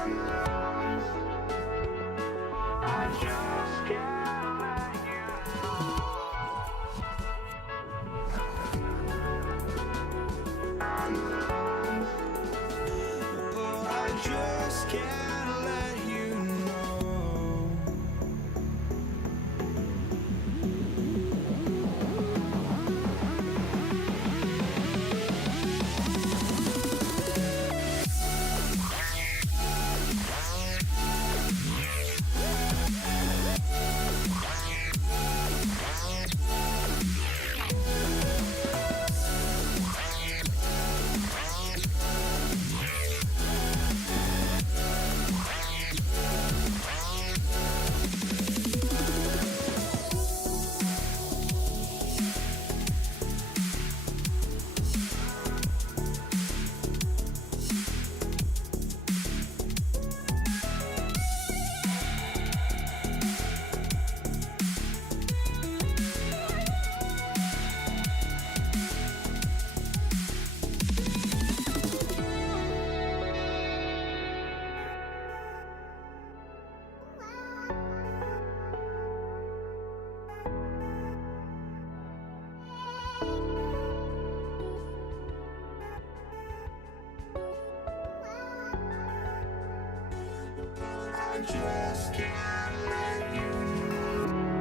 I just can't let you Oh, I just can't let you know. I just can't let you know.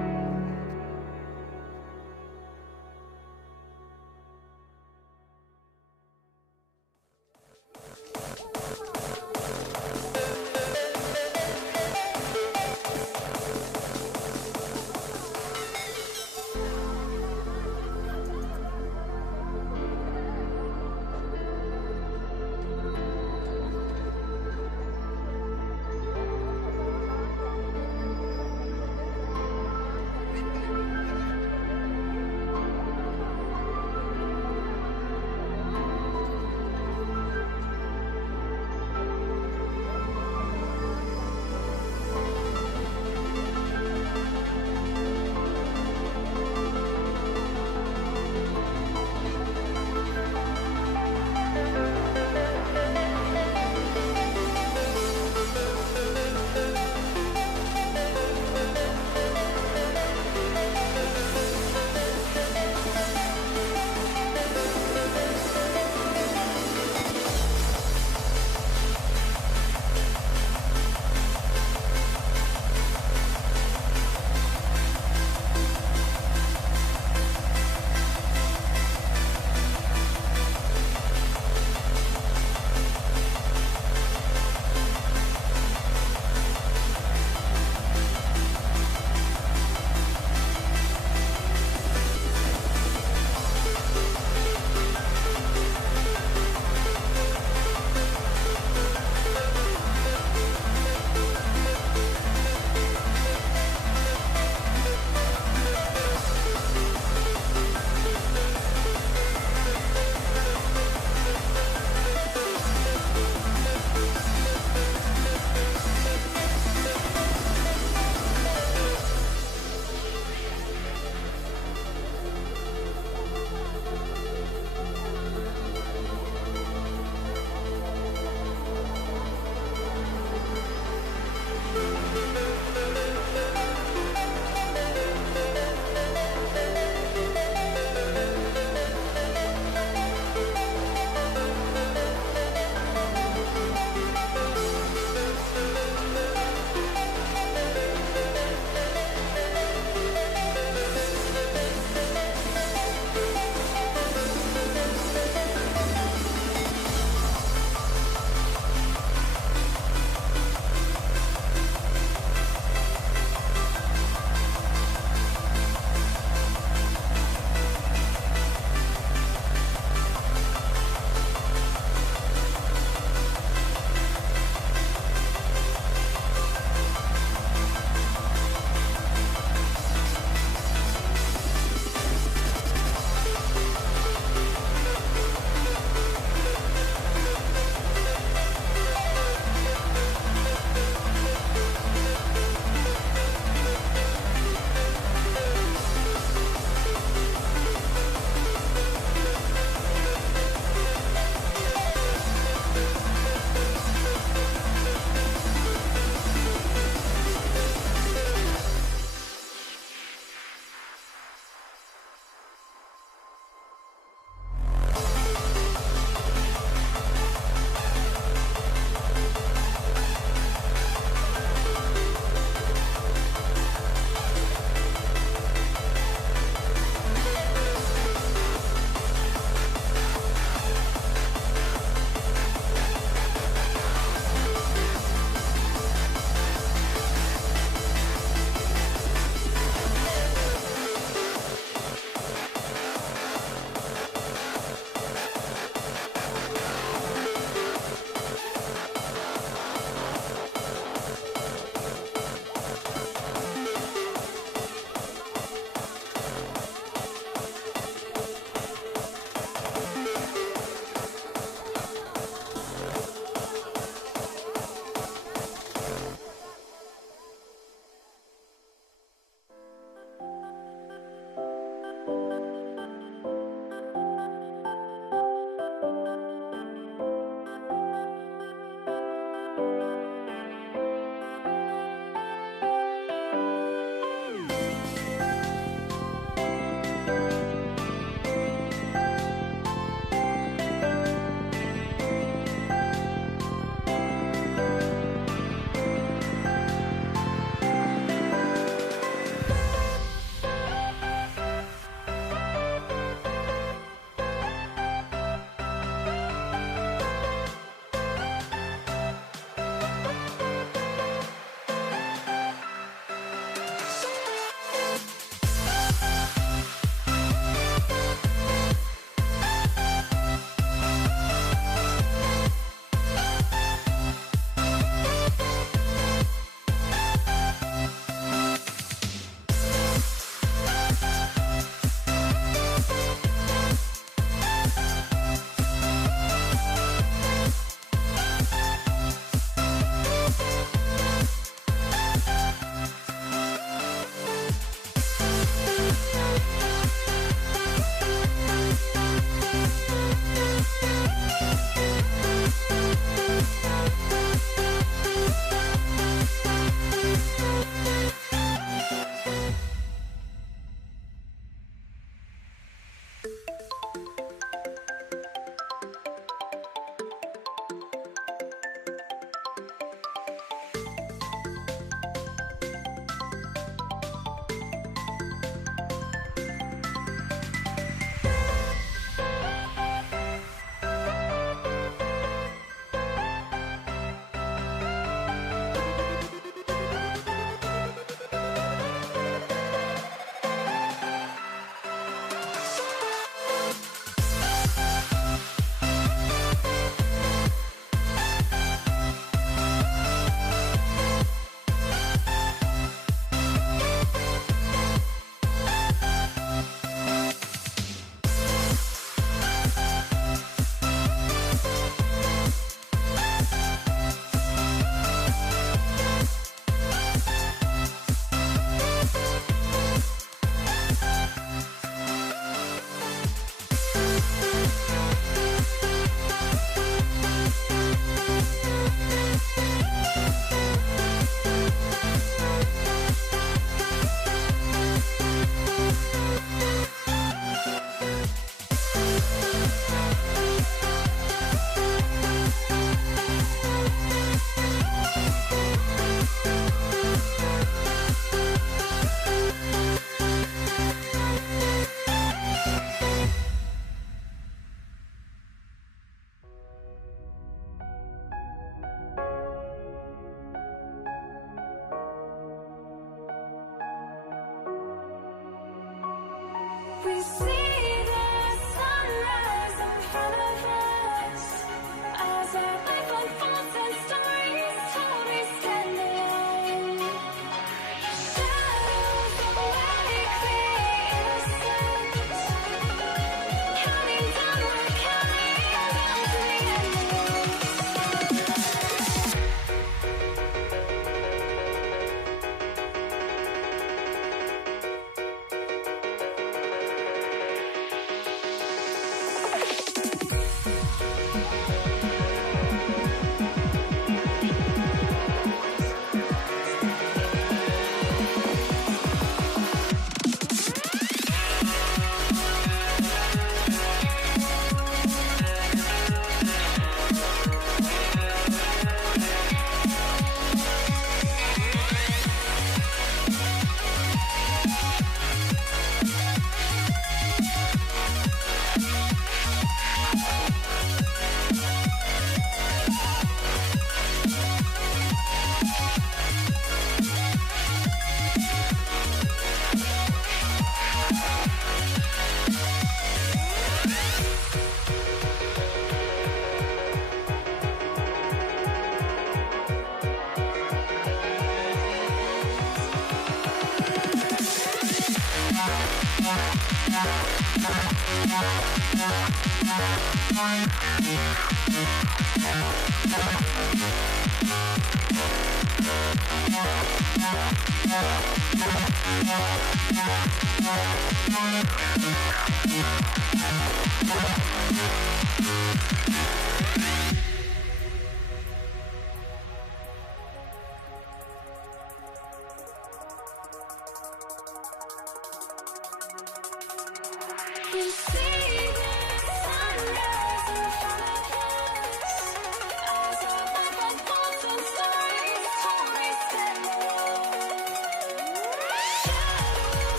Counting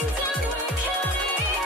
down, we're counting.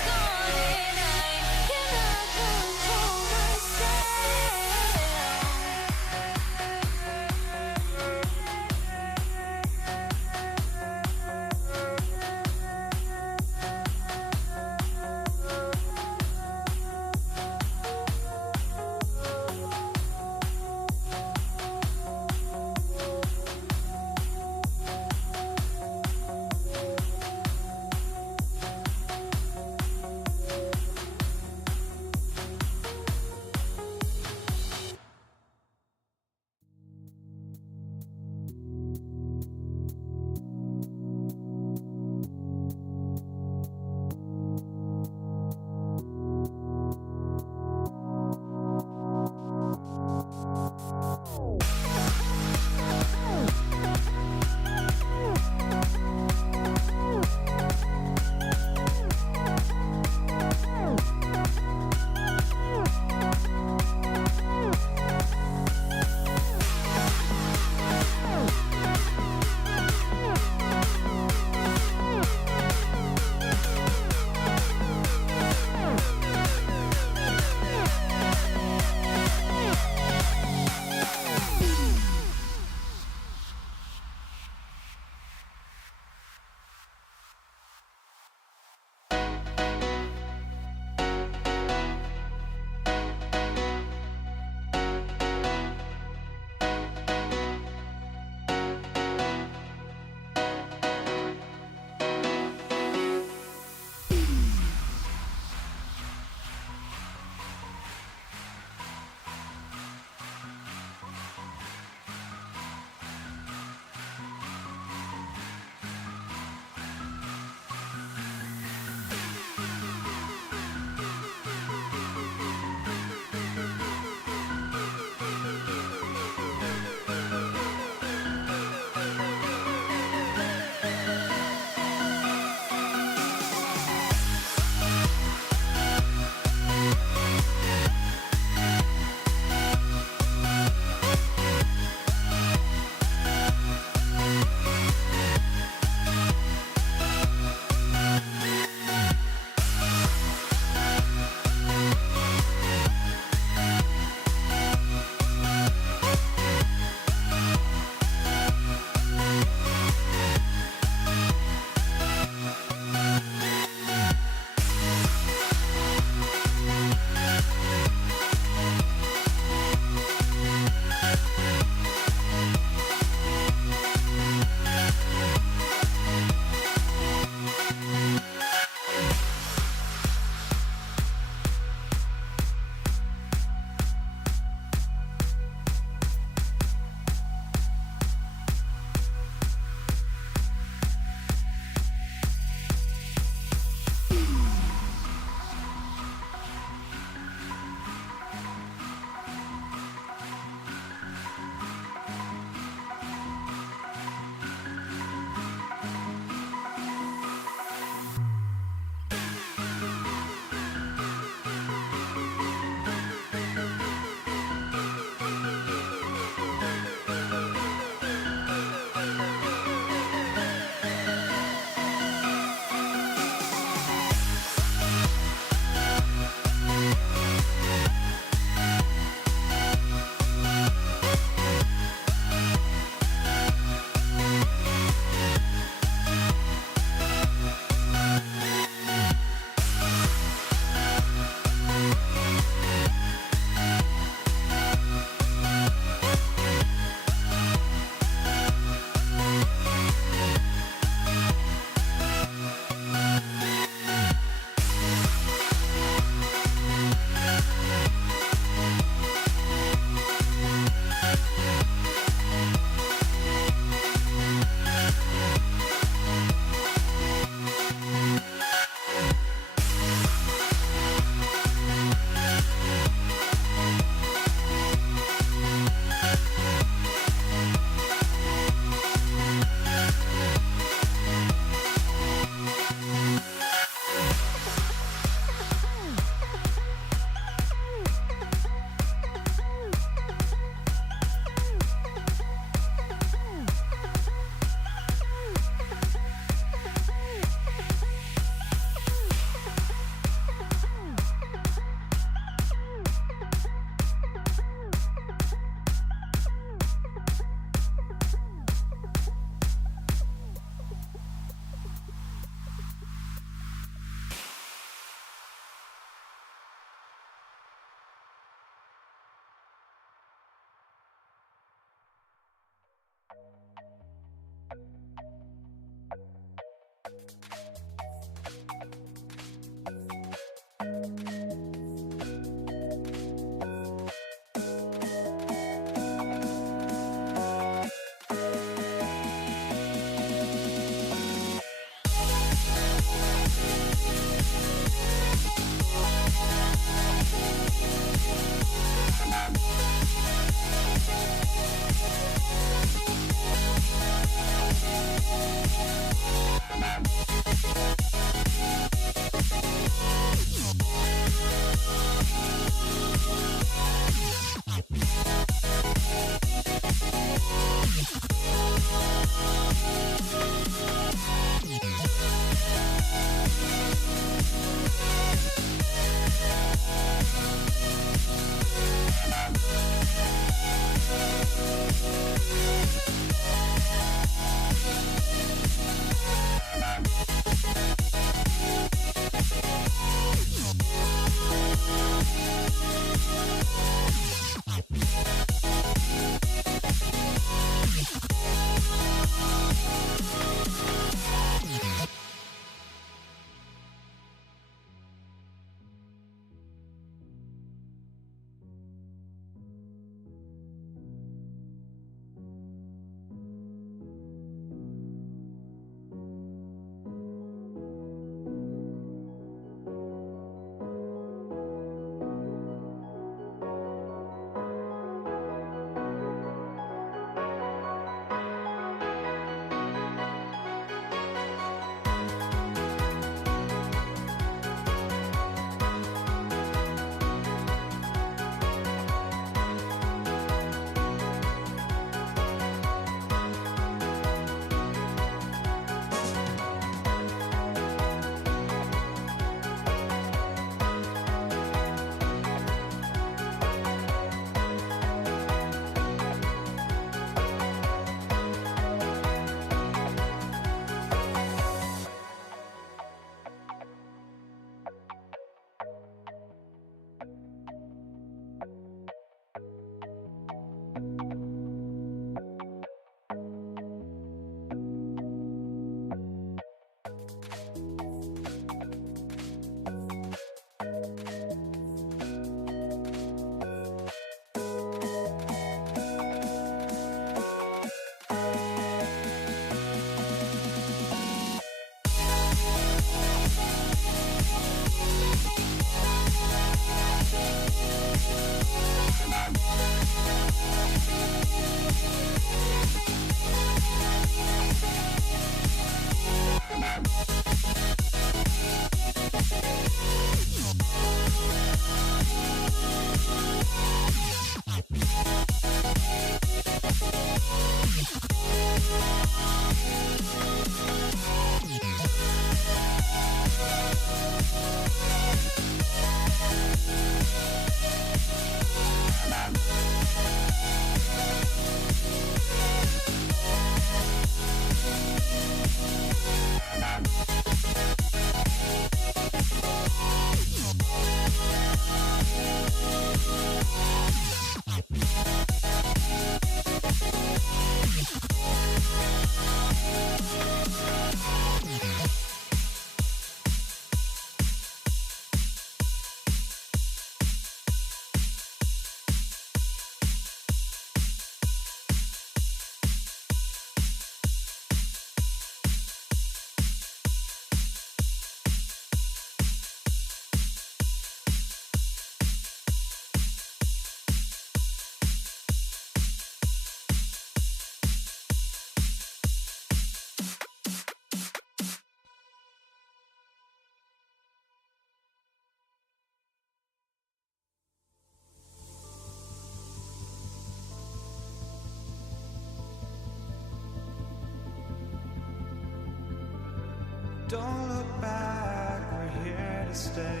Don't look back, we're here to stay.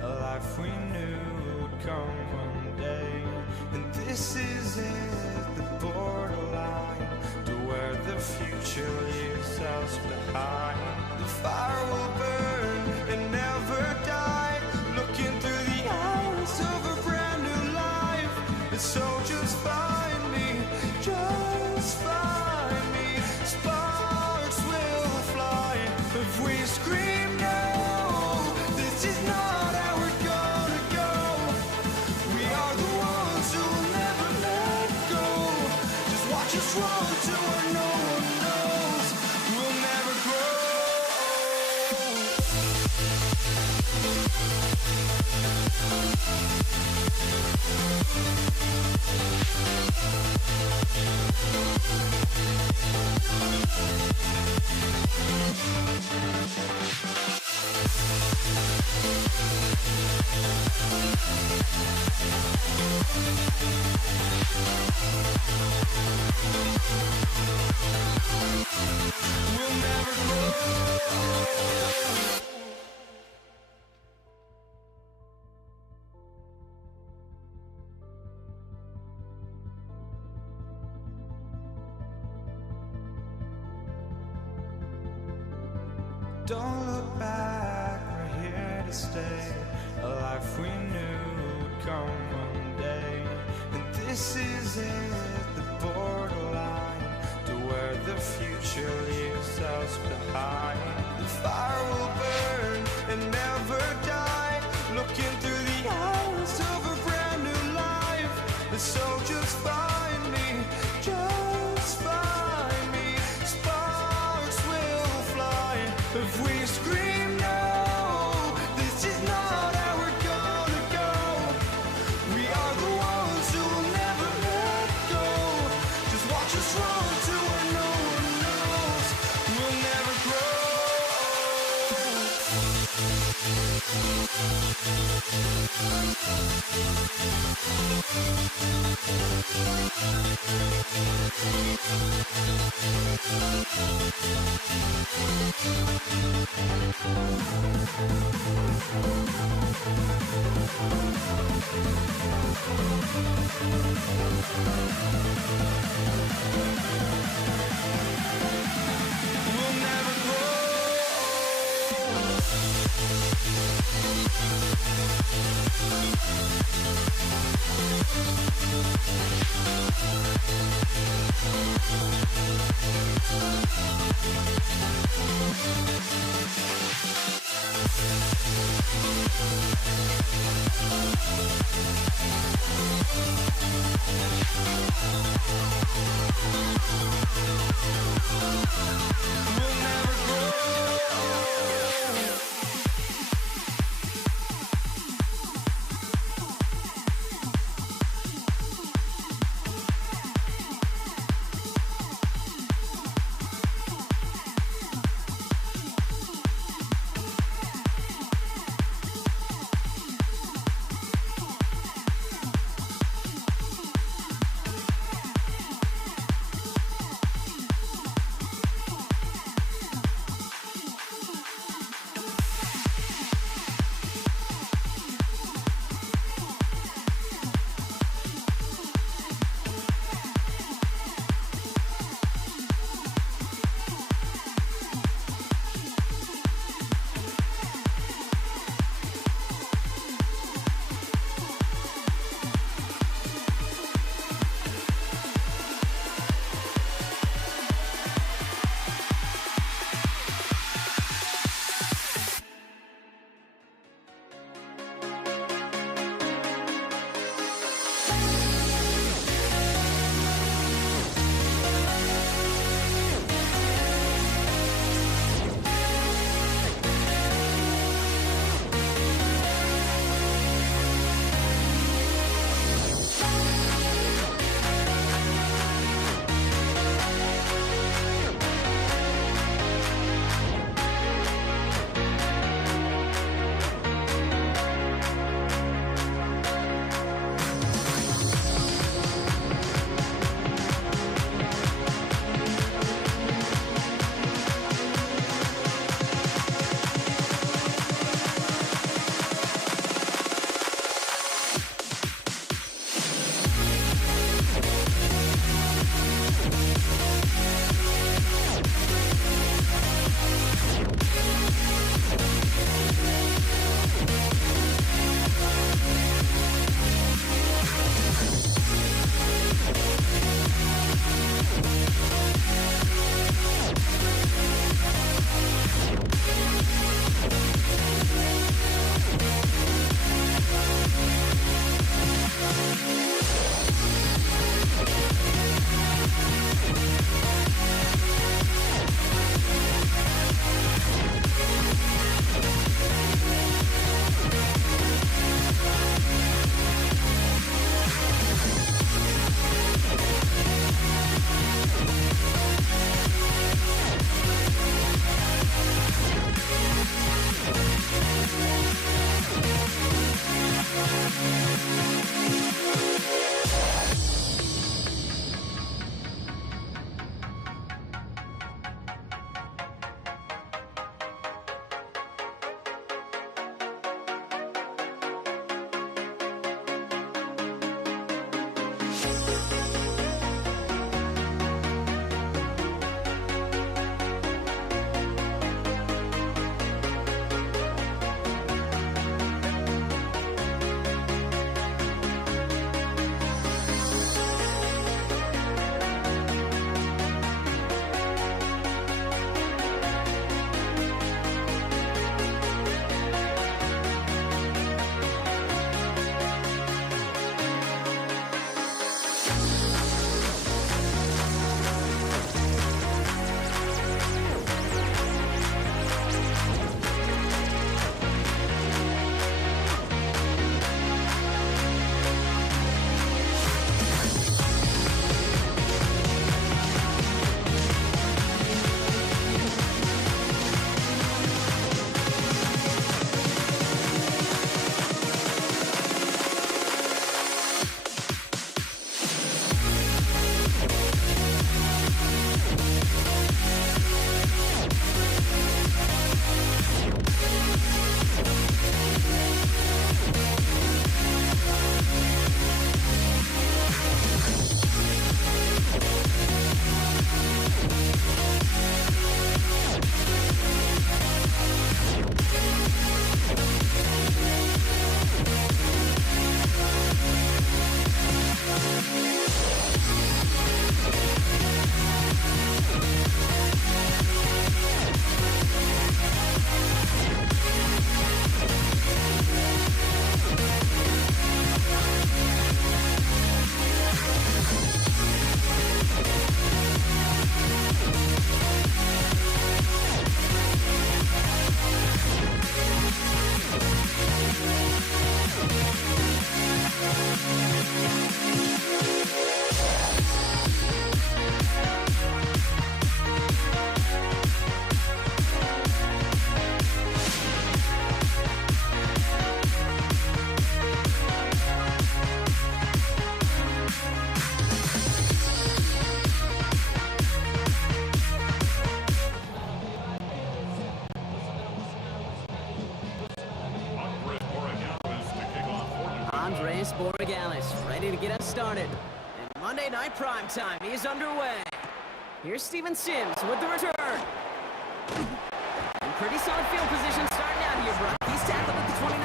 A life we knew would come one day. And this is it, the borderline to where the future leaves us behind. The fire will burn and never die, looking through the eyes of a brand new life. And so just find me, just find me. Sparks will fly if we scream no. This is not how we're gonna go. We are the ones who will never let go. Just watch us run to where no one knows. We'll never grow. We'll never grow. Don't look back, we're here to stay. A life we knew would come one day. And this is it, the borderline to where the future leaves us behind. The fire will burn and never die, looking through the eyes of a brand new life. And so just find me, just find me. Sparks will fly if we scream no. This is not how we're gonna go. We are the ones who will never let go. Just watch us run to where no one knows. We'll never grow. Borregales ready to get us started. And Monday Night Primetime is underway. Here's Steven Sims with the return. In pretty solid field position starting out here, Brock. He's tackled at the 29.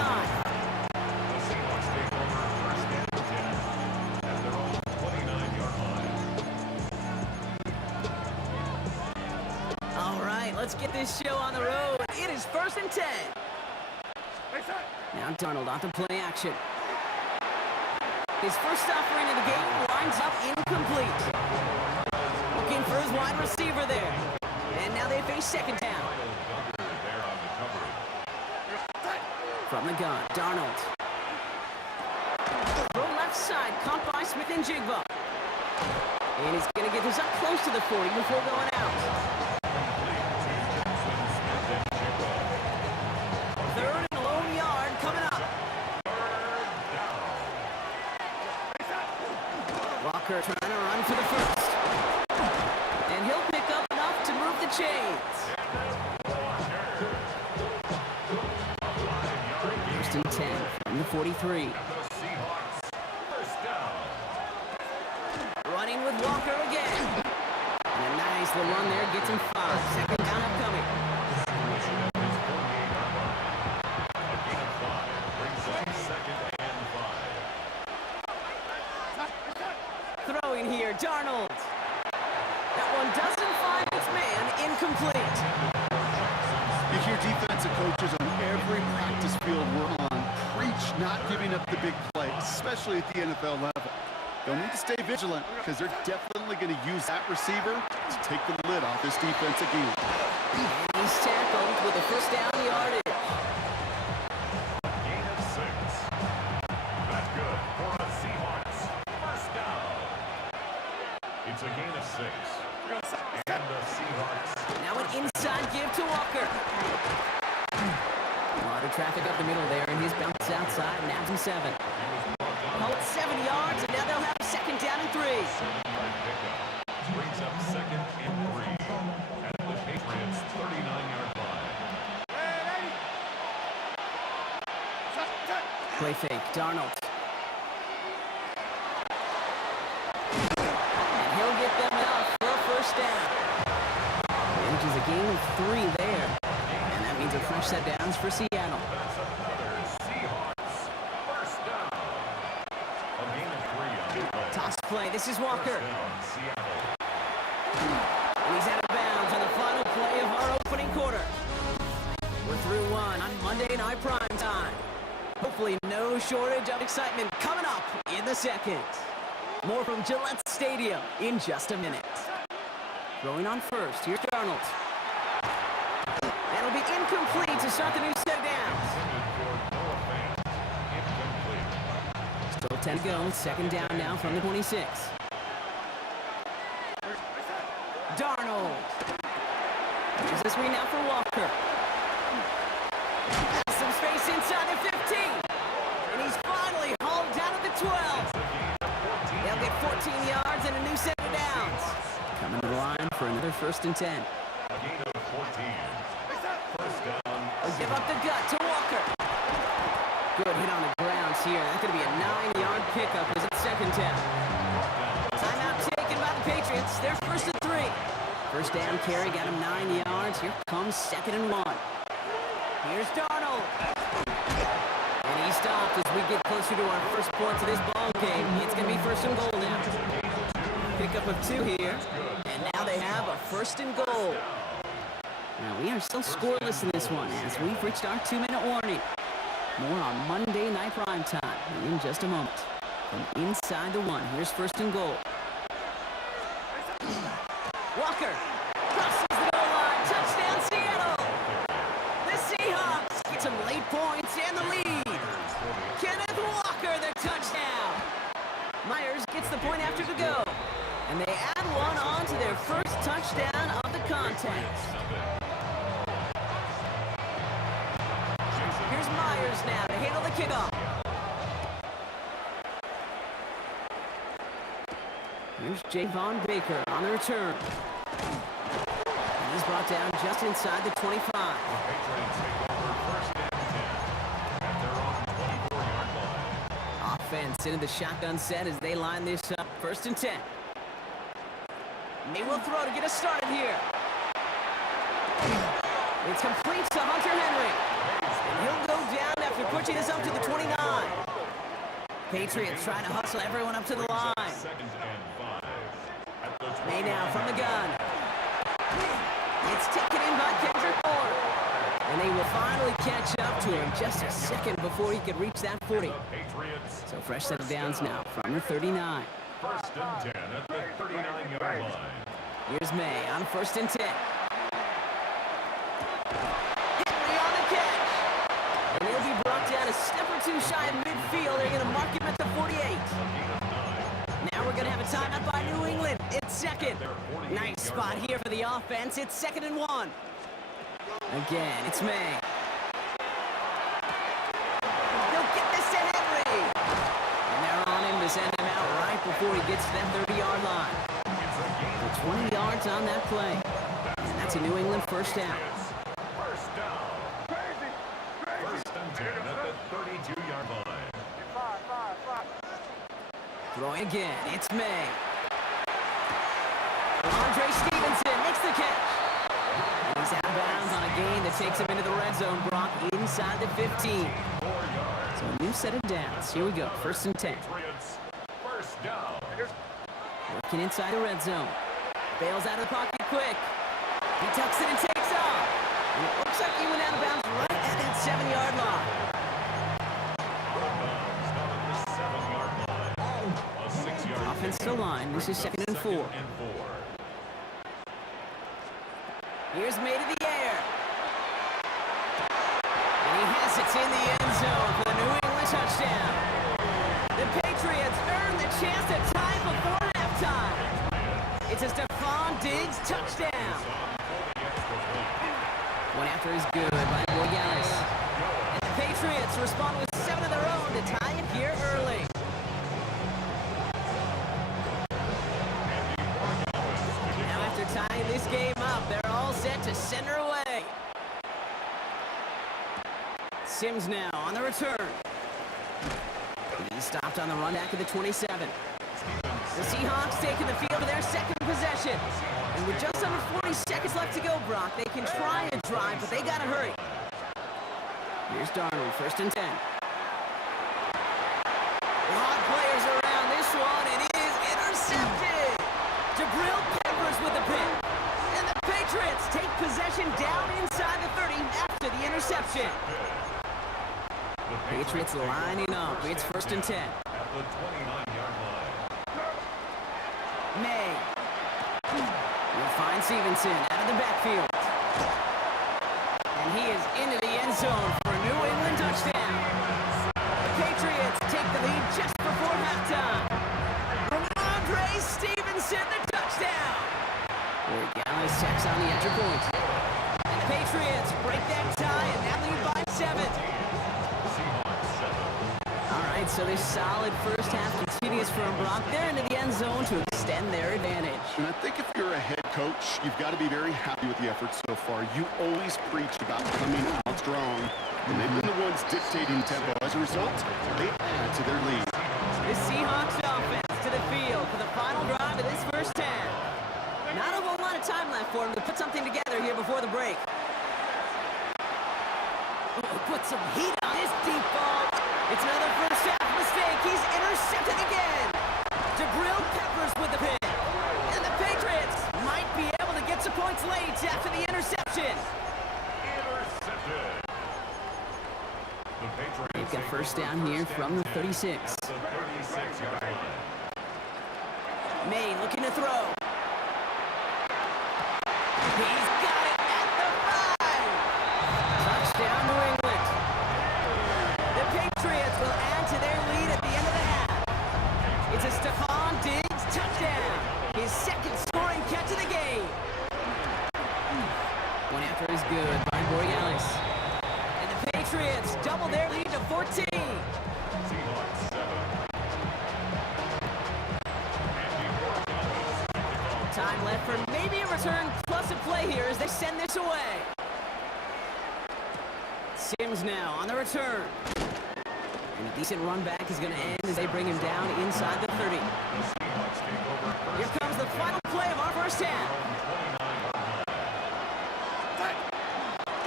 The Seahawks take over first and 10 at their own 29-yard line. All right, let's get this show on the road. It is first and 10. Now Darnold on to play action. His first offering of the game winds up incomplete. Looking for his wide receiver there. And now they face second down. From the gun, Darnold. Throw left side, caught by Smith and Jigba. And he's going to get this up close to the 40 before going out. Third and a lone yard coming up. Walker trying to run for the first. And he'll pick up enough to move the chains. First and 10 from the 43. Running with Walker again. And a nice little run there gets him 5. Second down upcoming. Throwing here, Darnold. That one doesn't find its man, incomplete. You hear defensive coaches on every practice field we're on preach not giving up the big play, especially at the NFL level. They'll need to stay vigilant because they're definitely going to use that receiver to take the lid off this defense again. And he's tackled with a first down yardage. Gain of 6. That's good for the Seahawks. First down. It's a gain of 6. And the Seahawks. Now an inside give to Walker. A lot of traffic up the middle there, and he's bounced outside, nabs him 7. Call it 7 yards, and now they'll have second down and 3. Brings up second and 3 at the Patriots' 39-yard line. Play fake, Darnold. And he'll get them enough for a first down. Which is a gain of 3 there. And that means a fresh set downs for Seattle. That's another Seahawks first down. A gain of 3 on the play. Toss play, this is Walker. Down, Seattle. And he's out of bounds on the final play of our opening quarter. We're through 1 on Monday Night Primetime. Hopefully no shortage of excitement coming up in the second. More from Gillette Stadium in just a minute. Throwing on first, here's Darnold. That'll be incomplete to start the new set of downs. Still 10 to go, second down now from the 26. Darnold. Here's a screen now for Walker. Some space inside the 15. And he's finally hauled down at the 12. They'll get 14 yards and a new set of downs. Coming to the line for another first and 10. A gain of 14. First down. They'll give up the gut to Walker. Good hit on the grounds here. That's going to be a 9-yard pickup as it's second down. Timeout taken by the Patriots. They're first and 3. First down carry got him 9 yards. Here comes second and 1. Here's Darnold. And he stopped as we get closer to our first points of this ball game. It's going to be first and goal now. Pickup of 2 here. And now they have a first and goal. Now we are still scoreless in this one as we've reached our 2-minute warning. More on Monday Night Primetime in just a moment. From inside the 1, here's first and goal. Walker crosses the goal line. Touchdown, Seattle. The Seahawks get some late points and the lead. Kenneth Walker, the touchdown. Myers gets the point after to go. And they add one on to their first touchdown of the contest. Here's Myers now to handle the kickoff. Here's Javon Baker on the return. And he's brought down just inside the 25. Patriots take over first and 10 at their own 24-yard line. Offense gets into the shotgun set as they line this up. 1st and 10. May will throw to get us started here. It's complete to Hunter Henry. And he'll go down after pushing us up to the 29. Patriots trying to hustle everyone up to the line. 2nd and 5. At the May now from the 29. gun. It's taken in by Kendrick Moore. And they will finally catch up to him just a second before he could reach that 40. The Patriots. So fresh set of downs now from the 39. 1st and 10 at the 39-yard line. Here's May on 1st and 10. Henry on the catch. And he'll be brought down a step or two shy of midfield. They're going to mark him at the 48. Now we're going to have a timeout by New England. It's 2nd. Nice spot here for the offense. It's 2nd and 1. Again, it's May. They'll get this to Henry. And they're on him to send him out right before he gets to that 30-yard line. For 20 yards on that play. And that's a New England 1st down. First down. 1st and 10 at the 32-yard line. Throwing again, it's May. Andre Stevenson makes the catch. And he's out of bounds on a gain that takes him into the red zone, Brock, inside the 15. 4 yards. So a new set of downs. Here we go, 1st and 10. Patriots. First down. Working inside the red zone. Bails out of the pocket quick. He tucks it and takes off. And it looks like he went out of bounds right at that 7-yard line. Out at the 7-yard line. A 6-yard Offensive line, this is 2nd and 4. and 4. Here's May to the air. And he has it in the end zone for the New England touchdown. The Patriots earn the chance to tie before halftime. It's a Stephon Diggs touchdown. One after is good by Boyales. And the Patriots respond with 7 of their own to tie it here early. Now after tying this game up, they're all set to send her away. Sims now on the return. He's stopped on the run back of the 27. The Seahawks taking the field for their 2nd possession. And with just under 40 seconds left to go, Brock, they can try and drive, but they gotta hurry. Here's Darnold, 1st and 10. A lot of players around this one, and it is intercepted. Jabril Peppers with the pick. And the Patriots take possession down inside the 30 after the interception. Patriots lining up. It's 1st and 10. At the 29-yard line. May. Will find Stevenson out of the backfield. And he is into the end zone for a New England touchdown. The Patriots take the lead just before halftime. Ramondre Stevenson, the touchdown. Boyales checks on the extra point. And the Patriots break that tie and now lead by 7. All right, so this solid first half continues from Brock. They're into the end zone to extend their advantage. And I think if you're a head coach, you've got to be very happy with the effort so far. You always preach about coming out strong, and they've been the ones dictating tempo. As a result, they add to their lead. The Seahawks offense to the field for the final drive of this first half. Not a whole lot of time left for him to put something together here before the break. Put some heat on this deep ball. It's another first half mistake. He's intercepted again. Jabril Peppers with the pick. And the Patriots might be able to get some points late after the interception. Intercepted. The Patriots They've got take first over down here first from the down 36. at the 36-yard line. May looking to throw. He's got it at the 5. Touchdown New England. The Patriots will add to their lead at the end of the half. It's a Stephon Diggs touchdown. His 2nd scoring catch of the game. One after is good by Boyales. And the Patriots double their lead to 14. Seahawks 7. Time left for maybe a return plus a play here as they send this away. Sims now on the return. And a decent run back is going to end as they bring him down inside the 30. Here comes the final play of our first half.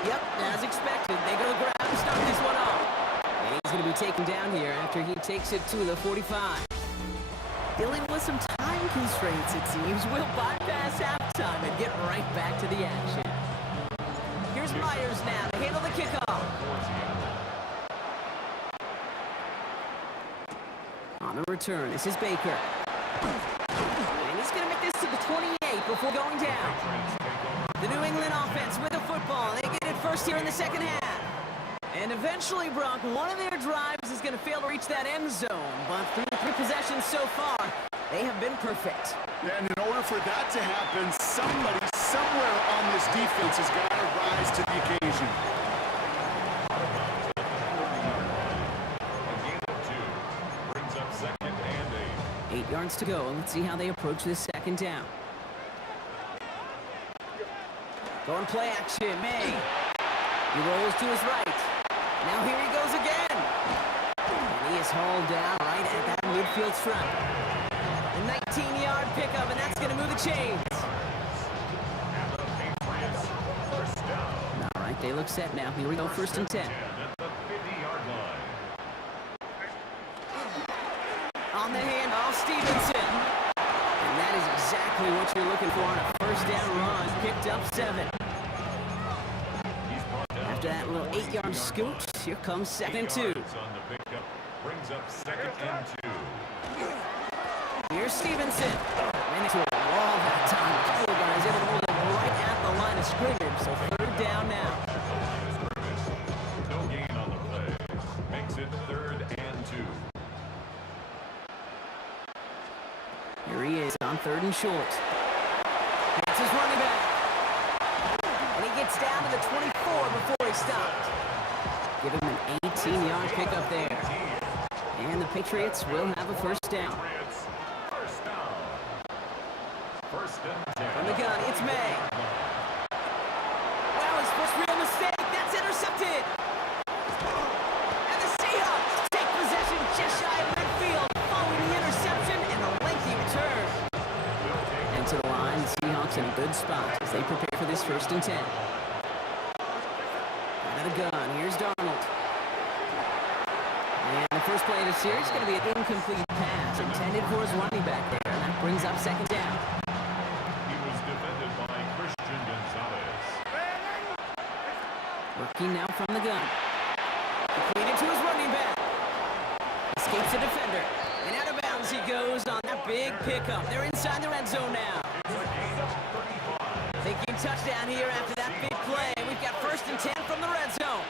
Yep, as expected, they go to the ground to start this one off. And he's going to be taken down here after he takes it to the 45. Dealing with some time constraints, it seems. We'll bypass halftime and get right back to the action. Here's Myers now to handle the kickoff. On the return, this is Baker. And he's going to make this to the 28 before going down. The New England offense with the football. They get it first here in the second half. And eventually, Brock, one of their drives is going to fail to reach that end zone. But through the 3 possessions so far, they have been perfect. Yeah, and in order for that to happen, somebody somewhere on this defense has got to rise to the occasion. Brings up 2nd and 8. 8 yards to go. Let's see how they approach this second down. Going play action, May. He rolls to his right. Now here he goes again. And he is hauled down right at that midfield front. A 19-yard pickup, and that's going to move the chains. And the Patriots first down. All right, they look set now. Here we go, 1st and 10. At the 50-yard line. On the handoff, Stevenson. And that is exactly what you're looking for on a first down run. Picked up 7. After that little 8-yard scoot, here comes 2nd and 2. On the pickup. Brings up 2nd and 2. Here's Stevenson. Ran into a wall that time. The guys able to hold it right at the line of scrimmage. So 3rd down now. No gain on the play. Makes it 3rd and 2. Here he is on 3rd and short. That's his running back. And he gets down to the 24 before he stopped. Give him an 18-yard pickup there. And the Patriots will have a first down. First down. 1st and 10. From the gun, it's May. Wow, his first real mistake. That's intercepted. And the Seahawks take possession just shy of midfield following the interception and a lengthy return. And to the line, the Seahawks in a good spot as they prepare for this 1st and 10. Out of the gun, here's Darnold. And the first play of the series is going to be an incomplete pass intended for his running back there. And that brings up 2nd down. He was defended by Christian Gonzalez. Working now from the gun. Completed to his running back. Escapes the defender. And out of bounds he goes on that big pickup. They're inside the red zone now. Thinking touchdown here after that big play. We've got 1st and 10 from the red zone.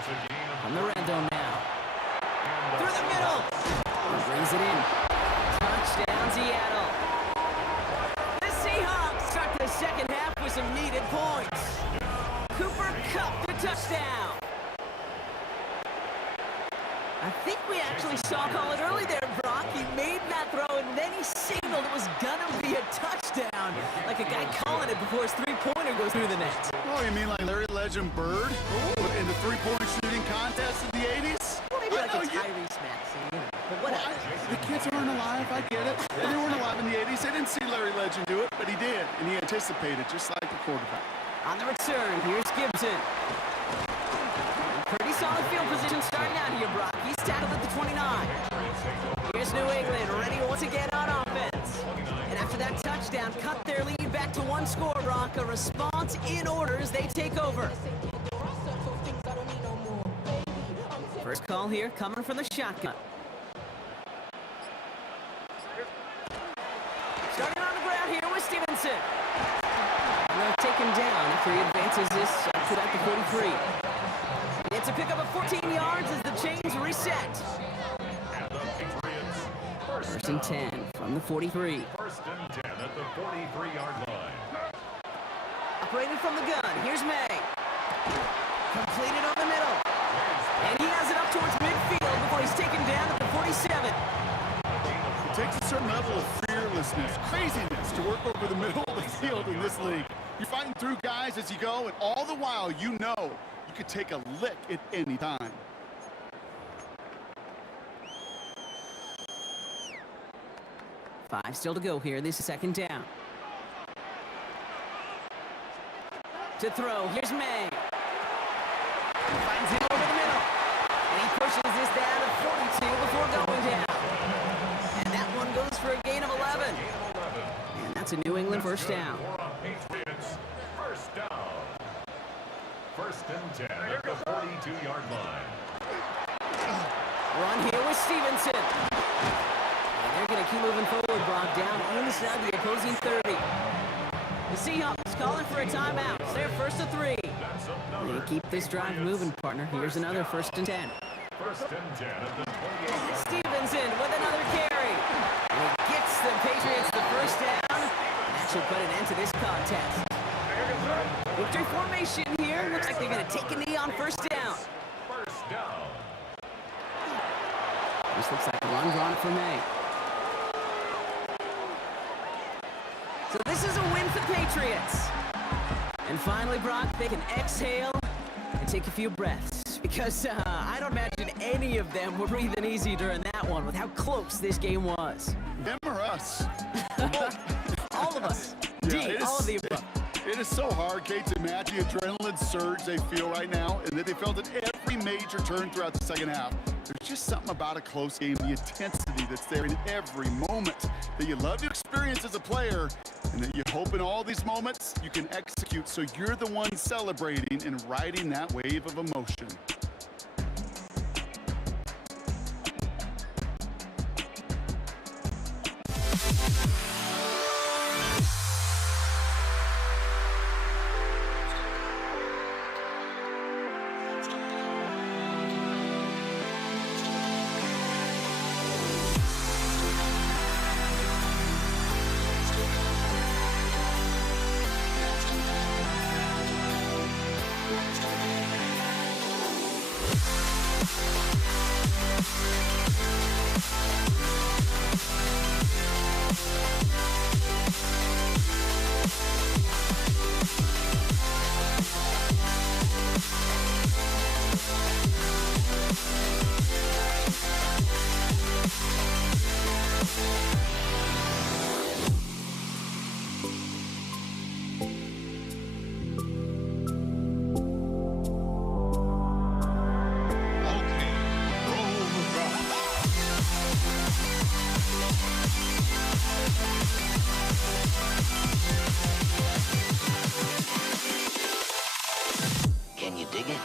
It's a gain of From the red zone now. Through the middle. He brings it in. Touchdown, Seattle. The Seahawks start the second half with some needed points. Cooper Kupp, the touchdown. I think we actually saw call it early there, Brock. He made that throw, and then he signaled it was gonna be a touchdown. Like a guy calling it before his three-pointer goes through the net. Oh, you mean like Larry Legend Bird in the 3-point shooting contest in the 80s? Well, maybe like Oh, a yeah. Tyrese Maxey, you know. But whatever. The kids aren't alive, I get it. They weren't alive in the 80s. They didn't see Larry Legend do it, but he did, and he anticipated, just like the quarterback. On the return, here's Gibson. Pretty solid field position starting out here, Brock. He's tackled at the 29. Here's New England, ready once again on offense. And after that touchdown, cut their lead back to 1 score, Brock. A response in order as they take over. First call here coming from the shotgun. Starting on the ground here with Stevenson. And they'll take him down after he advances this to about the 43. It's a pickup of 14 yards as the chains reset. And the Patriots 1st and 10 from the 43. 1st and 10 at the 43-yard line. Operating from the gun, here's May. Completed on the middle. And he has it up towards midfield before he's taken down at the 47. It takes a certain level of fearlessness, craziness to work over the middle of the field in this league. You're fighting through guys as you go, and all the while you know you could take a lick at any time. 5 still to go here. This is second down. To throw, here's May. Finds him over the middle. And he pushes this down to 42 before going down. And that one goes for a gain of 11. And that's a New England first down. Patriots, first down. First and 10 at the 42-yard line. Run here with Stevenson. And they're going to keep moving forward, Brock, down inside the opposing 30. The Seahawks calling for a timeout. It's their first of 3. They keep this drive moving, partner. Here's another first and 10. First and 10 at the 28-yard Stevenson with another carry. And he gets the Patriots the first down. That should put an end to this contest. Victory formation here. Looks like they're going to take a knee on first down. First down. This looks like a run drawn for May. So this is a win for the Patriots. And finally, Brock, they can exhale and take a few breaths. Because I don't imagine any of them were breathing easy during that one with how close this game was. Them or us? All of us. Yeah, D, all of the above. It is so hard, Kate, to imagine the adrenaline surge they feel right now and that they felt at every major turn throughout the second half. There's just something about a close game, the intensity that's there in every moment that you love to experience as a player and that you hope in all these moments you can execute so you're the one celebrating and riding that wave of emotion. Can you dig it?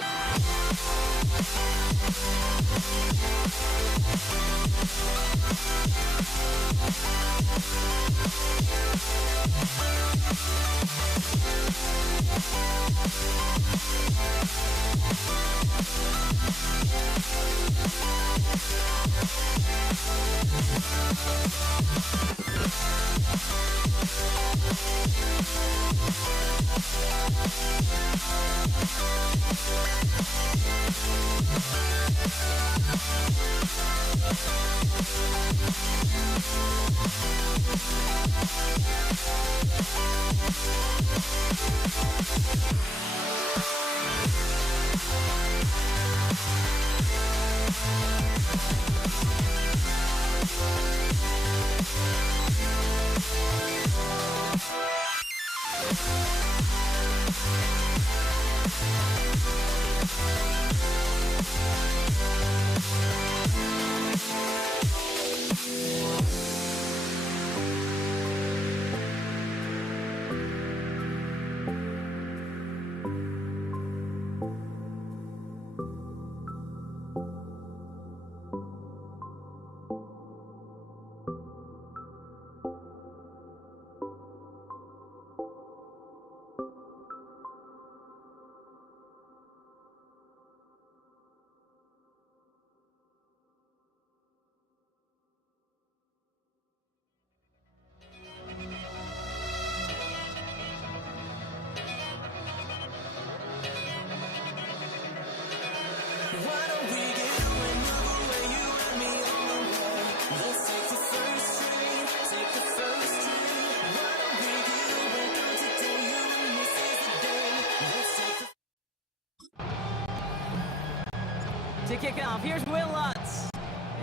To kick off, here's Will Lutz.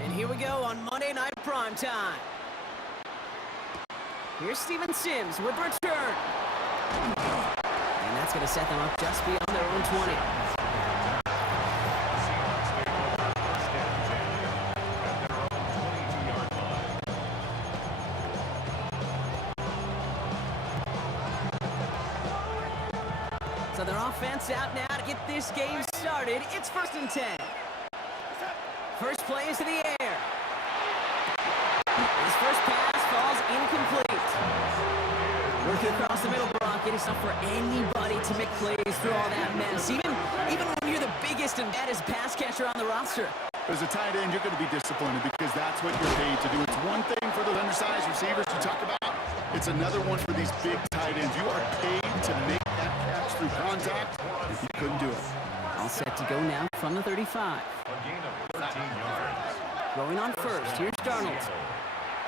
And here we go on Monday Night Primetime. Here's Steven Sims with return. And that's going to set them up just beyond their own 20. Seahawks take over first and 10 at their own 22-yard line. So their offense out now to get this game started. It's 1st and 10. First play is to the air. His first pass falls incomplete. Working across the middle, Brock. It is tough for anybody to make plays through all that mess. Even when you're the biggest and baddest pass catcher on the roster. As a tight end, you're going to be disappointed because that's what you're paid to do. It's one thing for those undersized receivers you talk about. It's another one for these big tight ends. You are paid to make that catch through contact. You couldn't do it. All set to go now from the 35. A gain of 13 yards. Going on first. Here's Darnold.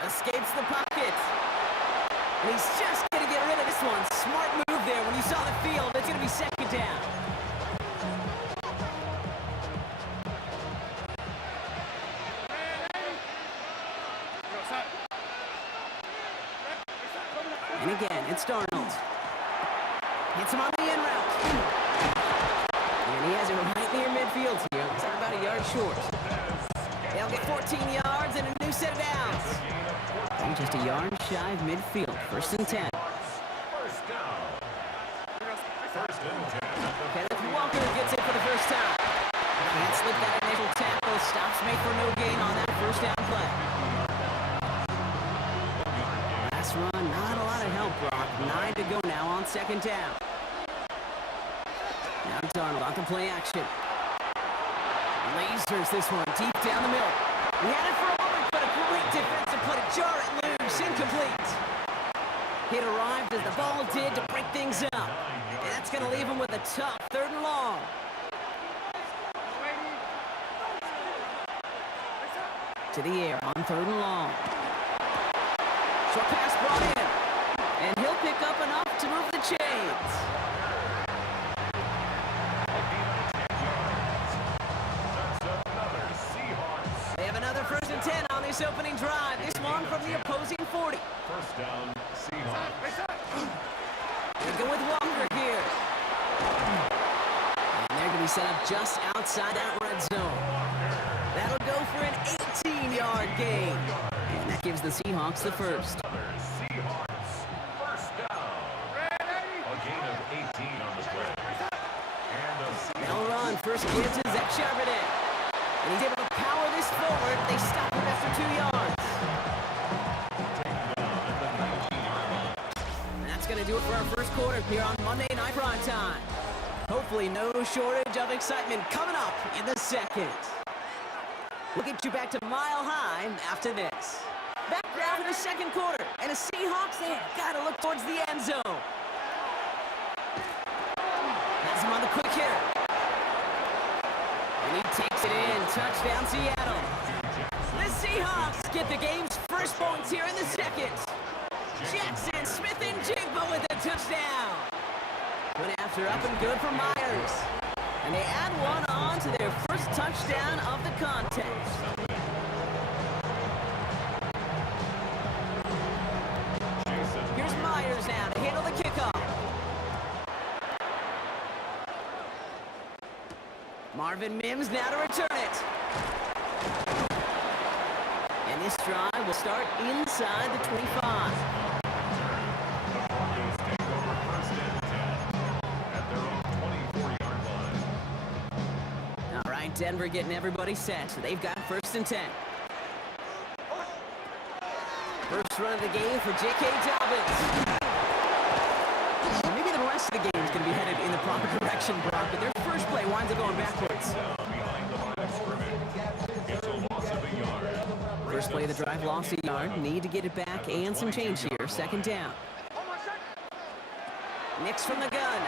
Escapes the pocket. And he's just going to get rid of this one. Smart move there. When you saw the field, it's going to be 2nd down. And again, it's Darnold. Hits him on the in route. And he has it right near midfield here. Looks like about a yard short. They'll get 14 yards and a new set of downs. And just a yard shy of midfield. 1st and 10. First down. 1st and 10. Kenneth Walker gets it for the first time. Can't slip that initial tackle. Stops made for no gain on that 1st down play. Last run, not a lot of help, Brock. 9 to go now on 2nd down. Now Darnold on to play action. Lasers this one deep down the middle. He had it for a moment, but a great defensive play to jar it loose. Incomplete. It arrived as the ball did to break things up. And that's going to leave him with a tough 3rd and long. To the air on 3rd and long. Short pass brought in. And he'll pick up enough to move the chains. They have another 1st and 10 on this opening drive. This one from the opposing 40. First down, Seahawks. They go with Walker here. And they're going to be set up just outside that red zone. That'll go for an 18-yard gain. And that gives the Seahawks the first. Seahawks. First down. A gain of 18 on the play. And a They'll run. First give to Zach Charbonnet. And he's able to power this forward. They stop him after 2 yards. And that's going to do it for our first quarter here on Monday Night Prime Time. Hopefully no shortage of excitement coming up in the 2nd. We'll get you back to Mile High after this. Back now for the 2nd quarter. And the Seahawks, they have got to look towards the end zone. Has him on the quick hitter. And he takes it in. Touchdown, Seattle. The Seahawks get the game's first points here in the 2nd. Jackson Smith and Jigba with a touchdown. Went after up and good for Myers. And they add one on to their first touchdown of the contest. Here's Myers now to handle the kickoff. Marvin Mims now to return it. And this drive will start inside the 25. All right, Denver getting everybody set. They've got 1st and 10. First run of the game for J.K. Dobbins. Maybe the rest of the game is going to be headed in the proper direction, Brock, but their first play winds up going backwards. First play of the drive lost a yard. Need to get it back and some change here. 2nd down. Nix from the gun.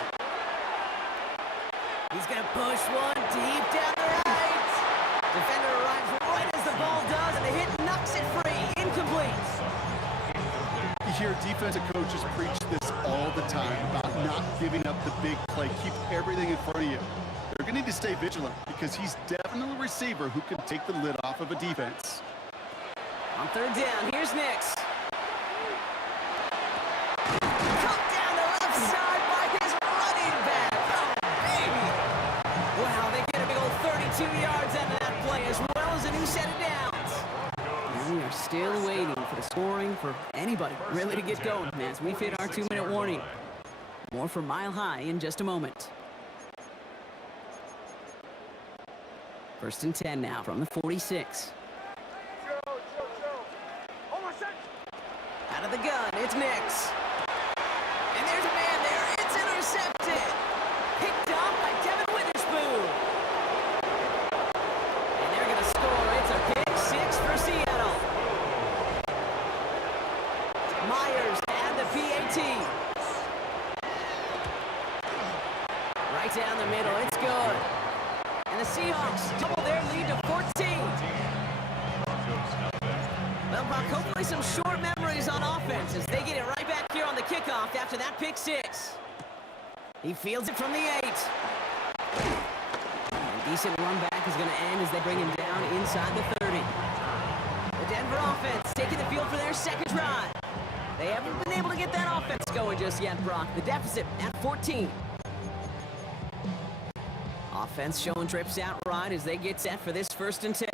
He's going to push one deep down the right. Defender arrives right as the ball does, and the hit knocks it free. Incomplete. You hear defensive coaches preach this all the time about not giving up the big play. Keep everything in front of you. They're going to need to stay vigilant because he's definitely a receiver who can take the lid off of a defense. On 3rd down, here's Nix. for anybody really to get going as we've hit our 2-minute warning. More from Mile High in just a moment. 1st and 10 now from the 46. Out of the gun, it's Nix. And there's a man there. It's intercepted. Picked up by Devin Witherspoon. And they're going to score. It's a pick six for Seattle. Myers and the PAT. Right down the middle. It's good. And the Seahawks double their lead to 14. Well, Buck, hopefully some short memories on offense as they get it right back here on the kickoff after that pick six. He fields it from the 8. A decent run back is going to end as they bring him down inside the 30. The Denver offense taking the field for their second drive. They haven't been able to get that offense going just yet, Brock. The deficit at 14. Offense showing trips out right as they get set for this 1st and 10.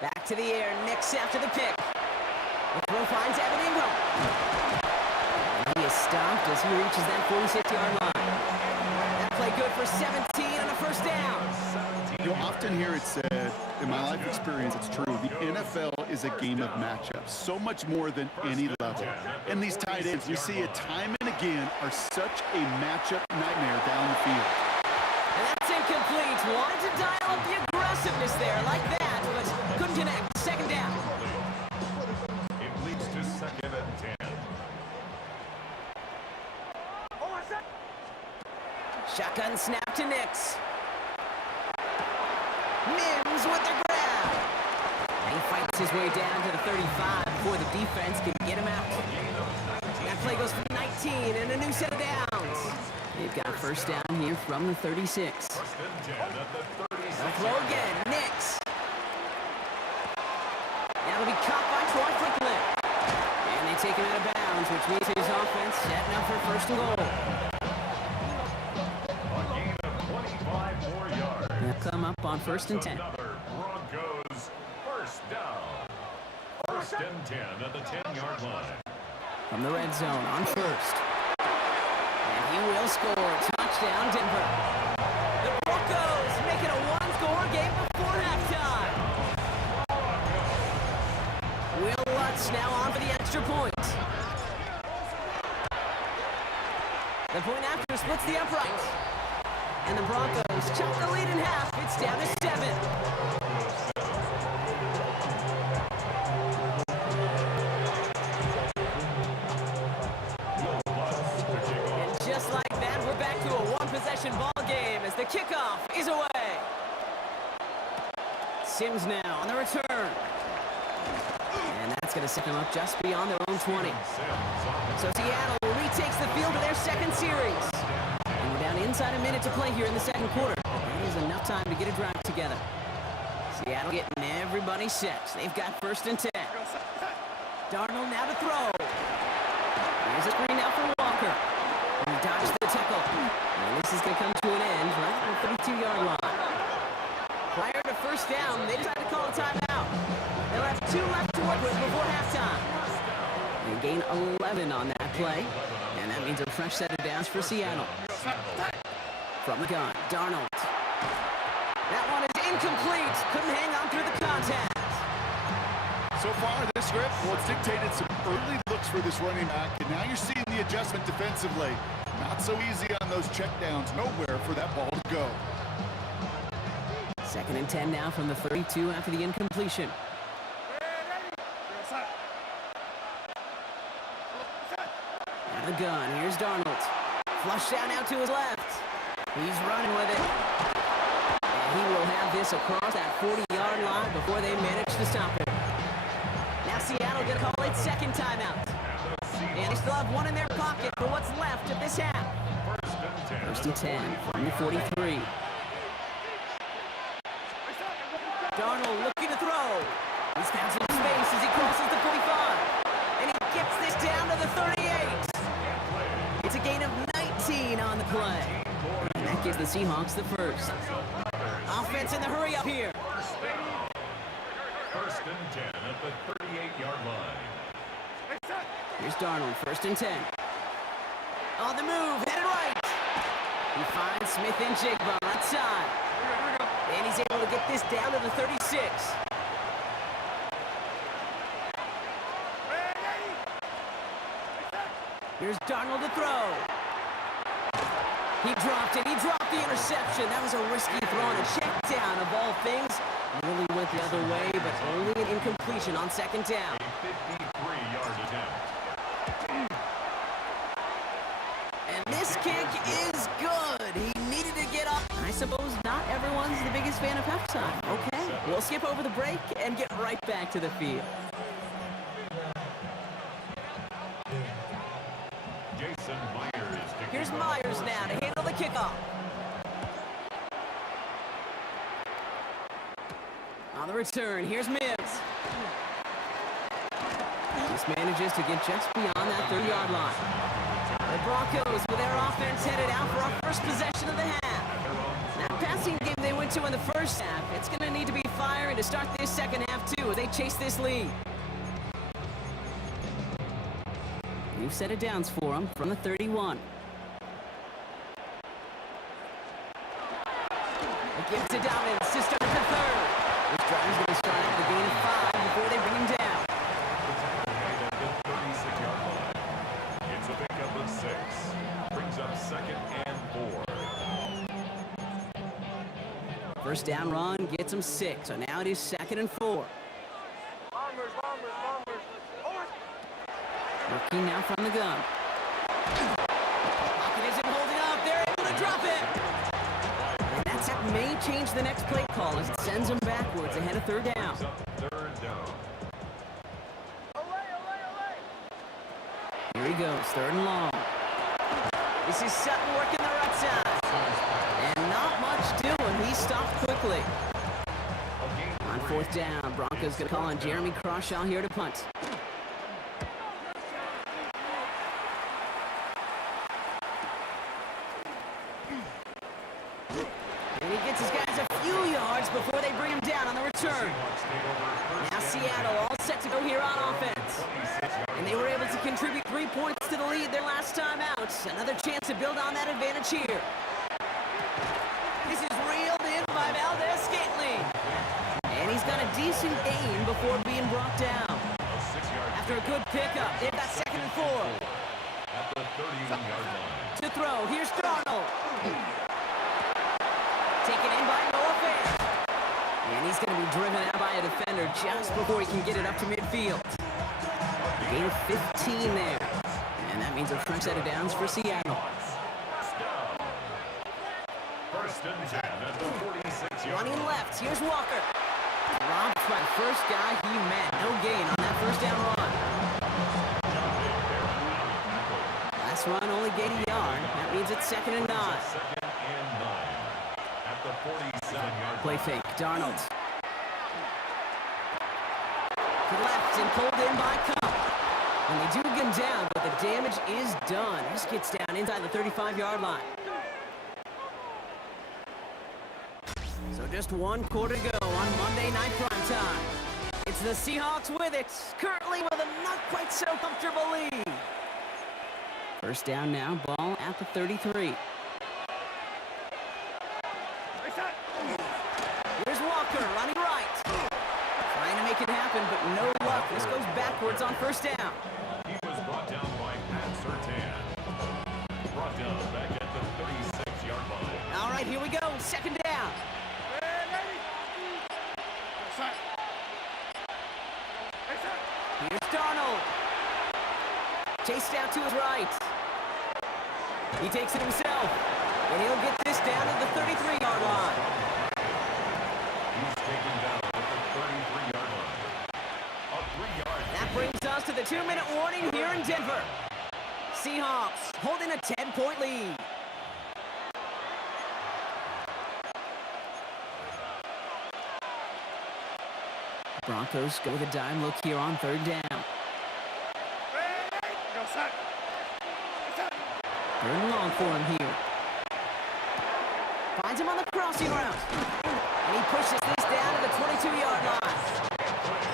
Back to the air, Nix after the pick. The throw finds Evan Ingram. And he is stopped as he reaches that 46-yard line. That play good for 17 on a 1st down. You'll often hear it said, in my life experience, it's true, the NFL is a game of matchups, so much more than any level. And these tight ends, you see it time and again, are such a matchup nightmare down the field. And that's incomplete. Wanted to dial up the aggressiveness there like that, but couldn't connect. 2nd down. It leads to 2nd and 10. Shotgun snap to Nix. Mims with the grab. And he fights his way down to the 35 before the defense can get him out. That play goes for 19 and a new set of downs. They've got 1st down here from the 36. 1st and 10 at the 36. They'll throw again. Nix. That'll be caught by Troy Franklin. And they take him out of bounds, which means his offense setting up for 1st and goal. A gain of 25 more yards. They'll come up on 1st and 10. Another Broncos 1st down. 1st and 10 at the 10-yard line. From the red zone on 1st. And he will score. Touchdown, Denver. The Broncos make it a 1-score game before halftime. Will Lutz now on for the extra point. The point after splits the uprights. And the Broncos chop the lead in half. It's down to 7. And just like that, we're back to a one-possession ball game as the kickoff is away. Sims now on the return. And that's going to set them up just beyond their own 20. So Seattle retakes the field of their 2nd series. And we're down inside a minute to play here in the 2nd quarter. There's enough time to get a drive together. Seattle getting everybody set. They've got 1st and 10. Darnold now to throw. Here's a screen now for Walker. And he dodged the tackle. And this is going to come to an end right at the 32-yard line. Prior to 1st down, they decided to call a timeout. They'll have 2 left to work with before halftime. They gain 11 on that play. And that means a fresh set of downs for Seattle. From the gun, Darnold. That one is incomplete. Couldn't hang on through the contact. So far, this script, well, it's dictated some early looks for this running back, and now you're seeing the adjustment defensively. Not so easy on those checkdowns. Nowhere for that ball to go. 2nd and 10 now from the 32 after the incompletion. Out of the gun, here's Darnold. Flush down now to his left. He's running with it. And he will have this across that 40-yard line before they manage to stop it. Now Seattle going to call it 2nd timeout. And they still have 1 in their pocket for what's left of this half. 1st and 10 from the 43. Darnold looking to throw. He's found some space as he crosses the 45. And he gets this down to the 38. It's a gain of 19 on the play. And that gives the Seahawks the 1st. Offense in the hurry up here. 1st First and 10 at the 38-yard line. Here's Darnold, 1st and 10. On the move, headed right. He finds Smith and Jigba on that side. And he's able to get this down to the 36. Here's Darnold to throw. He dropped it. He dropped the interception. That was a risky throw on a check down of all things. Really went the other way, but only an incompletion on 2nd down. A 53-yard attempt. And this kick is good. He needed to get up. I suppose not everyone's the biggest fan of halftime. Okay, we'll skip over the break and get right back to the field. Jason Myers. Here's Myers now to handle the kickoff. On the return, here's Mims. This manages to get just beyond that 30-yard line. The Broncos with their offense headed out for our first possession of the half. That passing game they went to in the first half, it's going to need to be firing to start this second half too as they chase this lead. New set of downs for them from the 31. It gives to Dobbins to start the third. This drive's going to start out with a gain of 5 before they bring him down. It's a pickup of 6. Brings up 2nd and 4. First down run gets him 6. So now it is 2nd and 4. Working now from the gun. Pocket isn't holding up. They're able to drop it. And that may change the next play call as it sends him backwards ahead of 3rd down. 3rd down. Here he goes, 3rd and long. This is Sutton working the right side. And not much doing. He stopped quickly. On 4th down, Broncos going to call on Jeremy Crawshaw here to punt. And he gets his guys a few yards before they bring him down on the return. Now Seattle all set to go here on offense. And they were able to contribute 3 points to the lead their last time out. Another chance to build on that advantage here. This is reeled in by Valdez-Scantling. And he's got a decent gain before being brought down. After a good pickup, they've got 2nd and 4. At the 31-yard line. To throw, here's Darnold. Taken in by Noah Fant. And he's going to be driven out by a defender just before he can get it up to midfield. Gain of 15 there. And that means a fresh set of downs for Seattle. First and 10 at the 46-yard Running line. left, here's Walker. Dropped by the first guy he met. No gain on that 1st down run. Last run only gained a yard. That means it's 2nd and 9. 2nd and 9 at the 47-yard Play fake, Darnold. To the left and pulled in by Cup. And they do get him down, but the damage is done. This gets down inside the 35-yard line. So just 1 quarter to go on Monday Night Primetime. It's the Seahawks with it, currently with a not quite so comfortable lead. First down now, ball at the 33. Here's Walker running right. Trying to make it happen, but no luck. This goes backwards on 1st down. He was brought down by Pat Surtain. Brought down back at the 36-yard line. All right, here we go. 2nd down. Here's Darnold. Chased out to his right. He takes it himself. And he'll get this down to the 33-yard line. He's taken down at the 33-yard line. A 3-yard. That brings us to the 2-minute warning here in Denver. Seahawks holding a 10-point lead. Broncos go with a dime look here on 3rd down. 3rd and long for him here. Finds him on the crossing route. And he pushes this down to the 22-yard line.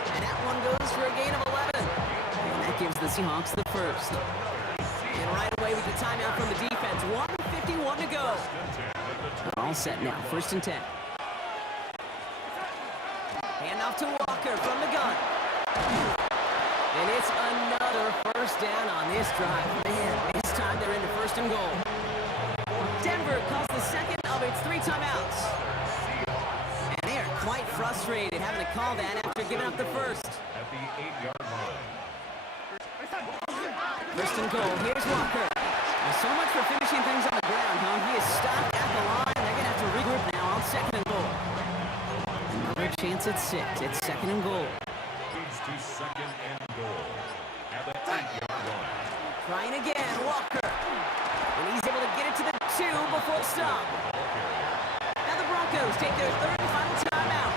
goes for a gain of 11. And that gives the Seahawks the first. And right away with the timeout from the defense. 1:51 to go. All set now. 1st and 10. Handoff to Walker from the gun. And it's another first down on this drive. Man, this time they're into 1st and goal. Denver calls the second of its 3 timeouts. And they are quite frustrated having to call that after giving up the first. At the 8-yard line. 1st and goal. Here's Walker. Well, so much for finishing things on the ground, huh? He is stopped at the line. They're going to have to regroup now on 2nd and goal. Another chance at 6. It's 2nd and goal. Leads to 2nd and goal. At the 8-yard line. Trying again, Walker. And he's able to get it to the 2 before the stop. Now the Broncos take their 3rd and final timeout.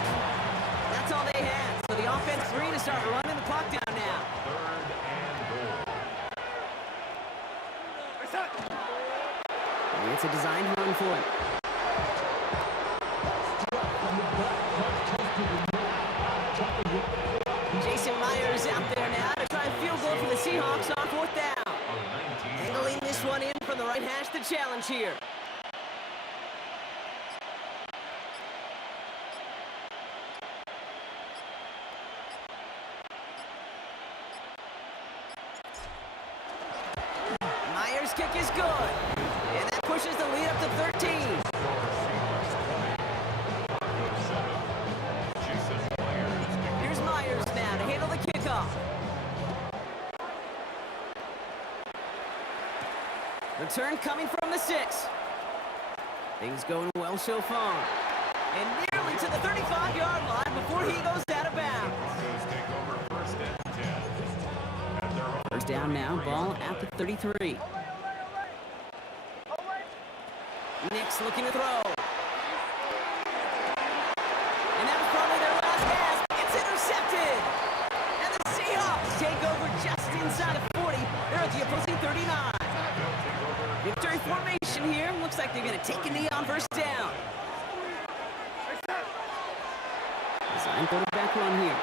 That's all they had. So the offense free to start running the clock down now. 3rd and goal. And it's a designed run for him. Jason Myers out there now to try a field goal for the Seahawks on 4th down. Angling this one in from the right hash, the challenge here. Myers' kick is good. And that pushes the lead up to 13. Here's Myers now to handle the kickoff. Return coming from the 6. Things going well so far. And nearly to the 35-yard line before he goes out of bounds. First down now, ball at the 33. Nick's looking to throw. And that was probably their last pass. It's intercepted. And the Seahawks take over just inside of 40. They're at the opposing 39. Victory formation here. Looks like they're going to take a knee on 1st down. Design quarterback run here.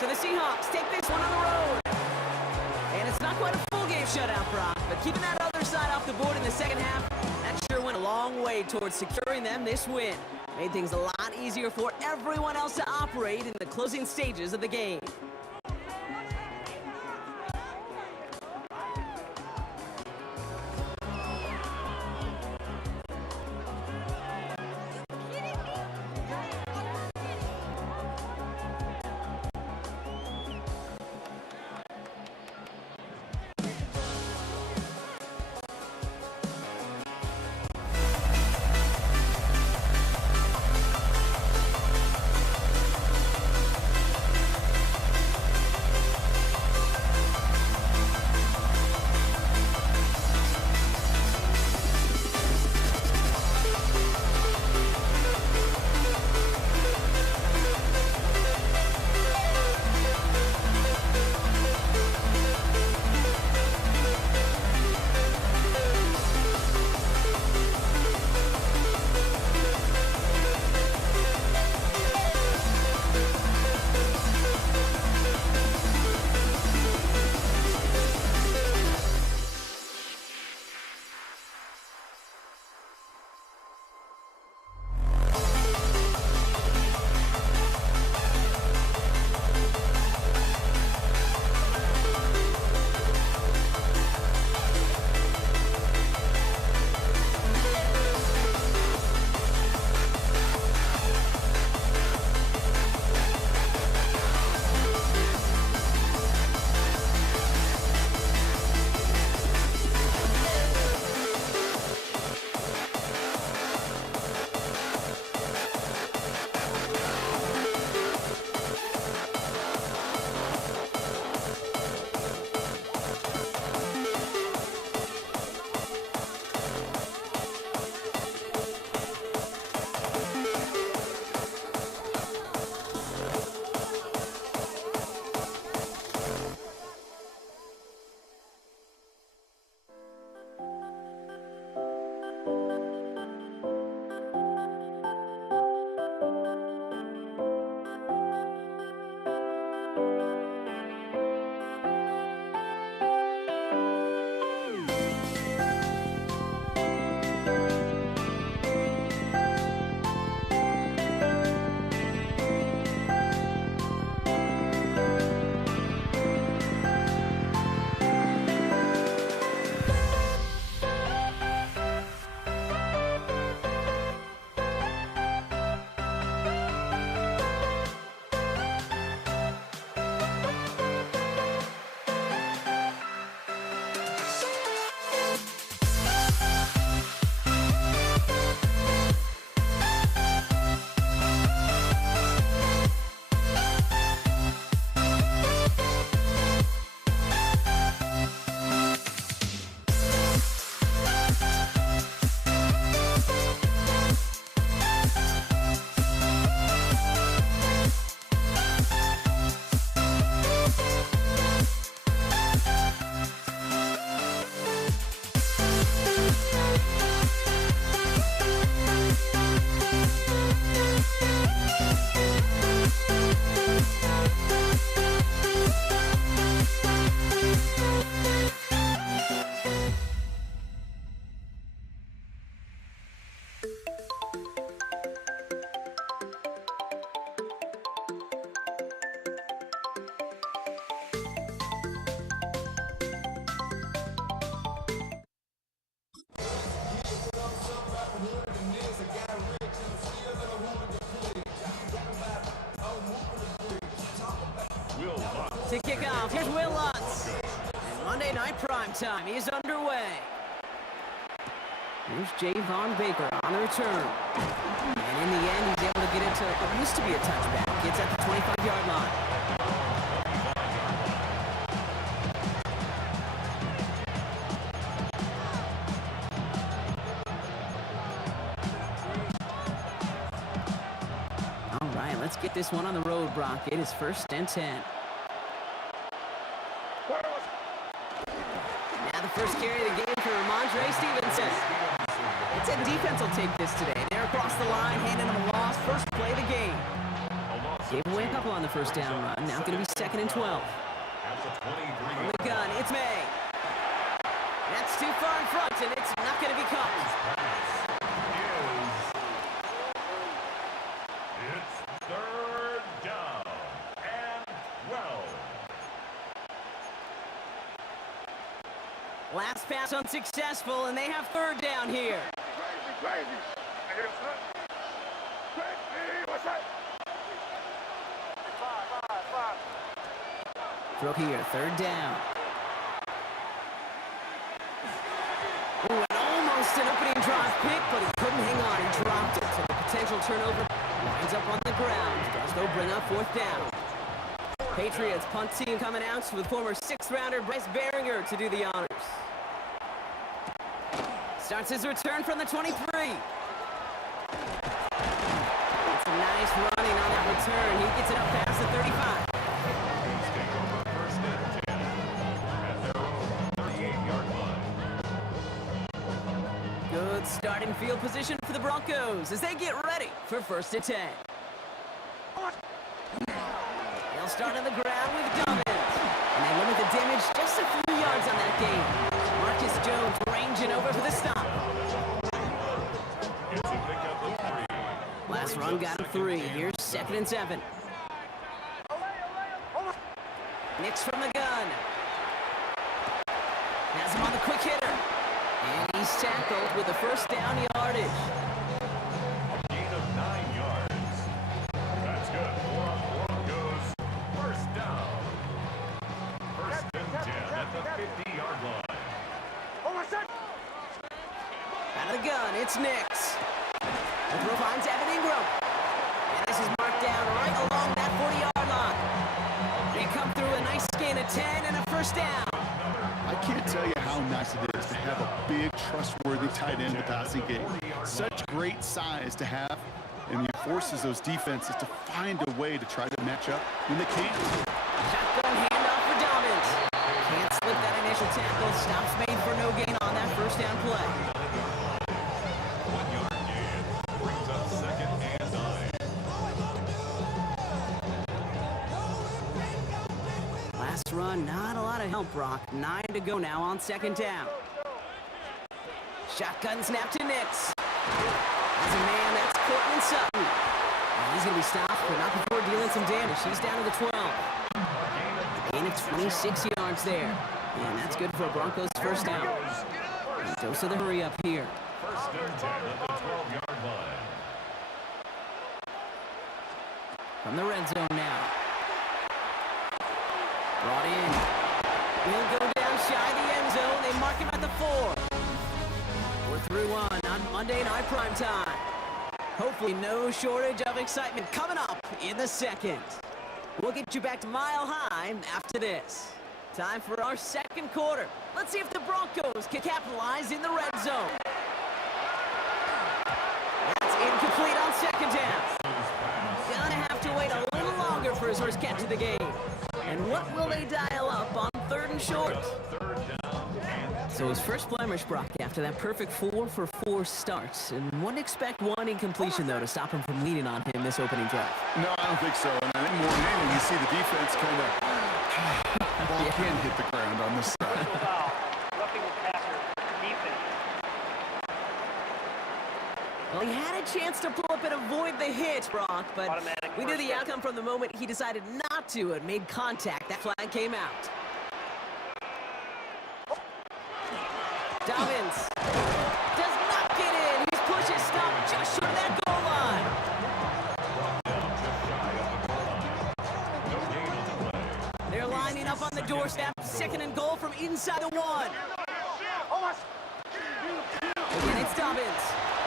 So the Seahawks take this one on the road. And it's not quite a full game shutout, Brock, but keeping that other side off the board in the 2nd half, that sure went a long way towards securing them this win. Made things a lot easier for everyone else to operate in the closing stages of the game. To kick off, here's Will Lutz. And Monday Night Primetime is underway. Here's Javon Baker on the return. And in the end, he's able to get it to what used to be a touchback. Gets at the 25-yard line. All right, let's get this one on the road, Brock. It is 1st and 10. Now the first carry of the game for Ramondre Stevenson. It's a defense will take this today. They're across the line, handing them a loss. First play of the game. Gave away a couple on the first down run. Now going to be 2nd and 12. From the gun, it's May. That's too far in front, and it's not going to be caught. It's 3rd down and 12. Last pass unsuccessful, and they have 3rd down here. Throw here, 3rd down. Oh, and almost an opening drive pick, but he couldn't hang on. He dropped it. So the potential turnover winds up on the ground. Does though bring up 4th down. Patriots punt team coming out with former 6th-rounder Bryce Baringer to do the honors. Starts his return from the 23. It's a nice running on that return. He gets it up past the 35. Take over 1st and 10 at their own 38-yard line. Good starting field position for the Broncos as they get ready for 1st and 10. They'll start on the ground with Dobbins. And they limit the damage just a few yards on that game. Marcus Jones ranging over for the stop. It's a pickup of 3. Last run got him 3. Here's 2nd and 7. Nix from the gun. Has him on the quick hitter. And he's tackled with the 1st down yardage. Gain of 9 yards. That's good for Broncos. 1st down. 1st and 10 at the 50-yard line. Out of the gun, it's Nix. The throw finds Evan Ingram. And this is marked down right along that 40-yard line. They come through a nice gain of 10 and a 1st down. I can't tell you how nice it is to have a big, trustworthy tight end in the passing game. Such great size to have, and he forces those defenses to find a way to try to match up when they can't. Shotgun handoff for Dobbins. Can't slip that initial tackle. Stops made for no gain on that 1st down play. 1-yard gain brings up 2nd and 9. Last run, not a lot of help, Brock. 9 to go now on 2nd down. Shotgun snap to Nix. As a man, that's Cortland Sutton. And he's going to be stopped, but not before dealing some damage. He's down to the 12. Gain of 26 yards there. And that's good for a Broncos 1st down. And dose of the hurry up here. 1st and 10 at the 12-yard line. From the red zone now. Brought in. He'll go down shy of the end zone. They mark him at the 4. We're through on Monday Night Primetime. Hopefully no shortage of excitement coming up in the 2nd. We'll get you back to Mile High after this. Time for our 2nd quarter. Let's see if the Broncos can capitalize in the red zone. That's incomplete on 2nd down. Gonna have to wait a little longer for his first catch of the game. And what will they dial up on 3rd and short? So his first blemish, Brock, after that perfect 4 for 4 starts. And wouldn't expect one incompletion, though, to stop him from leaning on him this opening drive. No, I don't think so. And I think more than anything, you see the defense kind of ball can hit the ground on this side. Roughing the passer defense. Well, he had a chance to pull up and avoid the hit, Brock, but Automatic we knew first the down. outcome from the moment he decided not to and made contact. That flag came out. Dobbins does not get in. He's pushed his stop just short of that goal line. Brought down just shy of the goal line. No gain on the play. Their line doorstep. Second and goal from inside the 1. Again, it's Dobbins.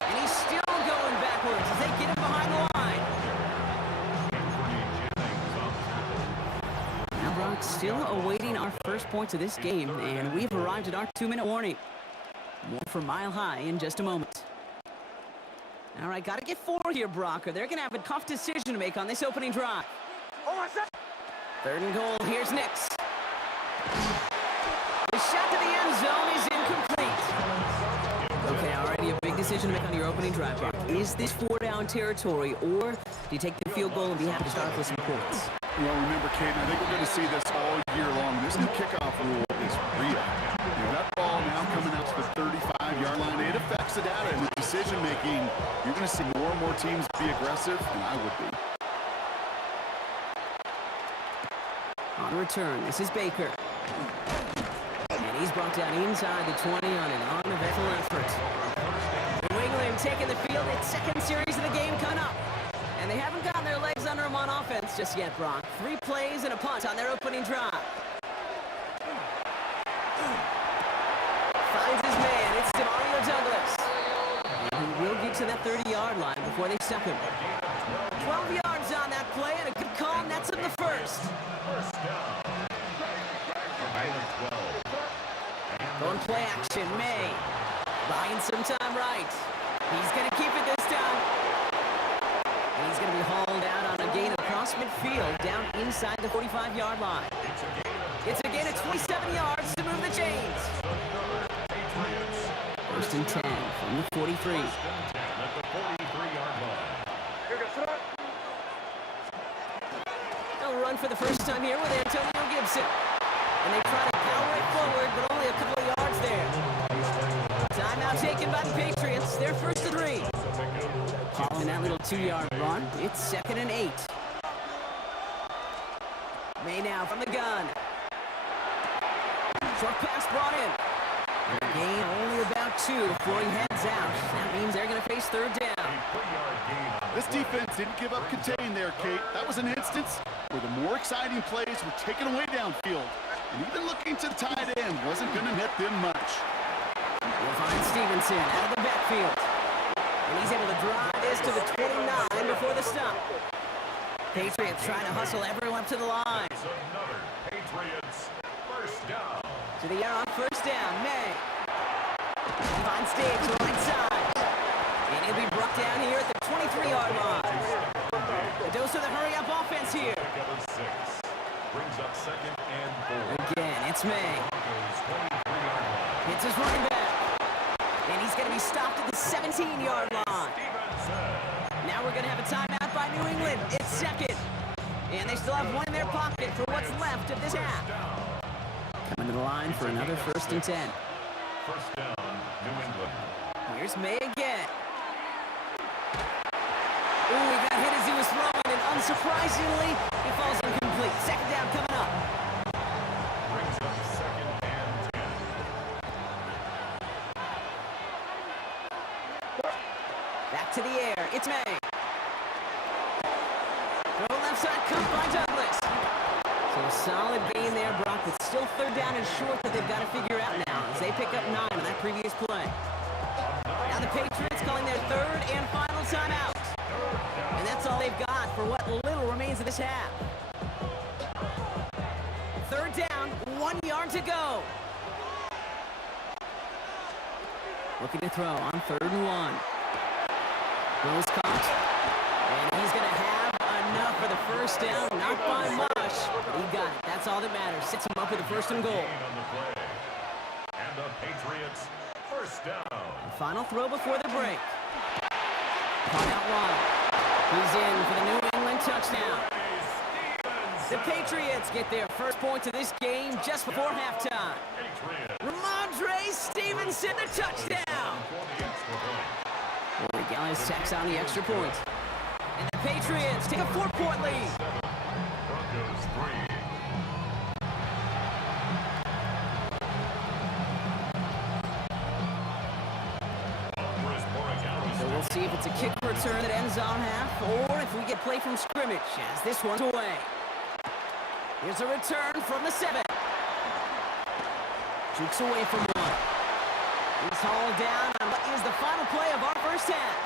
And he's still going backwards as they get him behind the line. Now, Brock, still awaiting our first points of this game, and we've arrived at our 2-minute warning. More for Mile High in just a moment. All right, got to get 4 here, Brock, or they're going to have a tough decision to make on this opening drive. Third and goal, here's Nix. The shot to the end zone is incomplete. Okay, already a big decision to make on your opening drive, Brock. Is this 4-down territory, or do you take the field goal and be happy to start off with some points? Well, remember, Kate, I think we're going to see this all year long. This new kickoff rule is real. That ball now coming out to the 35-yard line, it affects the data and the decision-making. You're going to see more and more teams be aggressive, and I would be. On return, this is Baker. And he's brought down inside the 20 on an uneventful effort. New England taking the field, its second series of the game coming up. And they haven't gotten their legs under them on offense just yet, Brock. 3 plays and a punt on their opening drive. Finds his man, it's Demario Douglas. And he will get to that 30-yard line before they stop him. 12 yards on that play, and a good call, and that's in the first. Going play action, May. Buying some time right. He's going to keep it this time. And he's going to be hauled out on a gain across midfield down inside the 45-yard line. It's a gain of 27 yards to move the chains. First and 10 from the 43. They'll run for the first time here with Antonio Gibson. And they try to power it forward, but only a couple of yards there. Timeout taken by the Patriots. They're first and 3. Following that little 2-yard run, it's 2nd and 8. May now from the gun. Short pass brought in. And a gain only about 2 before he heads out. That means they're going to face 3rd down. This defense didn't give up contain there, Kate. That was an instance where the more exciting plays were taken away downfield. And even looking to the tight end wasn't going to net them much. We'll find Stevenson out of the backfield. And he's able to drive this to the 29 before the stop. Patriots trying to hustle everyone to the line. Another Patriots first down. To the air on first down, May. He finds Diggs right side. And he'll be brought down here at the 23-yard line. A dose of the hurry-up offense here. Brings up 2nd and 4. Again, it's May. Hits his running back. And he's going to be stopped at the 17-yard line. Now we're going to have a timeout by New England. It's 2nd. And they still have one in their pocket for what's left of this half. Coming to the line for another 1st and 10. First down, New England. Here's May again. Ooh, he got hit as he was throwing, and unsurprisingly, he falls incomplete. 2nd down coming up. Brings up 2nd and 10. Back to the air. It's May. Throw left side, cut by Douglas. So a solid gain there, Brock, but still 3rd down and short that they've got to figure out now as they pick up 9 on that previous play. Now the Patriots calling their 3rd and final timeout. And that's all they've got for what little remains of this half. 3rd down, 1 yard to go. Looking to throw on 3rd and 1. Bill's caught. And he's going to have enough for the first down. Not by much, but he got it. That's all that matters. Sets him up with a 1st and goal. On the play. And the Patriots first down. Final throw before the break. Caught out wide. He's in for the New England touchdown. The Patriots get their first points of this game just before halftime. Ramondre Stevenson, the touchdown. Corey Gallis tacks on the extra point. And the Patriots take a 4-point lead. Broncos 3. So we'll see if it's a kick return that ends on half, or if we get play from scrimmage as this one's away. Here's a return from the 7. Jukes away from one. He's hauled down on what is the final play of our first half.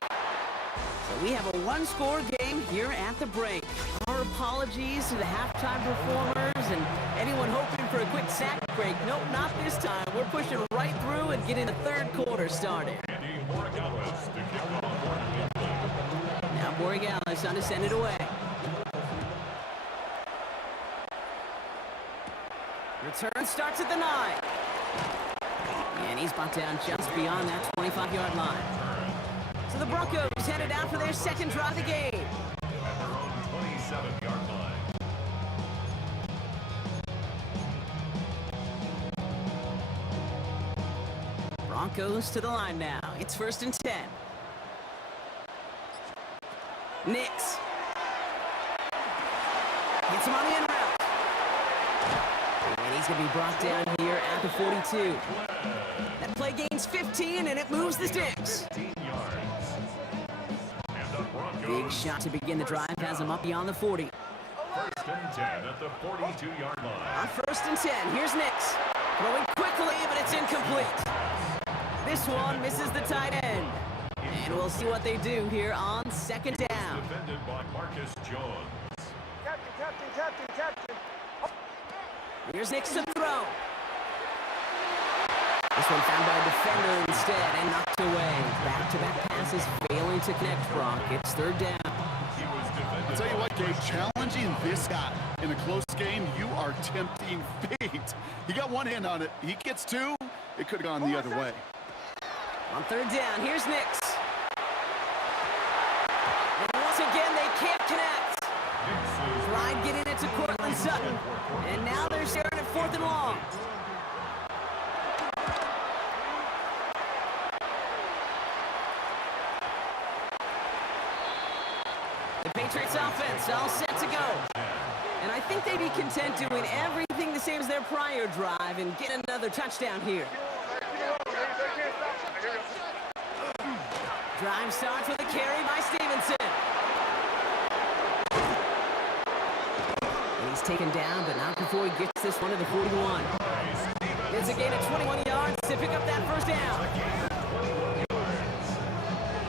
So we have a one-score game here at the break. Our apologies to the halftime performers and anyone hoping for a quick sack break. Nope, not this time. We're pushing right through and getting the third quarter started. Now Borregales on to send it away. Return starts at the 9. And he's brought down just beyond that 25-yard line. So the Broncos headed out for their second drive of the game. At their own 27-yard line. Broncos to the line now. It's 1st and 10. Nix. Gets him on the end route. And he's going to be brought down here at the 42. That play gains 15, and it moves the sticks. 15 yards. And the Broncos. Big shot to begin the drive has him up beyond the 40. 1st and 10 at the 42-yard line. On 1st and 10, here's Nix. Throwing quickly, but it's incomplete. This one misses the tight end. And we'll see what they do here on 2nd down. Defended by Marcus Jones. Captain. Here's Nix to throw. This one found by a defender instead and knocked away. Back-to-back passes failing to connect, Brock. It's 3rd down. He was defended. I'll tell you what, Gabe, challenging this guy in a close game, you are tempting fate. He got one hand on it. He gets two. It could have gone the other way. On 3rd down, here's Nix. And once again, they can't connect. Tried getting it to Cortland Sutton. And now they're sharing it 4th and long. The Patriots offense all set to go. And I think they'd be content doing everything the same as their prior drive and get another touchdown here. Drive starts with a carry by Stevenson. And he's taken down, but not before he gets this one to the 41. It's a gain of 21 yards to pick up that 1st down.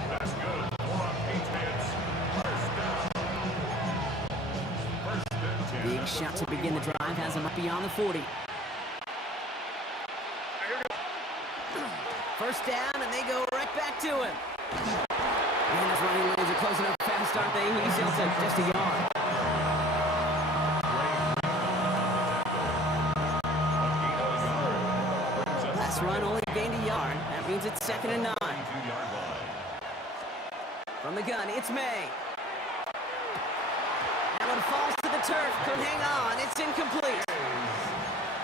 That's good for Patriots. 1st and 10. Big shot to begin the drive has him up beyond the 40. 1st down, and they go right back to him. And his running lanes are closing up fast, aren't they? He's out to just a yard. Last run only gained a yard. That means it's 2nd and 9. 2-yard line. From the gun, it's May. That one falls to the turf. Could hang on. It's incomplete.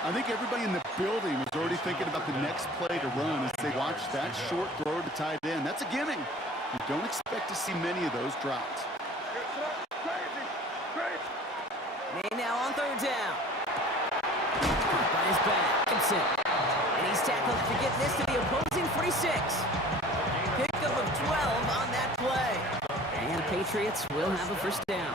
I think everybody in the building was already thinking about the next play to run as they watched that short throw to tight end. That's a gimme. You don't expect to see many of those drops. May now on 3rd down. By his back, Gibson. And he's tackled to get this to the opposing 46. Pickup of 12 on that play. And the Patriots will have a 1st down.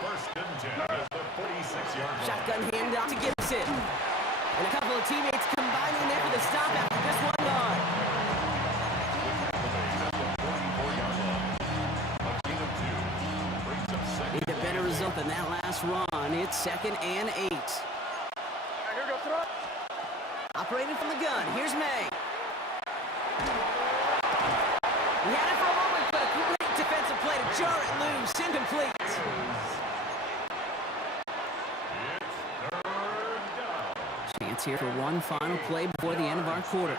1st and 10 at the 46-yard line. Shotgun handoff to Gibson. And a couple of teammates combining there for the stop after just 1 yard. Need a better result than that last run. It's 2nd and 8. Operating from the gun. Here's May. He had it for a moment, but a great defensive play to jar it loose. Incomplete. Chance here for one final play before the end of our quarter.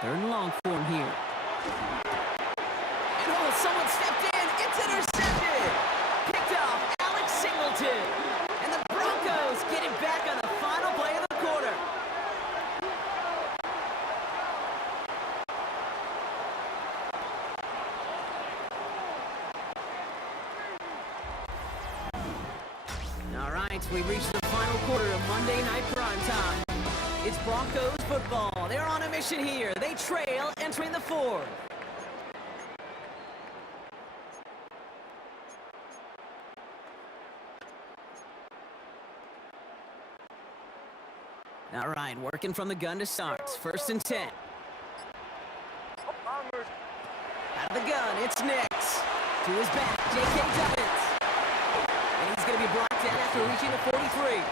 3rd and long for him here. And oh, someone stepped in. It's intercepted. Picked off Alex Singleton. And the Broncos get it back on the final play of the quarter. All right, we've reached the final quarter of Monday Night Primetime. It's Broncos football. They're on a mission here. They trail entering the 4th. All right, working from the gun to start. 1st and 10. Out of the gun, it's Nix. To his back, J.K. Dobbins. And he's going to be brought down after reaching the 43.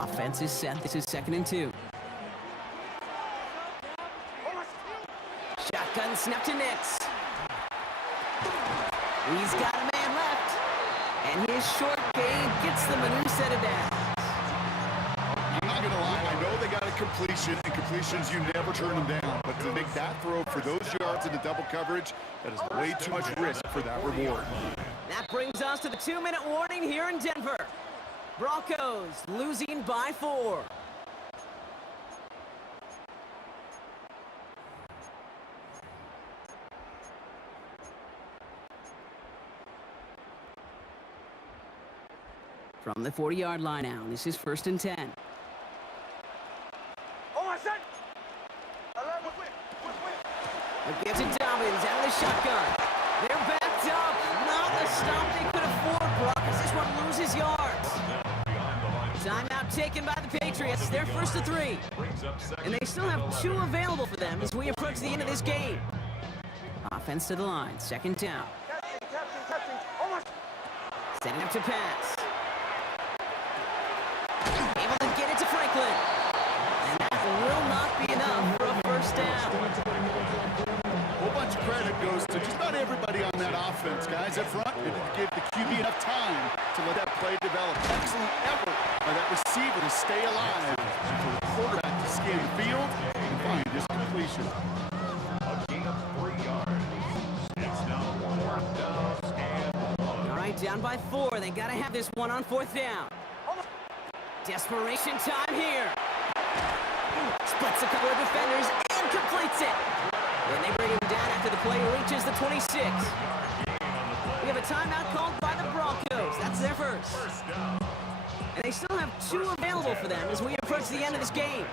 Offense is set. This is 2nd and 2. Shotgun snap to Nix. He's got a man left. And his short game gets them a new set of downs. I'm not going to lie. I know they got a completion, and completions, you never turn them down. But to make that throw for those yards into double coverage, that is way too much risk for that reward. That brings us to the 2-minute warning here in Denver. Broncos losing by 4. From the 40-yard line now, this is 1st and 10. Gives it Dobbins out of the shotgun. They're backed up. Not the stop they could afford, Brock, as this one loses yards. Timeout taken by the Patriots. They're 1st and 3. And they still have 2 available for them as we approach the end of this game. Offense to the line. 2nd down. Setting up to pass. Able to get it to Franklin. And that will not be enough for a 1st down. A whole bunch of credit goes to just about everybody on that offense. Guys up front, they didn't give the QB enough time to let that play develop. Excellent effort by that receiver to stay alive, and for the quarterback to scan the field and find his completion. A gain of 3 yards. It's now 4th down and 1. All right, down by 4. They got to have this one on 4th down. Desperation time here. Splits a couple of defenders and completes it. And they bring him down after the play reaches the 26. We have a timeout called by the Broncos. That's their first. And they still have 2 available for them as we approach the end of this game.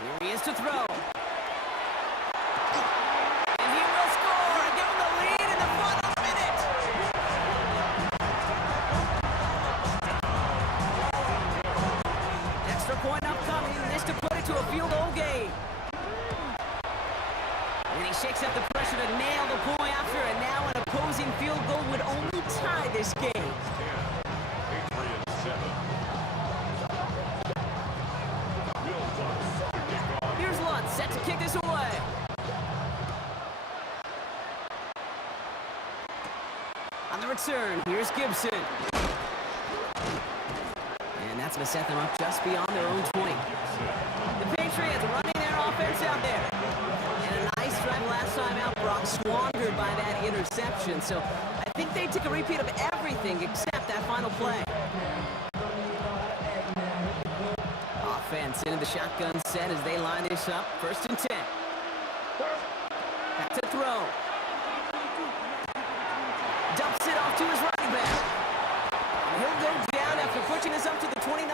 Here he is to throw. And he will score and give them the lead in the final minute. Extra point upcoming. This to put it to a field goal game. And he shakes up the pressure to nail the point after, and now an opposing field goal would only tie this game. Here's Lutz set to kick this away. On the return, here's Gibson. And that's going to set them up just beyond their own 20. The Patriots running their offense out there. And a nice drive last time out, Brock squandered by that interception. So I think they took a repeat of everything except that final play. Offense into the shotgun set as they line this up. 1st and 10. Back to throw. Dumps it off to his running back. And he'll go down after pushing this up to the 29.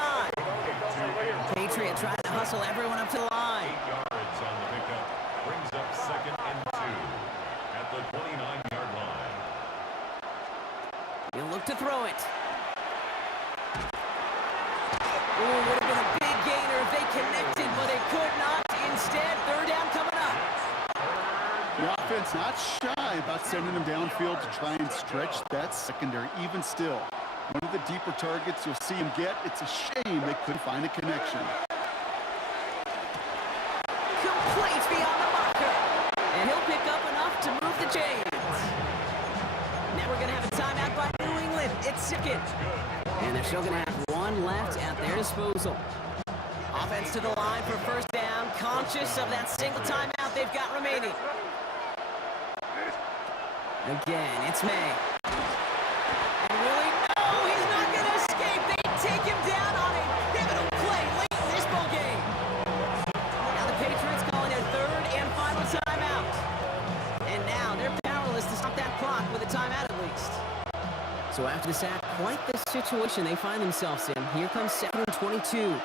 Patriot trying to hustle everyone up to the line. 8 yards on the pickup. Brings up 2nd and 2 at the 29-yard line. He'll look to throw it. Ooh, would have been a big gainer if they connected, but they could not. Instead, 3rd down coming up. The offense not shy about sending them downfield to try and stretch that secondary. Even still, one of the deeper targets you'll see him get. It's a shame they couldn't find a connection. Complete beyond the marker. And he'll pick up enough to move the chains. Now we're going to have a timeout by New England. It's 2nd. And they're still going to have 1 left at their disposal. Offense to the line for 1st down, conscious of that single timeout they've got remaining. Again, it's May. And really, no, he's not going to escape. They take him down on a pivotal play late in this ball game. Now the Patriots calling a 3rd and final timeout. And now they're powerless to stop that clock with a timeout at least. So after the sack, quite the situation they find themselves in. Here comes 2nd and 22.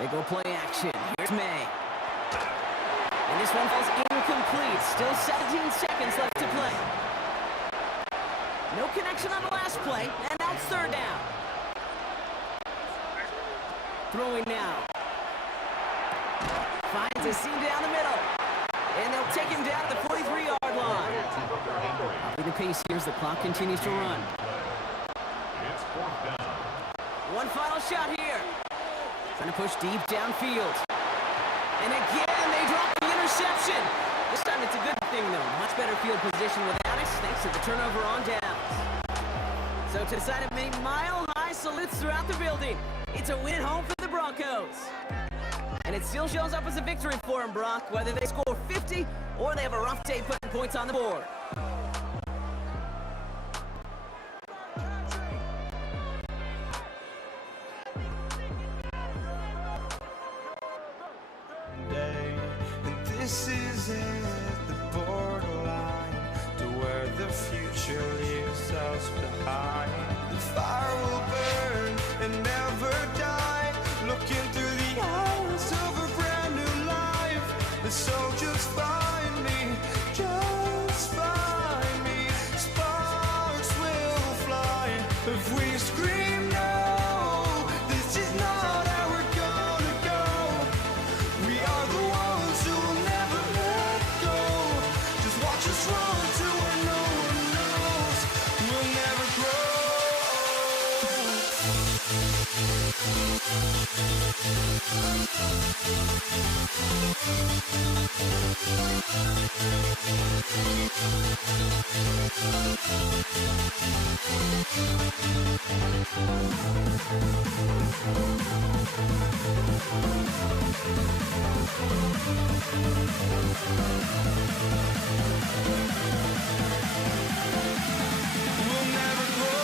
They go play action. Here's May. And this one falls incomplete. Still 17 seconds left to play. No connection on the last play, and now it's third down. Throwing now. Finds a seam down the middle. And they'll take him down at the 43-yard line. Upping the pace here as the clock continues to run. It's fourth down. One final shot here. Trying to push deep downfield. And again, they drop the interception. This time it's a good thing, though. Much better field position without it, thanks to the turnover on downs. So to decide it, many mile-high salutes throughout the building. It's a win at home for the Broncos. And it still shows up as a victory for them, Brock, whether they score 50 or they have a rough day putting points on the board. And this is it, the borderline to where the future leaves us behind. The fire will burn and never die, looking through the eyes of a brand new life. And so just find me, just find me. Sparks will fly if we scream no. This is not how we're gonna go. We are the ones who will never let go. Just watch us run to where no one knows. We'll never grow. We'll never grow. We'll never grow.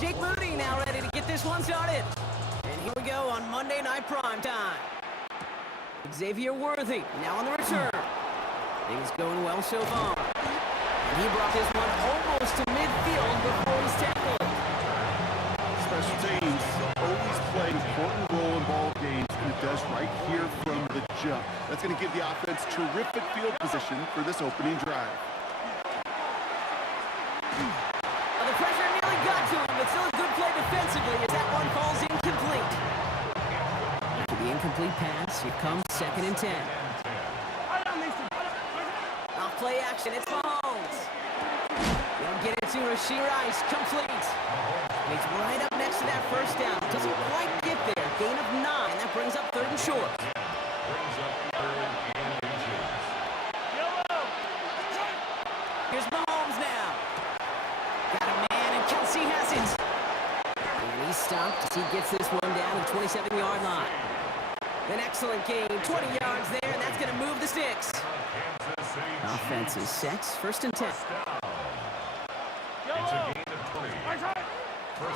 Jake Moody now ready to get this one started. And here we go on Monday Night Primetime. Xavier Worthy now on the return. Things going well so far. He brought this one almost to midfield before he's tackled. Special teams always play an important role in ball games, and it does right here from the jump. That's going to give the offense terrific field position for this opening drive. Well, the pressure nearly got to him, but still a good play defensively as that one falls incomplete. After the incomplete pass, here comes 2nd and 10. Off play action, it's Mahomes. They'll get it to Rashee Rice, complete. And he's right up next to that first down. Doesn't quite get there. Gain of 9. That brings up 3rd and short. Here's Mahomes now. Got a man, and Kelsey has it. And he's stopped as he gets this one down to the 27-yard line. An excellent gain, 20 yards there, and that's going to move the sticks. Offense is set, 1st and 10.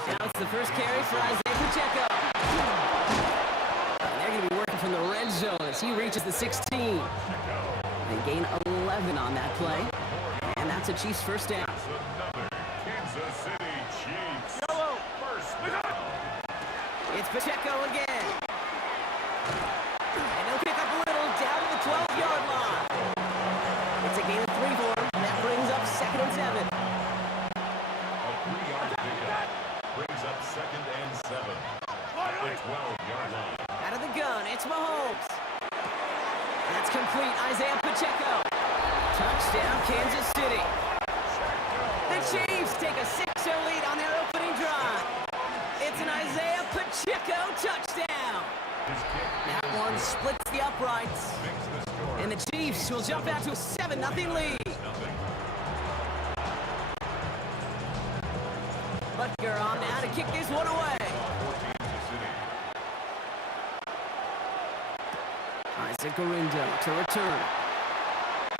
Now it's the first carry for Isaiah Pacheco. And they're going to be working from the red zone as he reaches the 16. They gain 11 on that play. And that's a Chiefs first down. Kansas City Chiefs. It's Pacheco again. And he'll pick up a little down to the 12-yard line. It's a gain of 3 for him. That brings up 2nd and 7. A 3-yard pickup brings up 2nd and 7 at the 12-yard line. Out of the gun, it's Mahomes. That's complete, Isaiah Pacheco. Touchdown, Kansas City. The Chiefs take a 6-0 lead on their opening drive. It's an Isaiah Pacheco touchdown. That one splits the uprights. And the Chiefs will jump out to a 7-0 lead. Butker on now to kick this one away. Isaac Gurindo to return.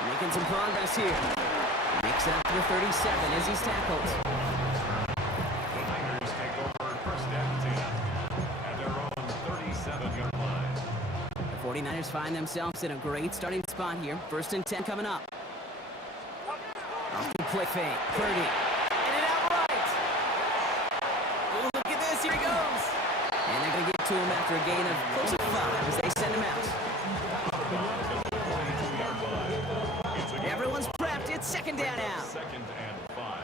Making some progress here. Makes it up to the 37 as he's tackled. The Niners take over 1st and 10 at their own 37-yard line. The 49ers find themselves in a great starting spot here. 1st and 10 coming up. Off the quick fake. Purdy. And it outright. Oh, look at this. Here he goes. And they're going to get to him after a gain of close to 5 as they send him out. Everyone's prepped. It's 2nd down now. 2nd and 5.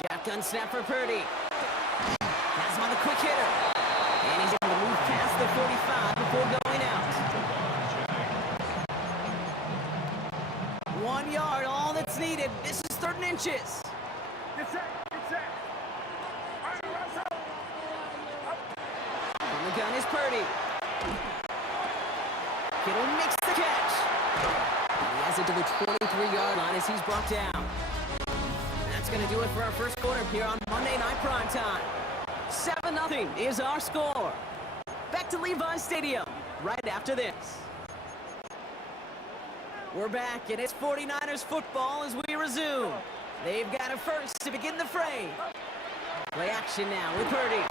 Shotgun snap for Purdy. Has him on the quick hitter. And he's able to move past the 45 before going out. 1 yard, all that's needed. This is 3rd and inches. On the gun is Purdy. Kittle makes the catch. And he has it to the 23-yard line as he's brought down. That's going to do it for our first quarter here on Monday Night Primetime. 7-0 is our score. Back to Levi's Stadium right after this. We're back, and it's 49ers football as we resume. They've got a first to begin the fray. Play action now with Purdy.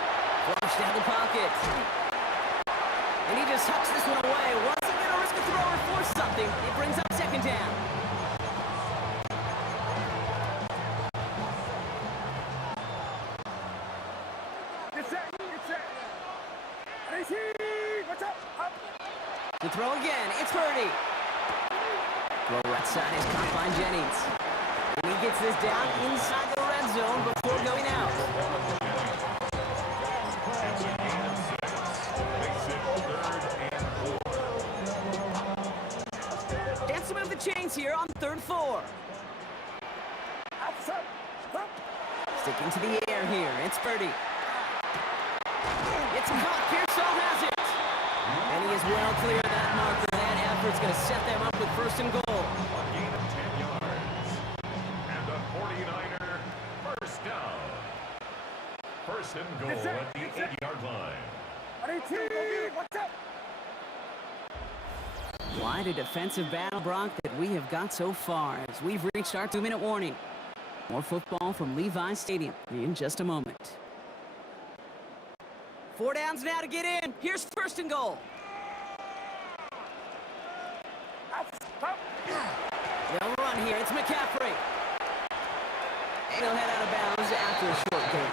Flush down the pocket. And he just tucks this one away. Once again, a risk of throw or force something. It brings up 2nd down. To throw again, it's Purdy. Throw right side is caught by Jennings. And he gets this down inside the red zone before going out. It's a gain of 6. Makes it 3rd and 4. Dance to move the chains here on 3rd and 4. Sticking to the air here, it's Purdy. It's caught, Pearsall has it. And he is well clear of that marker. That effort's going to set them up with 1st and goal. A gain of 10 yards. And the 49er first down. 1st and goal at the 8-yard line. Quite a defensive battle, Brock, that we have got so far as we've reached our 2-minute warning. More football from Levi's Stadium in just a moment. 4 downs now to get in. Here's 1st and goal. They'll run here. It's McCaffrey. And he'll head out of bounds after a short gain.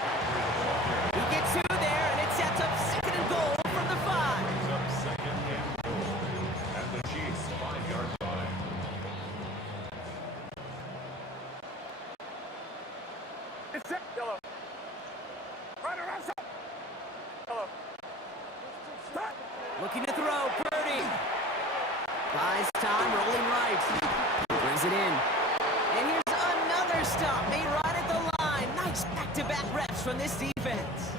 He gets 2 there, and it sets up 2nd and goal from the 5. Brings up 2nd and goal at the Chiefs' 5-yard line. It's set. Yellow. Right around. Yellow. Looking to throw. Purdy. Buys time, rolling right. Brings it in. And here's another stop made right at the line. Nice back-to-back reps from this defense.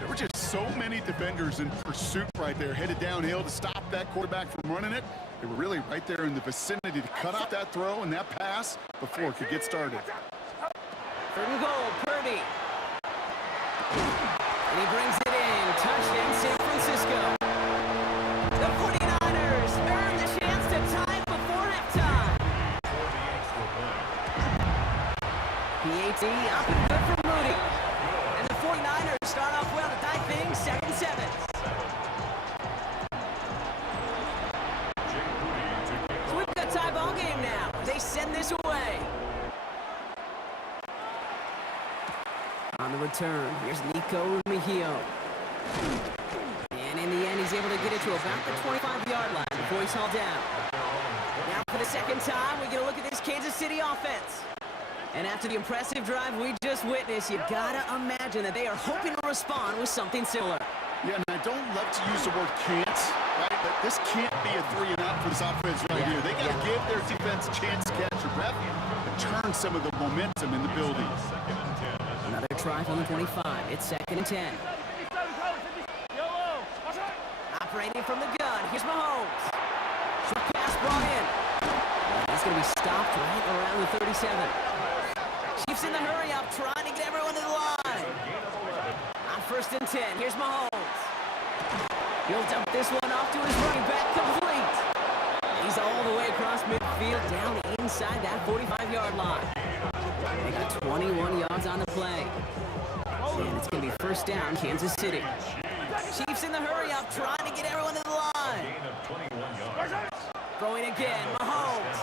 There were just so many defenders in pursuit right there, headed downhill to stop that quarterback from running it. They were really right there in the vicinity to cut out that throw and that pass before it could get started. 3rd and goal, Purdy. And he brings it in. Touchdown, San Francisco. The 49ers earn the chance to tie it before halftime. PAT up and good for Moody. And the 49ers start off well to tie things 7-7. So we've got a tie ball game now. They send this away. On the return, here's Nico Mejio. And in the end, he's able to get it to about the 25-yard line before he's hauled down. Now for the 2nd time, we get a look at this Kansas City offense. And after the impressive drive we just witnessed, you gotta imagine that they are hoping to respond with something similar. Yeah, and I don't love to use the word can't, right? But this can't be a 3 and out for this offense right here. They gotta give their defense a chance to catch their breath and turn some of the momentum in the building. Another try from the 25. It's 2nd and 10. Operating from the gun. Here's Mahomes. Short pass brought in. He's going to be stopped right around the 37. Chiefs in the hurry-up, trying to get everyone to the line. On 1st and 10, here's Mahomes. He'll dump this one off to his running back, complete. He's all the way across midfield, down inside that 45-yard line. They got 21 yards on the play. And it's going to be 1st down, Kansas City. Chiefs in the hurry-up, trying to get everyone to the line. Throwing again, Mahomes.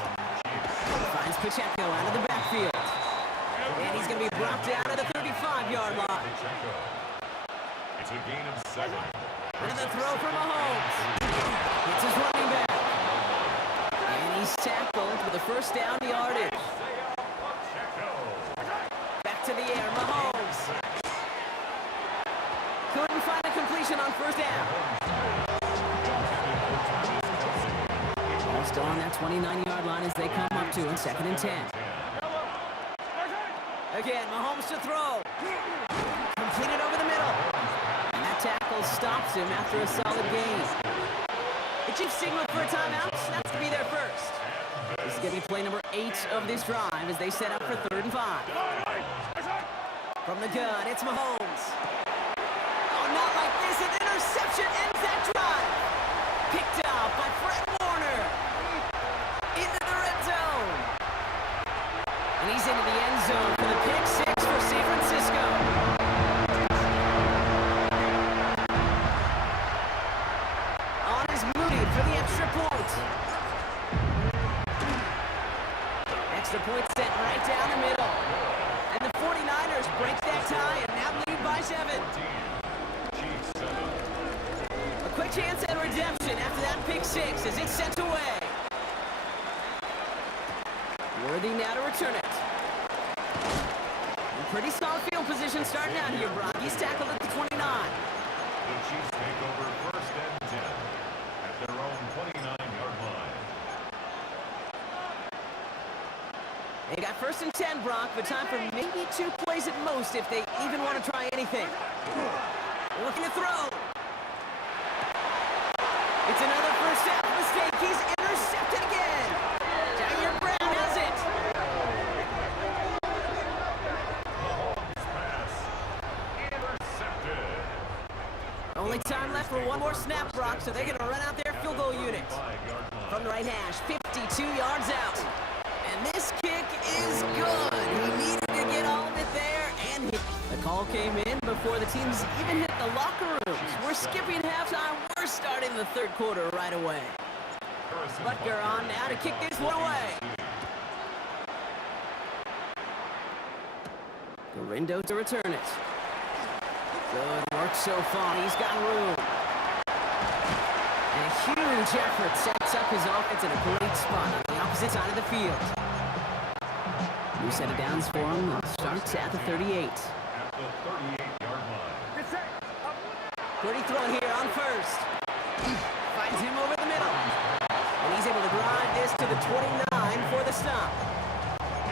Finds Pacheco out of the backfield. And he's going to be brought down to the 35-yard line. It's a gain of 7. Another throw for Mahomes. It's his running back. And he's tackled with a 1st down yardage. Back to the air, Mahomes. Couldn't find a completion on 1st down. Ball still on that 29-yard line as they come up to it, 2nd and 10. Again, Mahomes to throw. Completed over the middle. And that tackle stops him after a solid gain. The Chiefs signal for a timeout. Snaps to be there first. This is going to be play number 8 of this drive as they set up for 3rd and 5. From the gun, it's Mahomes. Oh, not like this. An interception ends that drive. Picked up by Fred Warner. Into the red zone. And he's into the end zone for the pick 6 for San Francisco. On is Moody for the extra point. Extra point sent right down the middle. And the 49ers break that tie and now lead by 7. A quick chance at redemption after that pick 6 as it's sent away. Worthy now to return it. And pretty solid field position starting out here, Brock. He's tackled at the 29. The Chiefs take over 1st and 10 at their own 29-yard line. They got 1st and 10, Brock, but time for maybe 2 plays at most if they even want to try anything. Looking to throw. It's another 1st down mistake. He's intercepted again. Jair Brown has it. Pass intercepted. Only time left for one more snap, Brock, so they're going to run out their field goal unit. 5-yard line. From the right hash, 52 yards out. And this kick is good. He needed to get all of it there, and the call came in before the teams even hit the locker rooms. We're skipping halftime. We're starting the 3rd quarter right away. Butker on now to kick this one away. Garindo to return it. Good work so far. He's got room. And a huge effort sets up his offense in a great spot on the opposite side of the field. New set of downs for him. Starts at the 38. At the 38-yard line. Get set. Up. Pretty throw here on first. Finds him over the middle. And he's able to drive this to the 29 for the stop.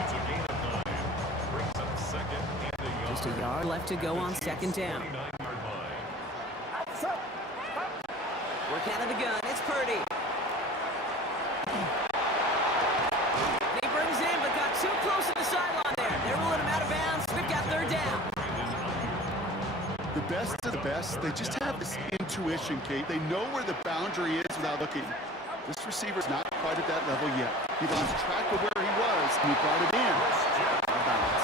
It's a gain of 9. Brings up second and a yard. Just a yard left to go on second down. 29-yard line. Outside. Up. Work out of the gun. It's Purdy. And he brings in, but got too close to the sideline there. They're ruling him out of bounds. We've got third down. The best of the best, they just have this intuition, Kate. They know where the boundary is without looking. This receiver's not quite at that level yet. He lost track of where he was, and he brought it in. Out of bounds.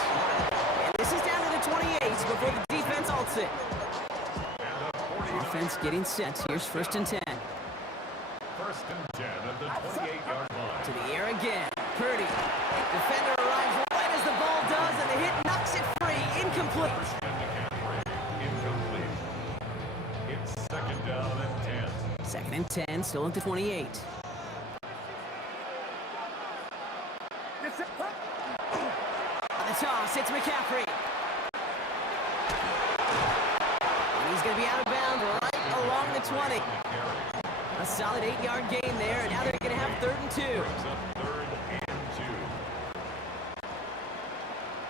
And this is down to the 28 before the defense halts it. Offense getting set. Here's first and 10. First and 10 at the 28-yard line. To the air again. Purdy. Defender arrives right as the ball does, and the hit knocks it free. Incomplete. Incomplete. It's second down and 10. Second and 10, still at the 28. Get set. Up. On the toss, it's McCaffrey. And he's going to be out of bounds right along the 20. A solid 8-yard gain there, and now they're going to have third and 2. Brings up third and 2.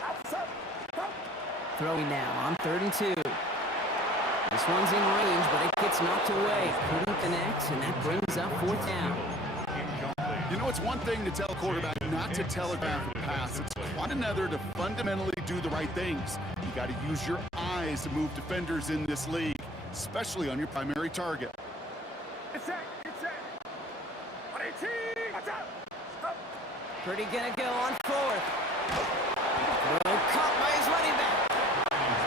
Outside. Up. Throwing now on third and 2. This one's in range, but it gets knocked away. Couldn't connect, and that brings up fourth down. You know, it's one thing to tell a quarterback not to telegraph a pass. It's quite another to fundamentally do the right things. You got to use your eyes to move defenders in this league, especially on your primary target. Get set. Get set. 118. Watch out. Up. Purdy going to go on fourth. Throw caught by his running back.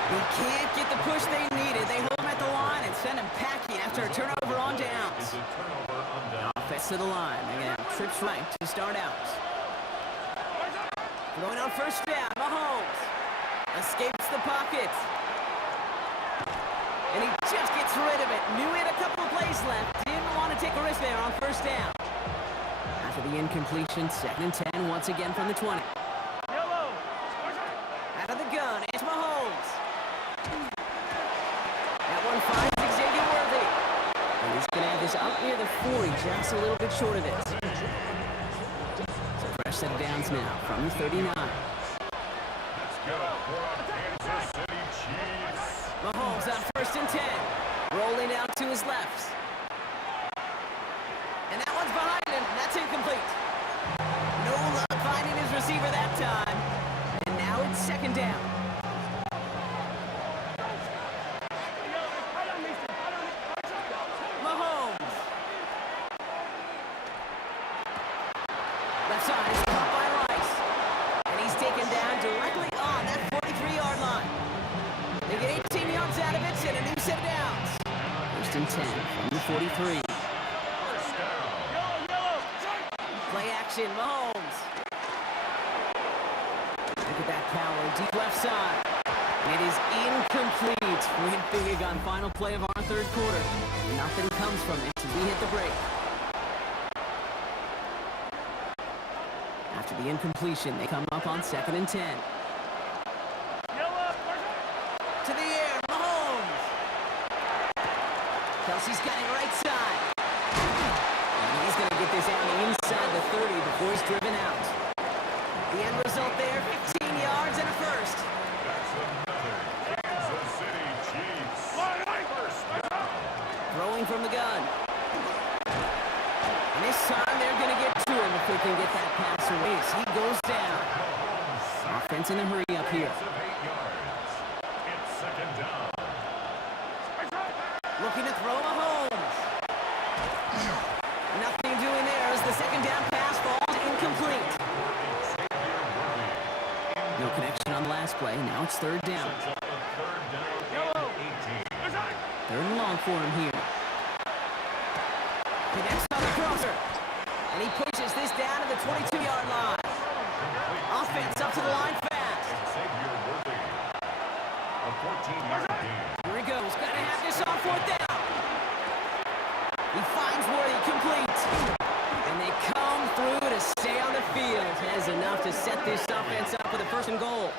He can't get the push they needed. They hold him at the line and send him packing after a turnover on downs. It's a turnover on down. Offense to the line. They're going to have trips right to start out. Going on first down, Mahomes escapes the pocket. And he just gets rid of it. Knew he had a couple of plays left. Didn't want to take a risk there on first down. After the incompletion, second and 10 once again from the 20. Yellow. Out of the gun, it's Mahomes. That one finds Xavier Worthy. And he's going to have this up near the 40, just a little bit short of it. So fresh set of downs now from the 39. Let's go for a Kansas City Chiefs. Mahomes on first and 10. Rolling out to his left. And that one's behind him. That's incomplete. No luck finding his receiver that time. And now it's second down. Mahomes. Left side is caught by Rice. And he's taken down directly on that 43-yard line. They get 18 yards out of it and a new set of downs. First and 10 from the 43. First down. Play action, Mahomes. Look at that power, deep left side. And it is incomplete. Went big on final play of our third quarter. Nothing comes from it as we hit the break. After the incompletion, they come up on second and 10. To the air, Mahomes. Kelsey's got it right side. And he's going to get this out inside the 30 before he's driven out. The end result there, 15 yards and a first. That's another Kansas City Chiefs. First down. Throwing from the gun. And this time they're going to get to him if they can get that pass away as he goes down. Offense in a hurry up here. Of 8 yards. It's second down. Looking to throw Mahomes. Nothing doing there as the second down pass falls incomplete. No connection on the last play. Now it's third down. Sets up a third down and 18. Third and long for him here. Connects on the crosser. And he pushes this down to the 22-yard line. Offense up to the line fast. Xavier Worthy. 15-yard gain. Here he goes. Got to have this on fourth down. He finds Worthy, complete. And they come through to stay on the field. Has enough to set this offense up with a first and goal.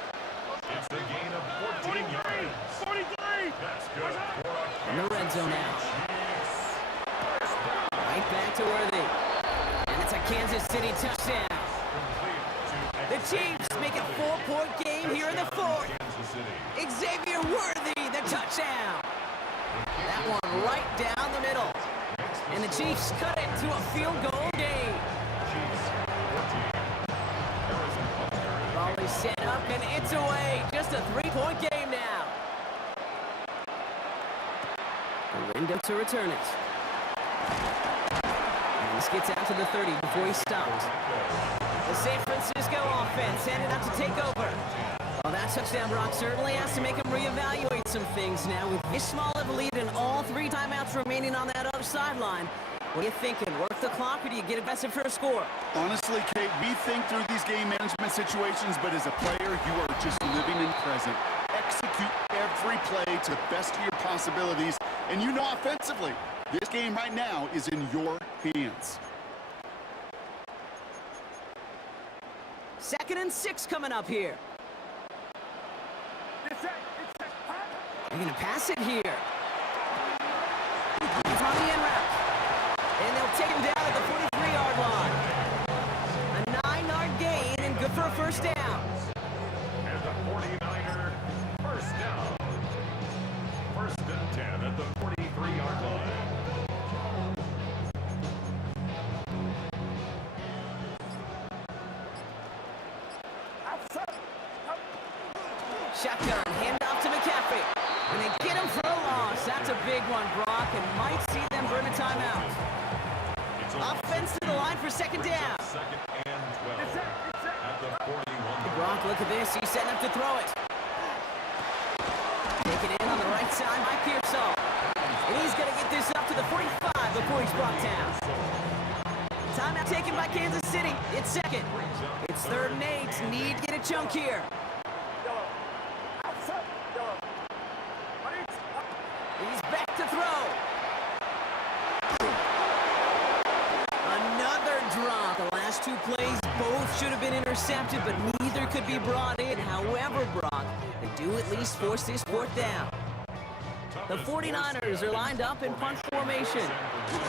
It's a gain of 14 yards. 43! That's good. In the red zone now. Right back to Worthy. And it's a Kansas City touchdown. The Chiefs make it a 4-point game here in the fourth. Kansas City. Xavier Worthy, the touchdown. That one right down the middle. And the Chiefs cut it to a field goal game. Chiefs 14. Harrison Butker. Ball is set up and it's away. Just a 3-point game now. Lindo to return it. And this gets out to the 30 before he stopped. The San Francisco offense headed out to take over. Well, that touchdown, Brock, certainly has to make him reevaluate some things now. With this small of a lead and all 3 timeouts remaining on that other sideline, what are you thinking? Work the clock or do you get aggressive for a score? Honestly, Kate, we think through these game management situations, but as a player, you are just living in present. Execute every play to the best of your possibilities, and you know offensively, this game right now is in your hands. 2nd and 6 coming up here. It's set. They're going to pass it here. It's on the end route. And they'll take him down at the 43-yard line. A 9-yard gain and good for a first down. And the 49er first down. 1st and 10 at the 43-yard line. Outside. Shotgun, hand off to McCaffrey. And they get him for a loss. That's a big one, Brock, and might see them burn a timeout. It's Offense to the line for 2nd down. 2nd and 12 at the 41. Brock, look at this. He's setting up to throw it. Taken in on the right side by Pearsall. And he's going to get this up to the 45 before he's brought down. Timeout taken by Kansas City. It's 2nd. It's 3rd and 8. Need to get a chunk here. Outside. He's back to throw. Another drop. The last 2 plays both should have been intercepted, but neither could be brought in. However, Brock, they do at least force this 4th down. The 49ers are lined up in punt formation.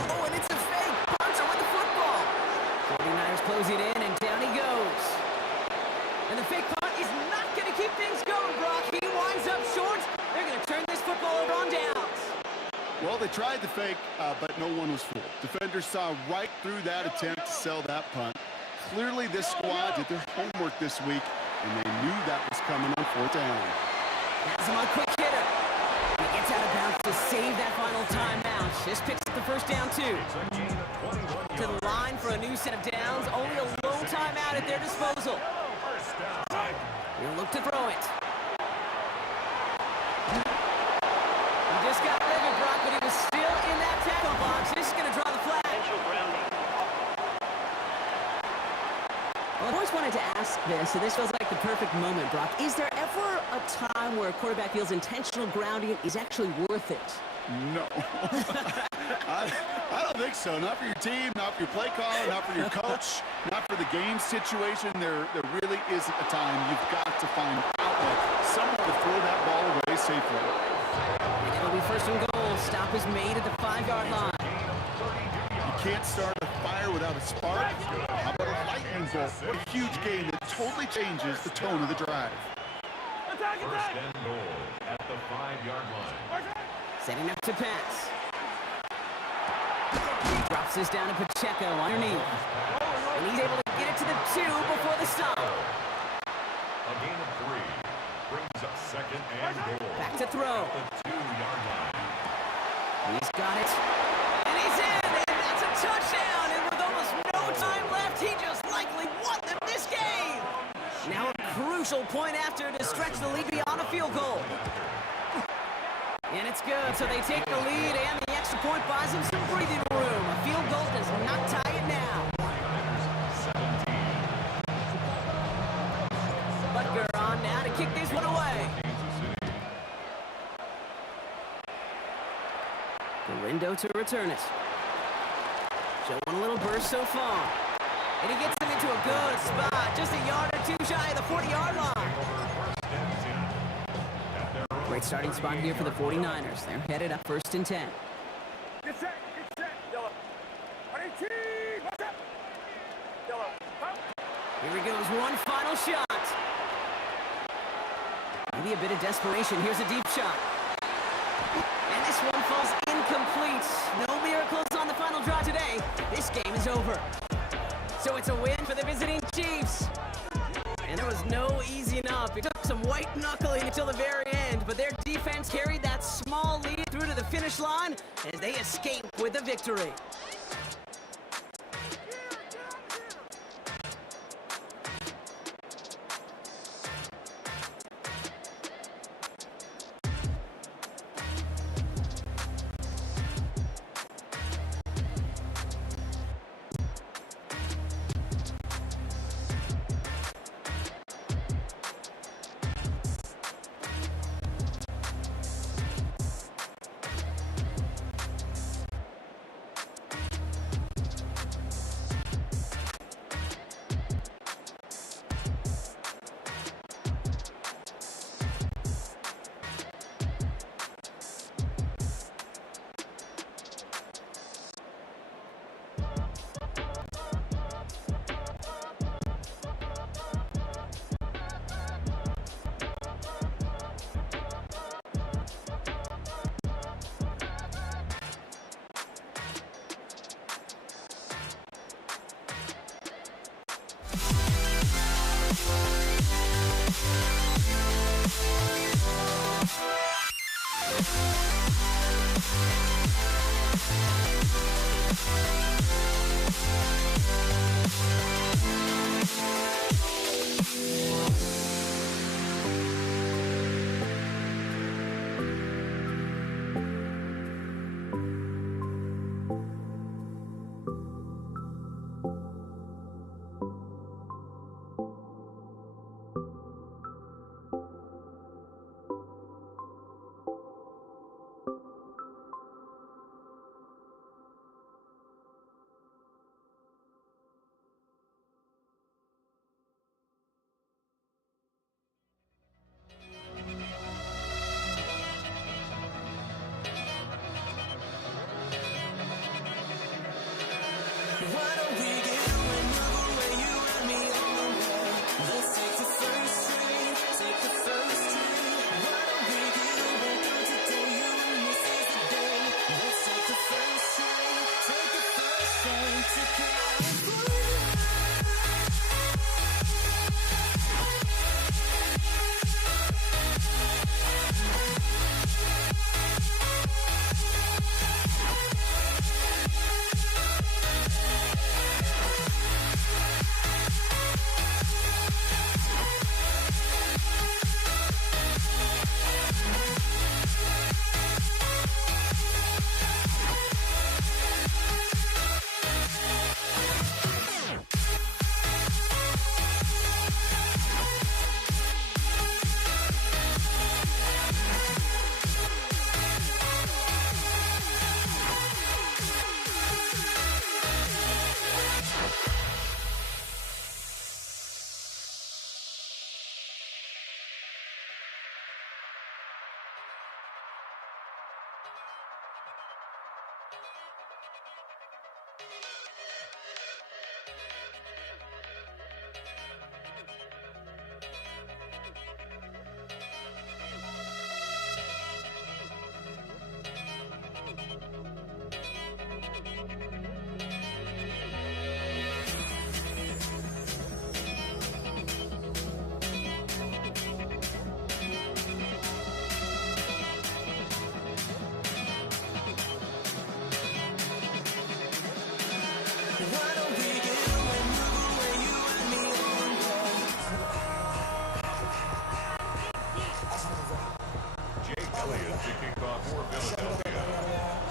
Oh, and it's a fake. Punter with the football. 49ers close it in, and down he goes. And the fake punt is not going to keep things going, Brock. He winds up short. They're going to turn this football over on downs. Well, they tried the fake, but no one was fooled. Defenders saw right through that attempt to sell that punt. Clearly, this squad did their homework this week, and they knew that was coming on 4th down. That's him on a quick hitter. He gets out of bounds to save that final timeout. This picks up the first down, too. To the line for a new set of downs. Only a low timeout at their disposal. He'll look to throw it. He just got rid of it, Brock, but he was still in that tackle box. This is going to draw the flag. Well, I've always wanted to ask this, and this feels like the perfect moment, Brock. Is there ever a time where a quarterback feels intentional grounding is actually worth it? No. I don't think so. Not for your team, not for your play caller, not for your coach, not for the game situation. There really isn't a time. You've got to find an outlet, someone to throw that ball away safely. And it'll be 1st and goal. Stop is made at the 5-yard line. You can't start a fire without a spark. How about a lightning bolt? What a huge game that totally changes the tone of the drive. Attack. 1st and goal at the 5-yard line. Setting up to pass. He drops this down to Pacheco underneath. And he's able to get it to the 2 before the stop. A gain of 3 brings up 2nd and goal. Back to throw. At the 2-yard line. He's got it. And he's in. And that's a touchdown. And with almost no time left, he just likely won them this game. Now a crucial point after to stretch the lead beyond a field goal. And it's good, so they take the lead, and the extra point buys them some breathing room. A field goal does not tie it now. Butker on now to kick this one away. Lindo to return it. Showing a little burst so far. And he gets them into a good spot. Just a yard or two shy of the 40-yard line. Great starting spot here for the 49ers. They're headed up 1st and 10. Get set, yellow. On 18, what's up? Yellow, up. Here he goes, one final shot. Maybe a bit of desperation. Here's a deep shot. And this one falls incomplete. No miracles on the final draw today. This game is over. So it's a win for the visiting Chiefs. And there was no easing up. It took some white knuckling until the very end, but their defense carried that small lead through to the finish line as they escape with the victory.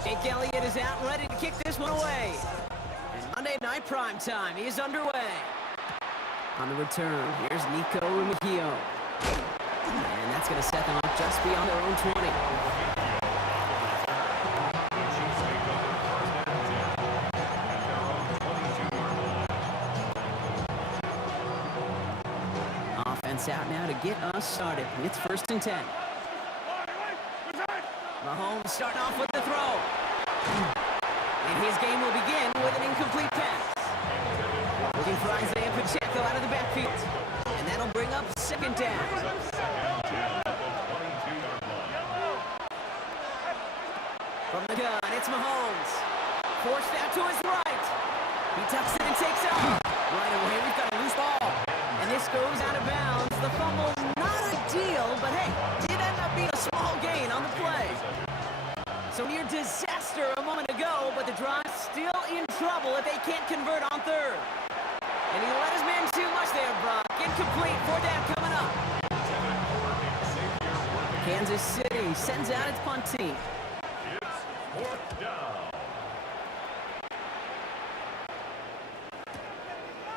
Jake Elliott is out and ready to kick this one away. And Monday Night Prime Time is underway. On the return, here's Nico Rumahio. And that's going to set them up just beyond their own 20. defense out now to get us started. It's 1st and 10. Mahomes starting off with the throw. And his game will begin with an incomplete pass. Looking for Isaiah Pacheco out of the backfield. And that'll bring up 2nd down. From the gun, it's Mahomes. Forced out to his right. He tucks it and takes off. Right away, we've got a loose ball. And this goes out of bounds. The fumble, not ideal, but hey, did end up being a small gain on the play. So near disaster a moment ago, but the drive's still in trouble if they can't convert on 3rd. And he let his man too much there, Brock. Incomplete, 4th down coming up. Kansas City sends out its punt team. It's 4th down.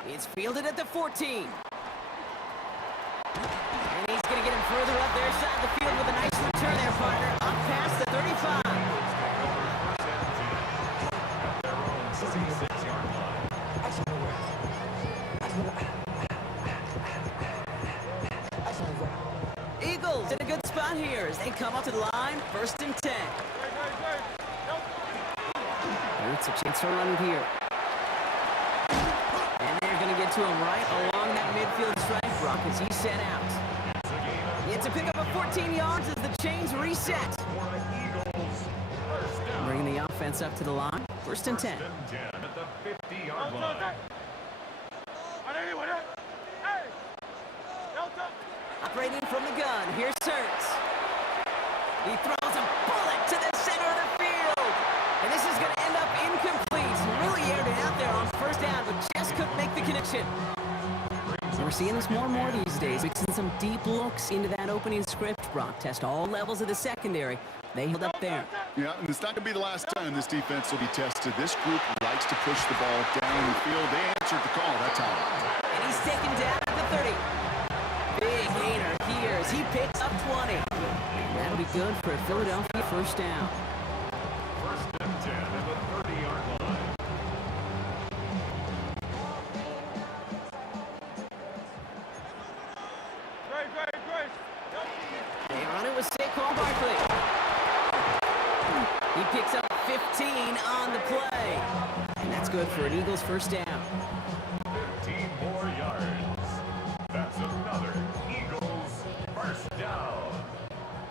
It's fielded at the 14. And he's going to get him further up their side of the field with a nice return there, partner. Up past the 35. Eagles in a good spot here as they come up to the line. 1st and 10. It's a chance to run here. And they're going to get to him right along that midfield stripe, Brock, as he set out. It's a pickup of 14 yards as the chains reset. Bringing the offense up to the line. 1st and 10. At the 50-yard line. Operating from the gun, here's Hurts. He throws a bullet to the center of the field. And this is going to end up incomplete. Really aired it out there on 1st down, but just couldn't make the connection. We're seeing this more and more these days. Mixing some deep looks into that opening script. Brock test all levels of the secondary. They held up there. Yeah, and it's not going to be the last time this defense will be tested. This group likes to push the ball down the field. They answered the call that time. And he's taken down at the 30. Big gainer here as he picks up 20. That'll be good for a Philadelphia 1st down. 1st and 10 at the 30-yard line. They run it with Saquon Barkley. He picks up 15 on the play. And that's good for an Eagles 1st down. 15 more yards. That's another Eagles 1st down.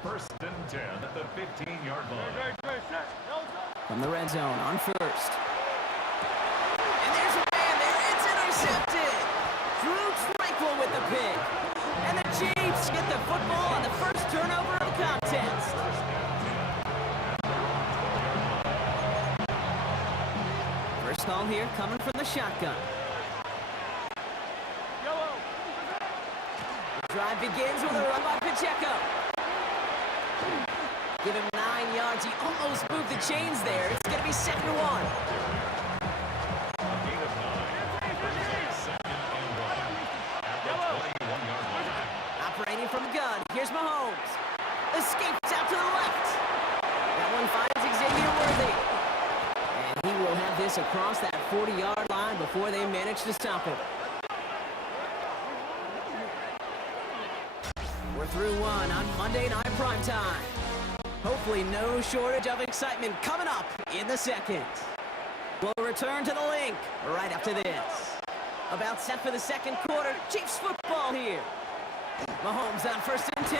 1st and 10 at the 15-yard line. From the red zone on 1st. And there's a man there. It's intercepted. Drew Tranquill with the pick. And the Chiefs get the football on the 1st turnover of the contest. First call here coming from the shotgun. The drive begins with a run by Pacheco. Give him 9 yards. He almost moved the chains there. It's going to be 2nd and 1. Operating from the gun. Here's Mahomes. Escapes out to the left. That one finds Xavier Worthy. And he will have this across that 40-yard line before they manage to stop him. We're through one on Monday Night Primetime. Hopefully no shortage of excitement coming up in the 2nd. We'll return to the link right after this. About set for the 2nd quarter. Chiefs football here. Mahomes on 1st and 10.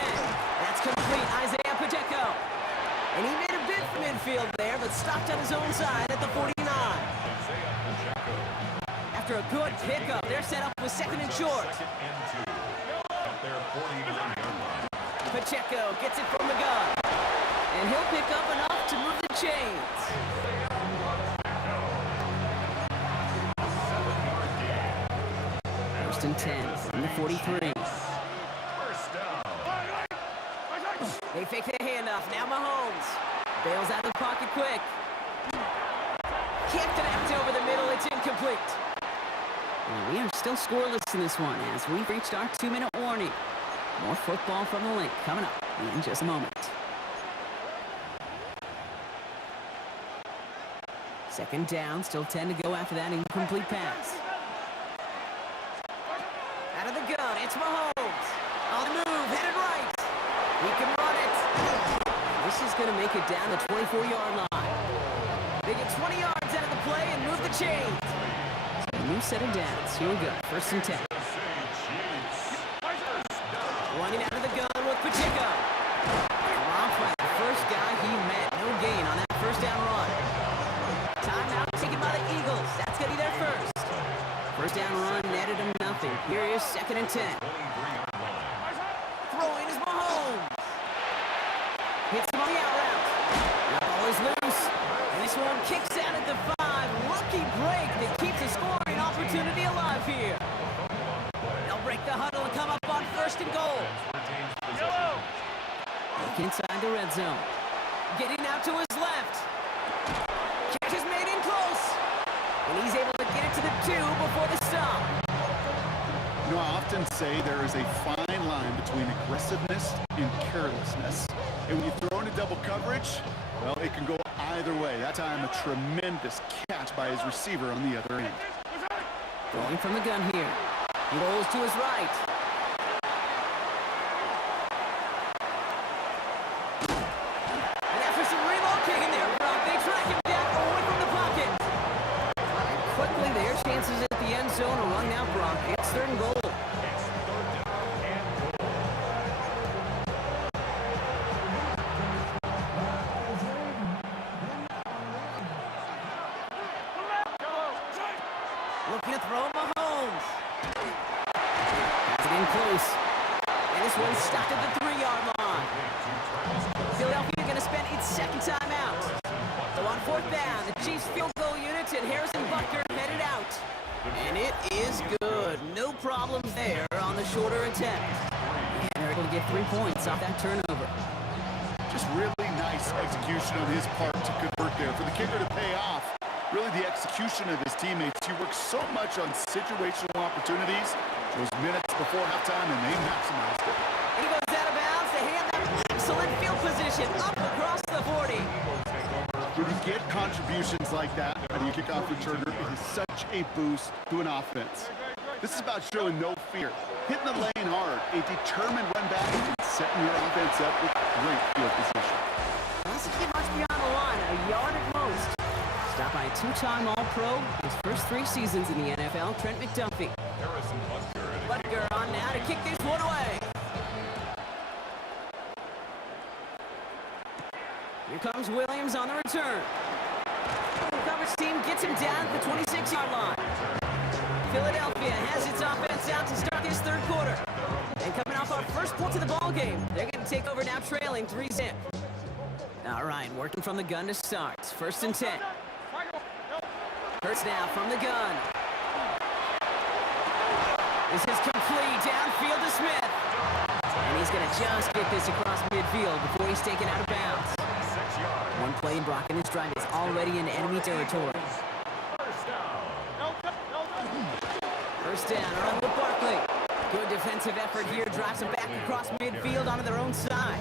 That's complete. Isaiah Pacheco. And he made a bid for midfield there, but stopped on his own side at the 49. After a good pickup, they're set up with 2nd and short. Pacheco gets it from the gun. And he'll pick up enough to move the chains. First and 10 from the 43. They fake the handoff. Now Mahomes bails out of the pocket quick. Can't connect over the middle. It's incomplete. And we are still scoreless in this one as we've reached our 2-minute warning. More football from the link coming up in just a moment. 2nd down, still 10 to go after that incomplete pass. Out of the gun, it's Mahomes. going to make it down the 24-yard line. They get 20 yards out of the play and move the chains. So a new set of downs. Here we go. 1st and 10. Running out of the gun with Pacheco. Dropped by the first guy he met. No gain on that first down run. Timeout taken by the Eagles. That's going to be their first. First down run netted him nothing. Here is 2nd and 10. Throwing is Mahomes. Hits him on the out route. That ball is loose. And this one kicks out at the 5. Lucky break that keeps the scoring opportunity alive here. They'll break the huddle and come up on 1st and goal. Back inside the red zone. Getting out to his left. Catch is made in close. And he's able to get it to the 2 before the stop. You know, I often say there is a fine line between aggressiveness and carelessness. And when you throw into double coverage, well, it can go either way. That time, a tremendous catch by his receiver on the other end. Throwing from the gun here. He rolls to his right. And after some relocating there, Brock, they track him down away from the pocket. And quickly, their chances at the end zone are run out, Brock. It's 3rd and goal. Looking to throw Mahomes. Has it in close. And this one's stopped at the 3-yard line. Philadelphia going to spend its 2nd timeout. So on 4th down, the Chiefs field goal unit and Harrison Butker headed out. And it is good. No problems there on the shorter attempt. And they're able to get 3 points off that turnover. Just really nice execution on his part to convert there. For the kicker to pay off, really the execution of his teammates. He works so much on situational opportunities those minutes before halftime, and they maximized it. He goes out of bounds to hand them excellent field position up across the 40. When you get contributions like that out of your kickoff returner, it is such a boost to an offense. This is about showing no fear, hitting the lane hard, a determined run back, and setting your offense up with great field position. Doesn't get much beyond the line, a yard at most. Stopped by a 2-time All-Pro, his first 3 seasons in the NFL, Trent McDuffie. Harrison Butker on now to kick this one away. Here comes Williams on the return. The coverage team gets him down at the 26-yard line. Philadelphia has its offense out to start this 3rd quarter. And coming off our first point of the ball game, they're going to take over now trailing 3-zip. All right, working from the gun to start. 1st and 10. Hurts now from the gun. This is complete downfield to Smith. And he's going to just get this across midfield before he's taken out of bounds. 1 play in Brock and his drive is already in enemy territory. First down, run with Barkley. Good defensive effort here, drives him back across midfield onto their own side.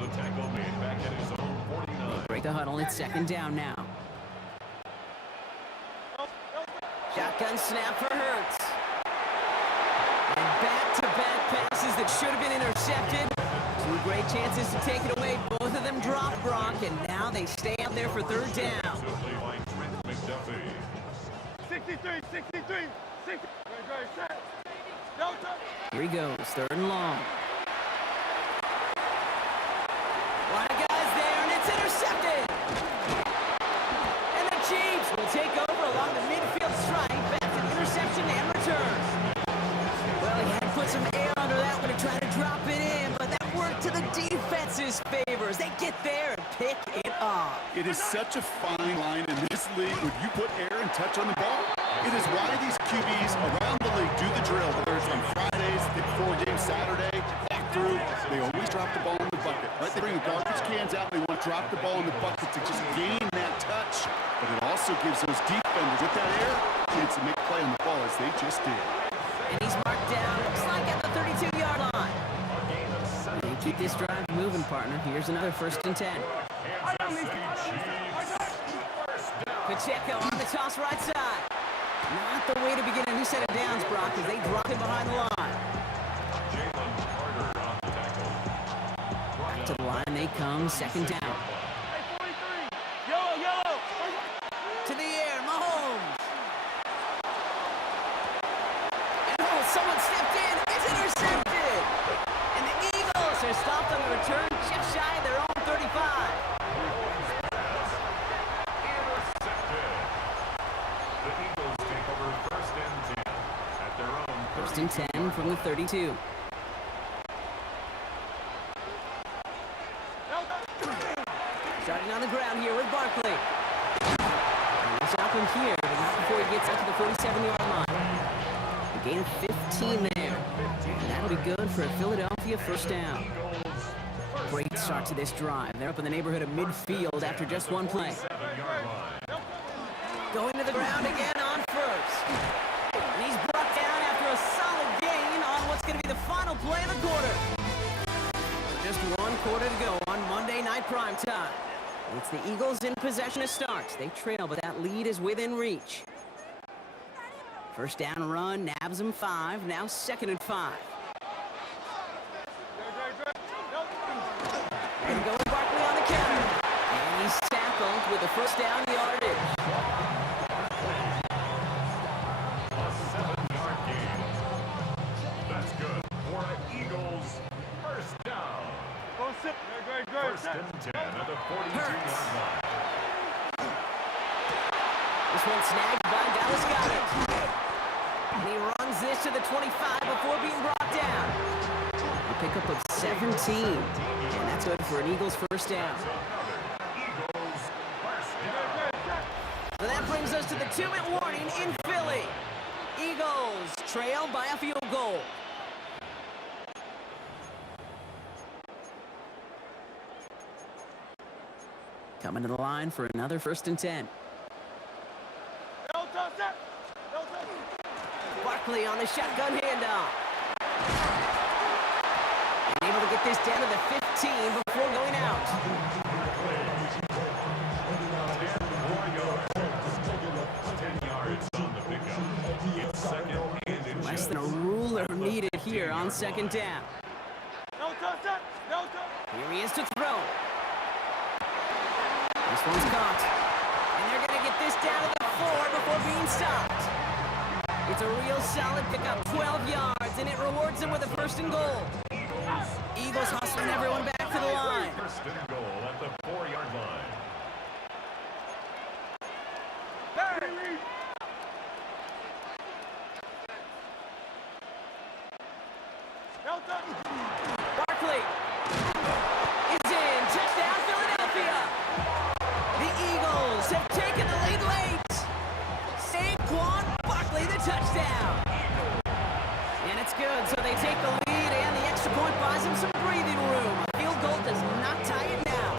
The tackle made back at his own 49. Break the huddle, it's 2nd down now. Shotgun snap for Hurts. And back-to-back passes that should have been intercepted. 2 great chances to take it away. Both of them dropped, Brock, and now they stay out there for 3rd down. 63, 63, 60. Here he goes, 3rd and long. Line of guys there, and it's intercepted. And the Chiefs will take over along the midfield stripe after the interception and return. Well, he had to put some air under that one to try to drop it in, but that worked to the defense's favors. They get there and pick it off. It is such a fine line in this league when you put air and touch on the ball. It is why these QBs around the league do the drill, whether it's on Fridays, the 4-game Saturday, back through, they always drop the ball in the bucket. Right? They bring the garbage cans out, and they want to drop the ball in the bucket to just gain that touch. But it also gives those defenders with that air a chance to make a play on the ball as they just did. And he's marked down, looks like at the 32-yard line. And keep this drive moving, partner. Here's another 1st and 10. Pacheco on the toss right side. Not the way to begin a new set of downs, Brock, as they drop him behind the line. Back to the line they comes second down. Hey, 43. Yellow. To the air, Mahomes. And oh, someone stepped in. It's intercepted. And the Eagles are stopped on the return just shy of their own 35. Intercepted. The Eagles take over first and 10 at their own First and 10 from the 32. Starting on the ground here with Barkley. He's out from here, but not before he gets out to the 47-yard line. A gain of 15 there. And that'll be good for a Philadelphia first down. Great start to this drive. They're up in the neighborhood of midfield after just one play. 7-yard line. Going to the ground again on first. And he's brought down after a solid gain on what's going to be the final play of the quarter. Just one quarter to go on Monday Night Primetime. It's the Eagles in possession to start. They trail, but that lead is within reach. First down run, nabs them 5. Now second and 5. And going Barkley on the counter. And he's tackled with the first down yardage. A 7-yard gain. That's good for the Eagles. First down. First and 10 at the 42-yard line. This one snagged by Dallas Goedert. And he runs this to the 25 before being brought down. A pickup of 17. And that's good for an Eagles first down. Eagles first down. So that brings us to the 2-minute warning in Philly. Eagles trail by a field goal. Coming to the line for another first and 10. Barkley on the shotgun handoff. And able to get this down to the 15 before going out. 10 yards on the pickup. It's second and inches. Less than a ruler needed here on second down. Here he is to throw. This one's caught. And they're going to get this down to the 4 before being stopped. It's a real solid pickup, 12 yards, and it rewards them with a first and goal. Eagles hustling everyone back to the line. First and goal at the 4-yard line. Barkley is in. Touchdown, Philadelphia. The Eagles have taken the lead late. Saquon Barkley, the touchdown. And it's good, so they take the lead, and the extra point buys them some breathing room. A field goal does not tie it now.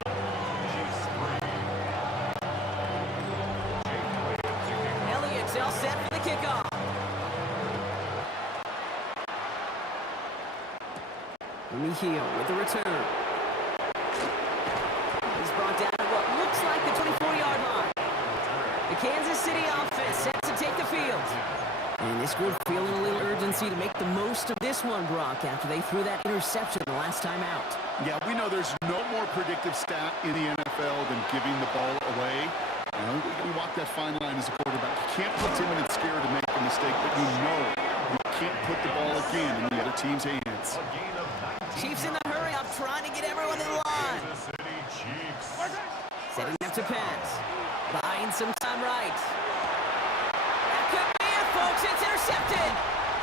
Elliott's all set for the kickoff. Hill with the return. He's brought down at what looks like the 24-yard line. The Kansas City offense set to take the field. And this group feeling a little urgency to make the most of this one, Brock, after they threw that interception the last time out. Yeah, we know there's no more predictive stat in the NFL than giving the ball away. You walk that fine line as a quarterback. You can't put timid and scared to make a mistake, but you know you can't put the ball again in the other team's hands. Chiefs in the hurry up, trying to get everyone in line. Kansas City Chiefs. Setting up to pass. Buying some time right. That could be it, folks. It's intercepted.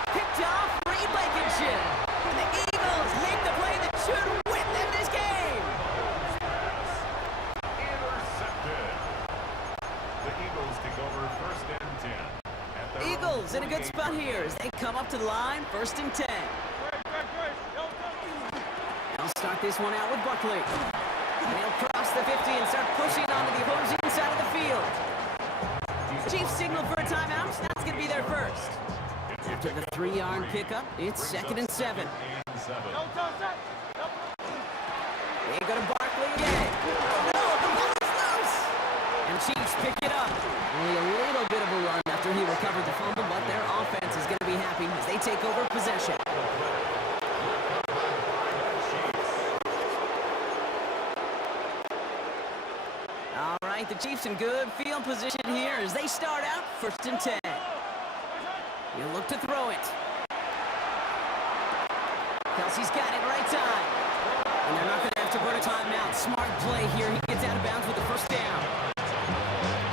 Picked off Reed Blankenship. And the Eagles make the play that should win them this game. Intercepted. The Eagles take over first and 10. At their Eagles own in a good 48. spot here as they come up to the line, first and 10. They'll start this one out with Barkley. And they'll cross the 50 and start pushing onto the opposing side of the field. Chiefs signal for a timeout. That's going to be their first. After the 3-yard pickup, it's second and 7. And 7. They go to Barkley again. No, the ball is loose. And Chiefs pick it up. Only a little bit of a run after he recovered the fumble, but their offense is going to be happy as they take over possession. Chiefs in good field position here as they start out 1st and 10. You look to throw it. Kelsey's got it right time. And they're not going to have to burn a timeout. Smart play here. He gets out of bounds with the 1st down.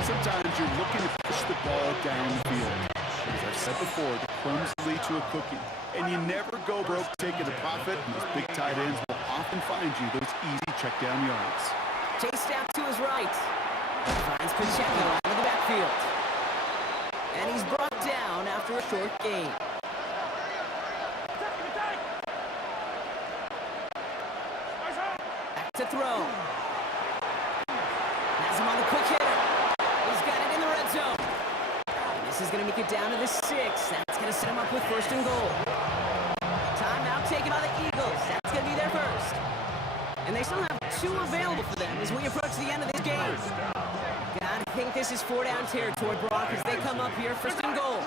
Sometimes you're looking to push the ball downfield. As I've said before, the crumbs lead to a cookie. And you never go broke taking a profit, and those big tight ends will often find you those easy check down yards. Chased out to his right. Finds Pacheco out of the backfield. And he's brought down after a short gain. Back to throw. Has him on the quick hitter. He's got it in the red zone. And this is going to make it down to the 6. That's going to set him up with 1st and goal. Timeout taken by the Eagles. That's going to be their first. And they still have 2 available for them as we approach the end of this game. Gotta think this is 4-down territory, Brock, as they come up here 1st and goal.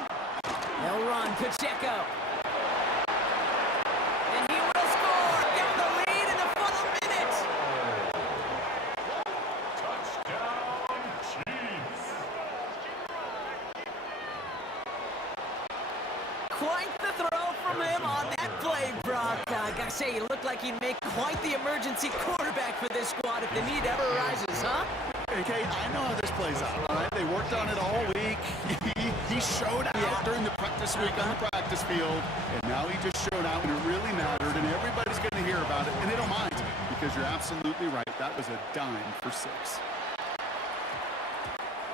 They'll run. Pacheco. And he will score. Give him the lead in the final minute. Touchdown, Chiefs. Quite the throw from him on that play, Brock. I gotta say, he looked like he'd make quite the emergency quarterback for this squad if the need ever arises, huh? Hey, Kate, I know how this plays out, all right? They worked on it all week. He showed out during the practice week on the practice field, and now he just showed out when it really mattered, and everybody's going to hear about it, and they don't mind, because you're absolutely right. That was a dime for 6.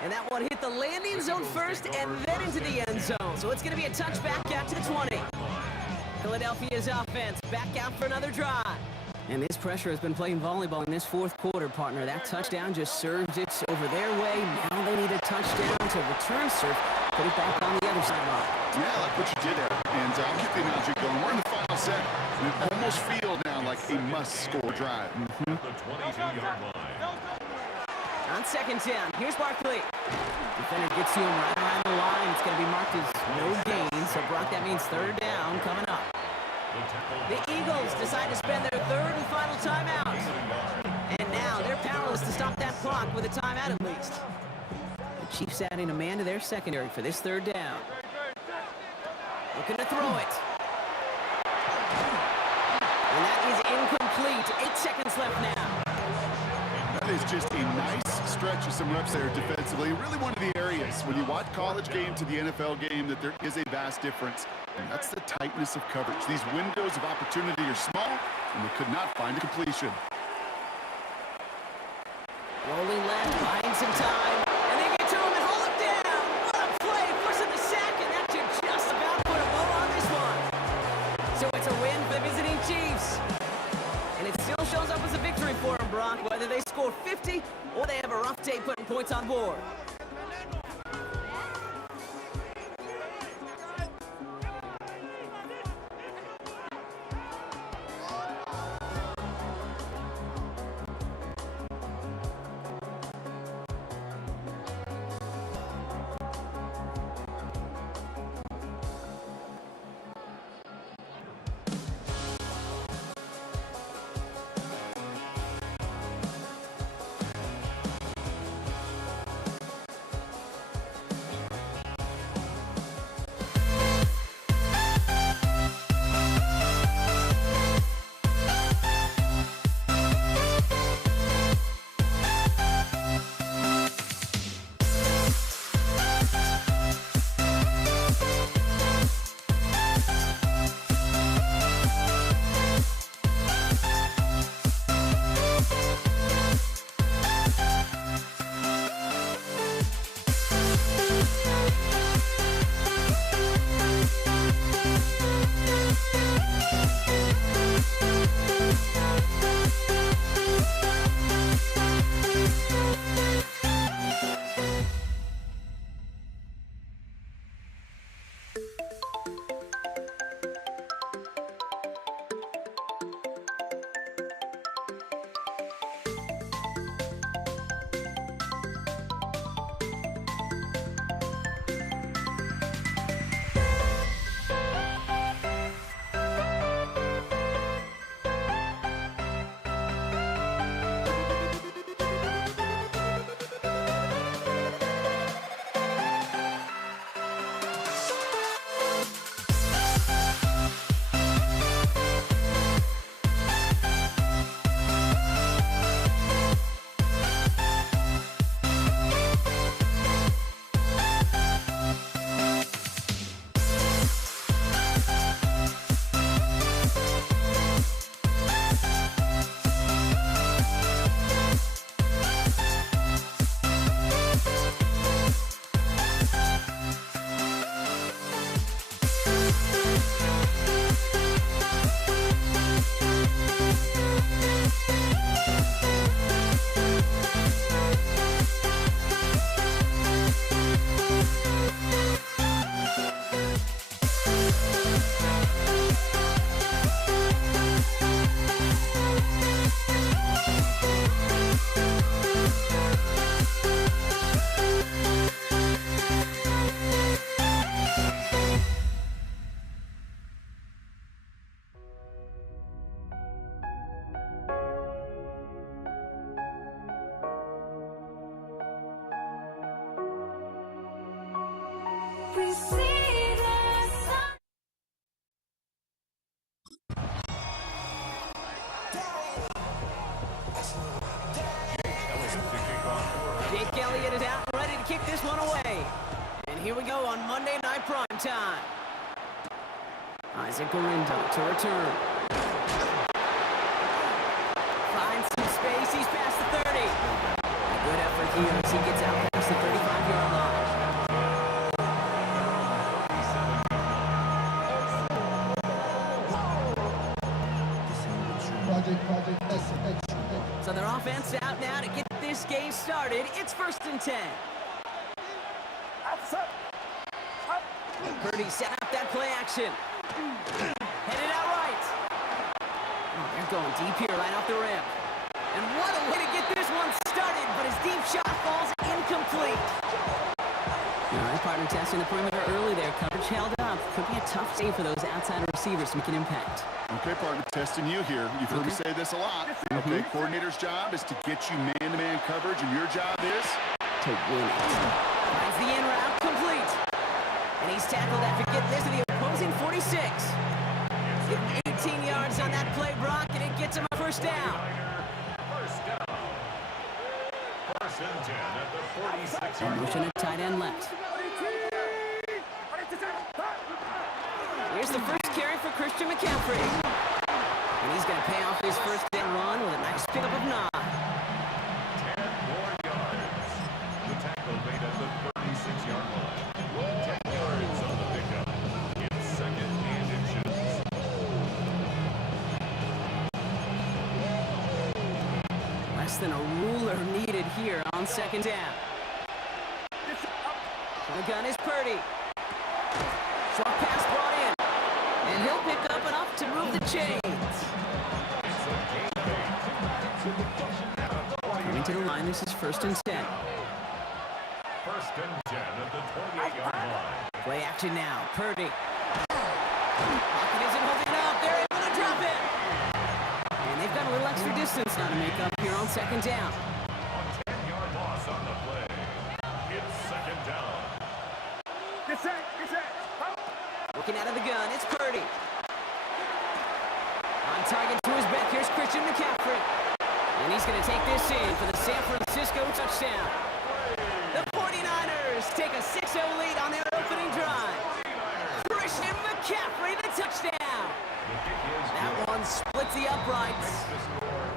And that one hit the landing zone first and then into the end zone. So it's going to be a touchback out to the 20. Philadelphia's offense back out for another drive. And this pressure has been playing volleyball in this 4th quarter, partner. That touchdown just serves it over their way. Now they need a touchdown to return serve. Put it back on the other sideline. Yeah, like what you did there. And I'll keep the analogy going. We're in the final set. And it almost feels now like a must-score drive. The 22-yard line. On 2nd down, here's Barkley. Defender gets to him right around the line. It's going to be marked as no gain. So, Brock, that means 3rd down coming up. The Eagles decide to spend their 3rd and final timeout. And now they're powerless to stop that clock with a timeout at least. The Chiefs adding a man to their secondary for this 3rd down. Looking to throw it. And that is incomplete. 8 seconds left now. That is just a nice stretch of some reps there defensively. Really one of the areas when you watch college game to the NFL game that there is a vast difference. And that's the tightness of coverage. These windows of opportunity are small, and they could not find a completion. Rolling left, buying some time, and they get to him and hold him down. What a play, forcing the sack, and that should just about put a bow on this one. So it's a win for the visiting Chiefs. And it still shows up as a victory for them, Brock, whether they score 50 or they have a rough day putting points on board. We see the sun. Jake Elliott is out and ready to kick this one away. And here we go on Monday Night Prime Time. Isaac Gorindo to return. Finds some space. He's past the 30. A good effort here as he gets out past the 35-yard line. So their offense out now to get this game started. It's 1st and 10. Outside. Purdy set up that play action. Headed out right. Oh, they're going deep here right off the rim. And what a way to get this one started, but his deep shot falls incomplete. All right, partner testing the perimeter early there. Coverage held up. Could be a tough save for those outside receivers to make an impact. Okay, partner, testing you here. You've heard me say this a lot. Okay, coordinator's job is to get you man-to-man coverage, and your job is to win it. Finds the in route complete. And he's tackled after getting this to the opposing 46. Give him 18 yards on that play, Brock, and it gets him a first down. First down. 1st and 10 at the 46-yard Motion at tight end left. Here's the first carry for Christian McCaffrey. And he's going to pay off his first down run with a nice pickup of 9. 10 more yards. The tackle made at the 36-yard line. 10 yards on the pickup. It's 2nd and inches. Less than a ruler needed here on 2nd down. The gun is Purdy. Short pass brought in. And he'll pick up enough to move the chains. Coming to the line, this is 1st and 10. 1st and 10 at the 28-yard line. Play action now. Purdy. Pocket isn't holding up. They're able to drop it. And they've got a little extra distance now to make up here on 2nd down. A 10-yard loss on the play. It's 2nd down. Get set. Looking out of the gun, it's Purdy. On target to his back, here's Christian McCaffrey. And he's going to take this in for the San Francisco touchdown. The 49ers take a 6-0 lead on their opening drive. Christian McCaffrey, the touchdown. That one splits the uprights.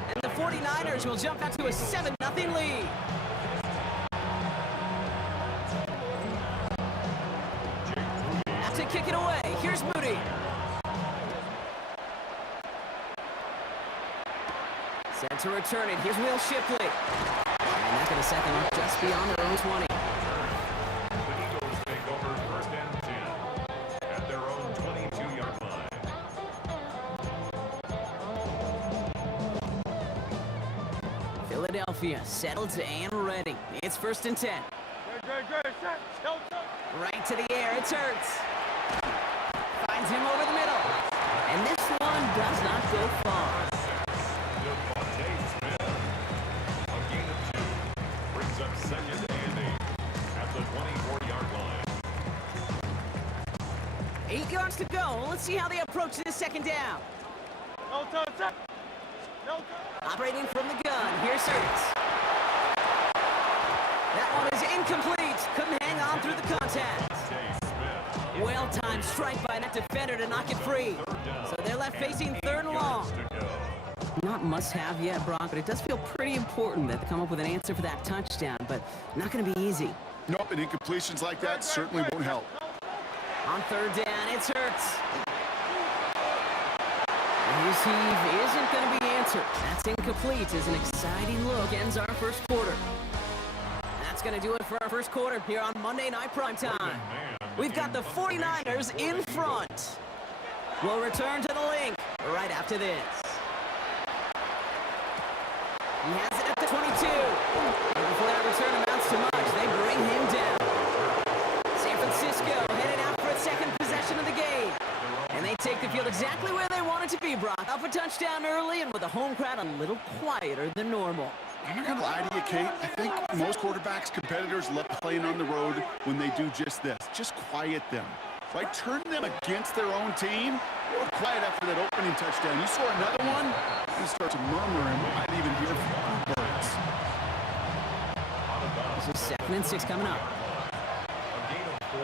And the 49ers will jump out to a 7-0 lead. To kick it away, here's Moody. Set to return it, here's Will Shipley. And that's going to set them up just beyond their own 20. The Eagles take over 1st and 10 at their own 22-yard line. Philadelphia settled and ready. It's 1st and 10. Right to the air, it's Hurts. Finds him over the middle. And this one does not go far. Devontae Smith. A gain of 2. Brings up 2nd and 8 at the 24-yard line. 8 yards to go. Let's see how they approach this 2nd down. Operating from the gun. Here's Hurts. That one is incomplete. Couldn't hang on through the contact. Well-timed strike by that defender to knock it free. So they're left facing 3rd and long. Not must-have yet, Brock, but it does feel pretty important that they come up with an answer for that touchdown, but not going to be easy. nope, and incompletions like that certainly won't help. On 3rd down, it's Hurts. His heave isn't going to be answered. That's incomplete as an exciting look ends our 1st quarter. That's going to do it for our 1st quarter here on Monday Night Primetime. We've got the 49ers in front. We'll return to the link right after this. He has it at the 22. And before that return amounts to much, they bring him down. San Francisco headed out for its 2nd possession of the game. And they take the field exactly where they want it to be, Brock. Up a touchdown early and with the home crowd a little quieter than normal. I'm not going to lie to you, Kate. I think most quarterbacks, competitors love playing on the road when they do just this. Just quiet them. Right? Turn them against their own team. They were quiet after that opening touchdown. You score another one, you start to murmur, and we might even hear from birds. This is 2nd and 6 coming up. A gain of 4.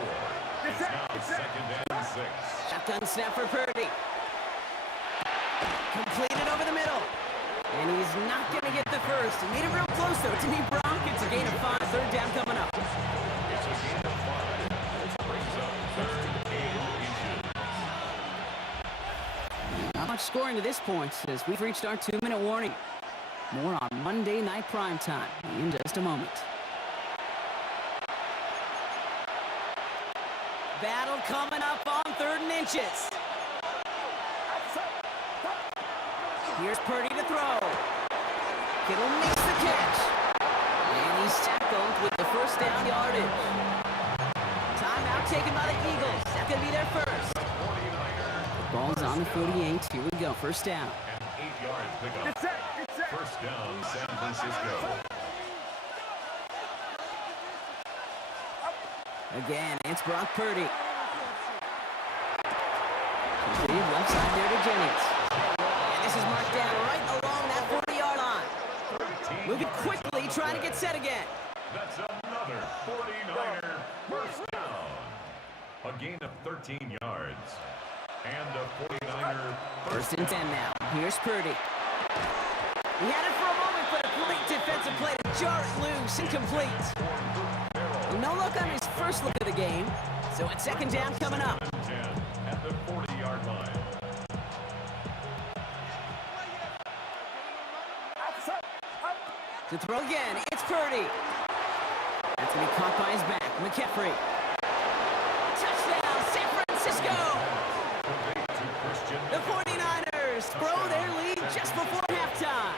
It's now 2nd and 6. Shotgun snap for Purdy. Completed over the middle. And he's not going to get the first. He made it real close, though. To me, Bronk, it's a gain of 5. 3rd down coming up. It's a gain of 5. Which brings up 3rd and inches. Not much scoring to this point as we've reached our 2-minute warning. More on Monday Night Primetime in just a moment. Battle coming up on 3rd and inches. Here's Purdy to throw. Kittle makes the catch. And he's tackled with the 1st down yardage. Timeout taken by the Eagles. That's going to be their first. The ball's on the 48. Here we go. 1st down. An 8-yard pickup. It's set. It's set. 1st down, San Francisco. Again, it's Brock Purdy. Completed left side there to Jennings. And this is marked down right along that 40-yard line. Moving quickly, trying to get set again. That's another 49er 1st down. A gain of 13 yards. And a 49er 1st and 10 now. Here's Purdy. He had it for a moment, but a great defensive play to jar it loose, incomplete. No look on his first look of the game, so it's 2nd down coming up. 10 at the 40-yard line. To throw again, it's Purdy. That's going to be caught by his back, McCaffrey. Touchdown, San Francisco! The 49ers throw their lead just before halftime.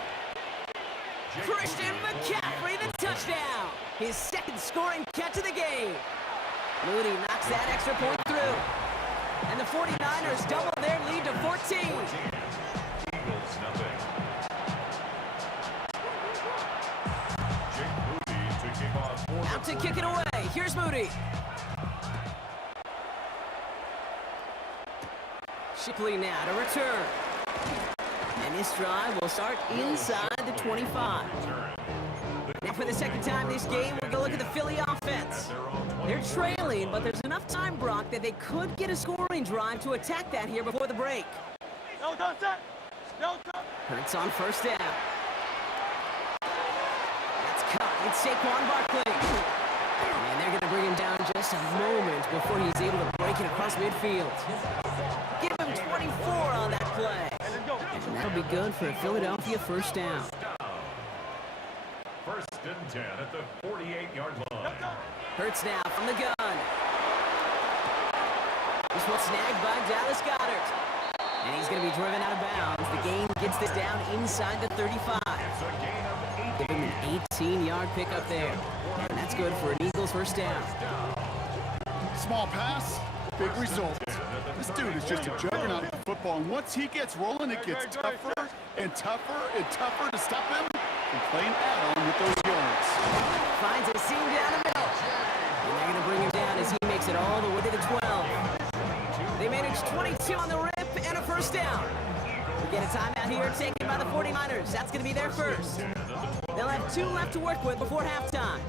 Christian McCaffrey, the touchdown. His 2nd scoring catch of the game. Moody knocks that extra point through. And the 49ers double their lead to 14. Eagles nothing. Jake Moody to kick off for Out to kick it away. Here's Moody. Shipley now to return. And this drive will start inside the 25. Now for the 2nd time this game, we're going to look at the Philly offense. They're trailing, but there's enough time, Brock, that they could get a scoring drive to attack that here before the break. Hurts on 1st down. That's cut. It's Saquon Barkley. And they're going to bring him down just a moment before he's able to break it across midfield. Give him 24 on that play. And that'll be good for a Philadelphia 1st down. 1st and 10 at the 48-yard line. Hurts now from the gun. This one's snagged by Dallas Goedert. And he's going to be driven out of bounds. The game gets this down inside the 35. It's a gain of 8. Give him an 18-yard pickup there. And that's good for an Eagles 1st down. Small pass, big result. This dude is just a juggernaut of football, and once he gets rolling, it gets tougher and tougher and tougher to stop him from playing add-on with those yards. Finds a seam down the middle. And they're going to bring him down as he makes it all the way to the 12. They manage 22 on the rip and a 1st down. We get a timeout here taken by the 49ers. That's going to be their first. They'll have 2 left to work with before halftime.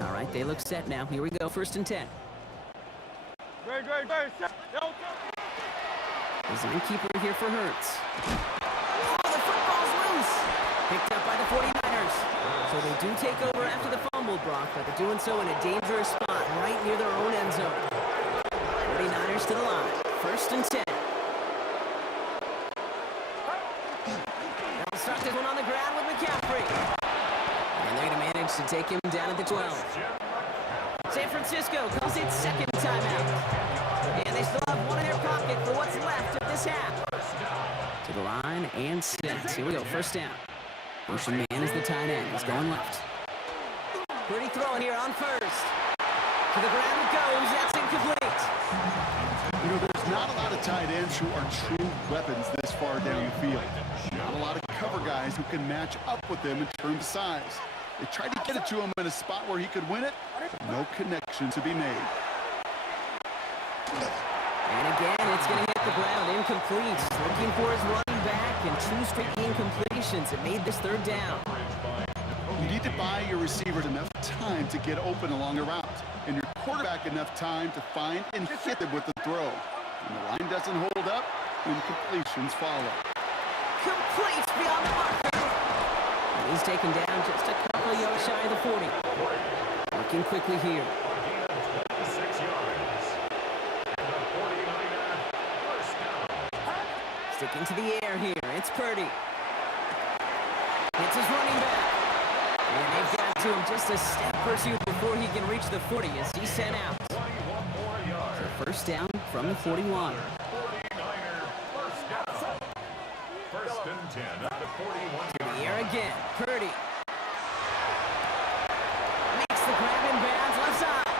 All right, they look set now. Here we go, 1st and 10. Design keeper here for Hurts. Oh, the football's loose. Picked up by the 49ers. So they do take over after the fumble, Brock, but they're doing so in a dangerous spot right near their own end zone. 49ers to the line. 1st and 10. They'll start this one on the ground with McCaffrey. And they're going to manage to take him down at the 12. San Francisco calls it 2nd timeout. And they still have 1 in their pocket for what's left of this half. To the line and set. Here we go, 1st down. Motion man is the tight end. He's going left. Pretty throwing here on 1st. To the ground it goes. That's incomplete. You know, there's not a lot of tight ends who are true weapons this far down the field. Not a lot of cover guys who can match up with them in terms of size. They tried to get it to him in a spot where he could win it, but no connection to be made. And again, it's going to hit the ground, incomplete. Looking for his running back, and 2 straight incompletions. It made this 3rd down. You need to buy your receivers enough time to get open along a route, and your quarterback enough time to find and hit them with the throw. When the line doesn't hold up, incompletions follow. Complete beyond the marker. And he's taken down just a couple of yards shy of the 40. Working quickly here. 6 yards. And the 49er, first down. Sticking to the air here. It's Purdy. It's his running back. And they've got to him just a step or two before he can reach the 40 as he's sent out. 21 more yards. So first down from the 41. 49er, first down. First and 10 at the 41. To the air again. Purdy. Makes the grab in bounds left side.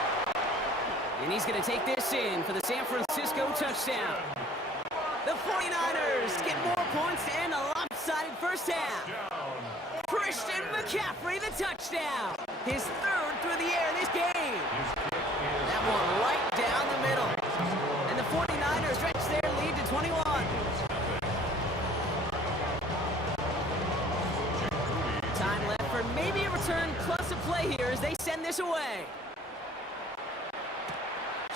And he's going to take this in for the San Francisco touchdown. The 49ers get more points and a lopsided first half. Christian McCaffrey, the touchdown. His 3rd through the air in this game. That one right down the middle. And the 49ers stretch their lead to 21. Time left for maybe a return plus a play here as they send this away.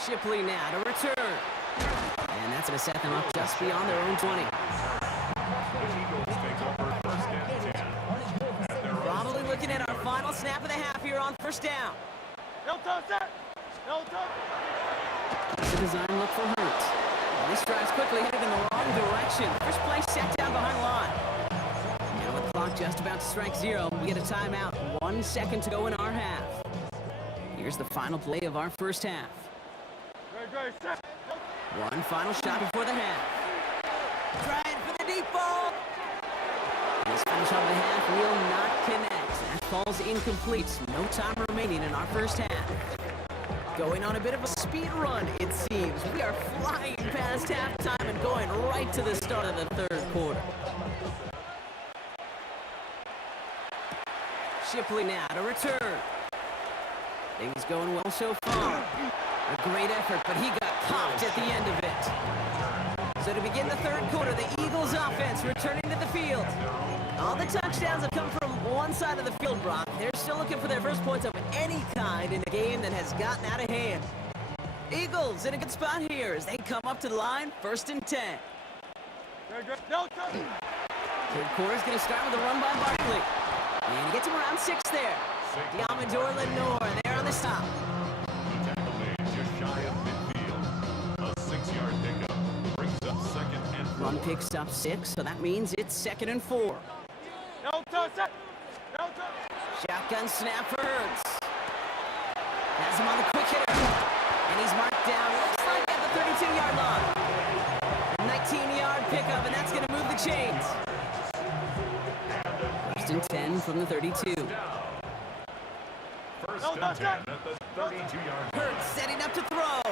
Shipley now to return. And that's going to set them up just beyond their own 20. Probably looking at our final snap of the half here on first down. No touch that. No touch. It's a design look for Hurts. Well, this drive's quickly headed in the wrong direction. First play set down behind the line. Now with the clock just about to strike 0, we get a timeout. 1 second to go in our half. Here's the final play of our first half. Great, set. One final shot before the half. Trying for the deep ball. This final shot of the half will not connect. That falls incomplete. No time remaining in our first half. Going on a bit of a speed run, it seems. We are flying past halftime and going right to the start of the 3rd quarter. Shipley now to return. Things going well so far. A great effort, but he got popped at the end of it. So to begin the 3rd quarter, the Eagles offense returning to the field. All the touchdowns have come from one side of the field, Brock. They're still looking for their first points of any kind in a game that has gotten out of hand. Eagles in a good spot here as they come up to the line, 1st and 10. No touch. 3rd quarter's going to start with a run by Barkley. And he gets him around 6 there. Diamondor Lenore there on the stop. The tackle made just shy of midfield. A 6-yard pickup brings up 2nd and 4. Run picks up 6, so that means it's 2nd and 4. No touch that. No touch. Shotgun snap for Hurts. Has him on the quick hitter. And he's marked down, looks like at the 32-yard line. A 19-yard pickup, and that's going to move the chains. 1st and 10 from the 32. First and 10 at the 32-yard line. Hurts setting up to throw.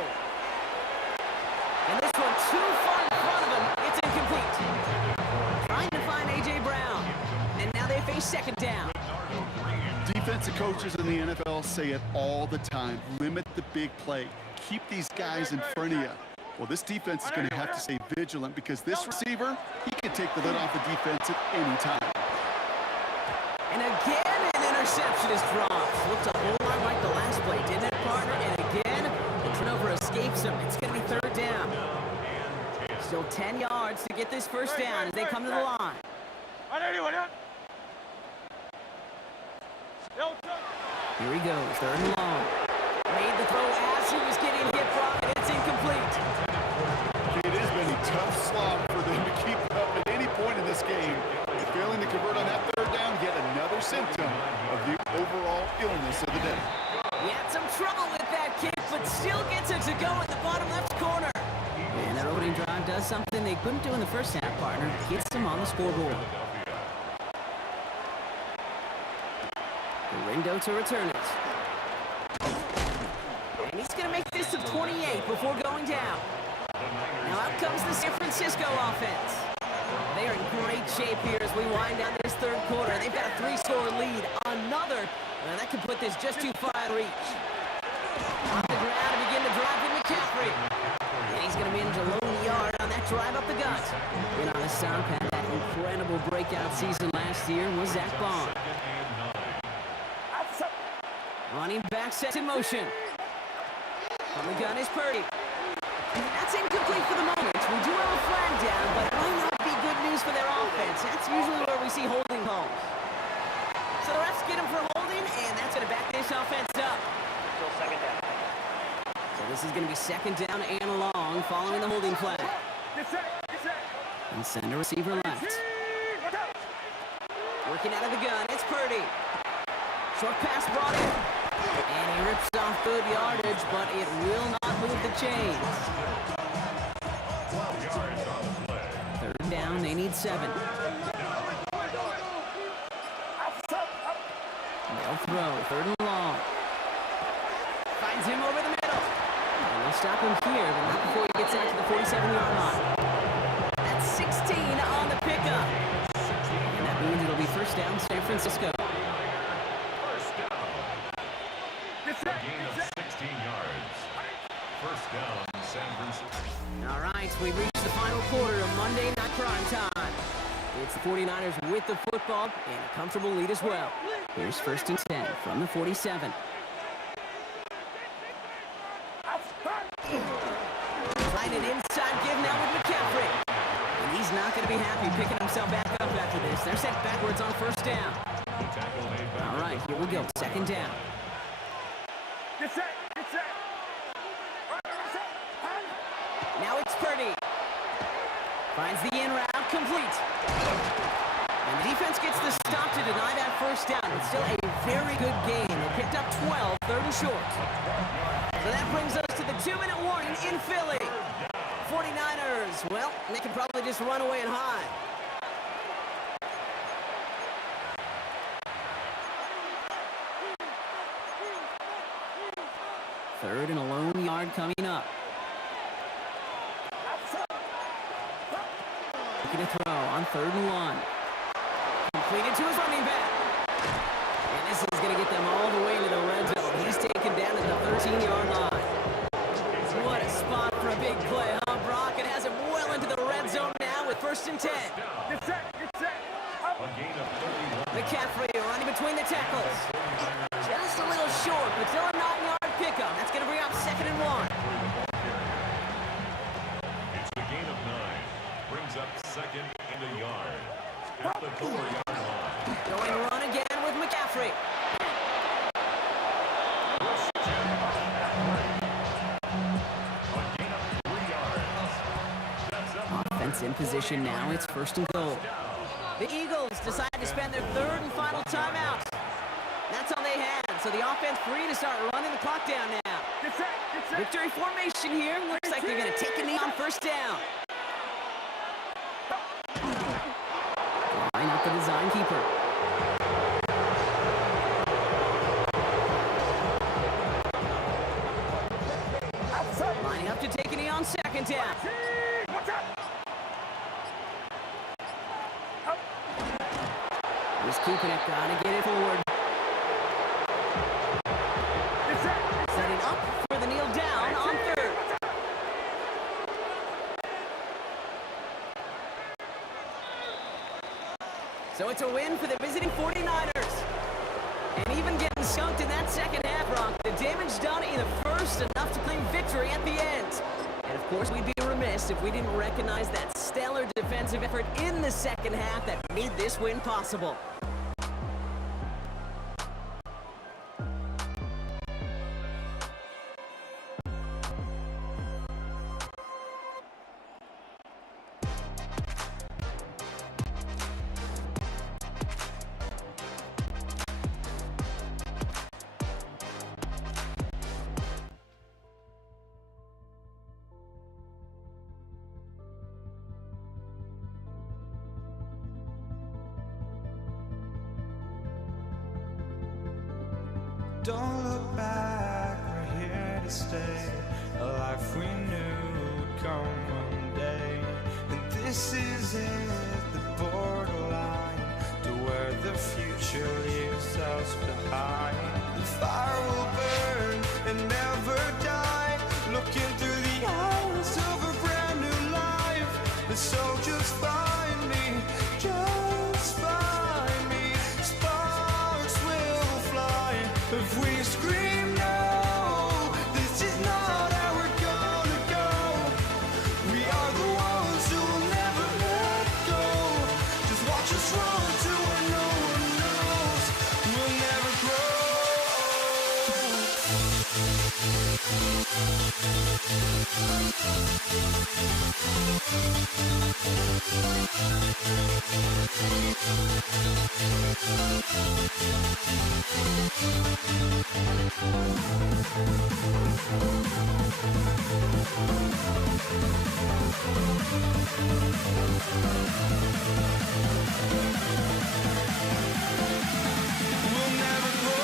And this one too far in front of him. It's incomplete. Trying to find A.J. Brown. And now they face 2nd down. Defensive coaches in the NFL say it all the time. Limit the big play. Keep these guys in front of you. Well, this defense is going to have to stay vigilant because this receiver, he can take the lid off the defense at any time. And again, an interception is dropped. Looked a whole lot like the last play, didn't it, partner? And again, the turnover escapes him. It's going to be 3rd down. Still 10 yards to get this first down as they come to the line. Here he goes, 3rd and long. Made the throw as he was getting hit, Brock, and it's incomplete. It has been a tough slog for them to keep up at any point in this game. Failing to convert on that 3rd down, yet another symptom of the overall illness of the day. He had some trouble with that kick, but still gets it to go in the bottom left corner. And that opening drive does something they couldn't do in the first half, partner. Gets them on the scoreboard. Rindo to return it. And he's going to make this to 28 before going down. Now out comes the San Francisco offense. They are in great shape here as we wind down this third quarter. They've got a 3-score lead. Another, that could put this just too far out of reach. Off the ground to begin to drive with McCaffrey. And he's going to manage a lone yard on that drive up the gut. And on the sound pad, that incredible breakout season last year was Zach Bond. Running back sets in motion. On the gun is Purdy. That's incomplete for the moment. We do have a flag down, but it might not be good news for their offense. That's usually where we see holding calls. So the refs get him for holding, and that's going to back this offense up. Still second down. So this is going to be second down and long following the holding flag. And send a receiver left. Working out of the gun, it's Purdy. Short pass brought in. And he rips off good yardage, but it will not move the chains. 12 yards on the play. Third down, they need 7. They'll throw, third and long. Finds him over the middle. And they'll stop him here, but not before he gets out to the 47-yard line. That's 16 on the pickup. And that means it'll be first down, San Francisco. First down. A gain of 16 yards. First down, San Francisco. All right, we've reached the final quarter of Monday Night Prime Time. It's the 49ers with the football and a comfortable lead as well. Here's first and 10 from the 47. Trying an inside give now with McCaffrey. And he's not going to be happy picking himself back up after this. They're set backwards on first down. All right, here we go. Second down. Get set. Now it's Purdy. Finds the in route, complete. And the defense gets the stop to deny that first down. It's still a very good game. They picked up 12, third and short. So that brings us to the 2-minute warning in Philly. 49ers, well, they can probably just run away and hide. Third and a lone yard coming up. Looking to throw on third and 1. Completed to his running back. And this is going to get them all the way into the red zone. He's taken down at the 13-yard line. What a spot for a big play, huh, Brock? It has him well into the red zone now with first and 10. Get set. A gain of 31. McCaffrey running between the tackles. Just a little short, but still a 9-yard pickup. That's going to bring up second and 1. It's a gain of 9. Brings up second and a yard. At the 4-yard line. Going to run again with McCaffrey. A gain of 3 yards. That's up. Offense in position now. It's first and goal. The Eagles decide to spend their third and final timeout. That's all they had. So the offense free to start running the clock down now. Get set. Victory formation here. Looks like they're going to take a knee on first down. Line up the design keeper. Lining up to take a knee on second down. He's keeping it, gotta get it forward. Setting up for the kneel down on third. So it's a win for the visiting 49ers. And even getting skunked in that second half, Brock, the damage done in the first, enough to claim victory at the end. And of course, we'd be remiss if we didn't recognize that stellar defensive effort in the second half that made this win possible. Don't look back, we're here to stay. A life we knew would come this is it, the borderline to where the future leaves us behind. The fire will burn and never die, looking through the eyes of a brand new life. And so just find me, just find me. Sparks will fly if we scream no. This is not how we're gonna go. We are the ones who will never let go. Just watch us run to where no one knows. We'll never grow. We'll never grow. We'll never grow.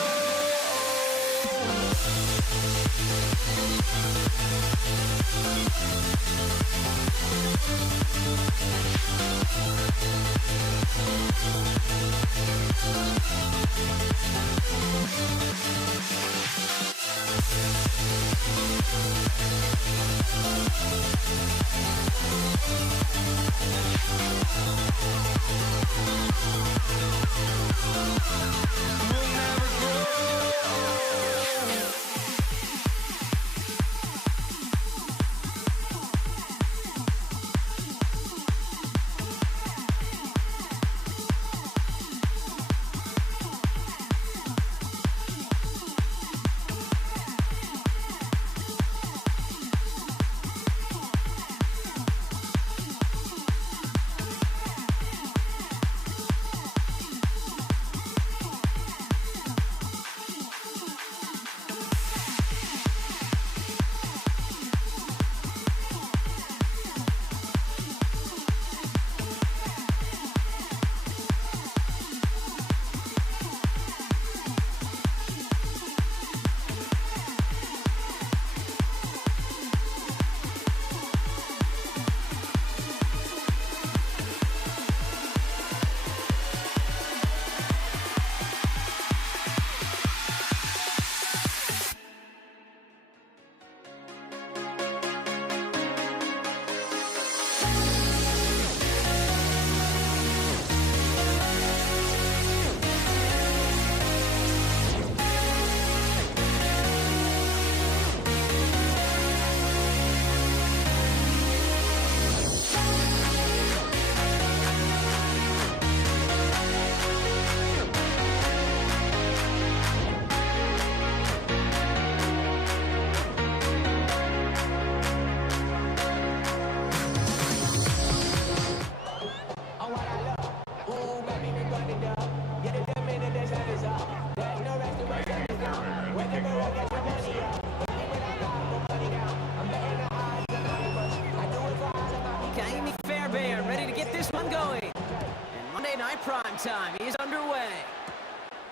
Kaimi Fairbairn ready to get this one going. And Monday Night Prime Time is underway.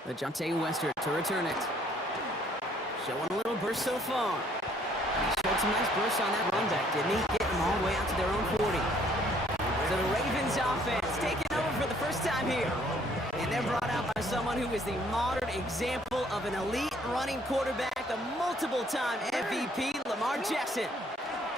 LeJohntay Wester to return it. Showing a little burst so far. He showed some nice bursts on that run back, didn't he? Getting them all the way out to their own 40. So the Ravens offense taking over for the first time here. And they're brought out by someone who is the modern example of an elite running quarterback, a multiple-time MVP, Lamar Jackson.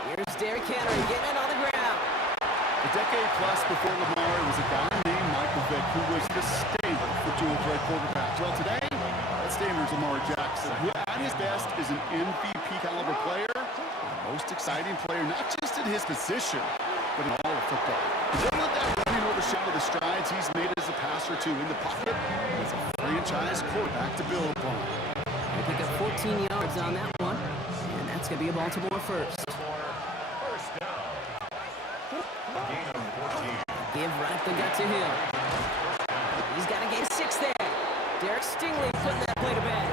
Here's Derrick Henry getting it on the ground. A decade plus before Lamar, it was a guy named Michael Vick who was the standard for dual threat quarterbacks. Well, today, that standard is Lamar Jackson, who at his best is an MVP caliber player, the most exciting player, not just in his position, but in all of football. Don't let that running overshadow the strides he's made as a passer too in the pocket as a franchise quarterback to build upon. They pick up 14 yards on that one, and that's going to be a Baltimore first. First down. Gain of 14. Give right up the gut to Hill. He's got to gain 6 there. Derek Stingley putting that play to bed.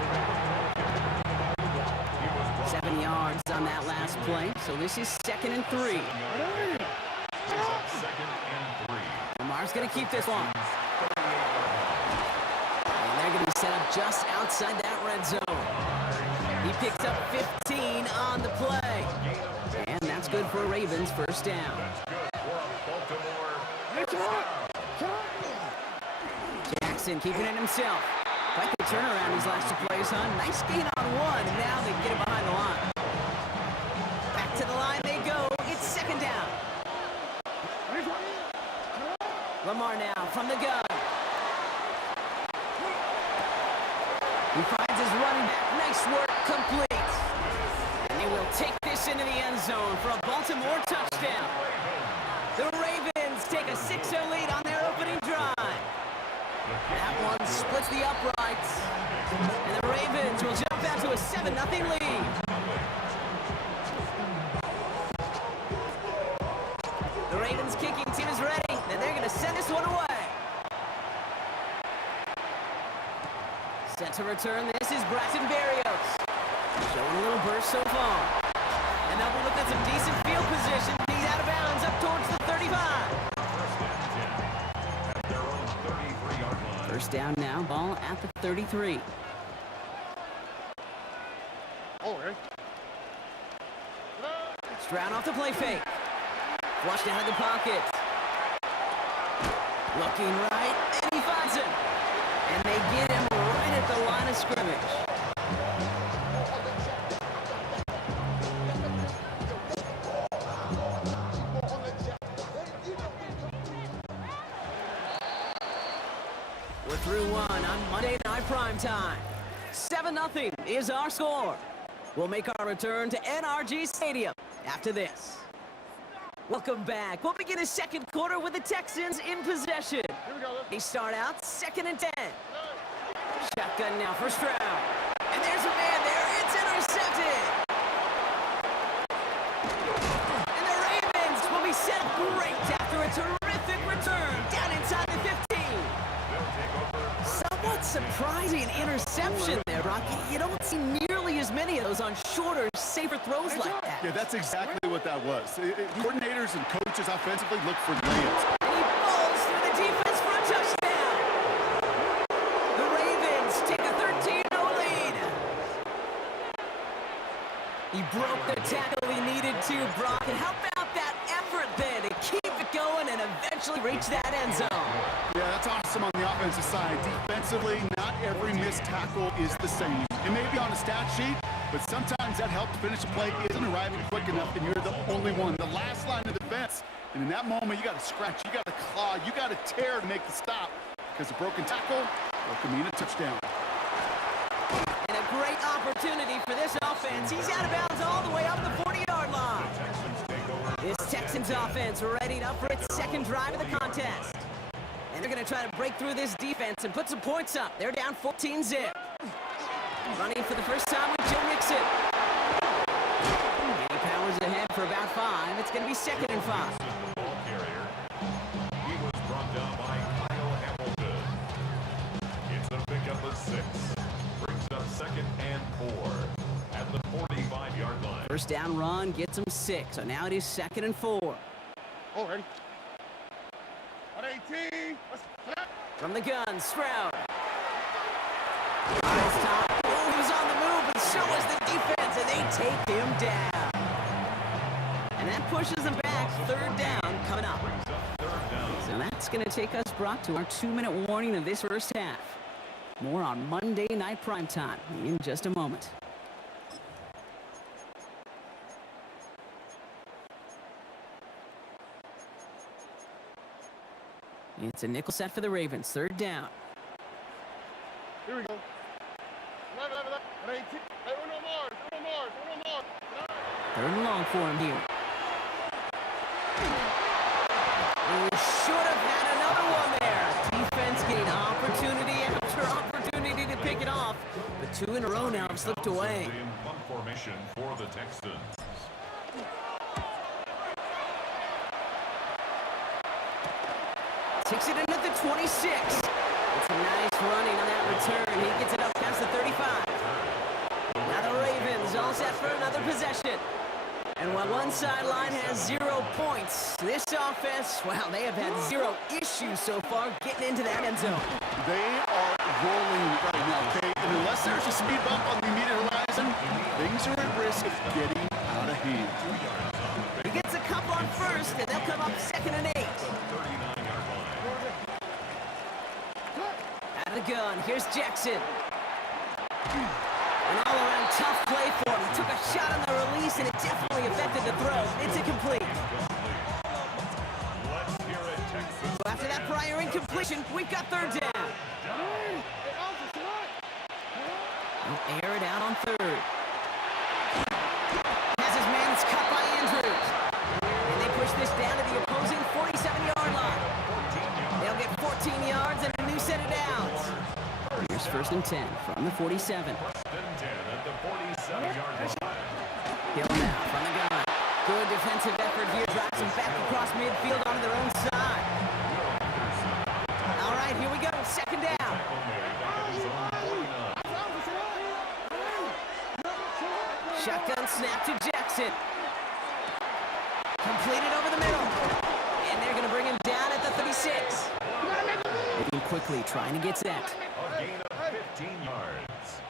7 yards on that last play, so this is 2nd and 3. Lamar's going to keep this one. And they're going to be set up just outside that red zone. He picks up 15 on the play. And that's good for a Ravens first down. That's good for a Baltimore Jackson keeping it himself. Quite the turnaround these last 2 plays, huh? Nice gain on one, and now they get it behind the line. Back to the line they go. It's second down. Lamar now from the gun. He finds his running back. Nice work, complete. And they will take this into the end zone for a Baltimore touchdown. The Ravens take a 6-0 lead on their opening drive. That one splits the uprights. And the Ravens will jump out to a 7-0 lead. The Ravens kicking team is ready, and they're going to send this one away. Set to return, this is Braxton Berrios. Showing a little burst so far. And they'll be looking at some decent field position. He's out of bounds up towards the 35. First down now, ball at the 33. Stroud off the play fake. Flushed out of the pocket. Looking right, and he finds him. And they get him right at the line of scrimmage. We're through one on Monday Night Primetime. 7-0 is our score. We'll make our return to NRG Stadium after this. Welcome back. We'll begin a second quarter with the Texans in possession. They start out 2nd and 10. Shotgun now for Stroud. And there's a man there. It's intercepted. And the Ravens will be set great after a terrific return down inside the 15. Somewhat surprising interception there, Rocky. You don't see nearly as many of those on shorter, safer throws like that. Yeah, that's exactly what that was. Coordinators and coaches offensively look for layups. And he falls through the defense for a touchdown. The Ravens take a 13-0 lead. He broke the tackle he needed to, Brock. And how about that effort then to keep it going and eventually reach that end zone? Yeah, that's awesome on the offensive side. Defensively, not every missed tackle is the same. It may be on a stat sheet, but sometimes that help to finish a play isn't arriving quick enough, and you're the only one. The last line of defense, and in that moment, you got to scratch, you got to claw, you got to tear to make the stop, because a broken tackle can mean a touchdown. And a great opportunity for this offense. He's out of bounds all the way up the 40-yard line. This Texans offense readied up for its second drive of the contest. And they're going to try to break through this defense and put some points up. They're down 14-zip. Running for the first time with Joe Mixon. And he powers ahead for about 5. It's going to be 2nd and 5. Ball carrier. He was brought down by Kyle Hamilton. It's a pickup of 6. Brings up 2nd and 4 at the 45-yard line. First down run gets him 6. So now it is 2nd and 4. Ready. On 18. From the gun, Stroud. Eyes top. Oh, he was on the move, but so was the defense, and they take him down. And that pushes them back. 3rd down coming up. So that's going to take us, Brock, to our 2-minute warning of this first half. More on Monday Night Primetime in just a moment. It's a nickel set for the Ravens. 3rd down. Here we go. 18. Hey, uno more. 3rd and long for him here. He should have had another one there. Defense getting opportunity after opportunity to pick it off. But 2 in a row now have slipped away. In punt formation for the Texans. Takes it into the 26. It's a nice running on that return. He gets it up past the 35. Now the Ravens all set for another possession. And while one sideline has 0 points, this offense, well, they have had 0 issues so far getting into that end zone. They are rolling right now, okay? And unless there's a speed bump on the immediate horizon, things are at risk of getting out of hand. He gets a couple on first, and they'll come up 2nd and 8. shotgun. Here's Jackson. An all-around tough play for him. He took a shot on the release, and it definitely affected the throw. It's incomplete. So after that prior incompletion, we've got third down. He'll air it out on third. Has his man's cut by Andrews. And they push this down to the opposing 47-yard line. They'll get 14 yards and a new set of downs. Here's 1st and 10 from the 47. Hill now from the gun. Good defensive effort here. Drives them back across midfield onto their own side. All right, here we go. 2nd down. Shotgun snap to Jackson. Completed over the middle. And they're going to bring him down at the 36. Moving quickly, trying to get set. A gain of 15 yards.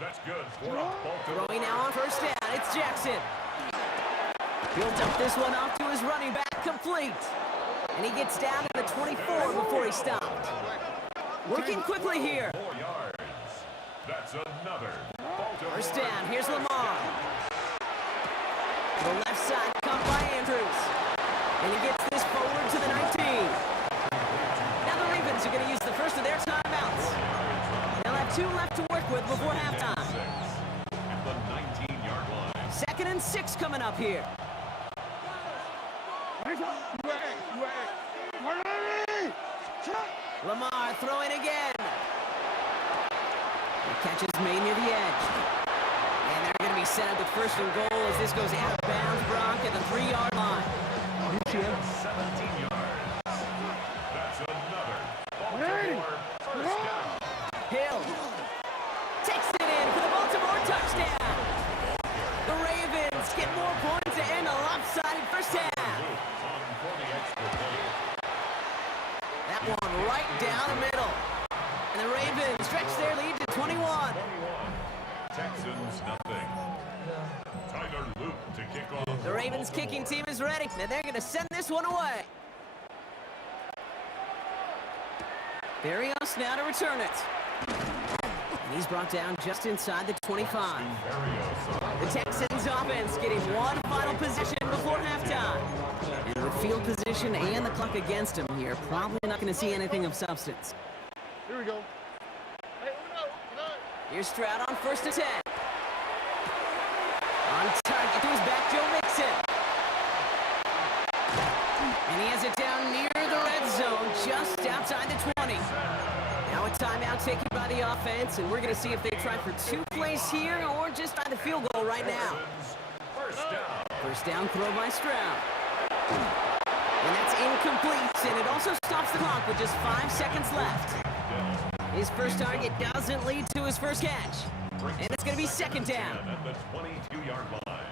That's good for a Baltimore. Throwing now on 1st down. It's Jackson. He'll dump this one off to his running back. Complete. And he gets down to the 24 before he stopped. Working quickly here. 4 yards. That's another Baltimore. 1st down. Here's Lamar. The left side come by Andrews. And he gets this forward to the 19. Now the Ravens are going to use the first of their timeouts. They'll have 2 left to work with before halftime. At the 19-yard line. 2nd and 6 coming up here. Lamar throwing again. He catches May near the edge. And they're going to be set up with 1st and goal as this goes out of bounds, Brock, at the 3-yard line. 17 yards. That's another Baltimore first down. Hill takes it in for the Baltimore touchdown. The Ravens get more points to end a lopsided first half. That one right down the middle. And the Ravens stretch their lead to 21. Texans nothing. Tyler Luke to kick off. The Ravens kicking team is ready, and they're going to send this one away. Berrios now to return it. And he's brought down just inside the 25. The Texans offense getting one final possession before halftime. And with field position and the clock against him here, probably not going to see anything of substance. Here we go. Here's Stroud on 1st and 10. On target to his back, Joe Mixon. And he has it down near the red zone, just outside the 20. Now a timeout taken by the offense, and we're going to see if they try for 2 plays here or just try the field goal right now. First down throw by Stroud. And that's incomplete, and it also stops the clock with just 5 seconds left. His first target doesn't lead to his first catch. And it's going to be 2nd down. At the 22-yard line.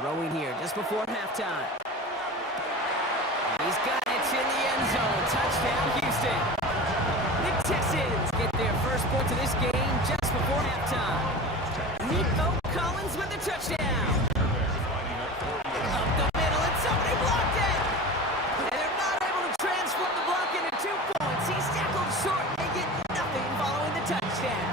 Throwing here just before halftime. He's got it in the end zone. Touchdown, Houston. The Texans get their first point to this game just before halftime. Nico Collins with the touchdown. Up the middle, and somebody blocked it. And they're not able to transform the block into 2 points. He's tackled short, and they get nothing following the touchdown.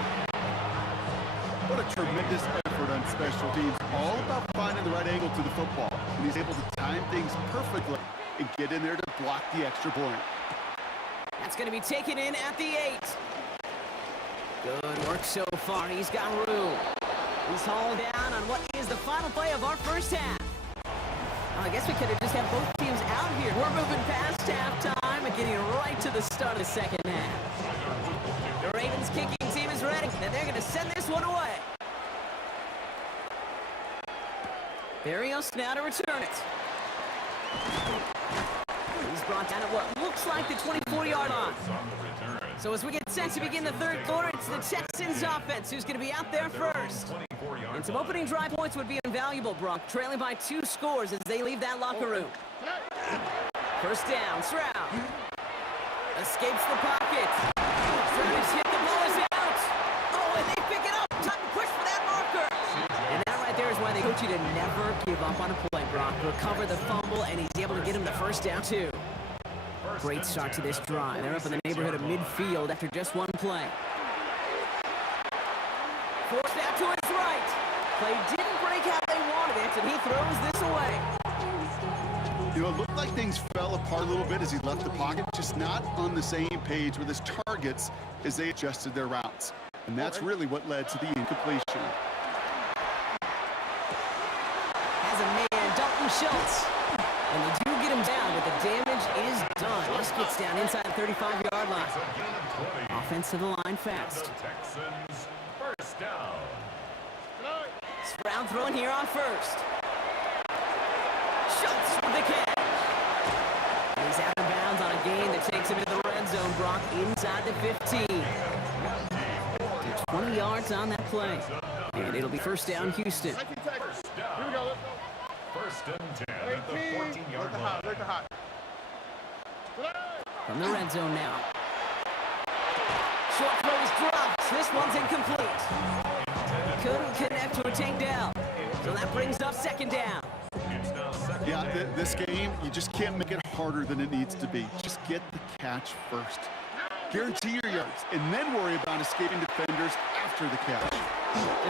What a tremendous effort on special teams. All about finding the right angle to the football. And he's able to time things perfectly and get in there to block the extra point. That's going to be taken in at the 8. Good work so far. He's got room. He's hauled down on what is the final play of our first half. I guess we could have just had both teams out here. We're moving past halftime and getting right to the start of the second half. The Ravens kicking team is ready, and they're going to send this one away. Berrios now to return it. He's brought down at what looks like the 24-yard line. So as we get set to begin the third quarter, it's the Texans offense who's going to be out there first. And some opening drive points would be invaluable, Brock, trailing by 2 scores as they leave that locker room. First down, Stroud. Escapes the pocket. Stroud has hit the ball is out. Oh, and they pick it up. Time to push for that marker. And that right there is why they coach you to never give up on a play, Brock recovered the fumble, and he's able to get him the first down, too. Great start to this drive. They're up in the neighborhood of midfield after just one play. Forced out to his right. Play didn't break how they wanted it, and he throws this away. You know, it looked like things fell apart a little bit as he left the pocket, just not on the same page with his targets as they adjusted their routes. And that's really what led to the incompletion. Has a man, Dalton Schultz. And they do get him down, but the damage is done. This gets down inside the 35-yard line. Offense to the line fast. Texans first down. Stroud throwing here on first. Schultz with the catch. He's out of bounds on a gain that takes him into the red zone. Brock inside the 15. 20 yards on that play. And it'll be first down, Houston. First down. First and 10 at the 14-yard line. From the red zone now. Short throw is dropped. This one's incomplete. Couldn't connect to a takedown. So that brings up second down. Yeah, this game, you just can't make it harder than it needs to be. Just get the catch first. Guarantee your yards, and then worry about escaping defenders after the catch.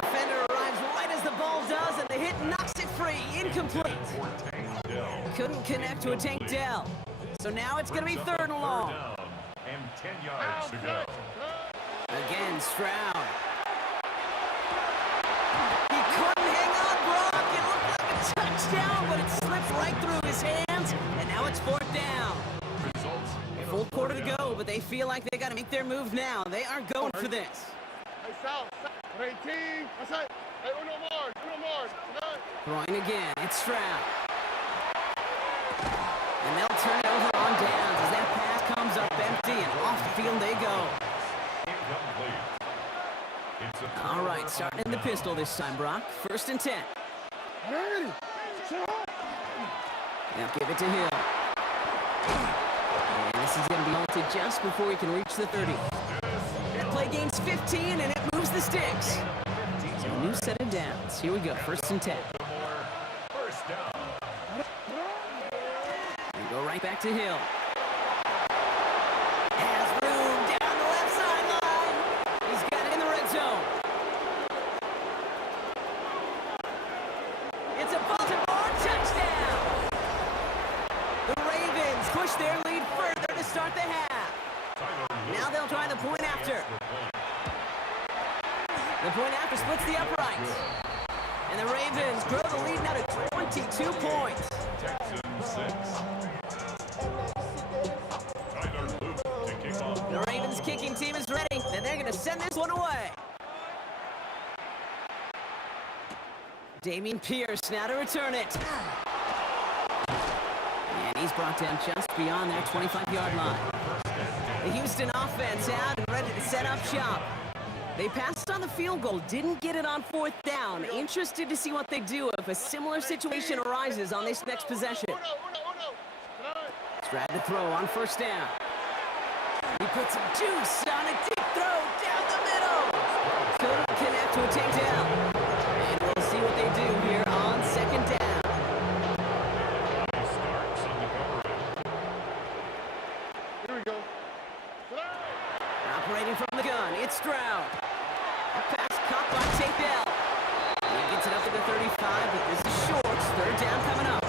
Defender arrives right as the ball does, and the hit knocks it free. Incomplete. Couldn't connect to a Tank Dell. So now it's going to be third and long. And 10 yards to go. Again, Stroud. He couldn't hang on, Brock. It looked like a touchdown, but it slipped right through his hands, and now it's fourth down. A full quarter to go, but they feel like they got to make their move now. They are going for this. Throwing again, it's Stroud. And they'll turn it over on downs as that pass comes up empty, and off the field they go. All right, starting in the pistol this time, Brock. First and 10. Now give it to Hill. And this is going to be halted just before he can reach the 30. That play gains 15, and it moves the sticks. So a new set of downs. Here we go, first and 10. First down. And go right back to Hill. Has room down the left sideline. He's got it in the red zone. It's a Baltimore touchdown. The Ravens push their lead further to start the half. Now they'll try the point after. The point after splits the uprights. And the Ravens grow the lead now to 22 points. Texans 6. Tyler Luke to kick off. The Ravens kicking team is ready, and they're going to send this one away. Damian Pierce now to return it. And he's brought down just beyond their 25-yard line. The Houston offense out and ready to set up shop. They passed on the field goal, didn't get it on fourth down. Interested to see what they do if a similar situation arises on this next possession. Stroud to throw on first down. He puts some juice on a deep throw down the middle. Couldn't connect to a takedown. And we'll see what they do here on second down. Starks on the coverage. Operating from the gun, it's Stroud. A pass caught by Tate Bell. He gets it up to the 35, but this is short. Third down coming up.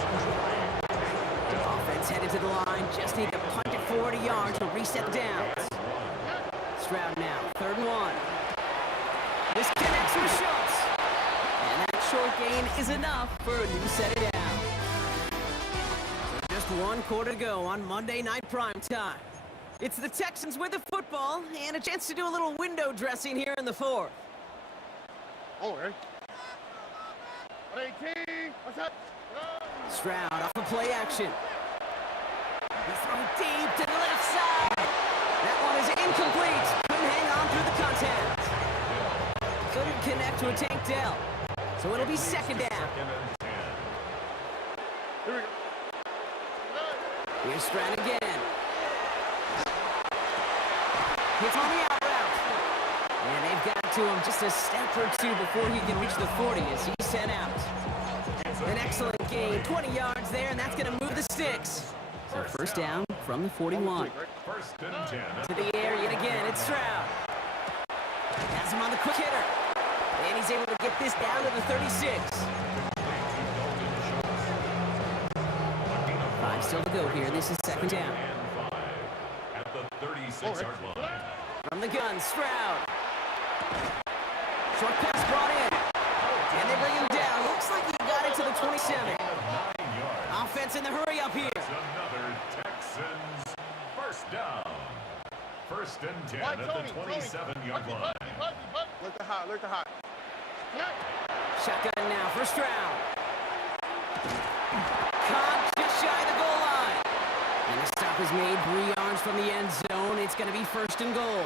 Offense headed to the line. Just need to punt it 40 yards to reset downs. Stroud now, third and 1. This connects with Schultz. And that short gain is enough for a new set of downs. So just one quarter to go on Monday Night Prime Time. It's the Texans with the football and a chance to do a little window dressing here in the fourth. Stroud off of play action. He's thrown deep to the left side. That one is incomplete. Couldn't hang on through the contact. Couldn't connect to a Tank Dell. So it'll be second down. Here's Stroud again. Hits on the out route. And they've got to him just a step or two before he can reach the 40 as he's sent out. An excellent gain. 20 yards there, and that's going to move the sticks. So first down from the 41. First and 10. To the air yet again. It's Stroud. Has him on the quick hitter. And he's able to get this down to the 36. 5 still to go here. This is second down. And 5 at the 36-yard line. From the gun, Stroud. Short pass brought in. And they bring him down. Looks like he got it to the 27. 9 yards. Offense in the hurry up here. It's another Texans first down. First and 10 at the 27-yard line. Look to hot. Shotgun now for Stroud. Caught just shy of the goal line. And the stop is made 3 yards from the end zone. It's going to be first and goal.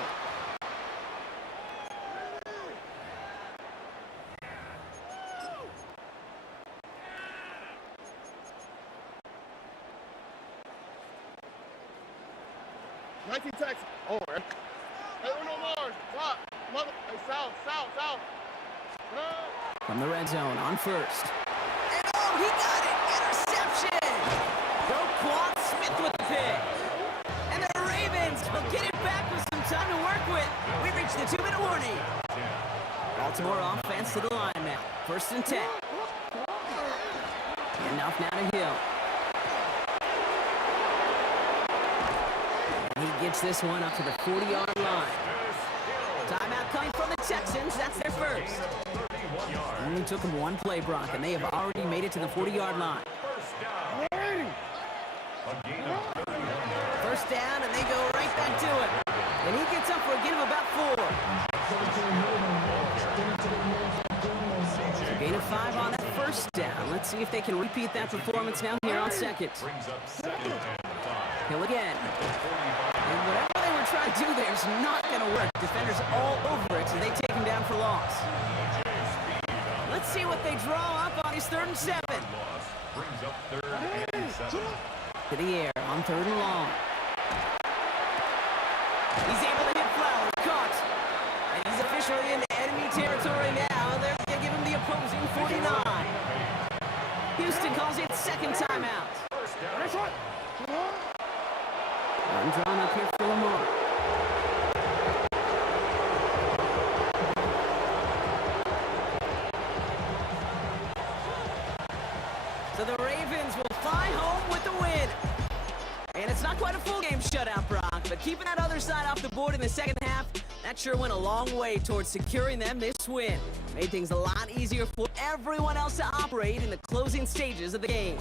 Texas. Over. Hey, Uno Mars. What? Mother. Hey, south. From the red zone on first. And oh, he got it! Interception! Roquan Smith with the pick. And the Ravens will get it back with some time to work with. We reached the 2-minute warning. Baltimore offense to the line now. First and 10. And off now to Hill. And he gets this one up to the 40-yard line. Timeout coming from the Texans. That's their first. Only took them one play, Brock, and they have already made it to the 40-yard line. First down, and they go right back to it. And he gets up for a gain of about 4. A gain of 5 on that first down. Let's see if they can repeat that performance now here on second. Hill again. And whatever they were trying to do there is not going to work. Defenders all over it, so they take him down for loss. Let's see what they draw up on his 3rd and 7. Brings up 3rd and 7. To the air on 3rd and long. He's able to hit Flowers. Caught. And he's officially in enemy territory now. They're going to give him the opposing 49. Houston calls it second timeout. Run drawn up here for Lamar. So the Ravens will fly home with the win. And it's not quite a full game shutout, Brock, but keeping that other side off the board in the second half, that sure went a long way towards securing them this win. Made things a lot easier for everyone else to operate in the closing stages of the game.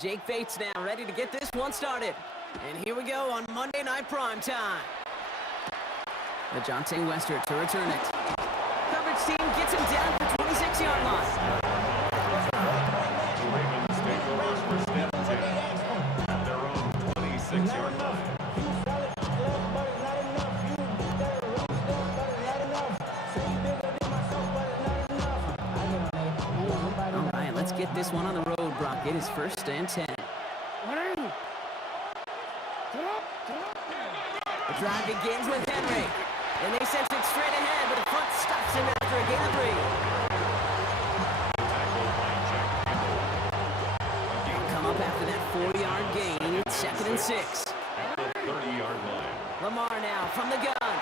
Jake Bates now ready to get this one started. And here we go on Monday Night Primetime. DeJounte Wester to return it. Coverage team gets him down at the 26-yard line. The Ravens take over first and 10 at their own 26-yard line. All right, let's get this one on the road, Brock. It is first and 10. The drive begins with Henry. And they send it straight ahead, but the front stops him after a gain of 3. They'll come up after that 4-yard gain. It's second and 6. At the 30-yard line. Lamar now from the gun.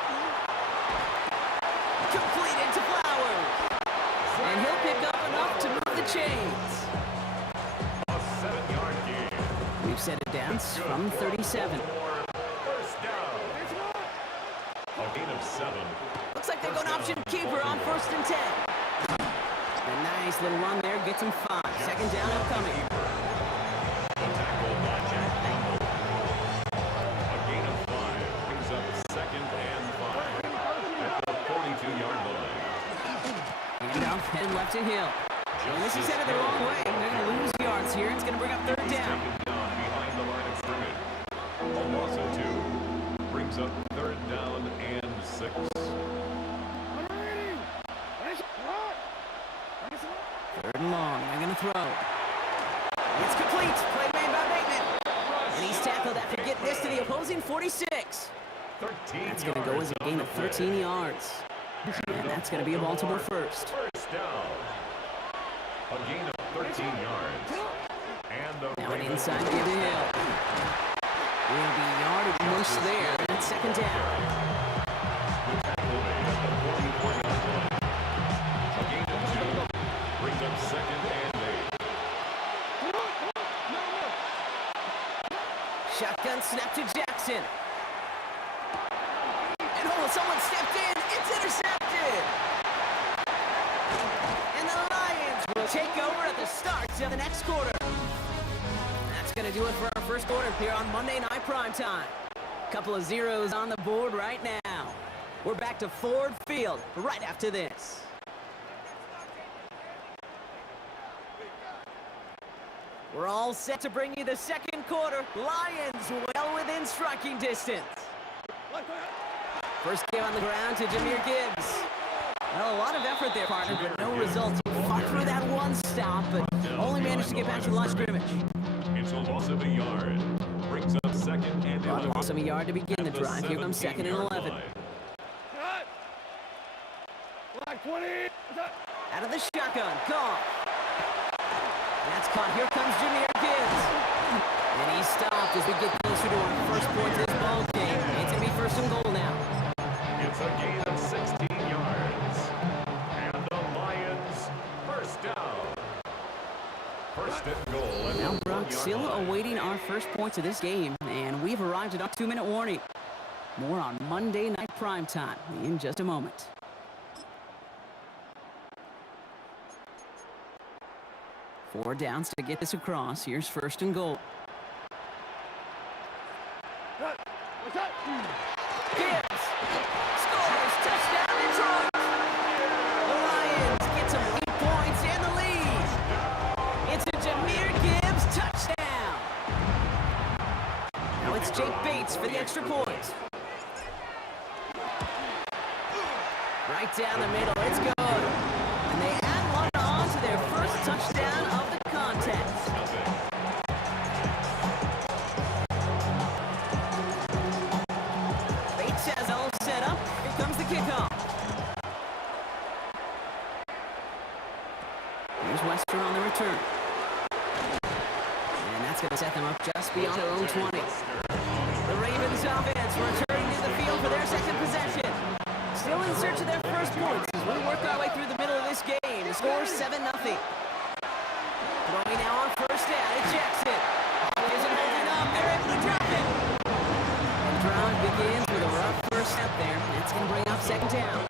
Completed to Flowers. And he'll pick up enough to move the chains. A 7-yard gain. We've set it down from 37. First down. A gain of 7. Looks like they're going option keeper on first and 10. A nice little run there gets him 5. Second down upcoming. The tackle by Jack Campbell. A gain of 5 brings up second and 5 at the 42-yard line. And off headed left to Hill. And this is headed the wrong way. They're going to lose yards here. It's going to bring up third down. Second down behind the line of scrimmage. A loss of 2 brings up third down and 6. Third and long. They're going to throw. It's complete. Play made by Bateman. And he's tackled after getting this to the opposing 46. 13 That's going to go as a gain of 13 yards. And that's going to be a Baltimore first. First down. A gain of 13 yards. And the Now an Ravens inside give to Hill. Will be a yard at most there. That's second down. tackle made at the 44-yard line. A gain of 2 brings up second and 8. Shotgun snap to Jackson. And oh, someone stepped in. It's intercepted. And the Lions will take over at the start of the next quarter. That's going to do it for our first quarter here on Monday Night Primetime. Couple of zeros on the board right now. We're back to Ford Field right after this. We're all set to bring you the second quarter. Lions well within striking distance. First game on the ground to Jahmyr Gibbs. Well, a lot of effort there, partner, but no results. He fought through that one stop, but only managed to get back to the line of scrimmage. It's a loss of a yard. Brings up second and 11. Loss of a yard to begin the drive. Here comes second and 11. Out of the shotgun, gone. That's caught. Here comes Jahmyr Gibbs. And he stopped as we get closer to our first point of this ball game. It's going to be first and goal now. It's a gain of 16 yards. And the Lions first down. First and goal. At Now the Brock 1-yard still line. awaiting our first points of this game. And we've arrived at our 2-minute warning. More on Monday Night Primetime in just a moment. Four downs to get this across. Here's first and goal. Gibbs scores. Touchdown Detroit. The Lions get some lead points and the lead. It's a Jahmyr Gibbs touchdown. Now it's Jake Bates for the extra point. Right down the middle. It's good. And they add one on to their first touchdown of the contest. Bates has all set up. Here comes the kickoff. Here's Wester on the return. And that's going to set them up just beyond their own 20. The Ravens offense returning to the field for their second possession. Still in search of their first points as we work our way through the middle of this game. The score is 7-0. Throwing now on first down. It's Jackson. Isn't holding up. They're able to drop it. And drive begins with a rough first step there. That's going to bring up second down.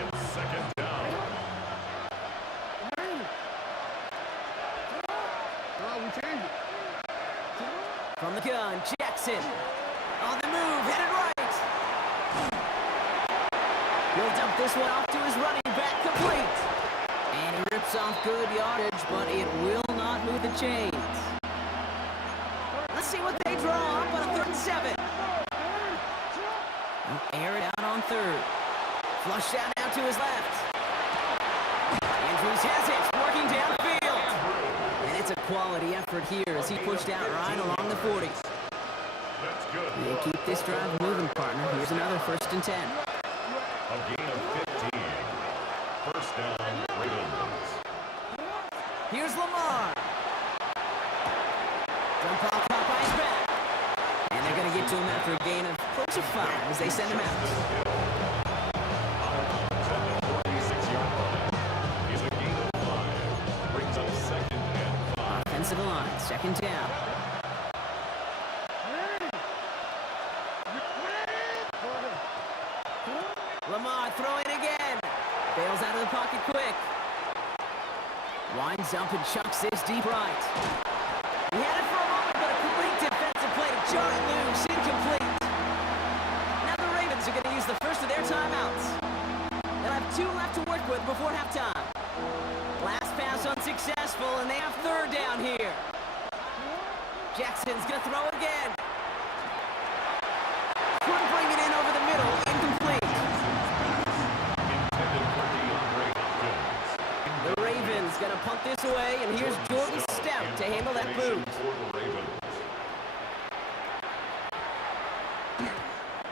It's second down. We gun, Jackson. On the move, headed right. He'll dump this one off to his running back, complete. And he rips off good yardage, but it will not move the chains. Let's see what they draw up on a 3rd and 7. He'll air it out on 3rd. Flush out now to his left. Andrews has it, working downfield. And it's a quality effort here as he pushed out right along the 40. That's good. They keep this drive moving, partner. Here's another 1st and 10. A gain of 15. First down, Ravens. Here's Lamar. Dump off Popeye's back. And they're going to get to him after a gain of close to 5 as they send him out. At the 46-yard line. He's a gain of 5. Brings up 2nd and 5. Offensive line, 2nd down. Lamar throwing again. Bails out of the pocket quick. Winds up and chucks this deep right. He had it for a moment, but a complete defensive play to jar it loose. Incomplete. Now the Ravens are going to use the first of their timeouts. They'll have 2 left to work with before halftime. Last pass unsuccessful, and they have 3rd down here. Jackson's going to throw again. Couldn't bring it in over the middle. Incomplete. Intended for DeAndre Hopkins. The Ravens going to punt this away, and here's Jordan Stout to handle that boot. For the Ravens.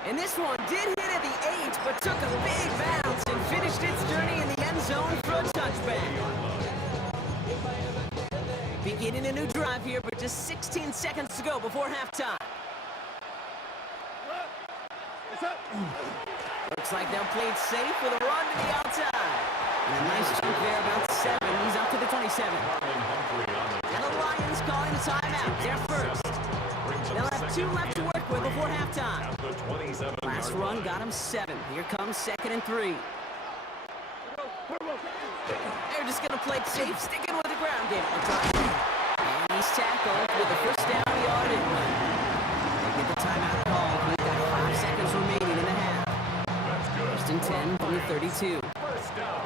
And this one did hit at the 8, but took a big bounce and finished its journey in the end zone for a touchback. Beginning a new drive here, but just 16 seconds to go before halftime. Looks like they'll play it safe with a run to the outside. And a nice chunk there, about 7. He's up to the 27. And the Lions calling a timeout. They're first. They'll have 2 left to work with before halftime. At the 27-yard Last run got him 7. Here comes 2nd and 3. They're just going to play it safe, sticking with the ground game at the time. And he's tackled with the first down yardage. They get the timeout called. We've got 5 seconds remaining in the half. That's good. 1st and 10 from the 32. First down.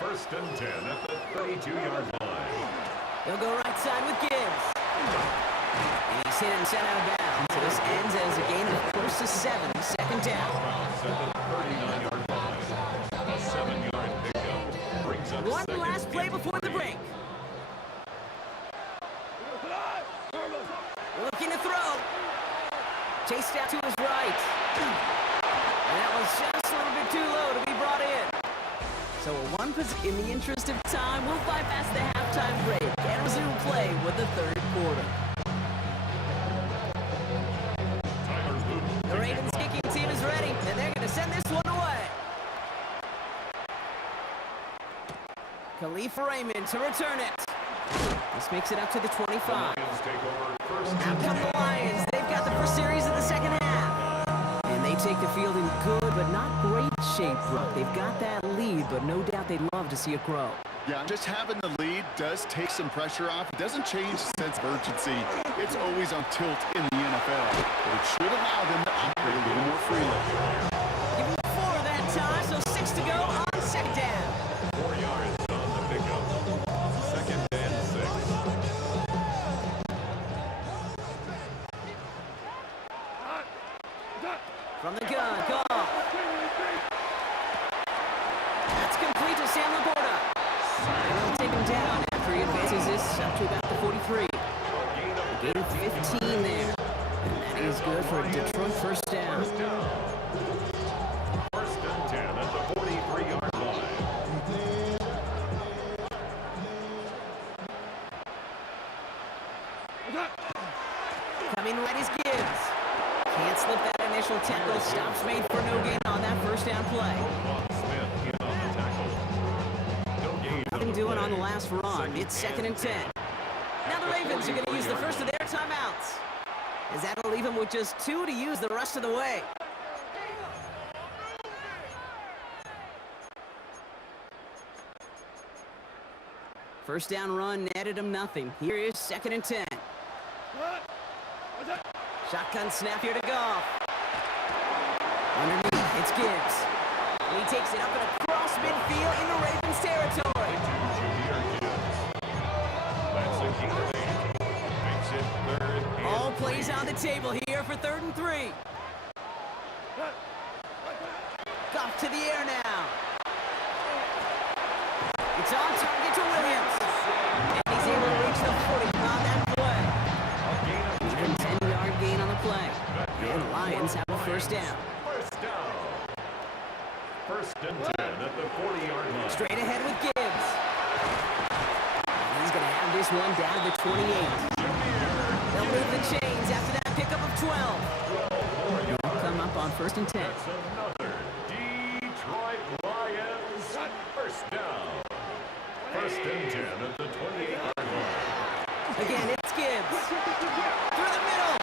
1st and 10 at the 32-yard line. They'll go right side with Gibbs. And he's hit and sent out of bounds. So this ends as a gain of close to 7. 2nd down. At the 39-yard line. A 7-yard pickup. Brings up One 2nd last play and before the 3. break. Looking to throw. Chased out to his right. And that was just a little bit too low to be brought in. So a 1 position. In the interest of time, we'll bypass the halftime break and resume play with the 3rd quarter. Tyler Luton. The Ravens kicking team is ready, and they're going to send this one away. Khalif Raymond to return it. This makes it up to the 25. Lions take over 1st Out and come the Lions. They've got the first series of the 2nd half. And they take the field in good but not great shape, Brooke. They've got that lead, but no doubt they'd love to see it grow. Yeah, just having the lead does take some pressure off. It doesn't change the sense of urgency. It's always on tilt in the NFL. But it should allow them to operate a little more freely. Give them 4 that time, so 6 to go on 2nd down. 4 yards on the pickup. 2nd and 6. From the gun, Goff. That's complete to Sam Laporta. And they'll take him down after he advances this up to about the 43. Gain of 15 there. And that is good for a Detroit first down. 1st and 10 at the 43-yard line. Coming right is Gibbs. Can't slip that initial tackle. Stops made for no gain on that first down play. Smith in on the tackle. No gain. Nothing doing on the last run. It's 2nd and 10. Now the Ravens are going to use the first of their timeouts. As that'll leave them with just 2 to use the rest of the way. First down run netted him nothing. Here is 2nd and 10. Shotgun snap here to Goff. Underneath, it's Gibbs. And he takes it up and across midfield into Ravens territory. That's a key lead. Makes it 3rd and All plays on the table here for 3rd and 3. Goff to the air now. It's on target to Williams. And he's able to reach the 40 on that play. Even 10-yard gain on the play. And the Lions have a first down. First down. 1st and 10 at the 40-yard line. Straight ahead with Gibbs. And he's going to have this one down to the 28. They'll move the chains after that pickup of 12. They'll come up on 1st and 10. That's another Detroit Lions first down. 1st and 10 at the 28-yard line. Again, it's Gibbs. Through the middle.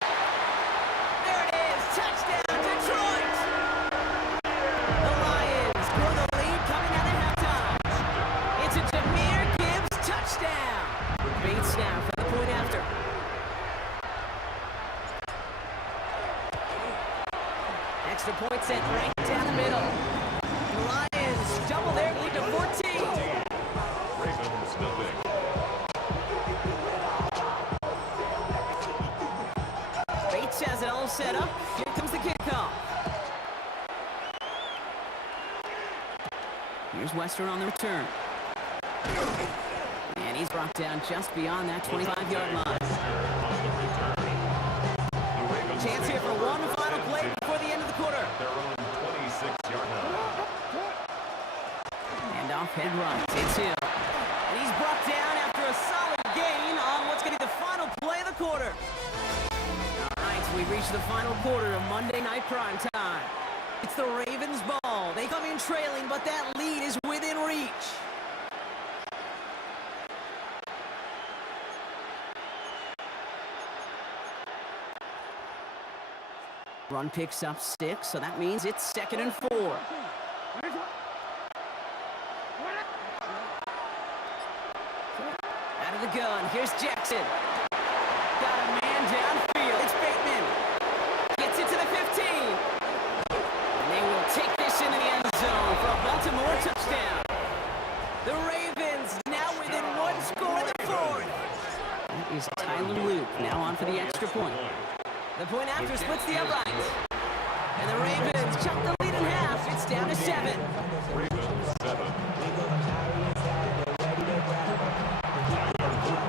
There it is. Touchdown, Detroit. The Lions grow the lead coming out of halftime. It's a Jahmyr Gibbs touchdown. Bates now for the point after. Extra point sent right down the middle. The Lions double their lead to 14. Ravens nothing. Bates has it all set up. Here comes the kickoff. Here's Western on the return. And he's brought down just beyond that 25-yard line. Chance here for one final play before the end of the quarter. Their own 26-yard line. And off head right. It's Hill. And he's brought down after a solid gain on what's going to be the final play of the quarter. All right, so we've reached the final quarter of Monday Night Prime Time. It's the Ravens' ball. They come in trailing, but that lead is within reach. Run picks up 6, so that means it's 2nd and 4. Out of the gun, here's Jackson. Got a man downfield. It's Bateman. Gets it to the 15. And they will take this into the end zone for a Baltimore touchdown. The Ravens now within 1 score in the 4th. That is Tyler Luke now on for the extra point. The point after splits the uprights. And the Ravens chop the lead in half. It's down to 7. Ravens 7.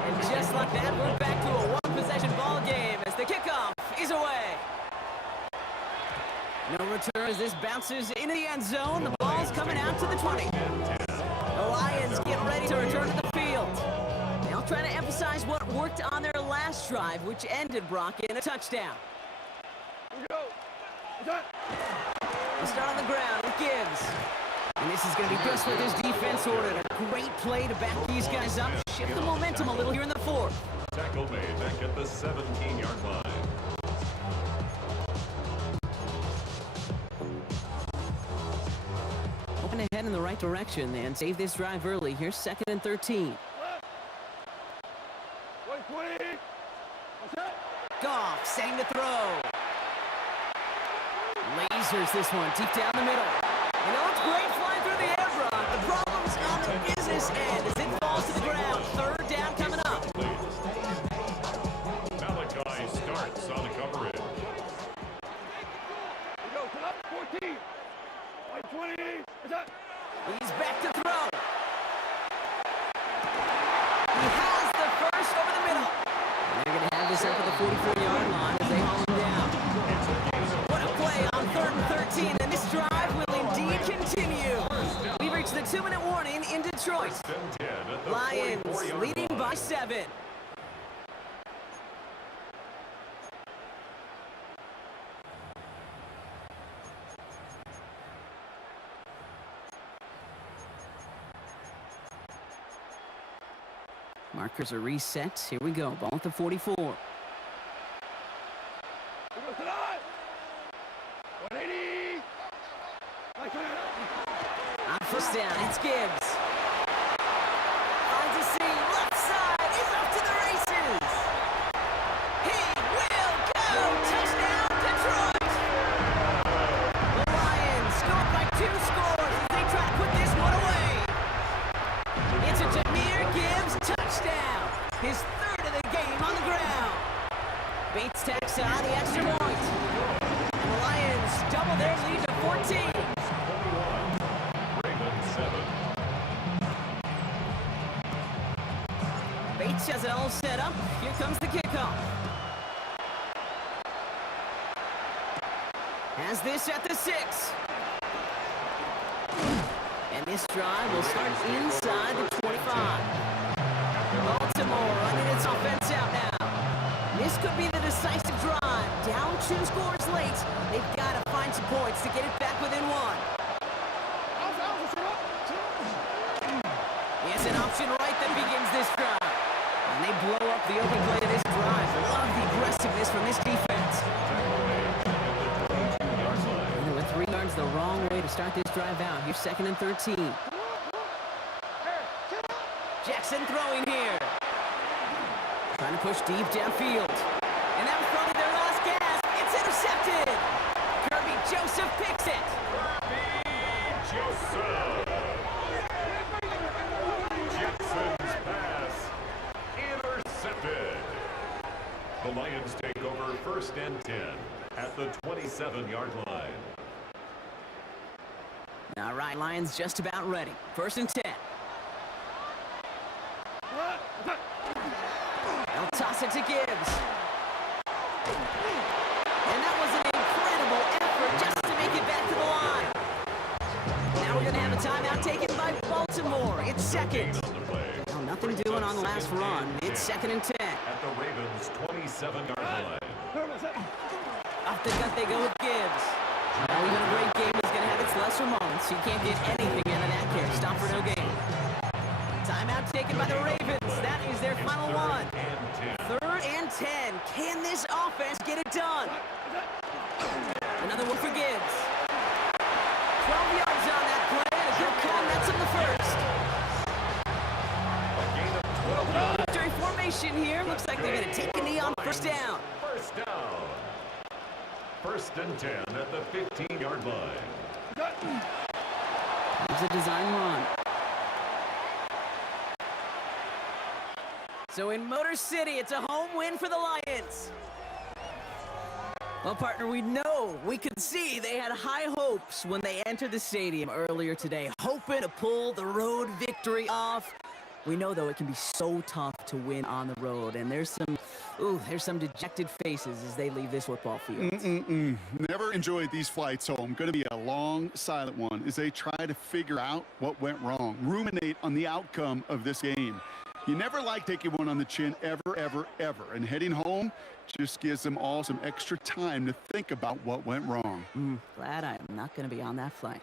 And just like that, we're back to a one-possession ball game as the kickoff is away. No return as this bounces into the end zone. The ball's coming out to the 20. The Lions get ready to return to the field. They'll try to emphasize what worked on their last drive, which ended, Brock, in a touchdown. We'll start on the ground with Gibbs. And this is going to be just what this defense ordered. A great play to back these guys up. Shift the momentum a little here in the 4th. Tackle made back at the 17-yard line. Open ahead in the right direction and save this drive early. Here's 2nd and 13. Goff setting to throw. Lasers this one deep down the middle. You know, it's great flying through the air, Brock. The problem's on the business end as it falls to the ground. 3rd down coming up. Malachi starts on the coverage. He's back to throw. He has the first over the middle. And they're going to have this up at the 44-yard line as they haul him down. What a play on 3rd and 13, and this drive will indeed continue. We've reached the 2-minute warning in Detroit. Lions leading by 7. Markers are reset. Here we go. Ball at the 44. On 1st down, it's Gibbs. Finds a seam. Left side. He's off to the races. He will go. Touchdown. 13. 21. Ravens 7. Bates has it all set up. Here comes the kickoff. Has this at the 6. And this drive will start inside the 25. Baltimore running its offense out now. This could be the decisive drive. Down 2 scores late. They've got to find some points to get it back within 1. It's an option right that begins this drive. And they blow up the open play of this drive. Love the aggressiveness from this defense. And they went 3 yards the wrong way to start this drive out. Here's 2nd and 13. Jackson throwing here. Trying to push deep downfield. And that was probably their last gasp. It's intercepted. Kirby Joseph picks it. Joseph. Jackson's pass intercepted. The Lions take over 1st and 10 at the 27-yard line. All right, Lions just about ready. 1st and 10. They'll toss it to Gibbs. And that was an incredible effort just to make it back to the line. Now we're going to have a timeout taken by Baltimore. It's 2nd. Well, nothing doing on the last run. It's 2nd and 10. At the Ravens' 27-yard line. Off the gut they go with Gibbs. Now even a great game is going to have its lesser moments. You can't get anything out of that carry. Stop for no gain. Timeout taken by the Ravens. That is their final one. 3rd and 10. Can this offense get it done? Another one for Gibbs. 12 yards on that play. And a good call. That's in the 1st. Victory formation here. Looks like they're going to take a knee on 1st down. 1st down. 1st and 10 at the 15-yard line. There's a design run. So in Motor City, it's a home win for the Lions. Well, partner, we could see they had high hopes when they entered the stadium earlier today, hoping to pull the road victory off. We know, though, it can be so tough to win on the road, and there's some dejected faces as they leave this football field. Never enjoyed these flights home. Going to be a long, silent one as they try to figure out what went wrong, ruminate on the outcome of this game. You never like taking one on the chin ever, ever, ever. And heading home just gives them all some extra time to think about what went wrong. Glad I am not going to be on that flight.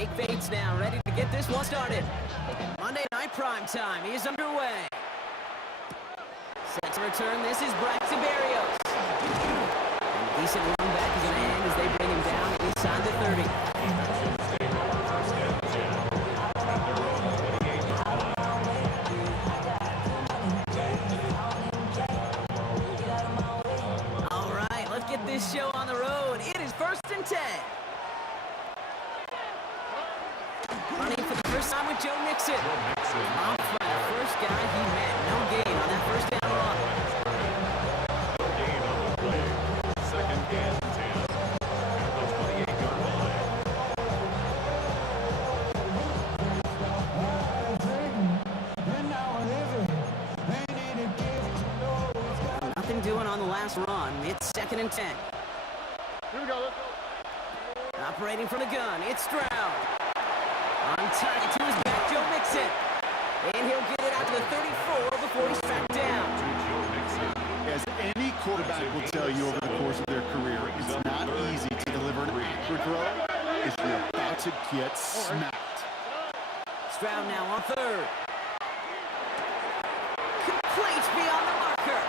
Jake Bates now, ready to get this one started. Monday Night Prime Time is underway. Set to return, this is Braxton Berrios. And a decent run back is going to end as they bring him down inside the 30. All right, let's get this show on the road. It is 1st and 10. Running for the first time with Joe Mixon. Off by the first guy he met. No gain on that first down run. Gain on the play. 2nd and 10. At the 28-yard line. Nothing doing on the last run. It's 2nd and 10. Here we go. Let's go. Operating from the gun, it's Stroud. Untied to his back, Joe Mixon. And he'll get it out to the 34 before he's tracked down. As any quarterback will tell you over the course of their career, it's not easy to deliver an accurate throw if you're about to get smacked. Stroud now on 3rd. Complete beyond the marker.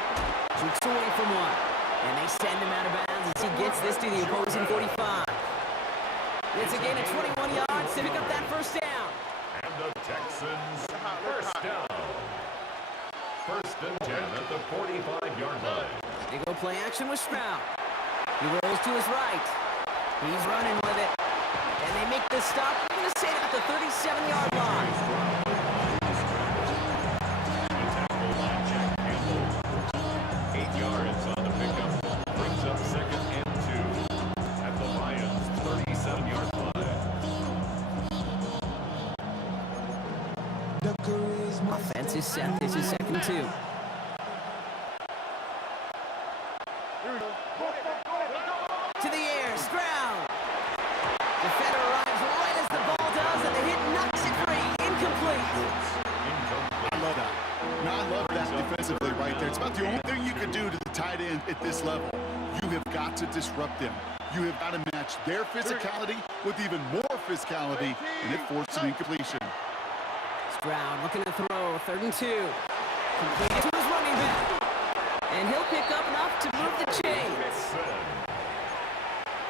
Jukes away from one. And they send him out of bounds as he gets this to the opposing 45. It's a gain of 21 yards to pick up that first down. And the Texans first down. 1st and 10 at the 45-yard line. They go play action with Stroud. He rolls to his right. He's running with it. And they make the stop. I'm going to say at the 37-yard line. Tackle by Jack Campbell. 8 yards on the pickup. Brings up 2nd and 2 at the Lions' 37-yard line. Offense is set. This is 2nd and 2. Here we go. To the air, Stroud. Defender arrives right as the ball does, and the hit knocks it free. Incomplete. I love that. Now, I love that defensively right there. It's about the only thing you can do to the tight end at this level. You have got to disrupt them. You have got to match their physicality with even more physicality, and it forced an incompletion. Stroud looking to throw. 3rd and 2. Completed to his running back. And he'll pick up enough to move the chains.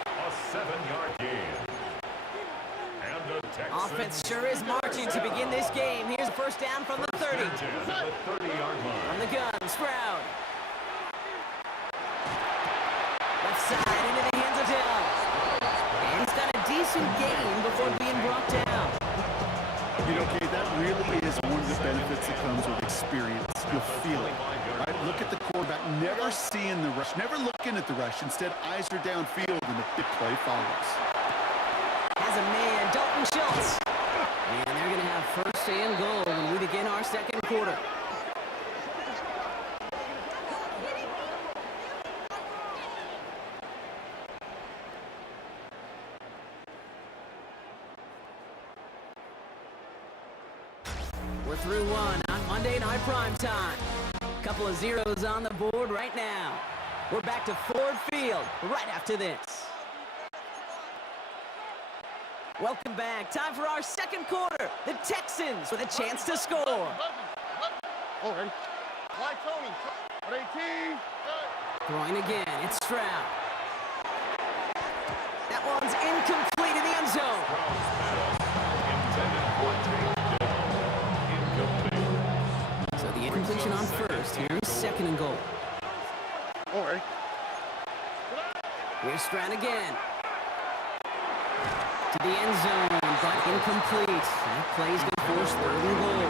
A 7-yard gain. And the Texans Offense sure is marching to begin this game. Here's a first down from the 30. at the 30-yard line. On the gun, Stroud. Left side into the hands of Hill. And he's got a decent gain before being brought down. You know, Kate, that really is one of the benefits that comes with experience. You'll feel it, right? Look at the quarterback, never seeing the rush, never looking at the rush. Instead, eyes are downfield, and the big play follows. Has a man, Dalton Schultz. And they're going to have 1st and goal when we begin our 2nd quarter. We're through one on Monday Night Prime Time. Couple of zeros on the board right now. We're back to Ford Field right after this. Welcome back. Time for our 2nd quarter. The Texans with a chance to score. Oh, ready? Like Tony. 18. Throwing again. It's Stroud. That one's incomplete in the end zone. Intended for takedown. Incomplete. So the incompletion on 1st. Here's 2nd and goal. Oh, ready? Here's Stroud again. To the end zone, but incomplete. That play's going to force 3rd and goal.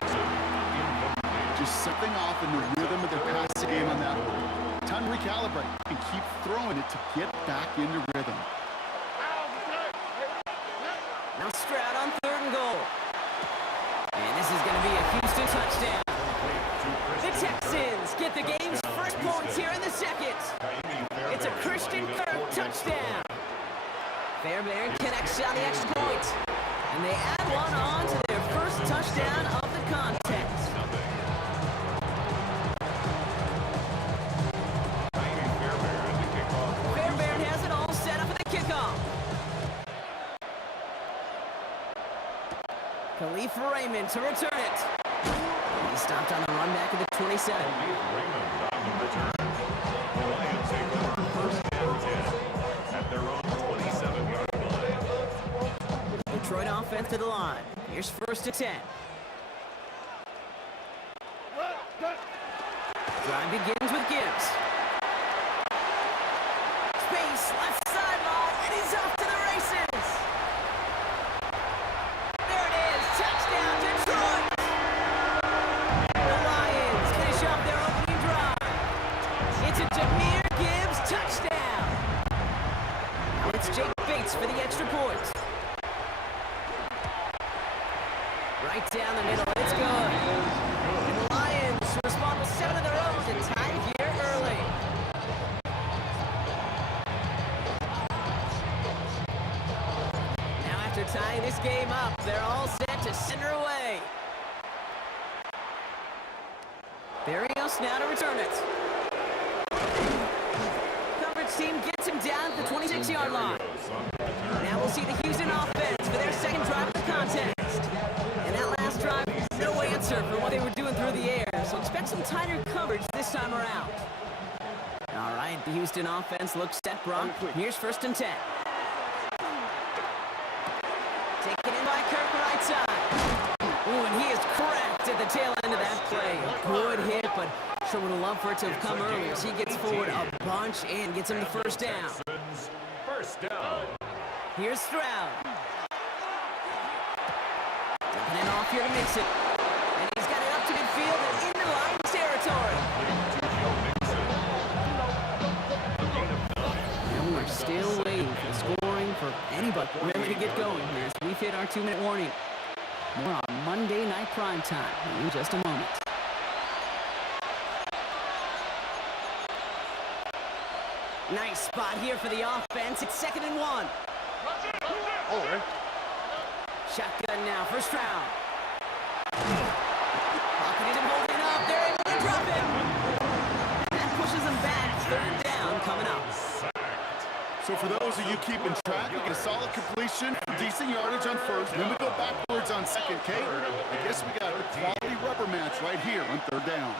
Just something off in the rhythm of their passing game on that one. Time to recalibrate and keep throwing it to get back into rhythm. Now Stroud on 3rd and goal. And this is going to be a Houston touchdown. The Texans get the game's first points here in the 2nd. It's a Christian Kirk touchdown. Fairbairn connects on the extra point. And they add one on to their first touchdown of the contest. Fairbairn has it all set up for the kickoff. Kalif Raymond to return it. He stopped on the run back at the 27. Raymond on the return. The Lions take over first and 10 at their own 27-yard line. Detroit offense to the line. Here's first and 10. Drive begins with Gibbs. Space, left sideline, and he's off to the races. There it is, touchdown Detroit. The Lions finish off their opening drive. It's a Jahmyr Gibbs touchdown. Now it's Jake Bates for the extra point. Right down the middle, it's good. And the Lions respond with 7 of their own to tie it here early. Now after tying this game up, they're all set to send her away. Berrios now to return it. Coverage team gets him down at the 26-yard line. Now we'll see the Houston offense for their second drive of the contest. And that last drive, no answer for what they were doing through the air, so expect some tighter coverage this time around. All right, the Houston offense looks set, Brock. Here's first and 10. Taken in by Kirk right side. Ooh, and he is cracked at the tail end of that play. A good hit, but sure would have loved for it to have come earlier. So he gets forward a bunch and gets him the first down. First down. Here's Stroud. Dumping it off here to Mixon. And he's got it up to midfield and into Lions territory. And we're still waiting for the scoring for anybody really to get going as we've hit our 2-minute warning. More on Monday Night Primetime in just a moment. Nice spot here for the offense. It's 2nd and 1. Shotgun now for Stroud. Pocketed and holding up. They're able to drop it. That pushes them back. 3rd down coming up. So for those of you keeping track, we get a solid completion, decent yardage on first, then we go backwards on second. Kate, I guess we got a quality rubber match right here on 3rd down.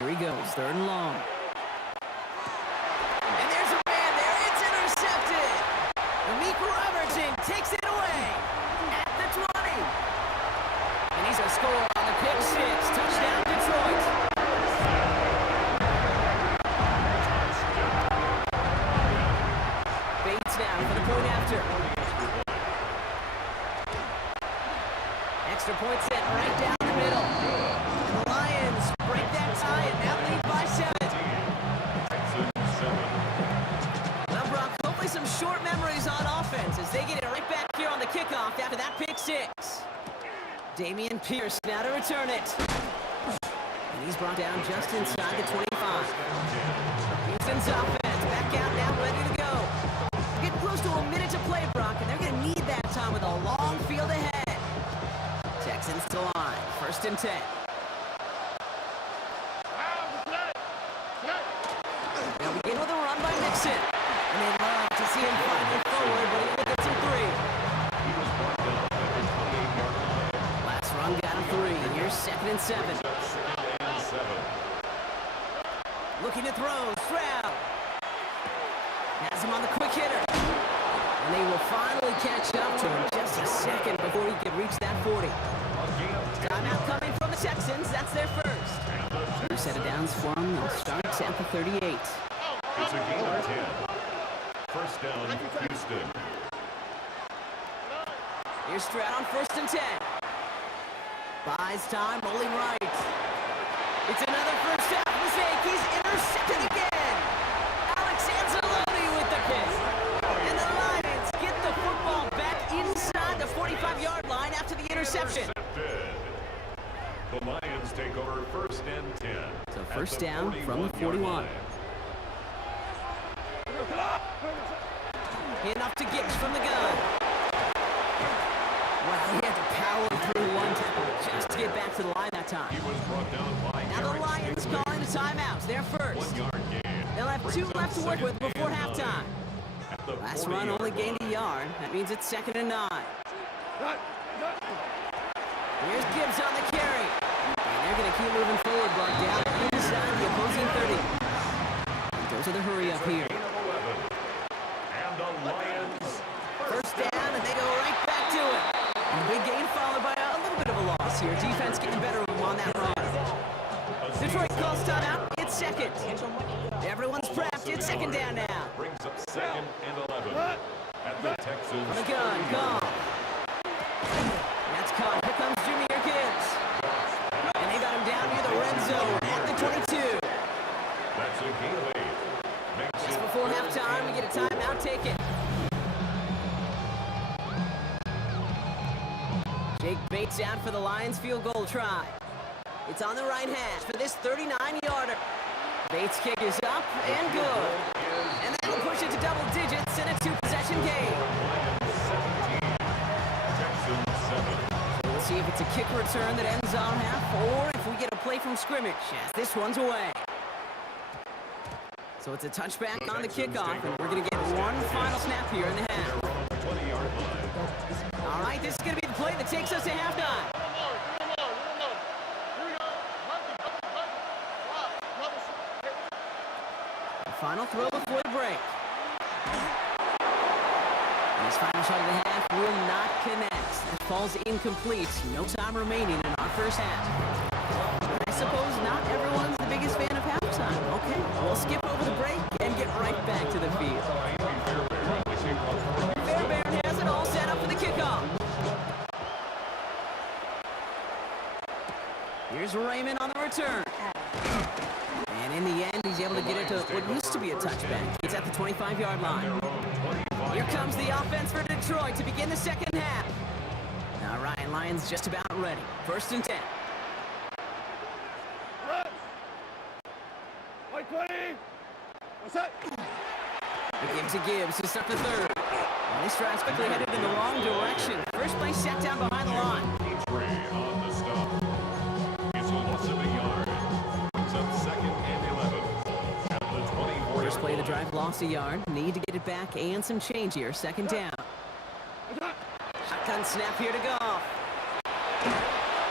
Here he goes, 3rd and long. And there's a man there. It's intercepted. Amik Robertson takes it away at the 20. And he's going to score on the pick 6. Touchdown, Detroit. Bates now for the point after. Extra point set right down the middle. And the Lions break that tie and now lead by 7. Well, Brock, hopefully some short memories on offense as they get it right back here on the kickoff after that pick 6. Dameon Pierce now to return it. And he's brought down just inside the 25. Houston's offense back out now, ready to go. Getting close to a minute to play, Brock, and they're going to need that time with a long field ahead. Texans to line, 1st and 10. They'll begin with a run by Mixon. And they'd love to see him finally forward, but he only gets him 3. Last run got him 3, and here's 2nd and 7. Looking to throw, Stroud. Has him on the quick hitter. And they will finally catch up to him just a second before he can reach that 40. Timeout coming from the Texans. That's their first. First set of downs for them. They'll start at the 38. It's a gain of 10. First down, Houston. Here's Stroud on 1st and 10. Buys time, rolling right. It's another first down mistake. He's intercepted again. Alex Anzalone with the pick. And the Lions get the football back inside the 45-yard line after the interception. The Lions take over 1st and 10. So first down from the 41. Hand off to Gibbs from the gun. Wow, he had to power through one tackle just to get back to the line that time. He was brought down by Now the Lions calling the timeouts. They're first. 1 yard gain. They'll have 2 left to work with before halftime. At the Last run 40-yard only gained line. a yard. That means it's 2nd and 9. Here's Gibbs on the carry. And they're going to keep moving forward, brought down inside the opposing 30. Goes to the hurry up here. And the Lions. First down, and they go right back to it. And a big gain followed by a little bit of a loss here. Defense getting better on that run. Detroit calls timeout. It's second. Everyone's prepped. It's second down now. Brings up 2nd and 11. At the Texans. On the gun, gone. That's caught. Here comes Jahmyr Gibbs. And they got him down near the red zone at the 22. That's a gain of 8. Makes Just it before halftime, we get a timeout taken. Jake Bates out for the Lions field goal try. It's on the right hash for this 39-yarder. Bates' kick is up and good. And that'll push it to double digits in a 2-possession game. Texans 7. We'll see if it's a kick return that ends on half or if we get a play from scrimmage as this one's away. So it's a touchback on the kickoff, and we're going to get one final snap here in the half. 20-yard line. All right, this is going to be the play that takes us to halftime. The final throw before the break. And his final shot of the half will not connect. That falls incomplete. No time remaining in our first half. I suppose not everyone's the biggest fan of halftime. Okay, we'll skip over the break and get right back to the field. Fairbairn has it all set up for the kickoff. Here's Raymond on the return. And in the end, he's able to get it to what used to be a touchback. It's at the 25-yard line. Here comes the offense for Detroit to begin the second half. All right, Lions just about ready. 1st and 10. What's that? Gibbs to Gibbs to start the third. And this drive's quickly headed in the wrong direction. First play set down behind the line. Petrie on the stop. It's a loss of a yard. Brings up 2nd and 11. At the 24. First play of the drive lost a yard. Need to get it back and some change here. 2nd down. Shotgun snap here to Goff.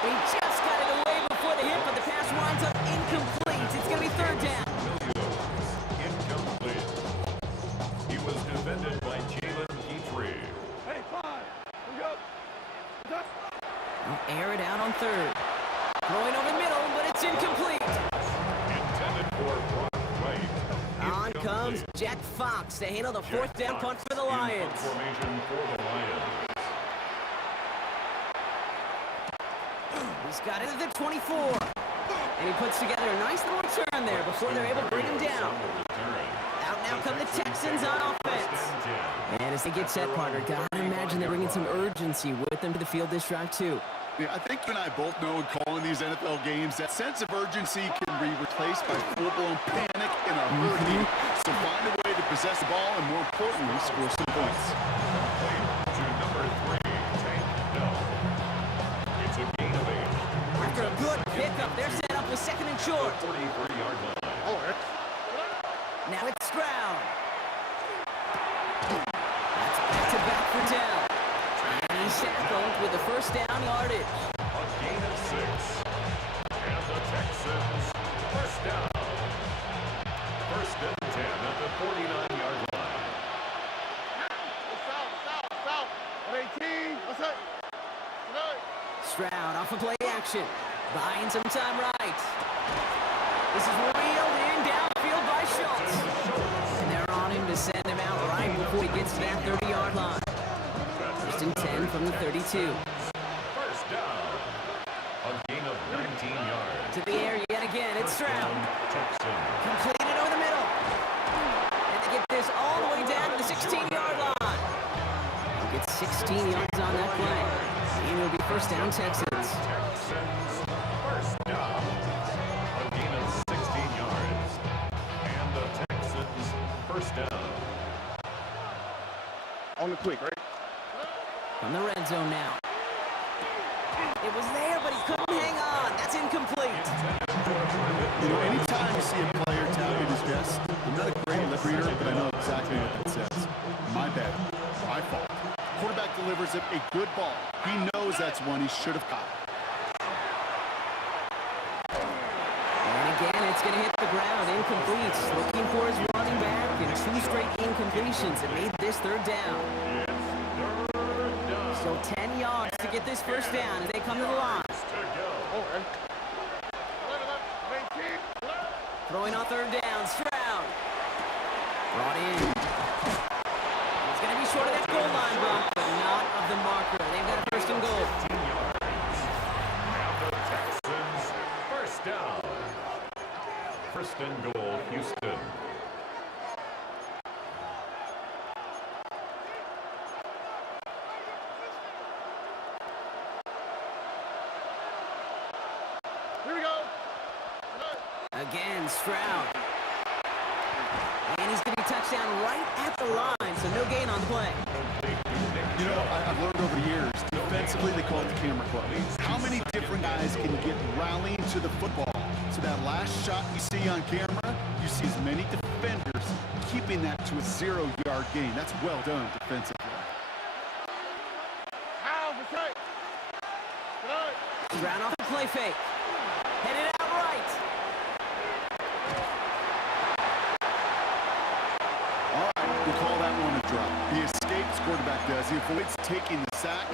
He just got it away before the hit, but the pass winds up incomplete. It's going to be 3rd down. Incomplete. He was defended by Jalen Petrie. Hey, 5. We go. They'll air it out on 3rd. Throwing over the middle, but it's incomplete. Intended for Brock Wright. On comes Jack Fox to handle the 4th down punt for the Lions. Formation for the Lions. He's got it at the 24. And he puts together a nice little return there before they're able to bring him down. Out now come the Texans on offense. And as they get set, partner, gotta imagine they're bringing some urgency with them to the field this drive, too. Yeah, I think you and I both know in calling these NFL games that sense of urgency can be replaced by full-blown panic in a hurry. So find a way to possess the ball and, more importantly, score some points. To number 3, Tank Dell. It's a gain of 8. After a good pickup, they're set up with 2nd and short. 43-yard line. Now it's Stroud. That's back-to-back for Dell. And he's tackled with the 1st down yardage. A gain of 6. And the Texans, 1st down. 1st and 10 at the 49-yard line. South. 18. What's that? Stroud off of play action. Buying some time right. This is reeled in downfield by Schultz. And they're on him to send him out right before he gets to that 30-yard line. 1st and 10 from the 32. 1st down. A gain of 19 yards. To the air yet again. It's Stroud. Texans. Completed over the middle. And they get this all the way down to the 16-yard line. They'll get 16 yards on that play. And it'll be 1st down Texans. Texans, 1st down. A gain of 16 yards. And the Texans, 1st down. On the quick, right? From the red zone now. It was there, but he couldn't hang on. That's incomplete. You know, anytime you see a player tapping his chest, I'm not a great lip reader, but I know exactly what that says. My bad. My fault. Quarterback delivers fires a good ball. He knows that's one he should have caught. And again, it's going to hit the ground. Incomplete. Looking for his running back, and 2 straight incompletions. It made this third down. So 10 yards to get this first down as they come to the line. Throwing on third down, Stroud. Brought in. He's going to be short of that goal line, Brock, but not of the marker. They've got a first and goal. And the Texans, first down. First and goal, Houston. Here we go. Again, Stroud. And he's going to be touchdown right at the line, so no gain on the play. You know, I've learned over the years, defensively they call it the camera club. How many different guys can get rallying to the football? So that last shot you see on camera, you see as many defenders keeping that to a 0-yard gain. That's well done defensively. Stroud off the play fake. Headed out right. All right, we'll call that one a drop. He escapes, quarterback does. He avoids taking the sack.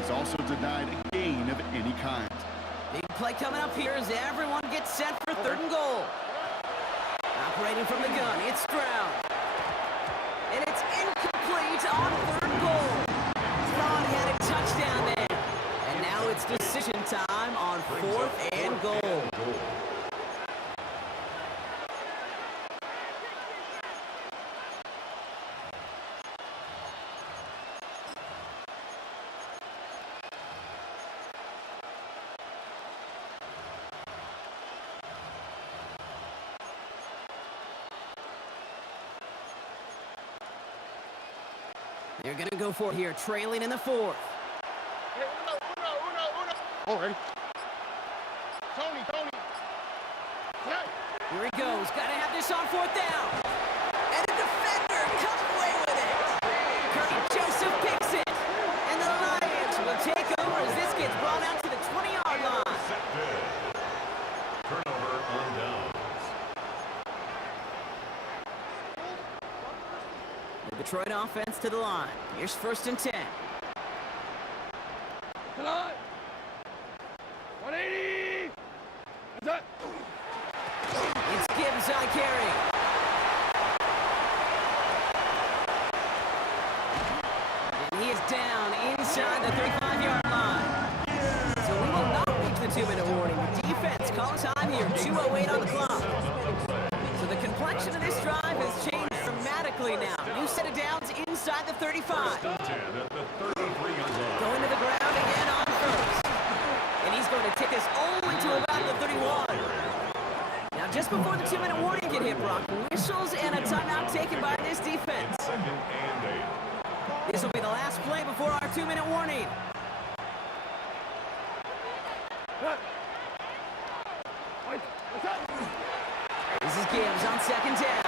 He's also denied a gain of any kind. Big play coming up here as everyone gets set for third and goal. Operating from the gun, it's Stroud. And it's incomplete on third goal. Thought he had a touchdown there. And now it's decision time on 4th and goal. They're going to go for it here, trailing in the 4th. All right. Tony. Hey. Here he goes. Got to have this on 4th down. And the defender comes away with it. Curtis Joseph picks it. And the Lions will take over as this gets brought out to the 20-yard line. Turnover on downs. The Detroit offense to the line. Here's 1st and 10. Come on. 180. Is that? It's Gibbs on carry. And he is down inside the 35-yard line. So we will not reach the 2-minute warning. The defense calls time here, 2:08 on the clock. So the complexion of this drive has changed dramatically now. New set of downs inside the 35. 10 at the 33-yard line. Going to the ground again on first. And he's going to take this only to about the 31. Now, just before the 2-minute warning can hit, Brock, whistles and a timeout taken by this defense. 2nd and 8. This will be the last play before our 2-minute warning. This is Gibbs on 2nd down.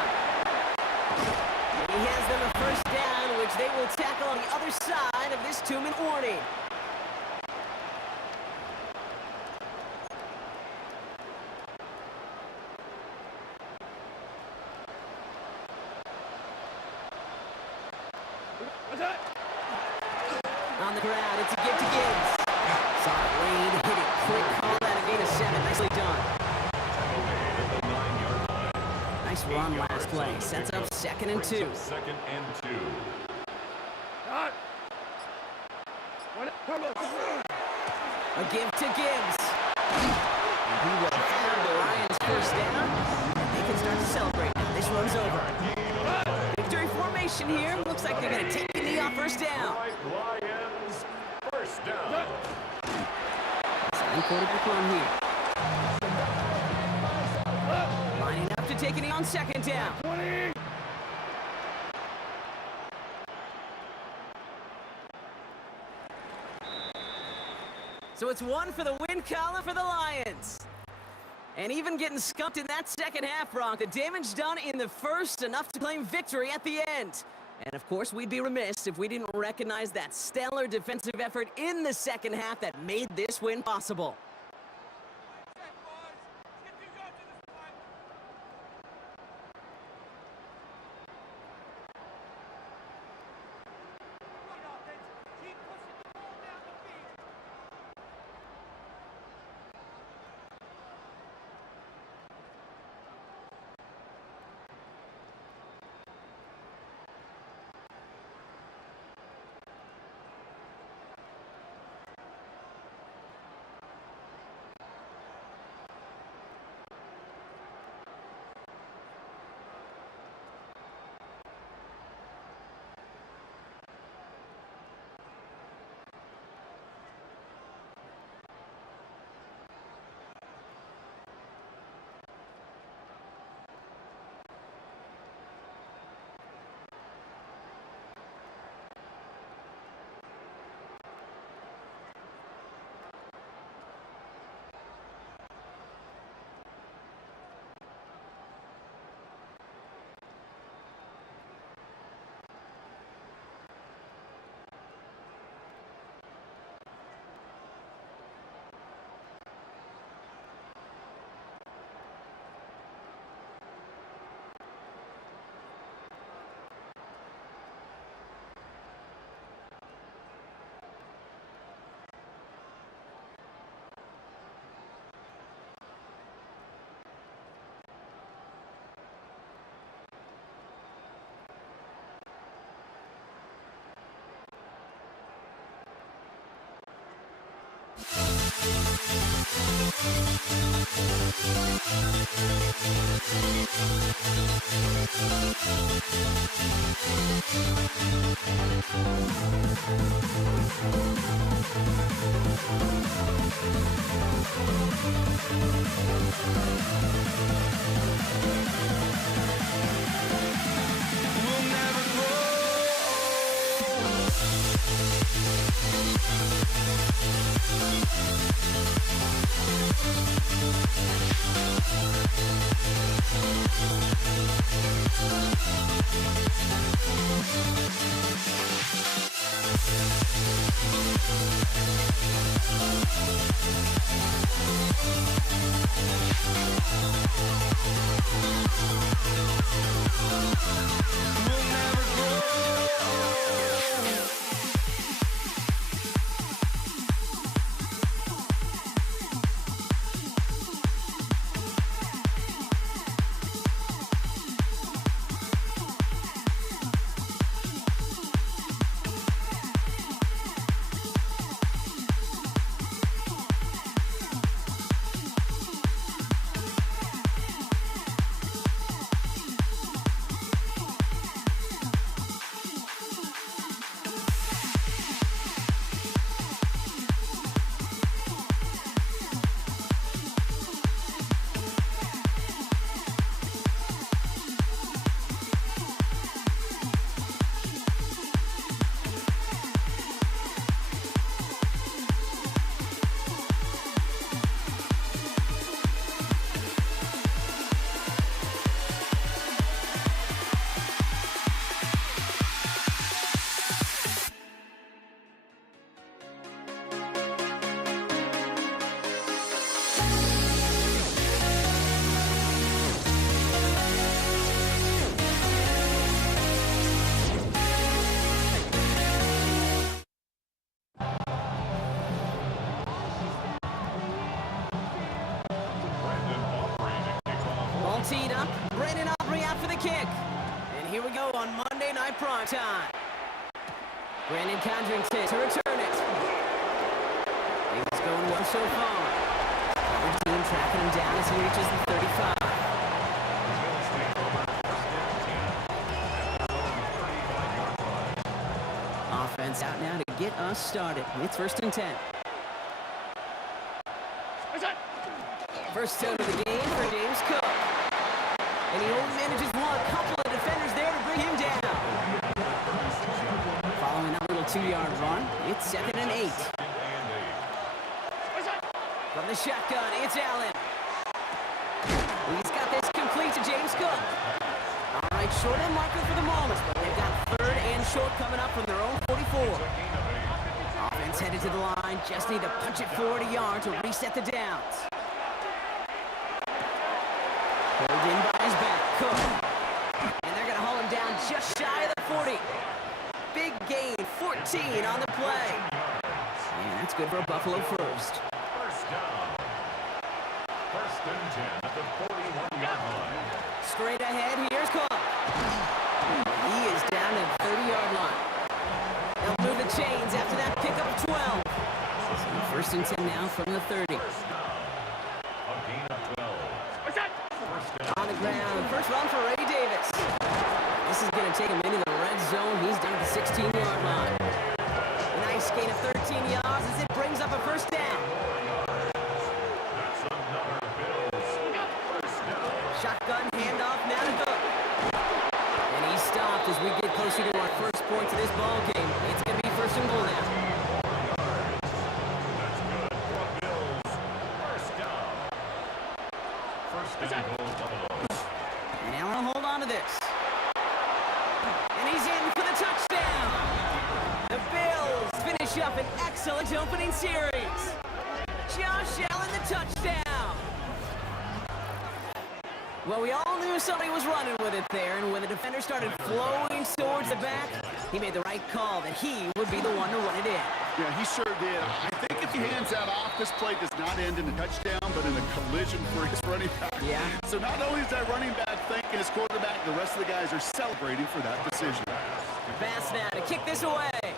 And he has them a first down, which they will tackle on the other side of this 2-minute warning. On the ground, it's a give to Gibbs. Saw it Wade, hit it quick, call that a gain of 7. Nicely done. Nice run last play. Sets up 2nd and 2. 2nd and 2. A give to Gibbs. And he will have the Lions first down. They can start to celebrate now. This one's over. Victory formation here. Looks like they're going to take the knee off first down. Lions, first down. Second quarterback run here. Lining up to take a knee on 2nd down. 20. So it's 1 for the win column for the Lions. And even getting skunked in that second half, Bronk, the damage done in the first, enough to claim victory at the end. And of course, we'd be remiss if we didn't recognize that stellar defensive effort in the second half that made this win possible. Teed up, Brandon Aubrey out for the kick. And here we go on Monday Night Primetime. Brandon Condrington to return it. Things going well so far. Every team tracking him down as he reaches the 35. Offense out now to get us started. It's 1st and 10. First down of the game for James Cook. And he only manages one. Couple of defenders there to bring him down. Following that little 2-yard run, it's 2nd and 8. From the shotgun, it's Allen. He's got this complete to James Cook. All right, short end marker for the moment, but they've got 3rd and short coming up from their own 44. Offense headed to the line. Just need to punch it forward a yard to reset the downs. Pulled in by his back. Cook. And they're going to haul him down just shy of the 40. Big gain, 14 on the play. And that's good for a Buffalo first. First down. First and 10 at the 41-yard line. Straight ahead, here's Cook. He is down at the 30-yard line. They'll move the chains after that pickup of 12. So first and 10 now from the 30. First down. A gain of 12. First down. On the ground, first run for Ray Davis. This is going to take him into the red zone. He's down at the 16-yard line. Nice gain of 13 yards as it brings up a first down. That's another Bills. First down. Shotgun handoff, now to Cook. And he stopped as we get closer to our first points of this ball game. It's going to be first and goal now. That's good for Bills. First down. First and goal, Buffalo. And Allen will hold on to this. And he's in for the touchdown. The Bills finish up an excellent opening series. Josh Allen, the touchdown. Well, we all knew somebody was running with it there, and when the defender started flowing towards the back, he made the right call that he would be the one to run it in. Yeah, he sure did. I think if he hands that off, this play does not end in a touchdown, but in a collision for his running back. Yeah. So not only is that running back thanking his quarterback, the rest of the guys are celebrating for that decision. Pass now to kick this away.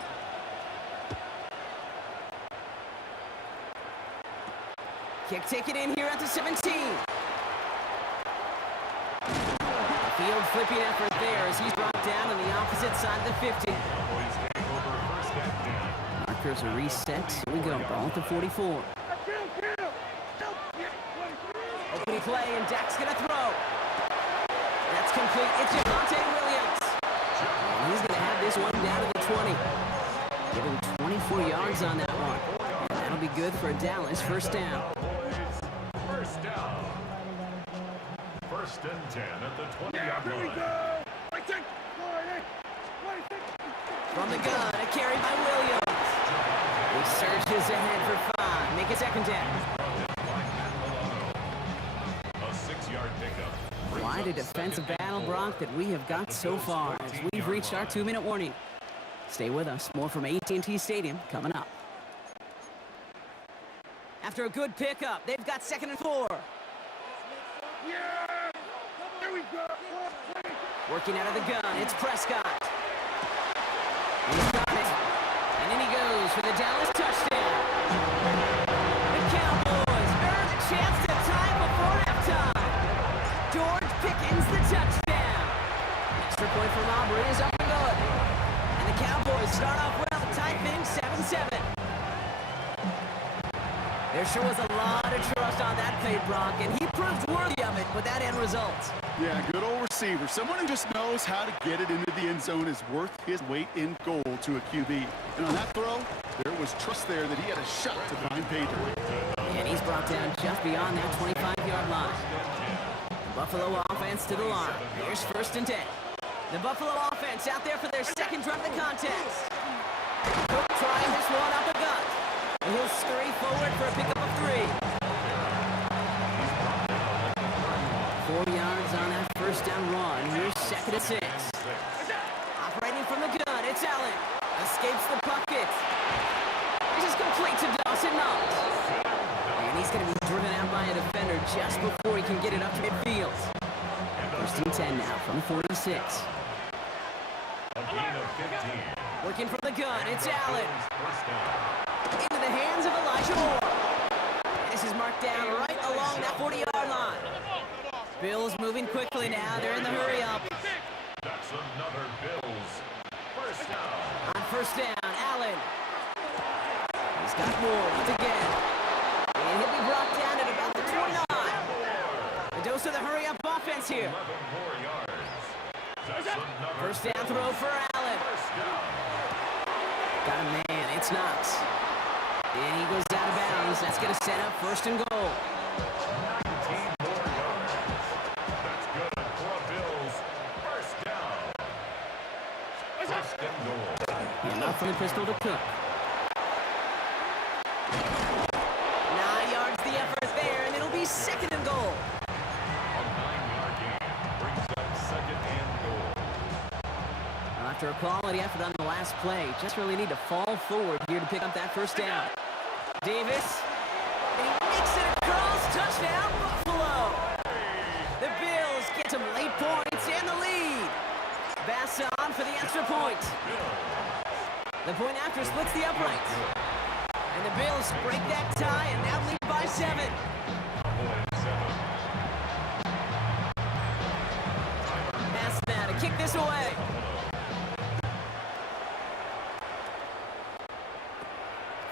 Kick taken in here at the 17. Field flipping effort there as he's brought down on the opposite side of the 50. Cowboys take over first and 10. Markers are reset. Here we go. Ball at the 44. Opening play, and Dak's going to throw. That's complete. It's Javonte Williams. And he's going to have this one down to the 20. Give him 24 yards on that one. And that'll be good for a Dallas first down. First down. First and 10 at the 20-yard line. From the gun, a carry by Williams. He surges ahead for 5. Make it second down. A 6-yard pickup. Quite a defensive battle, Brock, that we have got so far as we've reached our 2-minute warning. Stay with us. More from AT&T Stadium coming up. After a good pickup, they've got second and 4. Working out of the gun, it's Prescott. He's got it. And in he goes for the Dallas touchdown. The Cowboys earn a chance to tie before halftime. George Pickens, the touchdown. Extra point from Aubrey is up and good. And the Cowboys start off well to tie things 7-7. There sure was a lot of trust on that play, Brock, and he proved worthy of it with that end result. Yeah, good old receiver. Someone who just knows how to get it into the end zone is worth his weight in gold to a QB. And on that throw, there was trust there that he had a shot to find pay dirt. And he's brought down just beyond that 25-yard line. Buffalo offense to the line. Here's first and 10. The Buffalo offense out there for their second drive of the contest. Cook trying this one up the gut. And he'll scurry forward for a pickup of 3. 4 yards on that first down run. Here's second and 6. Operating from the gun, it's Allen. Escapes the pocket. This is complete to Dawson Knox. And he's going to be driven out by a defender just before he can get it up to midfield. First and 10 now from the 46. A gain of 15. Working from the gun, it's Allen. First down. Into the hands of Elijah Moore. This is marked down right along that 40-yard line. Bills moving quickly now. They're in the hurry up. That's another Bills. First down. On first down, Allen. He's got Moore once again. And he'll be brought down at about the 29. A dose of the hurry-up offense here. 11 more yards. That's another First down throw for Allen. first down. Got a man. It's Knox. And he goes out of bounds. That's going to set up first and goal. 19 more yards. That's good for Bills. First down. First and from the pistol to Cook. 9 yards the effort there, and it'll be 2nd and goal. A 9-yard gain brings up 2nd and goal. Well, after a quality effort on the last play, just really need to fall forward here to pick up that first down. Davis, and he makes it across. Touchdown, Buffalo. The Bills get some late points and the lead. Basson for the extra point. The point after splits the uprights. And the Bills break that tie and now lead by 7. Pass now to kick this away.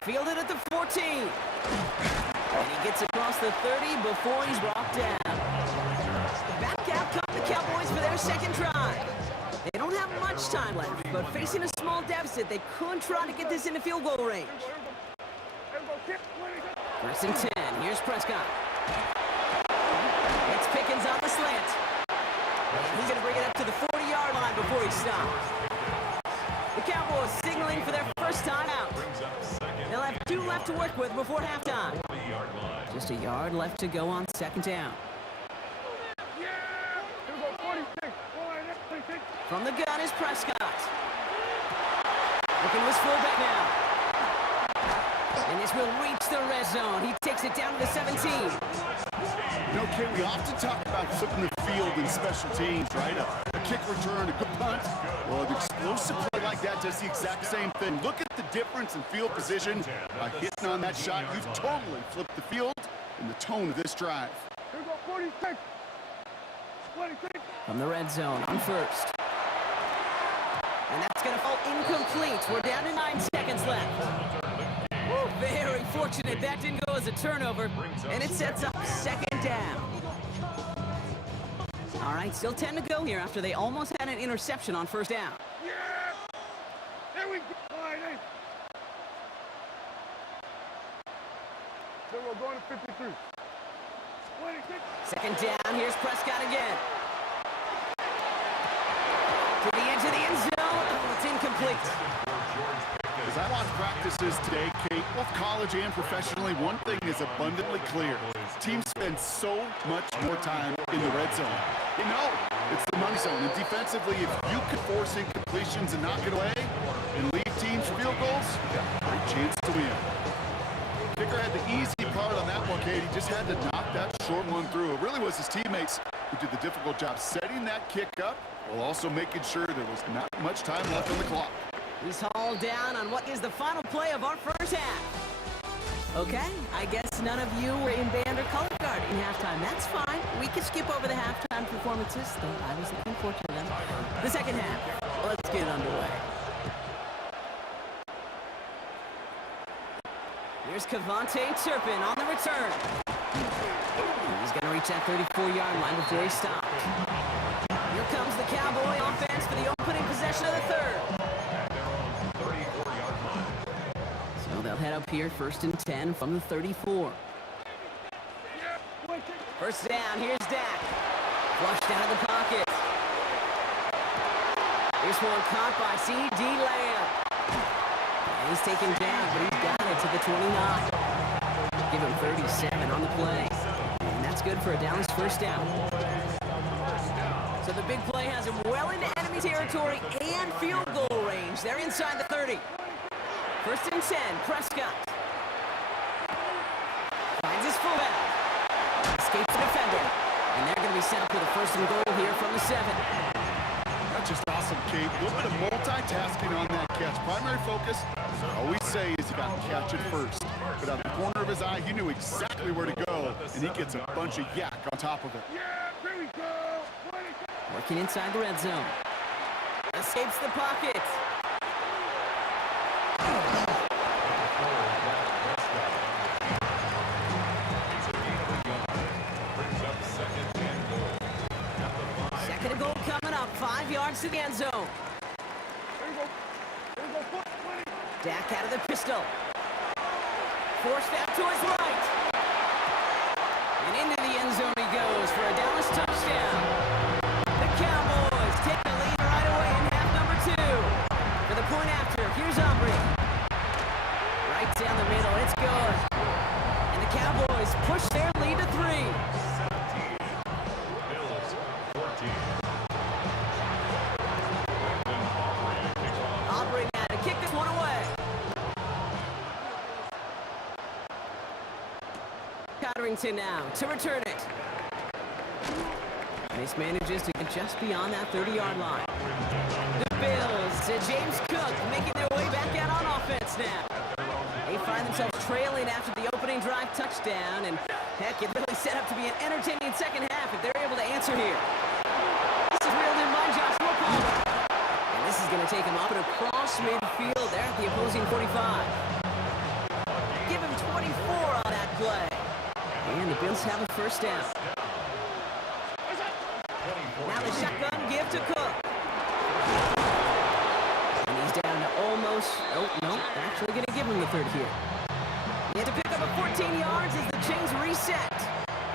Fielded at the 14. And he gets across the 30 before he's brought down. Back out come the Cowboys for their 2nd drive. They don't have much time left, but facing a small deficit, they could try to get this into field goal range. 1st and 10. Here's Prescott. It's Pickens on the slant. And he's going to bring it up to the 40-yard line before he stops. The Cowboys signaling for their first time out. They'll have 2 left to work with before halftime. Just a yard left to go on 2nd down. From the gun is Prescott. Looking to his fullback now. And this will reach the red zone. He takes it down to the 17. You know, Kay, we often talk about flipping the field in special teams, right? A kick return, a good punt. Well, an explosive play like that does the exact same thing. Look at the difference in field position. By hitting on that shot, you've totally flipped the field and the tone of this drive. Here go 46. 26. From the red zone on 1st. And that's going to fall incomplete. We're down to 9 seconds left. Woo, very fortunate that didn't go as a turnover. And it sets up 2nd down. All right, still 10 to go here after they almost had an interception on 1st down. Yeah! Here we go. Then we're going to 53. 26. 2nd down, here's Prescott again. To the edge of the end zone. Oh, it's incomplete. As I watch practices today, Kate, both college and professionally, one thing is abundantly clear. Teams spend so much more time in the red zone. You know, it's the money zone. And defensively, if you can force incompletions and knock it away and leave teams field goals, great chance to win. Kicker had the easy part on that one, Kate. He just had to knock that short one through. It really was his teammates who did the difficult job setting that kick up while also making sure there was not much time left on the clock. He's hauled down on what is the final play of our first half. Okay, I guess none of you were in band or color guard in halftime. That's fine. We can skip over the halftime performances, though I was looking forward to them. The 2nd half. Let's get underway. Here's Cavante Turpin on the return. He's going to reach that 34-yard line before he stopped. Here comes the Cowboy offense for the opening possession of the 3rd. So they'll head up here 1st and 10 from the 34. 1st down, here's Dak. Flushed out of the pocket. This one caught by C.D. Lamb. And he's taken down, but he's got it to the 29. Give him 37 on the play. And that's good for a Dallas 1st down. So the big play has him well into enemy territory and field goal range. They're inside the 30. 1st and 10, Prescott. Finds his fullback. Escapes the defender. And they're going to be set up with a 1st and goal here from the 7. That's just awesome, Kate. A little bit of multitasking on that catch. Primary focus, as I always say, is you got to catch it first. But out of the corner of his eye, he knew exactly where to go, and he gets a bunch of yak on top of it. Yeah, here we go. 26. Working inside the red zone. Escapes the pocket. Second and goal coming up. 5 yards to the end zone. Here we go. Here we go. 20. Dak out of the pistol. Forced out to his right. And into the end zone he goes for a Dallas touchdown. The Cowboys take the lead right away in half number 2. For the point after, here's Aubrey. Cowboys push their lead to 3. 17. Bills 14. Brendan Aubrey to kick off. Aubrey now to kick this one away. Cotterington now to return it. This manages to get just beyond that 30-yard line. The Bills to James Cook making their way back out on offense now. They find themselves trailing after the opening drive touchdown, and heck, it really set up to be an entertaining second half if they're able to answer here. This is reeled in by Joshua Palmer. And this is going to take him up and across midfield there at the opposing 45. Give him 24 on that play. And the Bills have a first down. Now the shotgun give to Cook. And he's down to almost, oh, no, they're actually going to give him the 30 here. He had to pick up a 14 yards as the chains reset.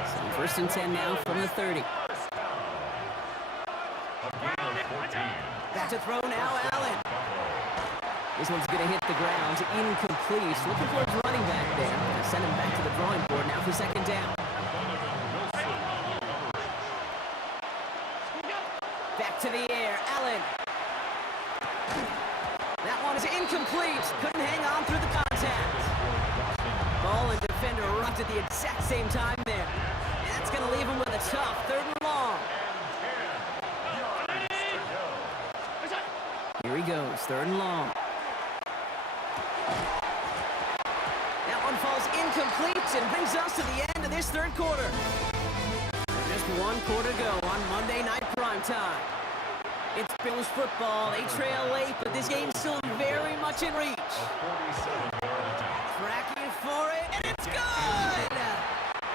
So first and 10 now from the 30. Back to throw now, Allen. This one's going to hit the ground, incomplete. Looking for his running back there. Gonna send him back to the drawing board now for second down. Back to the air, Allen. That one is incomplete. Couldn't hang on through the contact. Ball and defender rocked at the exact same time there. And that's going to leave him with a tough 3rd and long. Here he goes, 3rd and long. That one falls incomplete and brings us to the end of this 3rd quarter. Just 1 quarter to go on Monday Night Primetime. It's Bills football. They trail late, but this game's still very much in reach. Tracking for it, and it's good!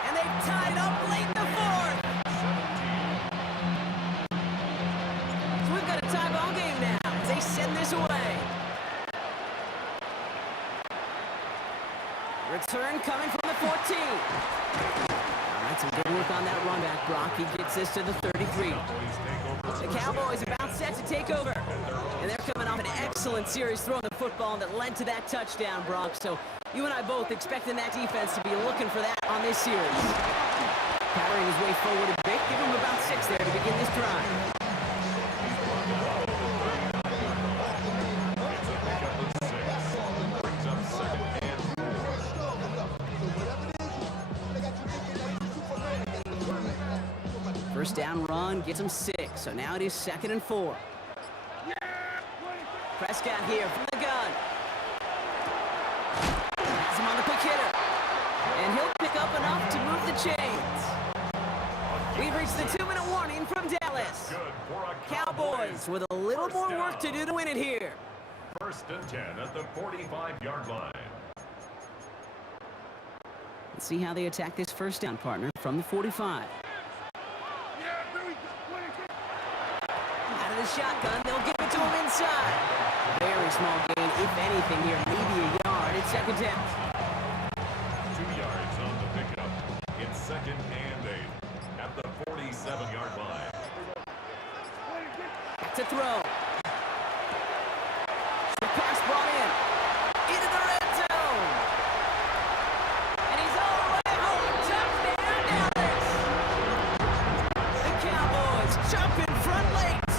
And they've tied up late in the 4th. So we've got a tie ball game now as they send this away. Return coming from the 14. All right, some good work on that run back, Brock. He gets this to the 33. The Cowboys about set to take over. And they're coming off an excellent series throwing the football that led to that touchdown, Brock. So you and I both expecting that defense to be looking for that on this series. Powering his way forward a bit. Give him about 6 there to begin this drive. First down run gets him 6, so now it is 2nd and 4. Prescott here from the gun. Has him on the quick hitter. And he'll pick up enough to move the chains. We've reached the 2-minute warning from Dallas. Cowboys with a little more work to do to win it here. 1st and 10 at the 45-yard line. Let's see how they attack this first down, partner, from the 45. Out of the shotgun, they'll give it to him inside. Very small gain, if anything here, maybe a yard. It's 2nd down. 2 yards on the pickup. It's 2nd and 8 at the 47-yard line. To throw. The pass brought in. Into the red zone. And he's all the way home. Touchdown, Dallas. The Cowboys jump in front late.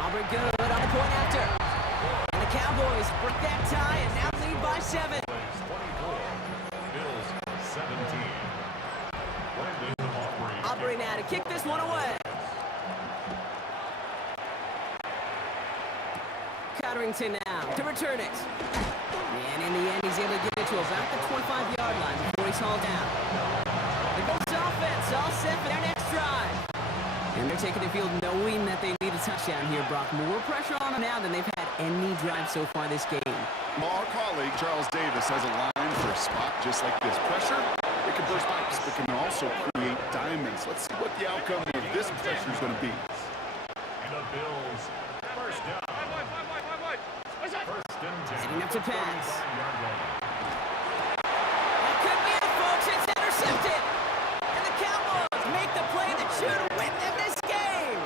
Aubrey good on the point after. And the Cowboys break that tie and now lead by 7. 24. Bills 17. Brendan Aubrey now to kick this one away. Cotterington now to return it. And in the end, he's able to get it to about the 25-yard line before he's hauled down. The Bills offense all set for their next drive. And they're taking the field knowing that they need a touchdown here, Brock. More pressure on them now than they've had any drive so far this game. Well, our colleague, Charles Davis, has a line for a spot just like this. Pressure, it can burst pipes, but can also create diamonds. Let's see what the outcome of this pressure is going to be. And the Bills first down. First and 10. Setting up to pass. 45-yard line. That could be it, folks. It's intercepted. And the Cowboys make the play that should win them this game.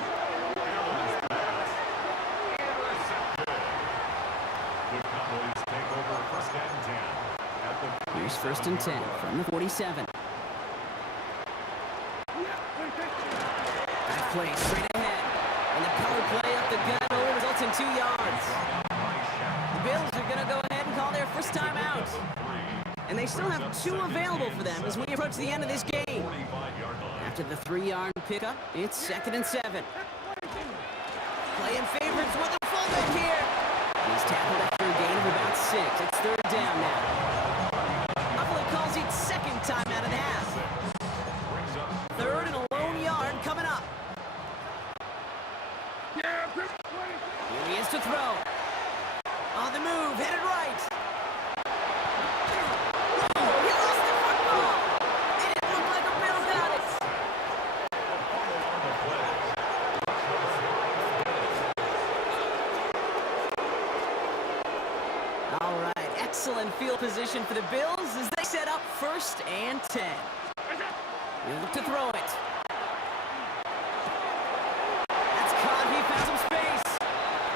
Intercepted. The Cowboys take over 1st and 10 first and 10 from the 47. Back play straight ahead. And the power play up the gut only results in 2 yards. The Bills are going to go ahead and call their first timeout. And they still have 2 available for them as we approach the end of this game. After the 3-yard pickup, it's 2nd and 7. Playing favorites with a fullback here. He's tackled after a gain of about 6. It's 3rd down now. Buffalo calls it 2nd time out of the half. 3rd and a lone yard coming up. Here he is to throw. On the move, headed right. Oh, he lost the football. It didn't look like a Bill got it. All right, excellent field position for the Bills as they set up 1st and 10. He'll look to throw it. That's caught. He found some space.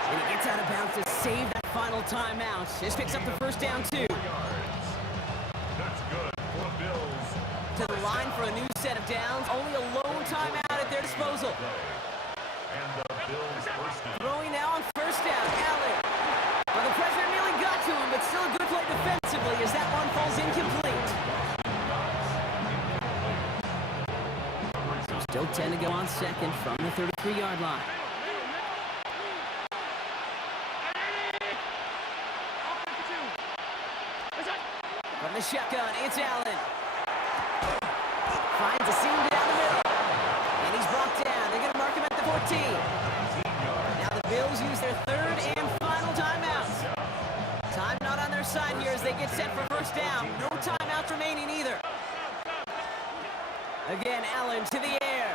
And he gets out of bounds to save that final timeout. This picks up the 1st down, too. That's good for the Bills. To the line for a new set of downs. Only a lone timeout at their disposal. And the Bills first down. Throwing now on 1st down. Allen. Well, the pressure nearly got to him, but still a good play defensively as that one falls incomplete. Still 10 to go on 2nd from the 33-yard line. From the shotgun, it's Allen. Finds a seam down the middle. And he's brought down. They're going to mark him at the 14. Now the Bills use their 3rd and final timeout. Time not on their side here as they get set for 1st down. No timeouts remaining either. Again, Allen to the air.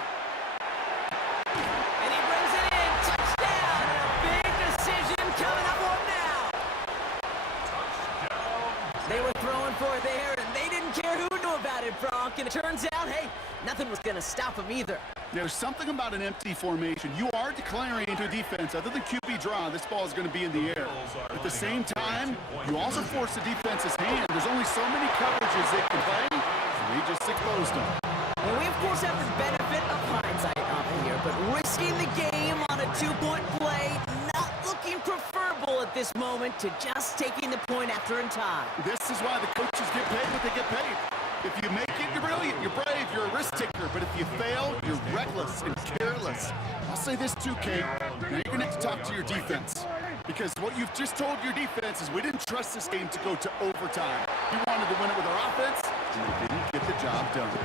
And he brings it in. Touchdown. And a big decision coming up on now. They were throwing for it there, and they didn't care who knew about it, Bronk. And it turns out, hey, nothing was going to stop them either. There's something about an empty formation. You are declaring into a defense. Other than QB draw, this ball is going to be in the air. At the same time, you also force the defense's hand. There's only so many coverages they can play, and they just exposed them. Well, we, of course, have the benefit of hindsight up here, but risking the game on a 2-point play, not looking preferable at this moment to just taking the point after in time. This is why the coaches get paid what they get paid. If you make it, you're brilliant, you're brave, you're a risk taker. But if you fail, you're reckless and careless. I'll say this too, Kate. Now you're going to have to talk to your defense. Because what you've just told your defense is we didn't trust this game to go to overtime. We wanted to win it with our offense, and they didn't get the job done.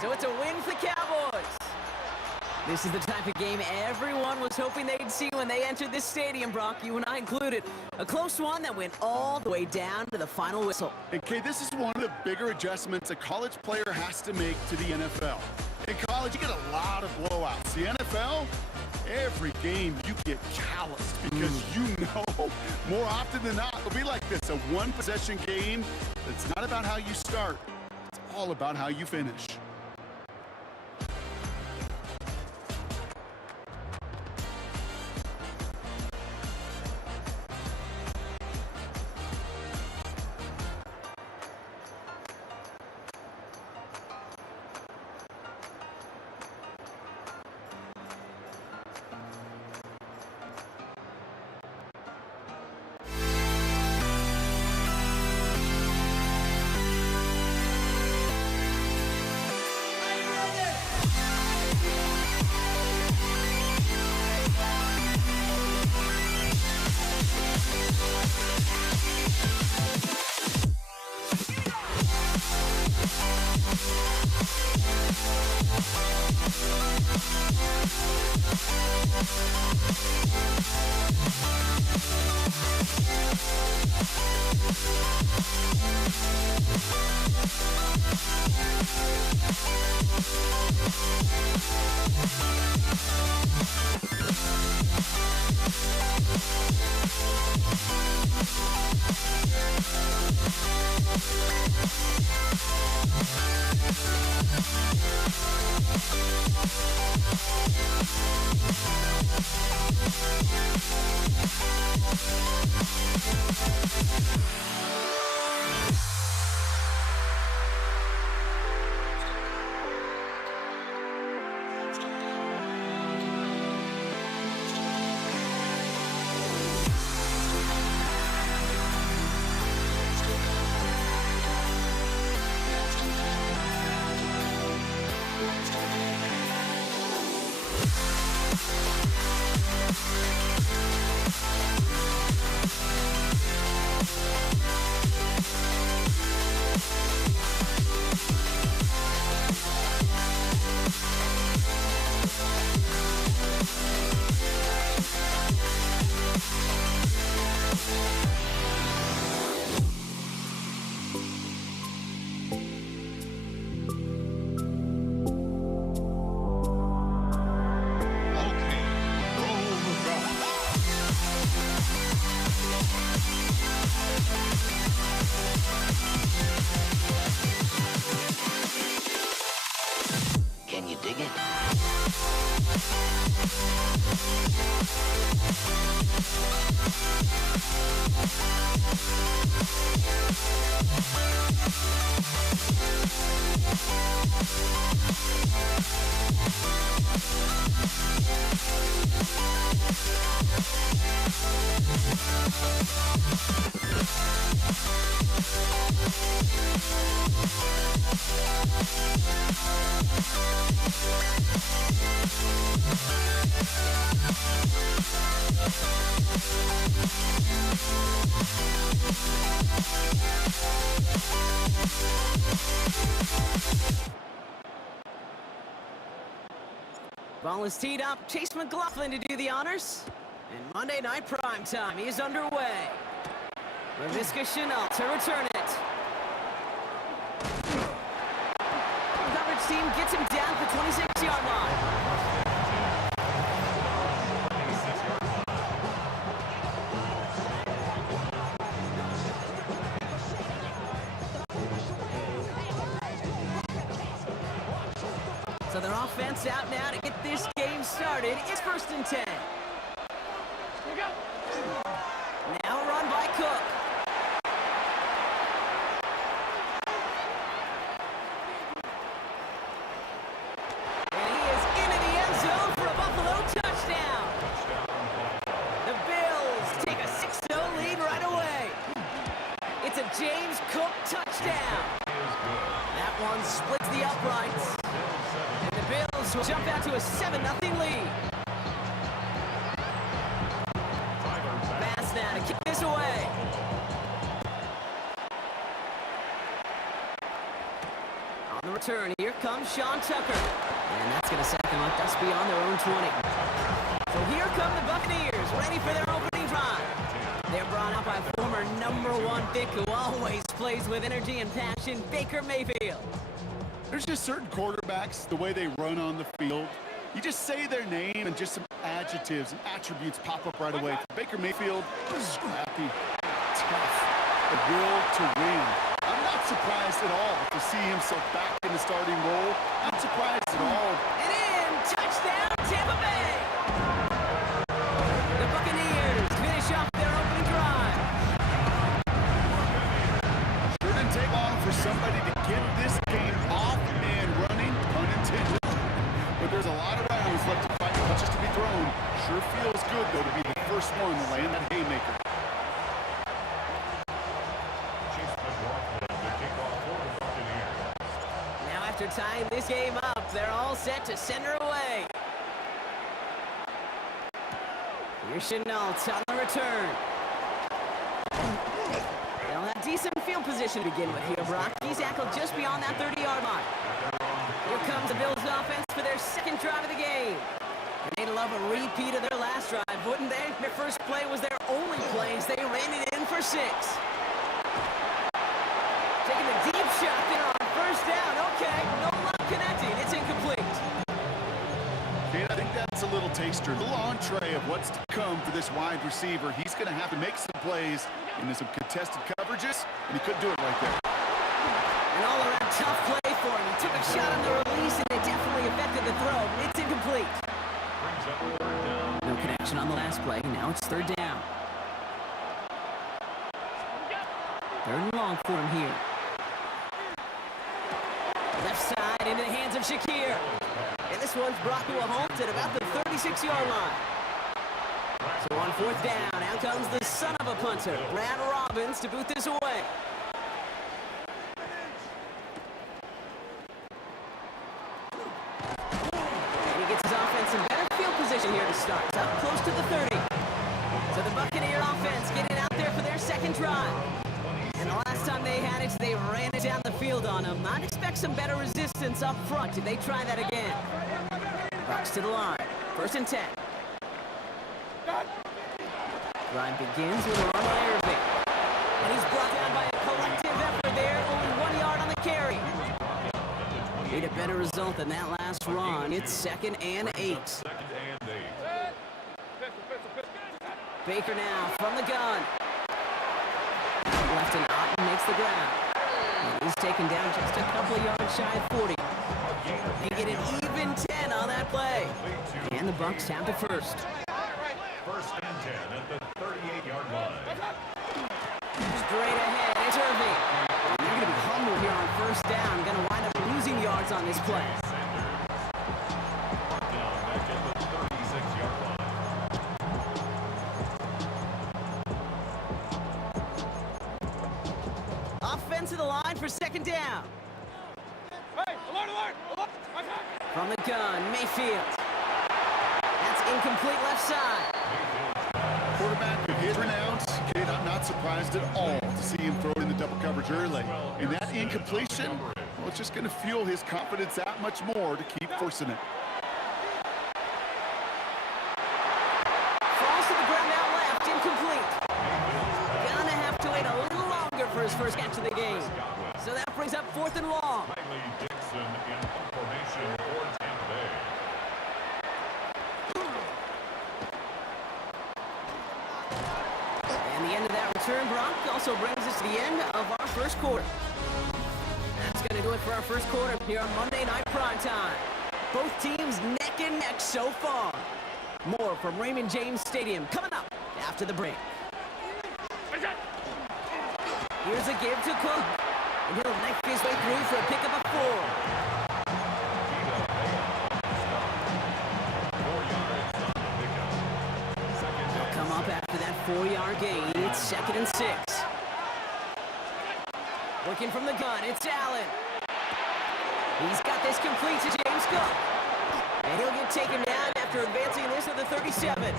So it's a win for the Cowboys. This is the type of game everyone was hoping they'd see when they entered this stadium, Brock, you and I included. A close one that went all the way down to the final whistle. And Kay, this is one of the bigger adjustments a college player has to make to the NFL. In college, you get a lot of blowouts. The NFL, every game you get calloused because you know more often than not it'll be like this, a one-possession game. It's not about how you start. It's all about how you finish. Ball is teed up. Chase McLaughlin to do the honors. And Monday Night Prime Time is underway. Laviska Shenault to return it. Coverage team gets him down at the 26-yard line. So their offense out now to get this game started. It's 1st and 10. Now run by Cook. And he is into the end zone for a Buffalo touchdown. The Bills take a 6-0 lead right away. It's a James Cook touchdown. That one splits the uprights. And the Bills will jump out to a 7-0 lead. Pass now to kick this away. On the return, here comes Sean Tucker. And that's going to set them up just beyond their own 20. So here come the Buccaneers, ready for their opening drive. They're brought up by former #1 pick who always plays with energy and passion, Baker Mayfield. There's just certain quarterbacks, the way they run on the field. You just say their name and just some adjectives and attributes pop up right away. For Baker Mayfield, scrappy, tough, a will to win. I'm not surprised at all to see himself back in the starting role. Not surprised at all. And in, touchdown, Tampa Bay. The Buccaneers finish off their opening drive. Sure didn't take long for somebody to get this game off and running, pun intended. But there's a lot of rounds left to fight, punches to be thrown. Sure feels good, though, to be the first one to land that haymaker. Chase McLaughlin to kick off for the Buccaneers. Now after tying this game up, they're all set to send her away. Here's Shenault on the return. They'll have decent field position to begin with here, Brock. He's tackled just beyond that 30-yard line. Here comes the Bills offense for their second drive of the game. And they'd love a repeat of their last drive, wouldn't they? Their first play was their only play as they ran it in for 6. Taking the deep shot there on first down. Okay, no luck connecting. It's incomplete. And I think that's a little taster, a little entree of what's to come for this wide receiver. He's going to have to make some plays into some contested coverages, and he couldn't do it right there. An all-around tough play for him. He took a shot on the release, and it definitely affected the throw. It's incomplete. Brings up 3rd down. No connection on the last play. Now it's 3rd down. 3rd and long for him here. Left side into the hands of Shakir. And this one's brought to a halt at about the 36-yard line. So on 4th down, out comes the son of a punter, Brad Robbins, to boot this away. And he gets his offense in better field position here to start. It's up close to the 30. So the Buccaneer offense getting out there for their second drive. And the last time they had it, they ran it down the field on him. I'd expect some better resistance up front if they try that again. Bucks to the line. 1st and 10. Drive begins with a run by Irving. And he's brought down by a collective effort there. Only 1 yard on the carry. Need a better result than that last run. It's 2nd and 8. 2nd and 8. Baker now from the gun. Left and Otten makes the grab. And he's taken down just a couple of yards shy of 40. They get an even 10 on that play. And the Bucks have the first. 1st and 10 at the 38-yard line. Straight ahead, it's Irving. And they're going to be humble here on 1st down. Going to wind up losing yards on this play. Down back at the 36-yard line. Offense to the line for 2nd down. Hey, alert! From the gun, Mayfield. That's incomplete left side. Quarterback who hit pronounced, kid, I'm not surprised at all to see him throw it in the double coverage early. And that incompletion, well, it's just going to fuel his confidence that much more to keep forcing it. his first catch of the game. So that brings up 4th and long. Riley Dixon in formation for Tampa Bay. And the end of that return, Brock, also brings us to the end of our first quarter. That's going to do it for our first quarter here on Monday Night Primetime. Both teams neck and neck so far. More from Raymond James Stadium coming up after the break. Here's a give to Cook. And he'll knife his way through for a pickup of 4. They'll come up after that 4-yard gain. It's 2nd and 6. Working from the gun, it's Allen. He's got this complete to James Cook. And he'll get taken down after advancing this to the 37.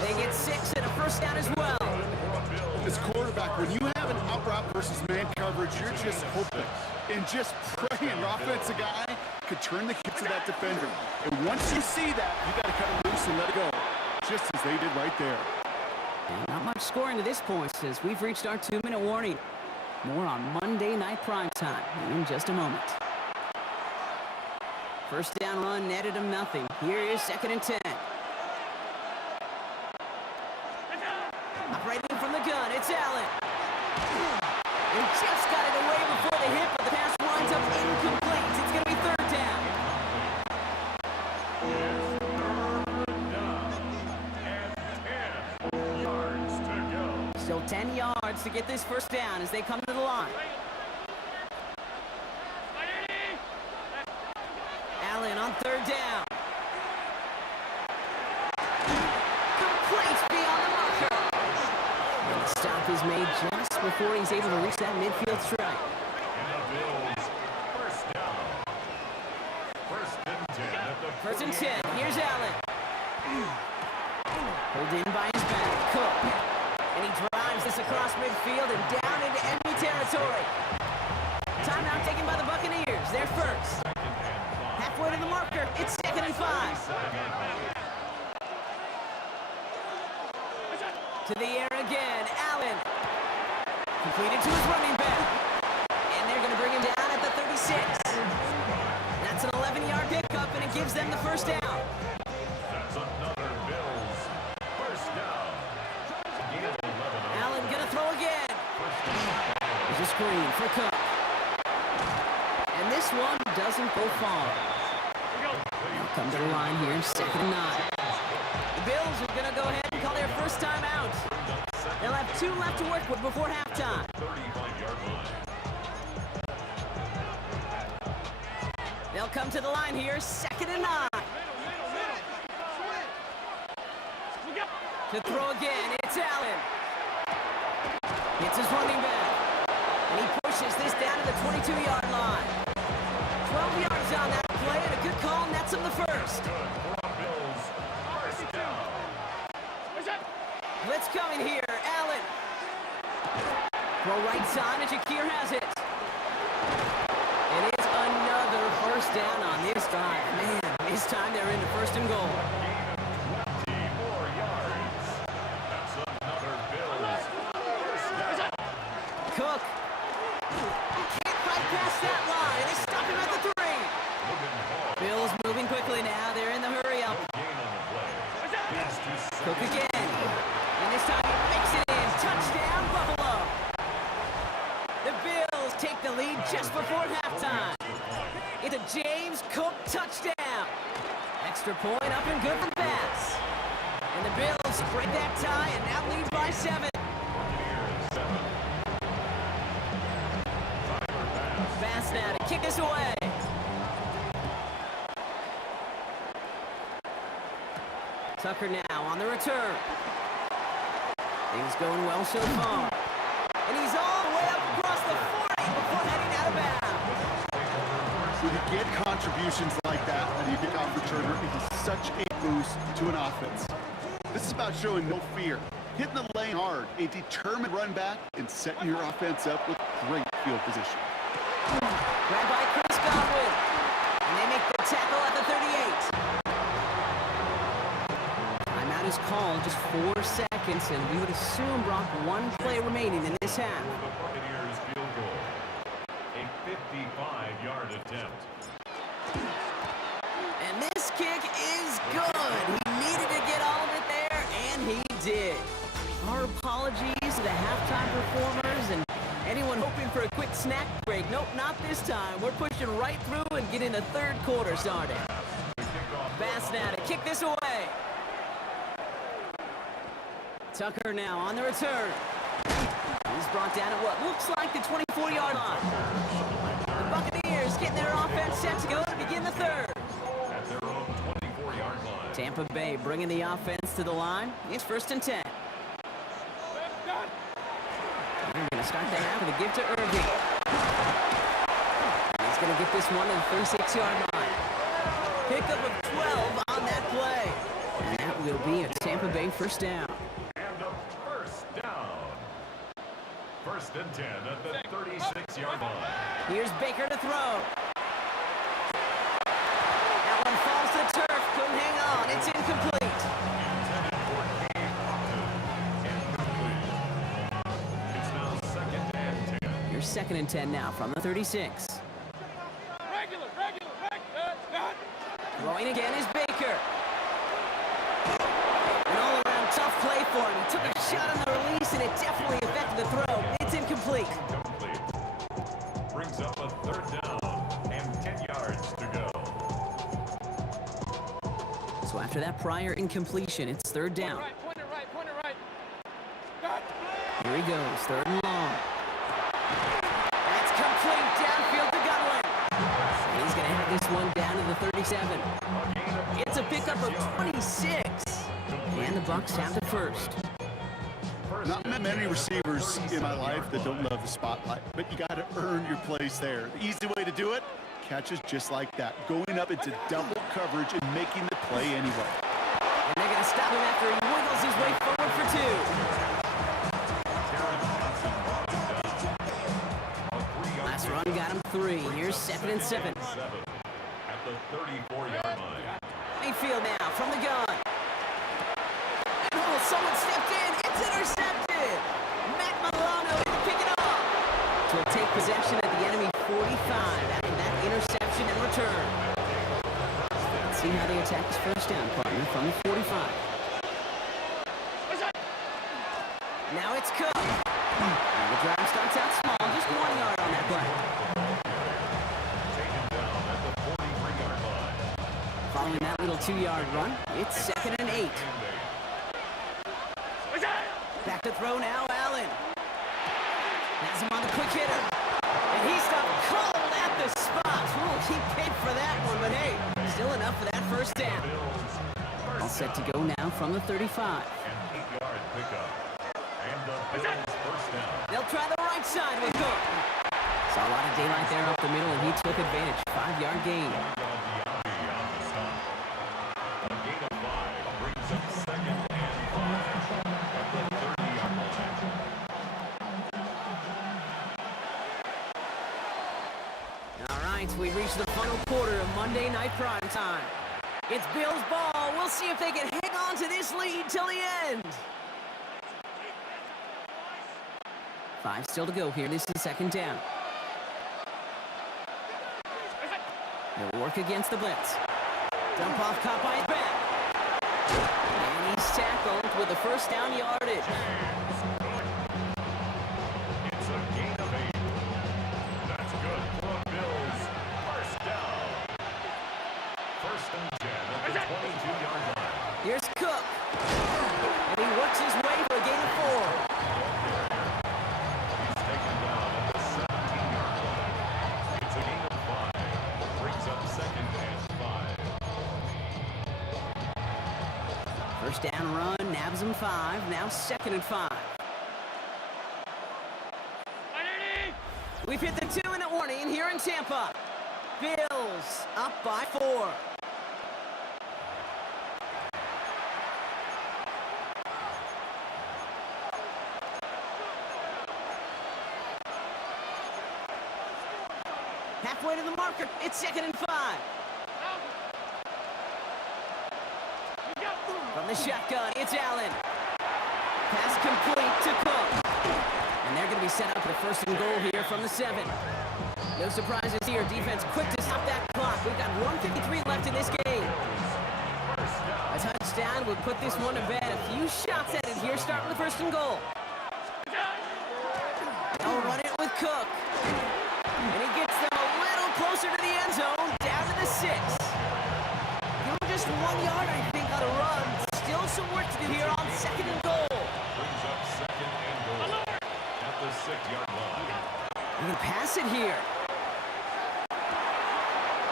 They get 6 and a first down as well. As quarterback, when you have an out route versus man coverage, you're just hoping and just praying your offensive guy could turn the kick to that defender. And once you see that, you got to cut it loose and let it go, just as they did right there. And not much scoring to this point since we've reached our 2-minute warning. More on Monday Night Primetime in just a moment. First down run netted him nothing. Here is 2nd and 10. Operating from the gun, it's Allen. He just got it away before the hit, but the pass winds up incomplete. It's going to be 3rd down. And 10 yards to go. Still 10 yards to get this first down as they come to the line. Allen on 3rd down. Complete beyond the marker. And the stop is made just before he's able to reach that midfield strike. And the Bills, first down. 1st and 10 at the 1st and 10. Here's Allen. Pulled in by his back. Cook. And he drives this across midfield and down into enemy territory. Timeout taken by the Buccaneers. They're first. Halfway to the marker. It's 2nd and 5. To the air again. Allen. Completed to his running back. And they're going to bring him down at the 36. That's an 11-yard pickup, and it gives them the first down. That's another Bills, first down. Allen going to throw again. There's a screen for Cook. And this one doesn't go far. They'll come to the line here, 2nd and 9. The Bills are going to go ahead and call their first time out. They'll have 2 left to work with before halftime. 35-yard line. They'll come to the line here, 2nd and 9. To throw again, it's Allen. It's his running back. And he pushes this down to the 22-yard line. 12 yards on that play, and a good call nets him the first. Bills, first down. Blitz coming here, Allen. Throw right side, and Shakir has it. And it's another first down on this drive. Man, this time they're into 1st and goal. 24 yards. That's another Bills, first down. Cook. Can't quite pass that line. They stop him at the 3. Bills moving quickly now. They're in the hurry up. Gain on the play. It's to Cook again. And this time he makes it in. Touchdown, Buffalo. The Bills take the lead just before halftime. It's a James Cook touchdown. Extra point up and good for Bass. And the Bills break that tie and now lead by 7. Bass now to kick us away. Tucker now on the return. Things going well so far. And he's all the way up across the 40 before heading out of bounds. When you get contributions like that, and you get off returner, it is such a boost to an offense. This is about showing no fear, hitting the lane hard, a determined run back, and setting your offense up with great field position. Grabbed by Chris Godwin. And they make the tackle at the 38. Timeout is called, just 4 seconds, and we would assume, Brock, 1 play remaining in this half. for a quick snack break. Nope, not this time. We're pushing right through and getting the third quarter started. Bass now to kick this away. Tucker now on the return. He's brought down at what looks like the 24-yard line. The Buccaneers getting their offense set to go to begin the third. At their own 24-yard line. Tampa Bay bringing the offense to the line. It's 1st and 10. They're going to start the half with a give to Irving. He's going to get this one to the 36-yard line. Pickup of 12 on that play. And that will be a Tampa Bay first down. And a first down. 1st and 10 at the 36-yard line. Here's Baker to throw. That one falls to the turf. Couldn't hang on. It's incomplete. Intended for Cade Otton. Incomplete. It's now 2nd and 10. Here's 2nd and 10 now from the 36. Throwing again is Baker. An all-around tough play for him. He took a shot on the release, and it definitely affected the throw. It's incomplete. Incomplete. Brings up a 3rd down and 10 yards to go. So after that prior incompletion, it's 3rd down. Point it right. Here he goes, 3rd and long. That's complete downfield to Godwin. And he's going to have this one down to the 37. It's a pickup of 26. And the Bucs have the first. Not many receivers in my life that don't love the spotlight, but you got to earn your place there. The easy way to do it, catches just like that, going up into double coverage and making the play anyway. And they're going to stop him after he wiggles his way forward for 2. Last run got him 3. Here's 2nd and 7. At the 34-yard line. Mayfield now from the gun. And oh, someone stepped in. It's intercepted. Matt Milano to pick it up. So we'll take possession at the enemy 45 after that interception and return. Let's see how they attack this first down, partner, from the 45. Now it's Cook. And the drive starts out small, just 1 yard on that play. Taken down at the 43-yard line. Following that little 2-yard run, it's 2nd and 8. Back to throw now, Allen. Has him on the quick hitter. And he stopped cold at the spot. Ooh, he paid for that one, but hey, still enough for that first down. All set to go now from the 35. An 8-yard pickup. And the Bills first down. They'll try the right side with Cook. Saw a lot of daylight there up the middle, and he took advantage. 5-yard gain. Diaby on the stop. A gain of 5 brings up 2nd and 5 at the 30-yard line. All right, we've reached the final quarter of Monday Night Prime Time. It's Bills ball. We'll see if they can hang on to this lead till the end. 5 still to go here. This is 2nd down. They'll work against the blitz. Dump off caught by his back. And he's tackled with the first down yardage. It's a gain of 8. That's good for the Bills. First down. 1st and 10 at the 22-yard line. Here's Cook. And he works his way for a gain of 4. He's taken down at the 17-yard line. It's a gain of 5. Brings up 2nd and 5. First down run, nabs him 5. Now 2nd and 5. We've hit the 2-minute warning here in Tampa. Bills up by 4. Halfway to the marker. It's 2nd and 5. From the shotgun, it's Allen. Pass complete to Cook. And they're going to be set up for the 1st and goal here from the 7. No surprises here. Defense quick to stop that clock. We've got 1:53 left in this game. A touchdown would put this one to bed. A few shots at it here, starting with 1st and goal. They'll run it with Cook. He can pass it here.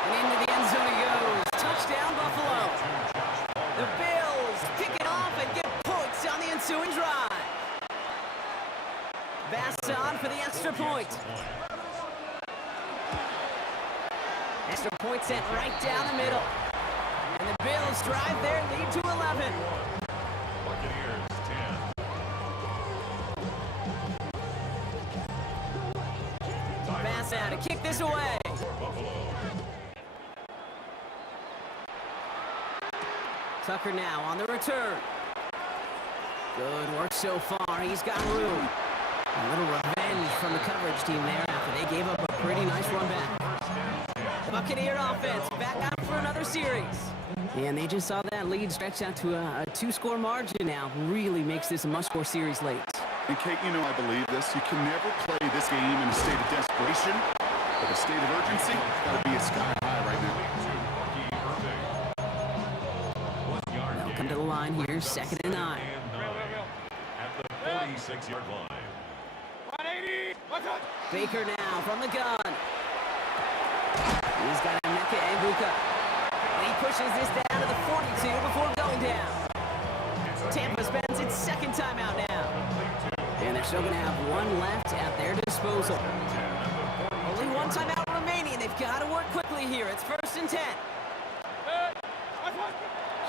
And into the end zone he goes. Touchdown, Buffalo. The Bills pick it off and get points on the ensuing drive. Basson for the extra point. Extra point sent right down the middle. And the Bills drive their lead to 11. Buccaneers 10. Basson to kick this away. Buffalo. Tucker now on the return. Good work so far. He's got room. A little revenge from the coverage team there after they gave up a pretty nice run back. Buccaneer offense back out for another series. And they just saw that lead stretch out to a two-score margin now. Really makes this a must-score series late. And Kate, you know I believe this. You can never play this game in a state of desperation, but a state of urgency got to be a sky high right now. They'll come to the line here, 2nd and 9. At the 46-yard line. Baker now from the gun. He's got Emeka Egbuka. And he pushes this down to the 42 before going down. Tampa spends its second timeout now. And they're still going to have one left at their disposal. Only one timeout remaining. They've got to work quickly here. It's 1st and 10.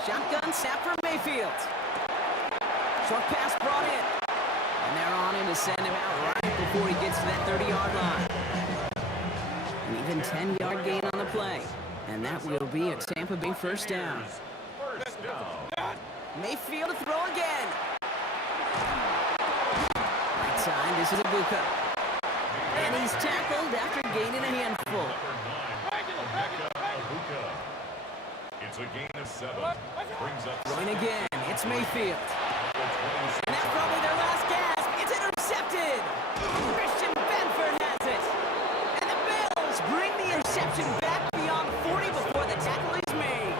Shotgun snap for Mayfield. Short pass brought in. And they're on him to send him out right before he gets to that 30-yard line. An even 10-yard gain on the play. And that will be a Tampa Bay first down. First down. Mayfield to throw again. Right side, this is Egbuka. And he's tackled after gaining a handful. It's a gain of 7. Brings up Throwing again, it's Mayfield. And that's probably their last gasp. It's intercepted. Christian Benford has it. And the Bills bring the interception back beyond 40 before the tackle is made.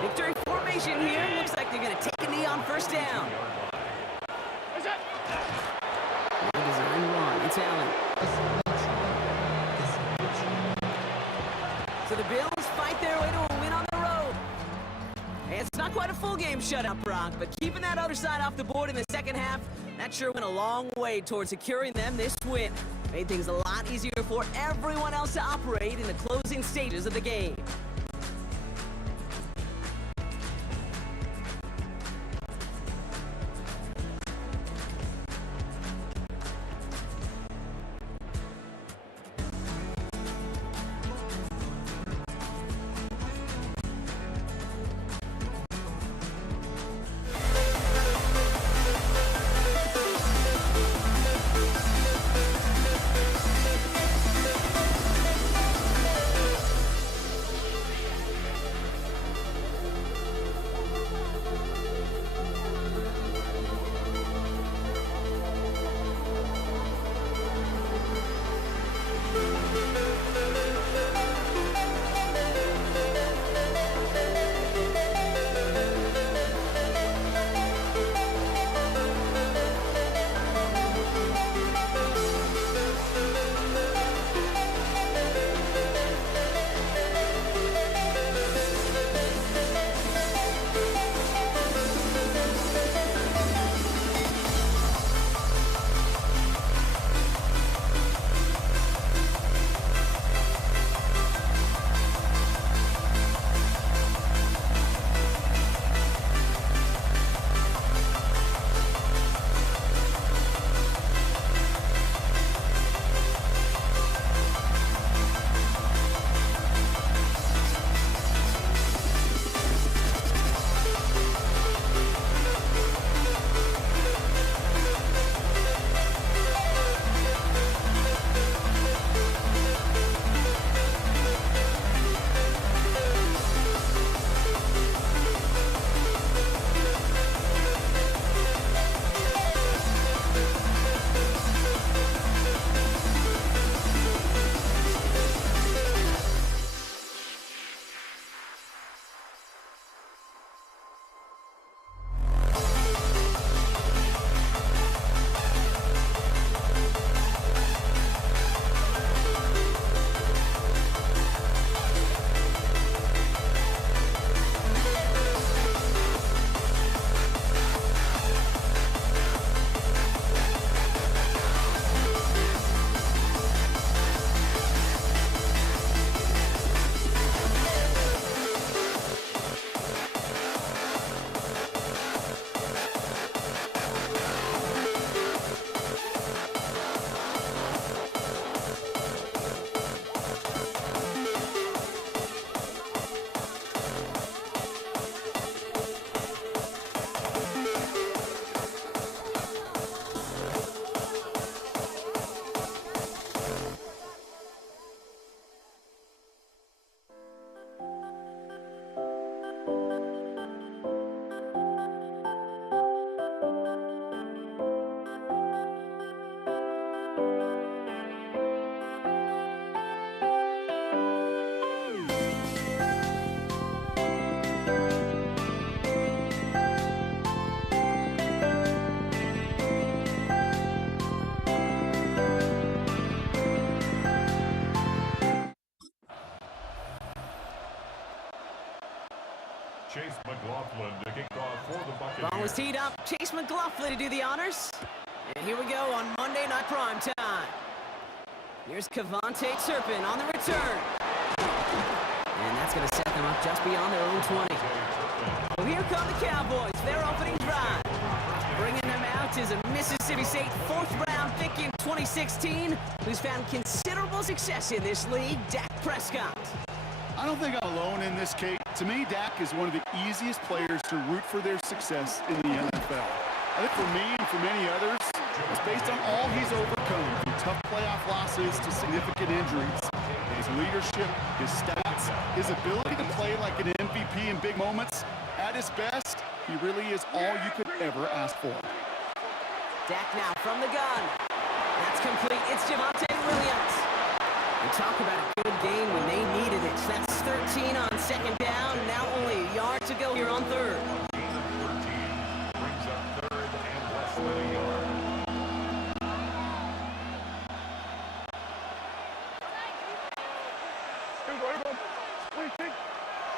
Victory formation here. Looks like they're going to take a knee on 1st down. Design run. It's Allen. So the Bills fight their way to a win on the road. It's not quite a full game shutout, Brock, but keeping that other side off the board in the second half, that sure went a long way towards securing them this win. Made things a lot easier for everyone else to operate in the closing stages of the game. teed up. Chase McLaughlin to do the honors. And here we go on Monday Night Prime Time. Here's Kevontae Turpin on the return. And that's going to set them up just beyond their own 20. Well, here come the Cowboys, their opening drive. Bringing them out is a Mississippi State 4th-round pick in 2016 who's found considerable success in this league, Dak Prescott. I don't think I'm alone in this, Kate. To me, Dak is one of the easiest players to root for their success in the NFL. I think for me and for many others, it's based on all he's overcome, from tough playoff losses to significant injuries. His leadership, his stats, his ability to play like an MVP in big moments. At his best, he really is all you could ever ask for. Dak now from the gun. That's complete. It's Javonte Williams. And talk about a good game when they needed it. That's 13 on second down. Now only a yard to go here on third. Gain of 13 brings up third and less than a yard.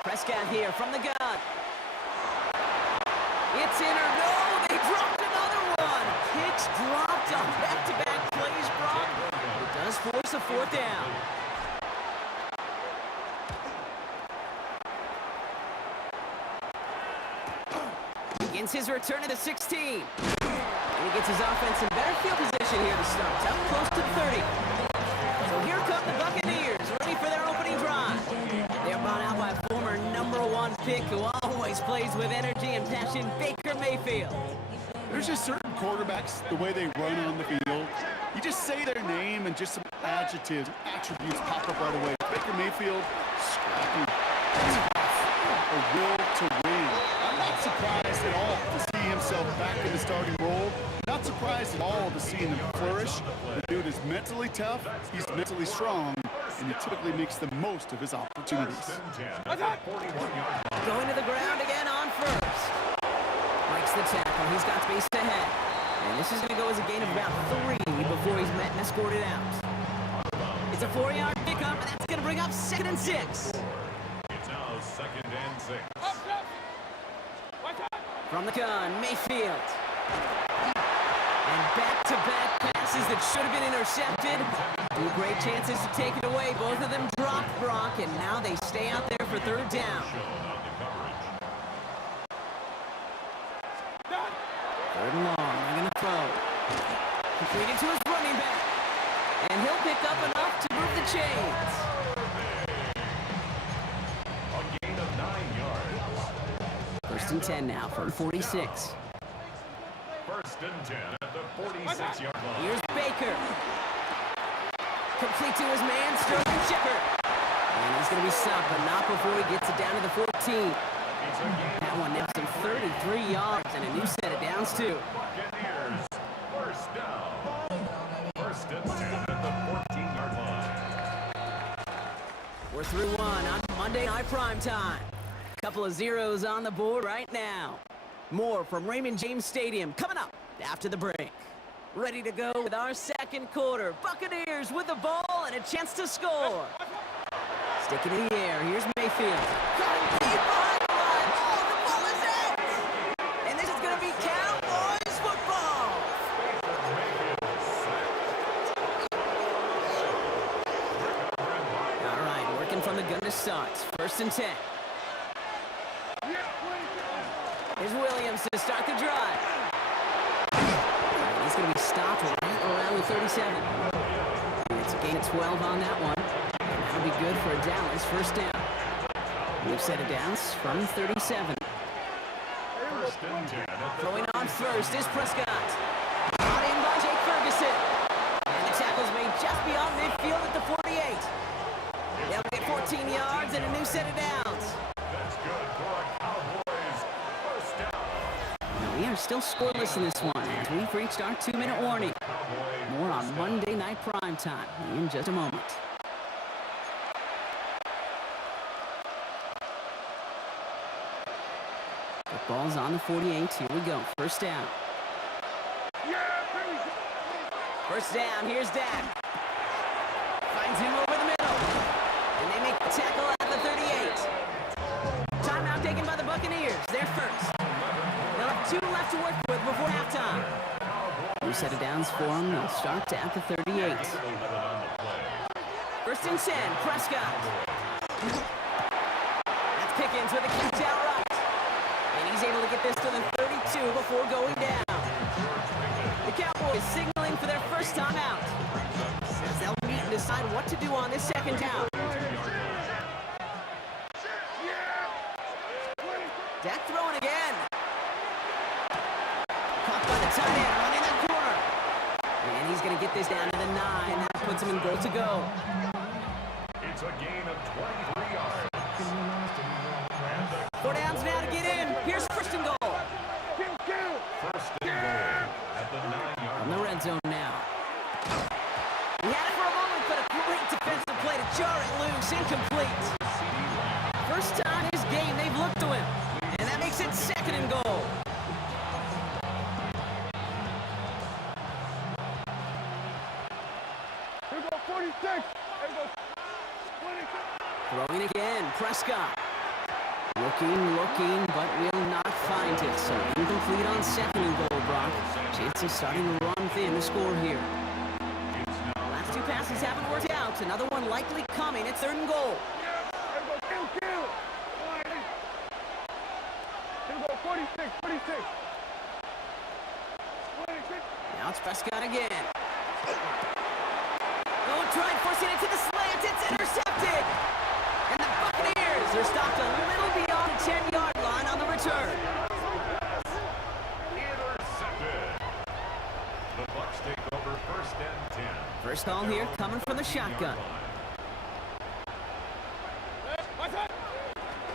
Prescott here from the gun. It's in or no, they dropped another one. Kicks dropped on back-to-back plays, Brock. It does force a 4th down. Begins his return to the 16. And he gets his offense in better field position here to start. Up close to 30. So here come the Buccaneers, ready for their opening drive. They're brought out by former #1 pick who always plays with energy and passion, Baker Mayfield. There's just certain quarterbacks, the way they run on the field. You just say their name and just some adjectives, attributes pop up right away. Baker Mayfield, scrappy, a will to win. I'm not surprised at all to see himself back in the starting role. Not surprised at all to see him flourish. The dude is mentally tough, he's mentally strong, and he typically makes the most of his opportunities. Going to the ground again on first. Breaks the tackle. He's got space ahead. And this is going to go as a gain of about 3 before he's met and escorted out. It's a 4-yard pickup, and that's going to bring up 2nd and 6. It's now 2nd and 6. From the gun, Mayfield. And back-to-back passes that should have been intercepted. 2 great chances to take it away. Both of them dropped, Brock, and now they stay out there for 3rd down. 3rd and long, they're going to throw. Completed to his running back. And he'll pick up enough to move the chains. A gain of 9 yards. 1st and 10 now from 46. 1st and 10 at the 46-yard line. Here's Baker. Complete to his man, Sterling Shepard. And he's going to be stopped, but not before he gets it down to the 14. That one now some 33 yards and a new set of downs, too. Buccaneers, 1st down. 1st and 10 at the 14-yard line. We're through one on Monday Night Prime Time. Couple of zeros on the board right now. More from Raymond James Stadium coming up after the break. Ready to go with our 2nd quarter. Buccaneers with the ball and a chance to score. Stick it in the air. Here's Mayfield. Going deep behind the line. Oh, the ball is out. And this is going to be Cowboys football. All right, working from the gun to start. 1st and 10. Here's Williams to start the drive. He's going to be stopped right around the 37. It's a gain of 12 on that one. And that'll be good for a Dallas 1st down. New set of downs from 37. 1st and 10 at the Throwing on first is Prescott. Brought in by Jake Ferguson. And the tackle's made just beyond midfield at the 48. They'll get 14 yards and a new set of downs. That's good for a Cowboys 1st down. We are still scoreless in this one as we've reached our 2-minute warning. More on Monday Night Prime Time in just a moment. The ball's on the 48. Here we go. 1st down. 1st down. Here's Dak. Finds him over the middle. And they make the tackle at the 38. Timeout taken by the Buccaneers. They're first. They'll have 2 left to to work with before halftime. New set of downs for them. They'll start at the 38. First and 10, Prescott. That's Pickens with a catch out right. And he's able to get this to the 32 before going down. The Cowboys signaling for their first time out, as they'll meet and decide what to do on this second down. Dak throwing again. Caught by the tight end, running that corner. And he's going to get this down to the 9. That puts him in goal to go. It's a gain of 23 yards. And the 4 downs now to get in. Here's first and goal. first and goal at the 9-yard On the red zone now. He had it for a moment, but a great defensive play to jar it loose. Incomplete. First time this game they've looked to him. And that makes it second and goal. Here go 46. Here goes 26. Throwing again, Prescott. Looking, but will not find it. So incomplete on second and goal, Brock. Chances starting to run thin to score here. Last two passes haven't worked out. Another one likely coming. It's third and goal. Here go 46. 46. Now it's Prescott again. Oh, trying forcing it to the slant. It's intercepted. And the Buccaneers are stopped a little beyond the 10-yard line on the return. intercepted. The Bucs take over first and 10. First call here coming from the shotgun.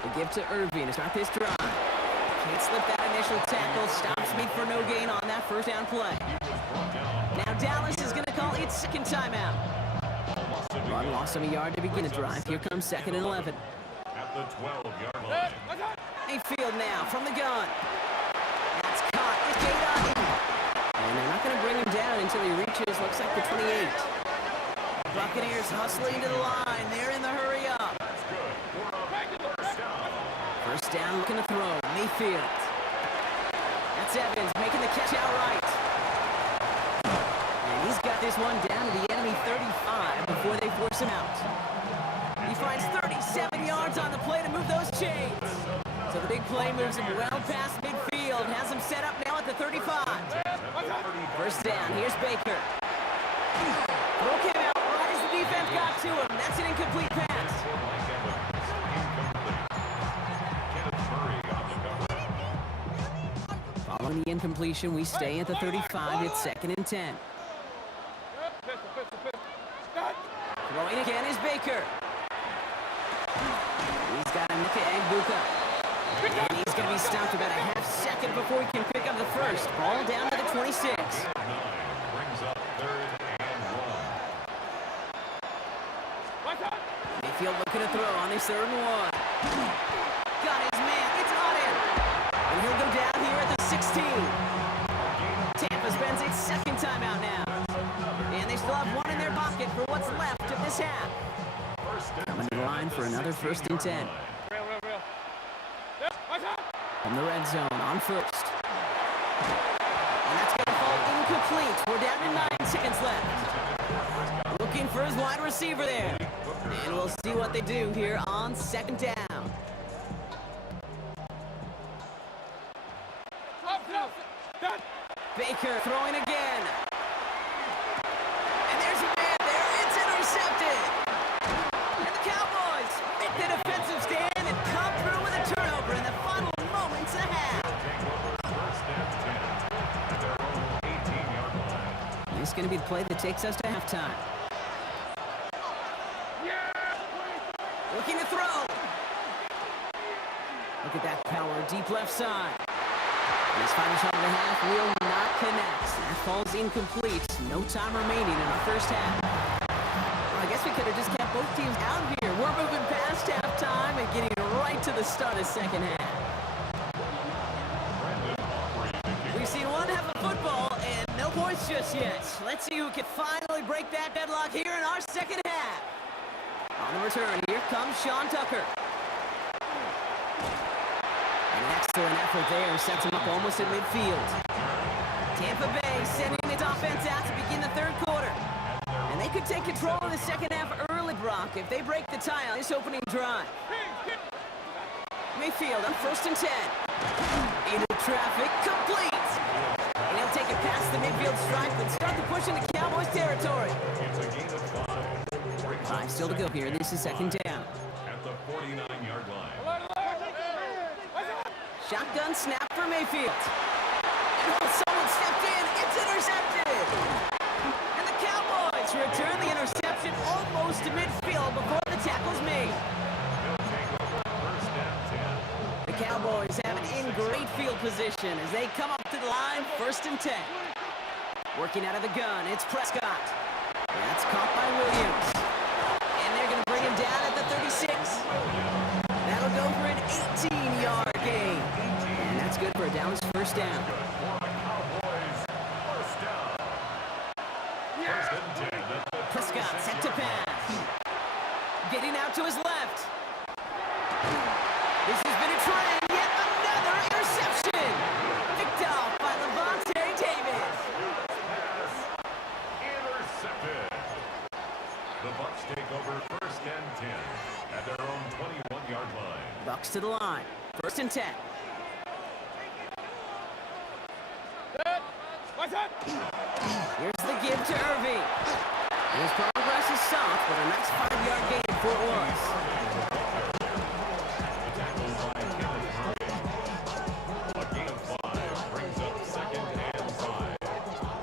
They give to Irving to start this drive. Can't slip that initial tackle. Stops me for no gain on that first down play. Now Dallas is going to call its second timeout. Run lost him a yard to begin the drive. Here comes second and 11. At the 12-yard line. Mayfield now from the gun. That's caught. It's Jade Otten. And they're not going to bring him down until he reaches, looks like the 28. Buccaneers hustling to the line. They're in the hurry up. First down, looking to throw. Mayfield. That's Evans making the catch outright. And he's got this one down to the enemy 35 before they force him out. He finds 37 yards on the play to move those chains. So the big play moves him well past midfield. Has him set up now at the 35. First down, here's Baker. Throw came out right as the defense got to him. That's an incomplete pass. Following the incompletion, we stay at the 35. It's second and 10. Throwing again is Baker. He's got a Nika Egbuka. And he's going to be stopped about a half second before he can pick up the first. Ball down to the 26. Brings up third and 1. Mayfield looking to throw on his third and 1. Got his man. It's on in. And he'll go down here at the 16. Tampa spends its second timeout now. And they still have one in their pocket for what's left of this half. Coming to the line for another first and 10. From the red zone on first. And that's going to fall incomplete. We're down to 9 seconds left. Looking for his wide receiver there. And we'll see what they do here on second down. Baker throwing again. And there's a man there. It's intercepted. And the Cowboys make the defensive stand and come through with a turnover in the final moments of half. This is going to be the play that takes us to halftime. Looking to throw. Look at that power, deep left side. And his final shot of the half will not connect. That falls incomplete. No time remaining in the first half. Well, I guess we could have just kept both teams out here. We're moving past halftime and getting right to the start of the second half. We've seen one half of football and no points just yet. Let's see who can finally break that deadlock here in our second half. On the return, here comes Sean Tucker. And that's Excellent effort there. Sets him up almost at midfield. Tampa Bay sending its offense out to begin the third quarter. And they could take control of the second half early, Brock, if they break the tie on this opening drive. Mayfield on 1st and 10. Into traffic, complete. And he'll take it past the midfield stripe and start the push into Cowboys territory. It's a gain of 5. 5 still to go here. This is second down. At the 49-yard line. Shotgun snap for Mayfield. And someone stepped in. It's intercepted. And the Cowboys return the interception almost to midfield before the tackle's made. They'll take over 1st and 10. The Cowboys have it in great field position as they come up to the line, 1st and 10. Working out of the gun, it's Prescott. That's caught by Williams. And they're going to bring him down at the 36. That'll go for an 18-yard gain. And that's good for a Dallas 1st down. Cowboys, 1st down. 1st and 10. Prescott set to pass. Getting out to his left. This has been a trend. Yet another interception. Picked off by Levante David. Pass intercepted. The Bucs take over 1st and 10 at their own 21-yard line. Bucks to the line. 1st and 10. Here's the give to Irving. His progress is soft, but a nice 5-yard gain for it was. A gain of 5 brings up 2nd and 5.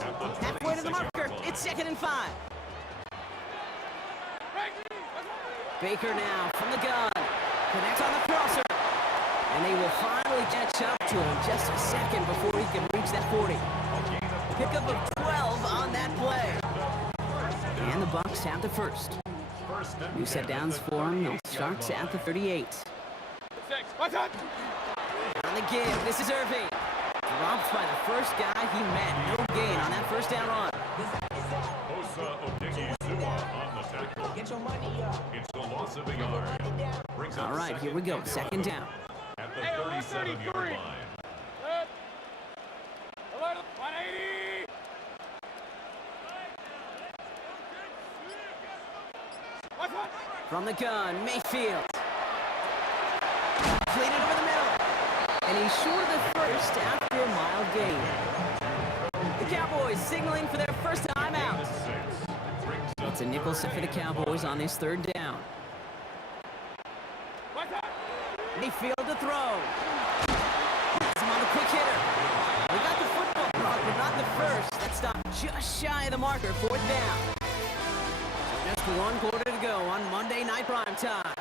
At the Halfway to the 26-yard marker. line. It's 2nd and 5. Baker now from the gun. Connects on the crosser. And they will finally catch up to him just a second before he can reach that 40. Pickup of 12 on that play. And the Bucs have the first. New set downs for him. They'll start at the 38. On the give, this is Irving. Dropped by the first guy he met. No gain on that 1st down run. Osa Odigizua on the tackle. Get your money up. It's the loss of a yard. Brings up All right, here we go. 2nd down. at the 37-yard line. From the gun, Mayfield. Played it over the middle. And he's short of the first after a mild gain. The Cowboys signaling for their first timeout. It's a nickel set for the Cowboys on this 3rd down. Mayfield to throw. It's him on the quick hitter. We got the football block, but not the first. That stopped just shy of the marker, 4th down. So just 1 quarter to go on Monday Night Primetime.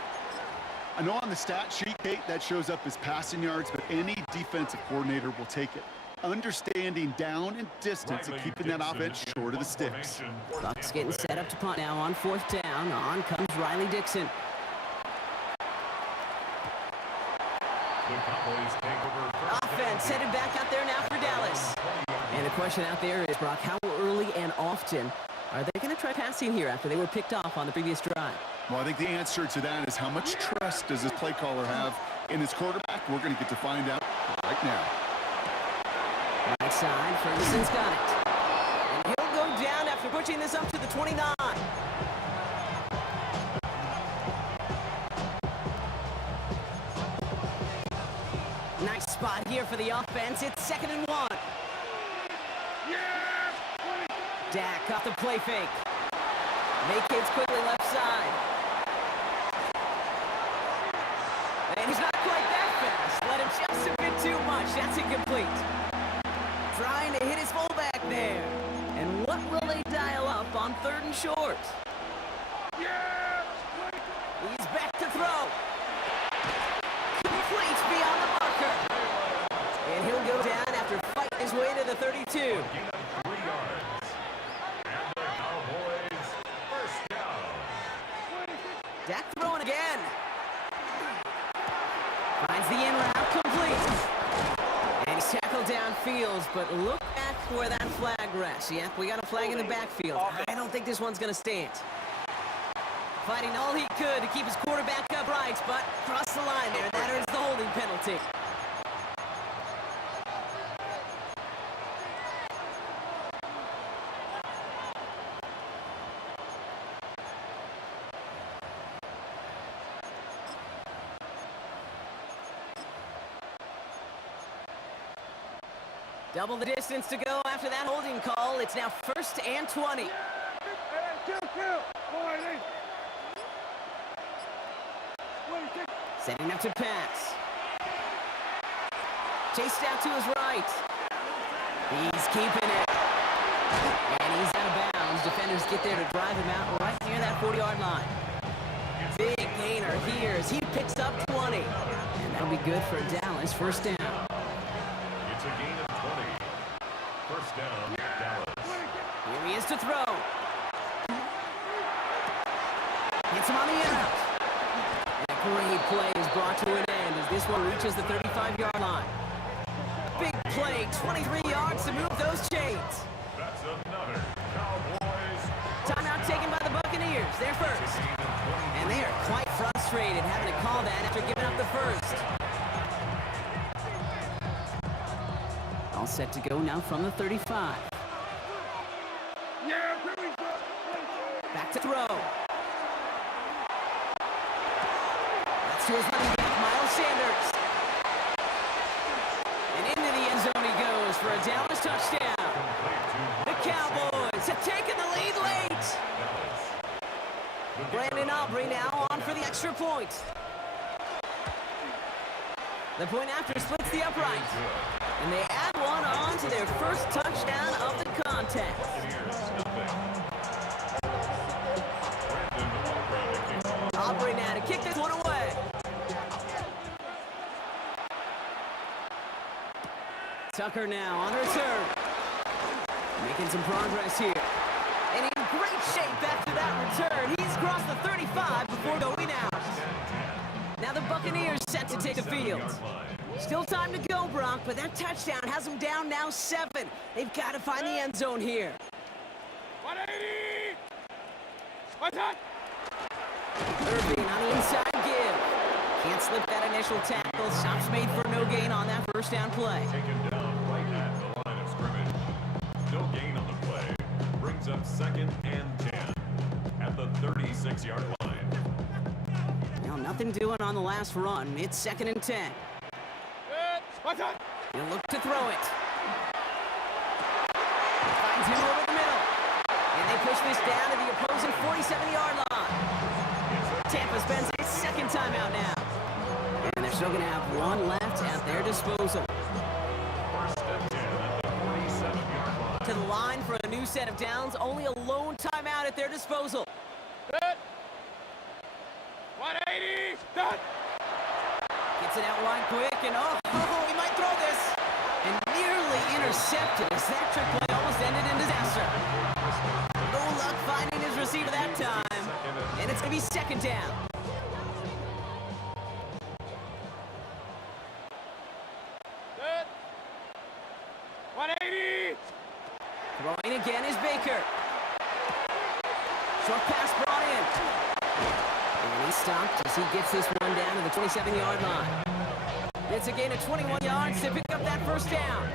I know on the stat sheet, Kate, that shows up as passing yards, but any defensive coordinator will take it. Understanding down and distance and keeping that offense short of the sticks. Bucs getting set up to punt now on 4th down. On comes Riley Dixon. The Cowboys take over first Offense down. headed back out there now for Dallas. And the question out there is, Brock, how early and often are they going to try passing here after they were picked off on the previous drive? Well, I think the answer to that is how much trust does this play caller have in his quarterback? We're going to get to find out right now. Right side, Ferguson's got it. And he'll go down after pushing this up to the 29. Nice spot here for the offense. It's 2nd and 1. Dak off the play fake. Vacates quickly left side. And he's not quite that fast. Let him just a bit too much. That's incomplete. Trying to hit his fullback there. And what will they dial up on 3rd and short? He's back to throw. Complete beyond the marker. And he'll go down after fighting his way to the 32. Gain of 3 yards. And the Cowboys first down. Dak throwing again. Finds the in route, complete. And he's tackled downfield, but look back where that flag rests. Yep, we got a flag in the backfield. I don't think this one's going to stand. Fighting all he could to keep his quarterback upright, but crossed the line there. That earns the holding penalty. Double the distance to go after that holding call. It's now 1st and 20. Setting up to pass. Chased out to his right. He's keeping it. And he's out of bounds. Defenders get there to drive him out right near that 40-yard line. Big gainer here as he picks up 20. And that'll be good for Dallas. First down. It's a gain of 20. First down, Dallas. Here he is to throw. Hits him on the out. And a great play is brought to an end as this one reaches the 35-yard line. Big play, 23 yards to move those chains. That's another Cowboys. Timeout taken by the Buccaneers. They're first. And they are quite frustrated having to call that after giving up the first. All set to go now from the 35. Back to throw. That's to his running back, Miles Sanders. And into the end zone he goes for a Dallas touchdown. The Cowboys have taken the lead late. Brandon Aubrey now on for the extra point. The point after splits the upright. And they add one on to their first touchdown of the contest. Aubrey now to kick this one away. Tucker now on the return. Making some progress here. And in great shape after that return. He's crossed the 35 before going out. Now the Buccaneers set to take the field. Still time to go, Brock, but that touchdown has them down now 7. They've got to find the end zone here. 180! What's that? Irving on the inside give. Can't slip that initial tackle. Stops made for no gain on that first down play. Taken down right at the line of scrimmage. No gain on the play. Brings up 2nd and 10 at the 36-yard line. Now nothing doing on the last run. It's 2nd and 10. What's that? He'll look to throw it. Finds him over the middle. And they push this down to the opposing 47-yard line. Tampa spends its second timeout now. And they're still going to have one left at their disposal. First and 10 at the 47-yard line. To the line for a new set of downs. Only a lone timeout at their disposal. 180! Done! Gets it out wide quick, and he might throw this. And nearly intercepted as that trick play almost ended in disaster. No luck finding his receiver that time. And it's going to be 2nd down. Good. 180! Throwing again is Baker. Short pass brought in. And he stopped as he gets this one down to the 27-yard line. It's a gain of 21 yards to pick up that first down.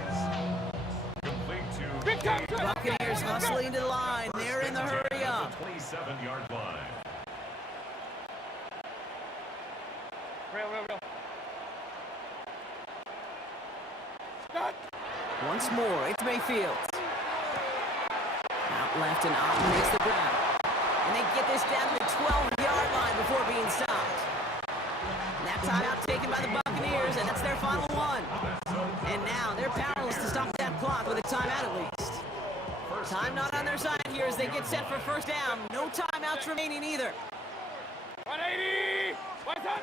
Complete to Buccaneers hustling to the line. They're in the hurry up. 27-yard line. Real. Done! Once more, it's Mayfield. Out left and Otten makes the grab. And they get this down to the 12-yard line before being stopped. And that timeout taken by the Buccaneers, and that's their final one. And now they're powerless to stop that clock with a timeout at least. Time not on their side here as they get set for first down. No timeouts remaining either. 180! What's that?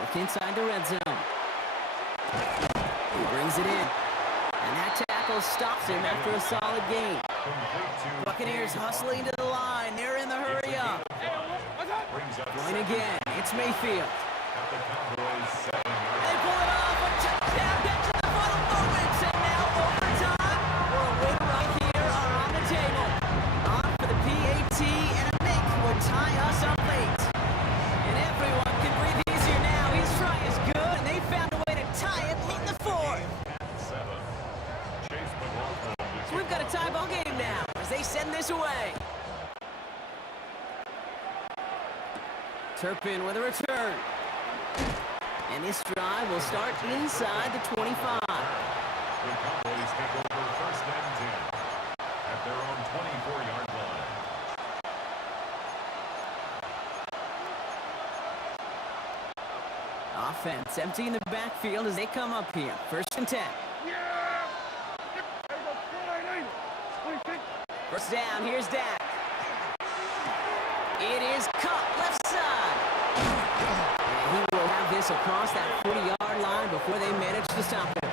Look inside the red zone. He brings it in. And that tackle stops him after a solid gain. Buccaneers hustling to the line. They're in the hurry up. Going again. It's Mayfield. They pull it off. A touchdown. Gets to the final moments. And now overtime. For a win right here are on the table. On for the PAT. And a make will tie us up late. And everyone can breathe easier now. His try is good. And they found a way to tie it late in the 4th. So we've got a tie ball game now as they send this away. Turpin with a return. And this drive will start inside the 25. Offense emptying the backfield as they come up here. 1st and 10. First down, here's Dak. It is caught left side. And he will have this across that 40-yard line before they manage to stop him.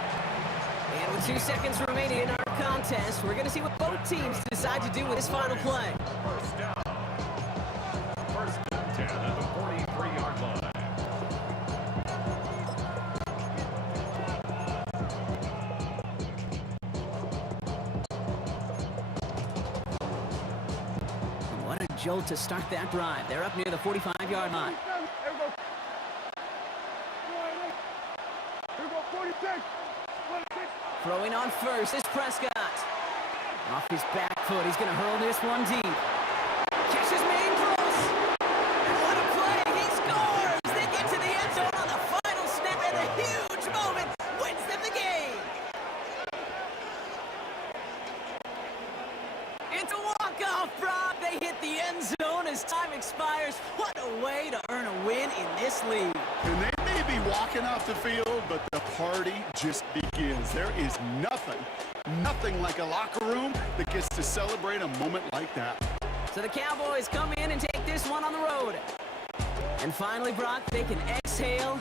And with 2 seconds remaining in our contest, we're going to see what both teams decide to do with this final play. First down. 1st and 10 at the 43-yard line. What a jolt to start that drive. They're up near the 45-yard line. Throwing on first is Prescott. Off his back foot, he's going to hurl this one deep. Catches main close. And what a play, he scores! They get to the end zone on the final snap, and a huge moment wins them the game. It's a walk-off, Rob. They hit the end zone as time expires. What a way to earn a win in this league. And they may be walking off the field, but the party just begins. There is nothing like a locker room that gets to celebrate a moment like that. So the Cowboys come in and take this one on the road. And finally, Brock, they can exhale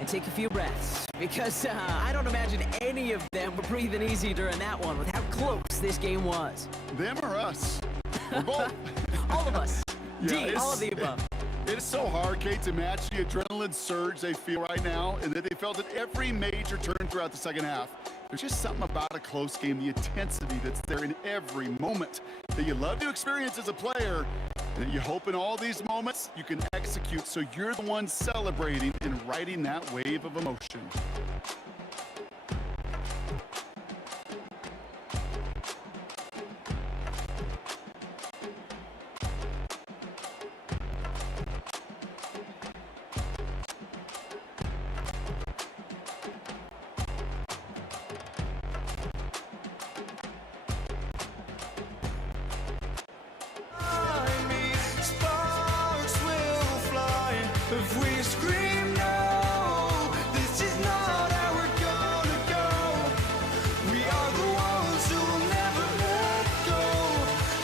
and take a few breaths. Because I don't imagine any of them were breathing easy during that one with how close this game was. Them or us? We're both. All of us. Yeah, D, all of the above. It's so hard, Kate, to match the adrenaline surge they feel right now and that they felt at every major turn throughout the second half. There's just something about a close game, the intensity that's there in every moment that you love to experience as a player, and that you hope in all these moments you can execute so you're the one celebrating and riding that wave of emotion. Sparks will fly if we scream no. This is not how we're gonna go. We are the ones who will never let go.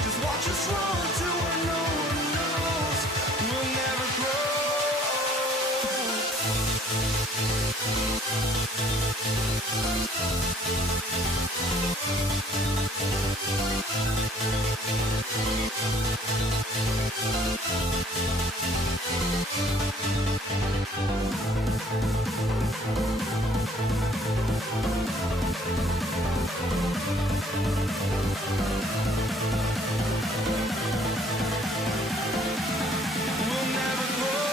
Just watch us run to where no one knows. We'll never We'll never grow.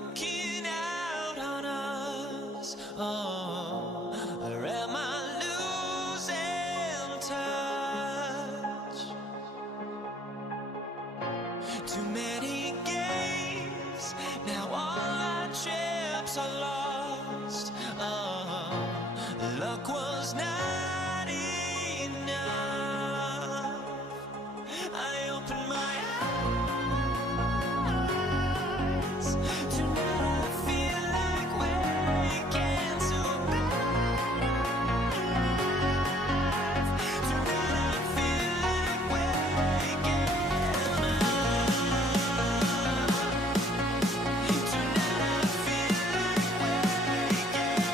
walking out on us? Oh, or am I losing touch? Too many games, now all our chips are lost. Oh, luck was not enough. I opened my eyes. Tonight I feel like waking to life. Tonight I feel like waking up. Tonight I feel like waking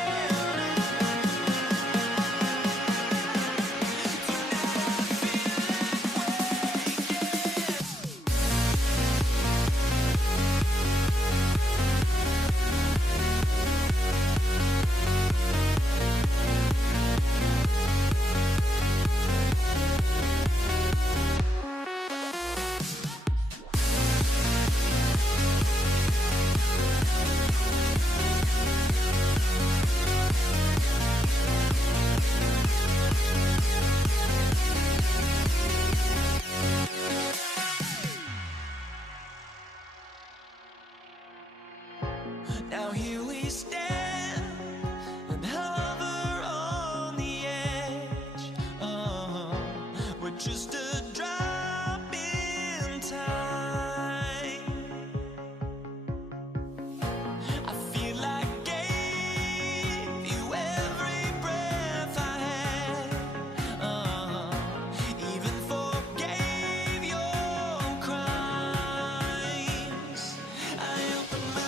Now here we stand and hover on the edge. Oh, we're just a drop in time. I feel like gave you every breath I had. Oh, even forgave your crimes. I opened my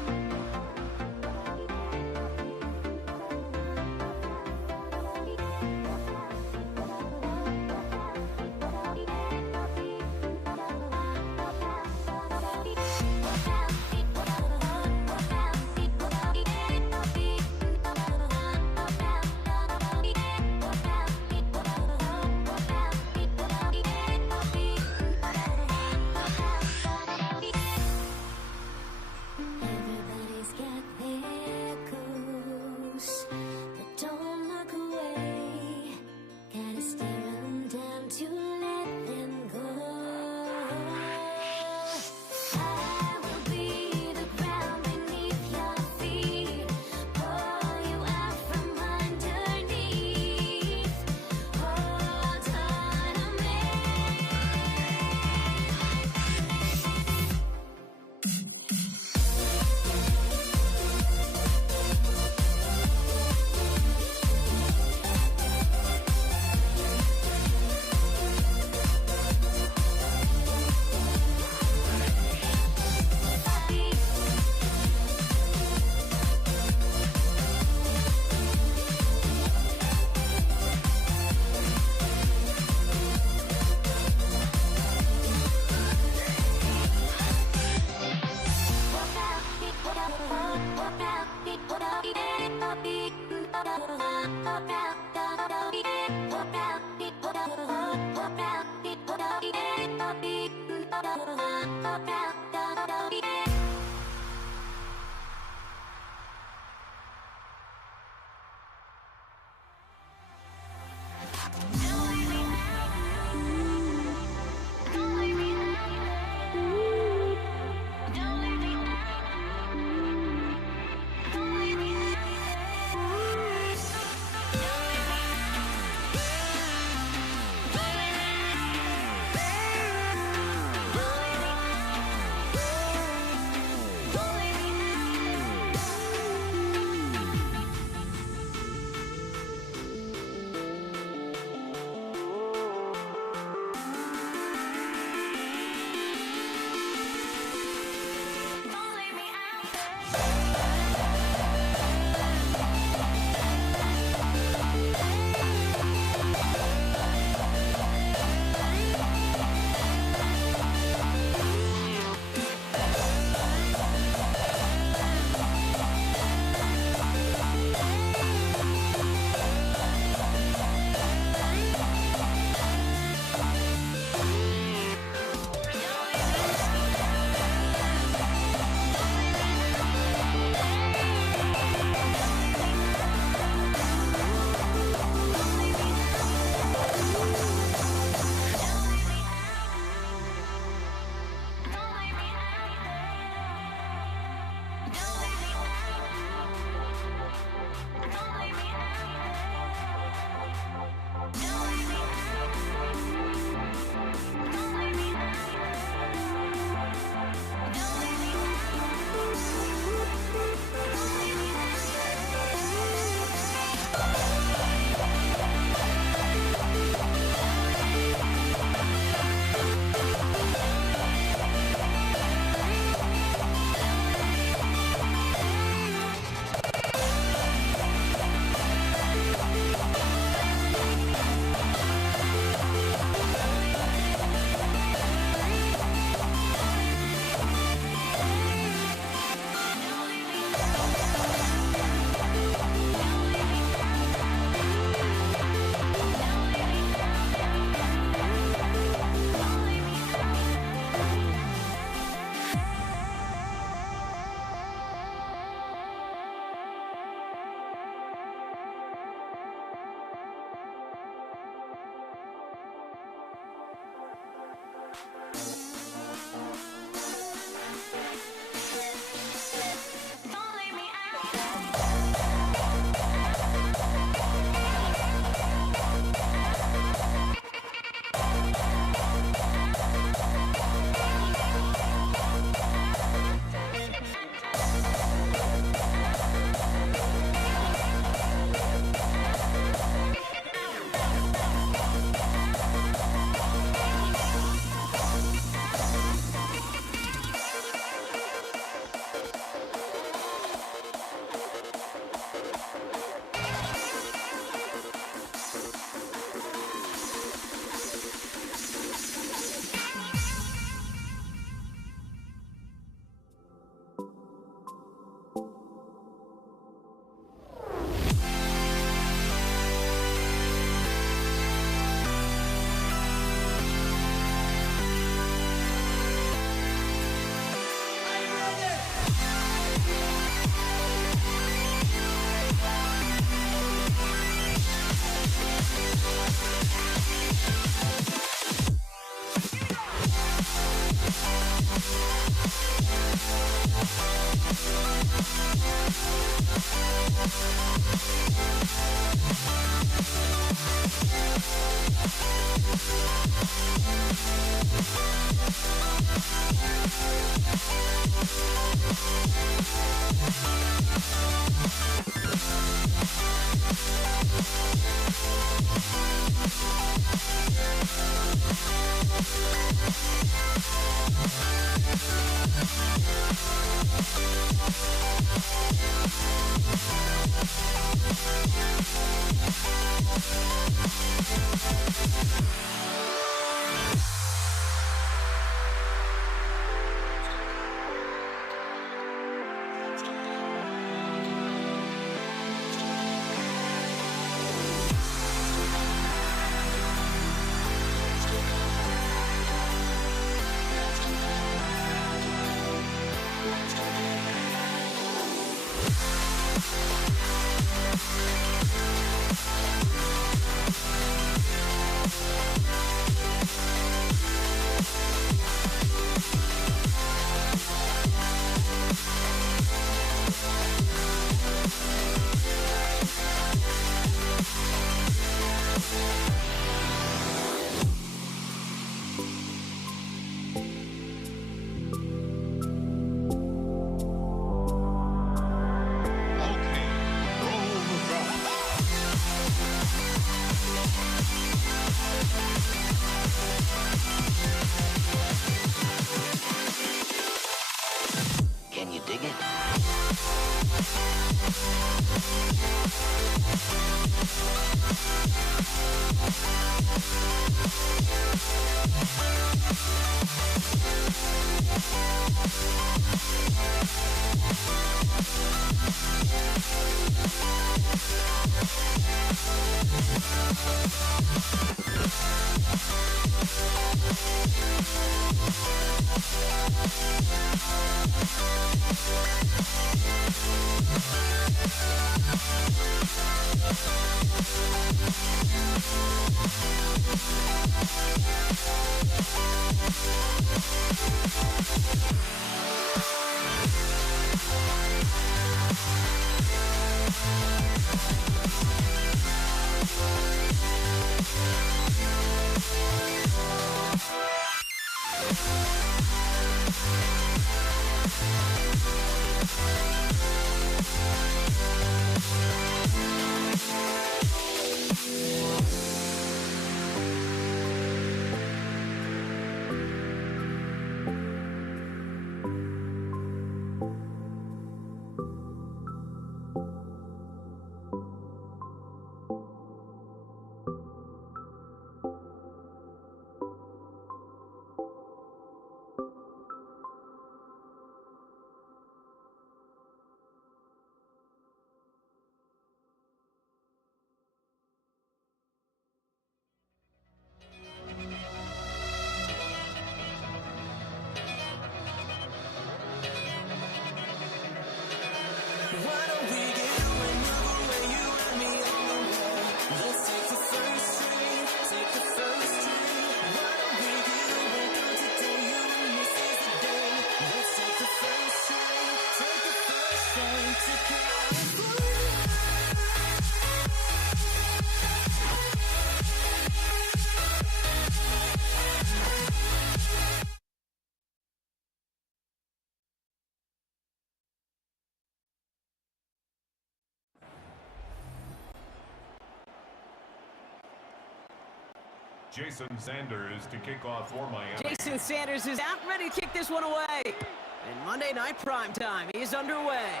Jason Sanders to kick off for Miami. Jason Sanders is out, ready to kick this one away. And Monday Night Primetime is underway.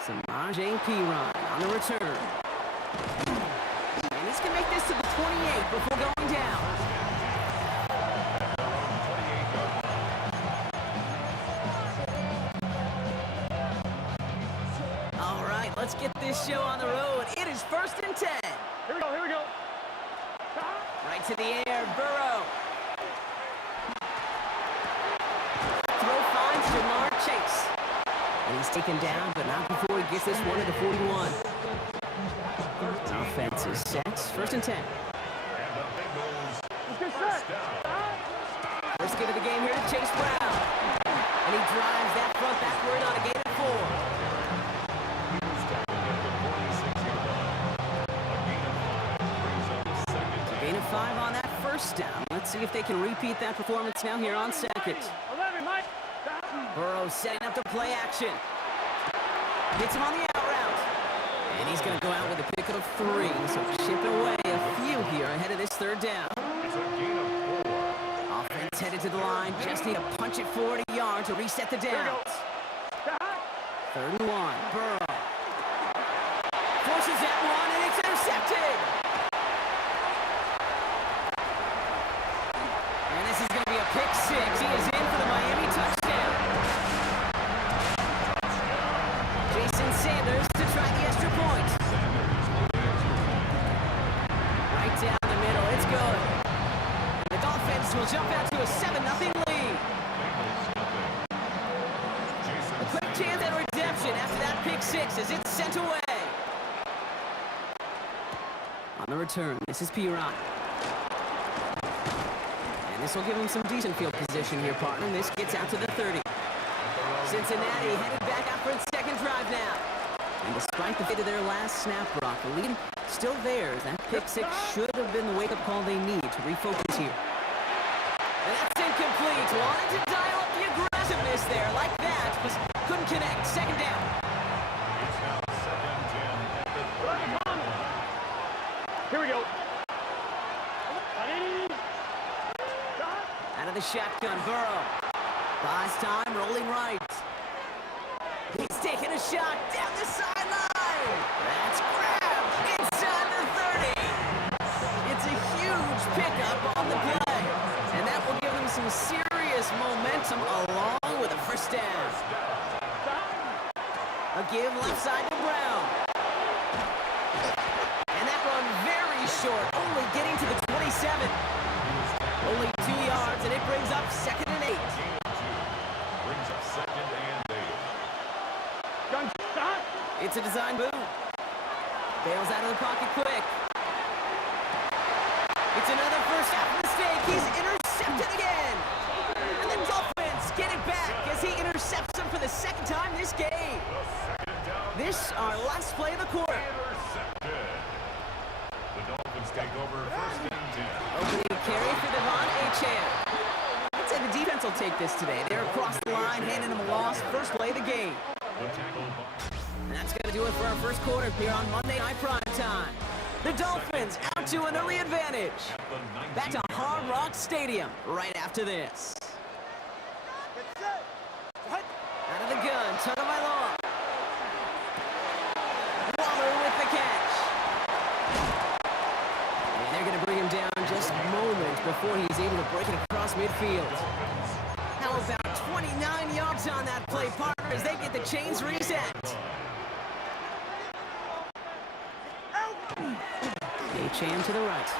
Samaje Perine on the return. And he's going to make this to the 28 before going down. All right, let's get this show on the road. It is 1st and 10. Here we go, here we go. Right to the air, Burrow. Throw finds Jamar Chase. And he's taken down, but not before he gets this one at the 41. Offense is set. 1st and 10. First get of the game here to Chase Brown. And he drives that front backward on a gain of 4. Gain of 5 on that first down. Let's see if they can repeat that performance now here on 2nd. Burrow setting up the play action. Hits him on the out route. And he's going to go out with a pick of 3. So chipping away a few here ahead of this 3rd down. Offense headed to the line. Just need to punch it 40 yards to reset the downs. 3rd and 1. Burrow. Forces that one, and it's intercepted. And this is going to be a pick 6. He is in for the Miami touchdown. Jason Sanders to try the extra point. Right down the middle. It's good. The Dolphins will jump out to a 7-0 lead. A quick chance at redemption after that pick 6 as it's sent away. On the return, this is Perine. And this will give him some decent field position here, partner. This gets out to the 30. Cincinnati headed back out for its 2nd drive now. And despite the fate of their last snap, Brock, the lead still theirs. That pick 6 should have been the wake-up call they need to refocus here. And that's incomplete. Wanted to dial up the aggressiveness there like that, but couldn't connect. 2nd down. It's now 2nd and 10 at the 30. Here we go. Out of the shotgun, Burrow. Buys time, rolling right. He's taking a shot down the sideline. That's grabbed inside the 30. It's a huge pickup on the play. And that will give them some serious momentum along with a 1st down. A give left side to Brown. And that run very short, only getting to the 27. Only 2 yards, and it brings up 2nd and 8. It's a design boot. Bails out of the pocket quick. It's another first half mistake. He's intercepted again. And the Dolphins get it back as he intercepts him for the second time this game. This our last play of the quarter. Intercepted. The Dolphins take over first and 10. Opening carry for Devon Achane. I'd say the defense will take this today. They're across the line, handing them a loss. First play of the game. The tackle by And that's going to do it for our first quarter here on Monday Night Prime Time. The Dolphins out to an early advantage. Back to Hard Rock Stadium right after this. Out of the gun, Tagovailoa. Waller with the catch. And they're going to bring him down just moments before he's able to break it across midfield. How about 29 yards on that play, partner, as they get the chains reset. Achane to the right.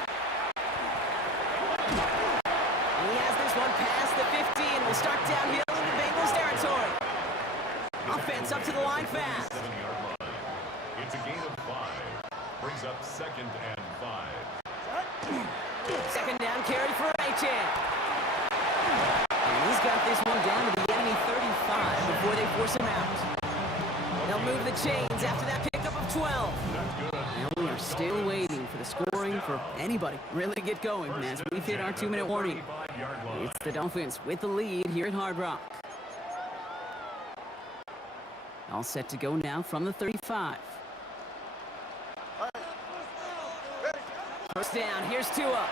And he has this one past the 15. We'll start downhill into Bengals territory. Offense up to the line fast. 7-yard line. It's a gain of 5. Brings up 2nd and 5. Second down carry for Achane. And he's got this one down to the enemy 35 before they force him out. They'll move the chains after that pickup of 12. And we are still waiting for the scoring for anybody really to get going as we've hit our 2-minute warning. 5-yard line. It's the Dolphins with the lead here at Hard Rock. All set to go now from the 35. First down, here's Tua.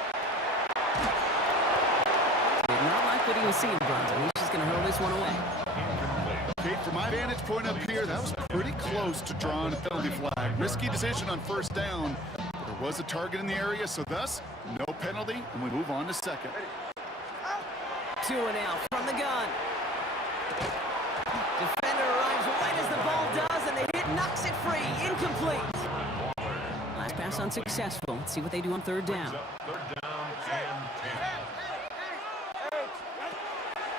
Did not like what he was seeing, Bronzo. He's just going to hurl this one away. Kate, from my vantage point up here, that was pretty close to drawing a penalty flag. Risky decision on first down. But there was a target in the area, so thus, no penalty, and we move on to second. Tua now from the gun. Defender arrives right as the ball does, and the hit knocks it free. Incomplete. Last pass unsuccessful. Let's see what they do on third down. Third down and 10.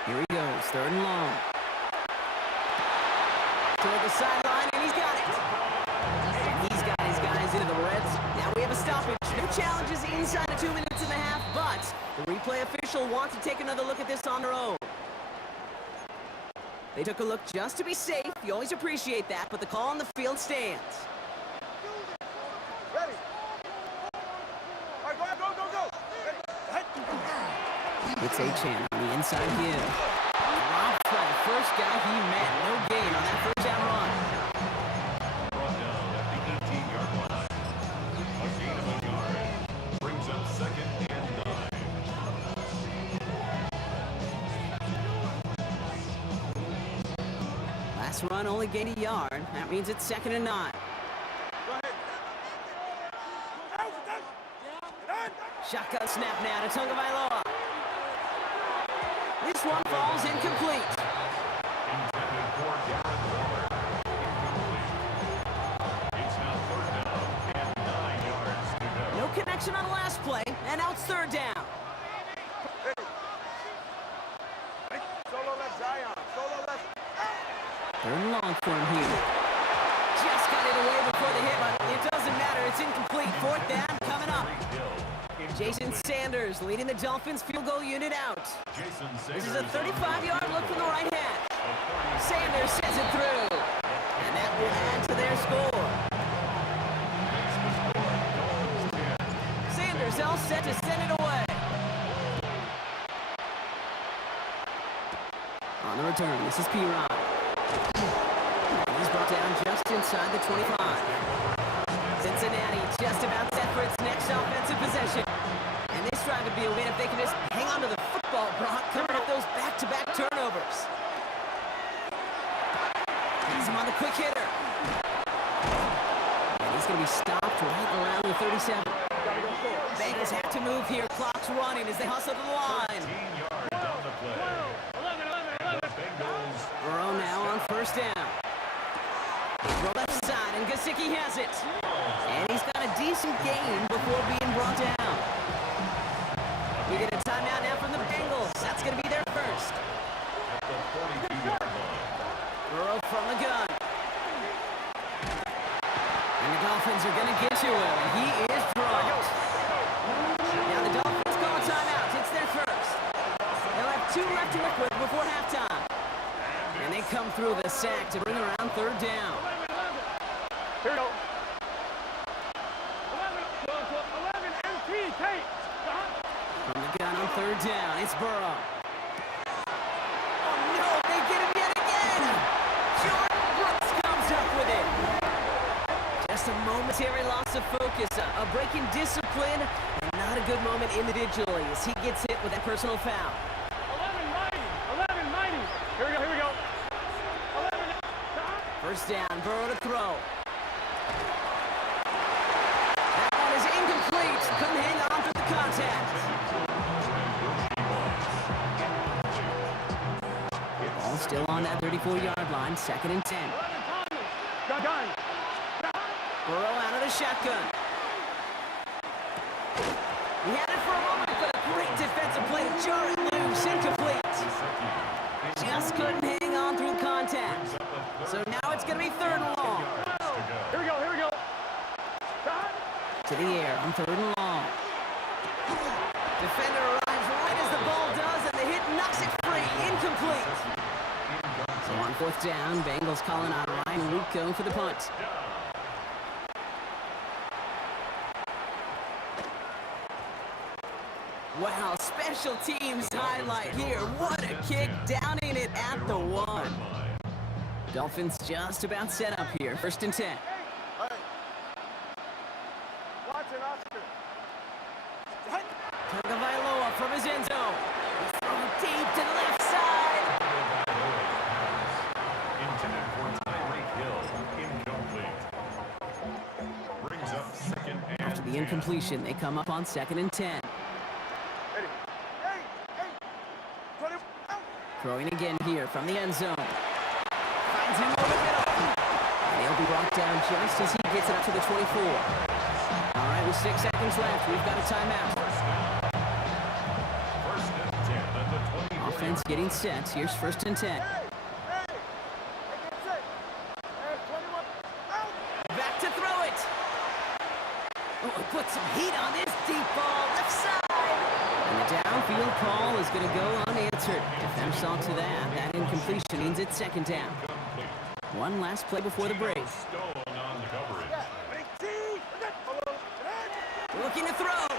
Here he goes, third and long. Toward the sideline, and he's got it. And he's got his guys into the Reds. Now we have a stoppage. No challenges inside of 2 minutes and a half, but the replay official wants to take another look at this on their own. They took a look just to be safe. You always appreciate that, but the call on the field stands. Ready. All right, go. It's Achane on the inside give. Rob Fred, first guy he met. No gain on that first down run. Brought down at the 18-yard line. A gain of a yard. Brings up 2nd and 9. Last run only gained a yard. That means it's 2nd and 9. Shotgun snap now to Tagovailoa. This one falls incomplete. Intended for Darren Waller. Incomplete. It's now 3rd down and 9 yards to go. No connection on the last play, and now it's 3rd down. Solo left, Zion. Solo left. 3rd and long for him here. Just got it away before the hit, but it doesn't matter. It's incomplete. 4th down coming up. Jason Sanders leading the Dolphins field goal unit out. This is a 35-yard look from the right hand. Sanders sends it through. And that will add to their score. Sanders all set to send it away. On the return, this is P-Rod. He's brought down just inside the 25. Cincinnati just about set for its next offensive possession. And this drive would be a win if they can just hang on to the football, Brock, coming up those back-to-back turnovers. He's him on the quick hitter. And he's going to be stopped right around the 37. Bengals have to move here. Clock's running as they hustle to the line. 15 yards on the play. The Bengals. Burrow now on first down. Throw left side, and Gesicki has it. And he's got a decent gain before being brought down. We get a timeout now from the Bengals. That's going to be their first. At the 42-yard line. Burrow from the gun. Guys are going to get to him, and he is dropped. Now the Dolphins call a timeout. It's their first. They'll have 2 left to work with before halftime. And they come through the sack to bring around 3rd down. Here we go. 11 MP, Tate. From the gun on 3rd down, it's Burrow. Oh no, they get him yet again! Jordan Brooks comes up with it. Just a momentary loss of focus, a break in discipline, and not a good moment individually as he gets hit with that personal foul. 11 mighty. Here we go. 11. First down, Burrow to throw. That one is incomplete. Couldn't hang on to the contact. Ball still on that 34-yard line, 2nd and 10. Gun. Burrow out of the shotgun. He had it for a moment, but a great defensive play to jar it loose. Incomplete. Just couldn't hang on through contact. So now it's going to be 3rd and long. Here we go. To the air on 3rd and long. Defender arrives right as the ball does, and the hit knocks it free. Incomplete. So on 4th down, Bengals calling out Ryan Ruocco for the punt. Wow, special teams highlight here. What a kick, downing it at the 1. Dolphins just about set up here. 1st and 10. Hey. Watch it, Oscar. Tagovailoa from his end zone. He's throwing deep to the left side. Intended for Tyreek Hill. Incomplete. Brings up 2nd and After the incompletion, they come up on 2nd and 10. Throwing again here from the end zone. Finds him over the middle. And he'll be brought down just as he gets it up to the 24. All right, with 6 seconds left, we've got a timeout. 1st and 10 at the 20. Offense getting set. Here's 1st and 10. Back to throw it. Oh, put some heat on this deep ball. Left side. And the downfield call is going to go unanswered. Defense saw to that. That incompletion means it's 2nd down. One last play before the break. Stone on the coverage. Looking to throw. Oh,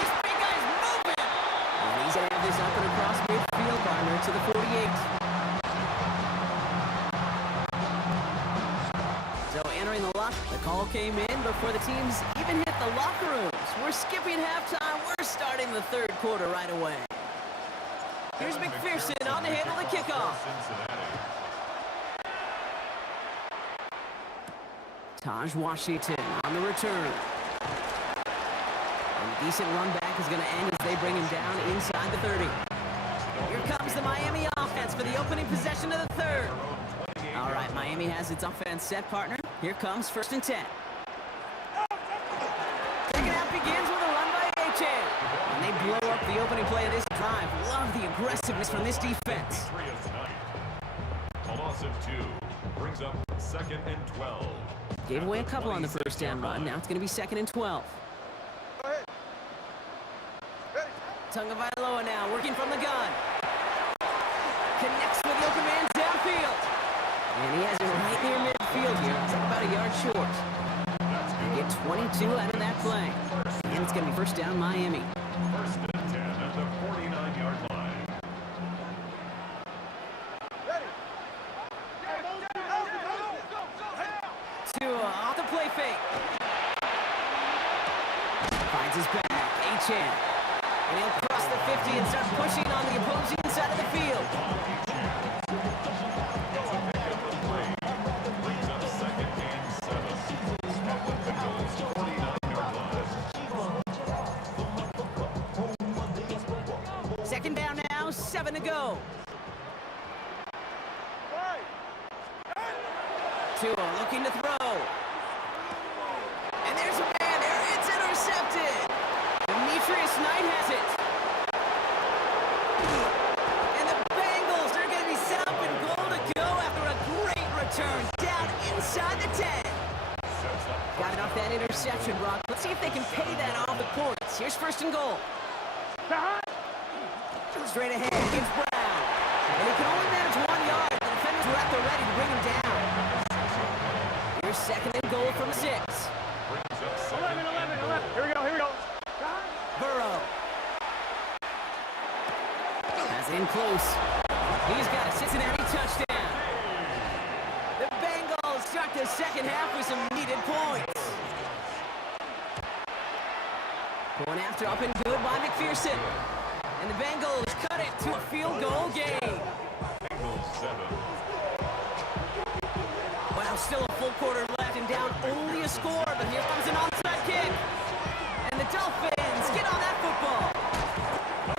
this big guy's moving. And he's going to have this up and across midfield, partner, to the 48. So entering the lock, the call came in before the teams even hit the locker rooms. We're skipping halftime. We're starting the 3rd quarter right away. Here's McPherson on to handle the kickoff. Taj Washington on the return. And a decent run back is going to end as they bring him down inside the 30. Here comes the Miami offense for the opening possession of the 3rd. All right, Miami has its offense set, partner. Here comes 1st and 10. Second half begins with a run by A-Chain. And they blow up the opening play of this drive. Love the aggressiveness from this defense. A loss of 2 brings up 2nd and 12. Gave away a couple on the 1st down run. Now it's going to be 2nd and 12. Tagovailoa now working from the gun. Connects with the open man downfield. And he has it right near midfield here. It's like about a yard short. They get 22 out of that play. And it's going to be 1st down Miami. 1st and 10 at the 49-yard line. Off the play fake. Finds his back. A-Chan. And he'll cross the 50 and start pushing on the opposing side of the field. Brings up 2nd and 7 at the Bengals 49-yard line. 2nd down now, 7 to go. Tua looking to throw. And there's a man there. It's intercepted. Demetrius Knight has it. And the Bengals are going to be set up and goal to go after a great return down down inside the 10. Got it off that interception, Brock. Let's see if they can pay that off the points. Here's first and goal. Straight ahead, it's Brown. And he can only manage 1 yard. The defenders were at the ready to bring him down. Here's second and goal from 6. 11. Here we go. Burrow. Has it in close. He's got a Cincinnati touchdown. The Bengals start the second half with some needed points. Point after up and good by McPherson. And the Bengals cut it to a field goal game. Well, still a full quarter left and down only a score, but here comes an onside kick. And the Dolphins get on that football.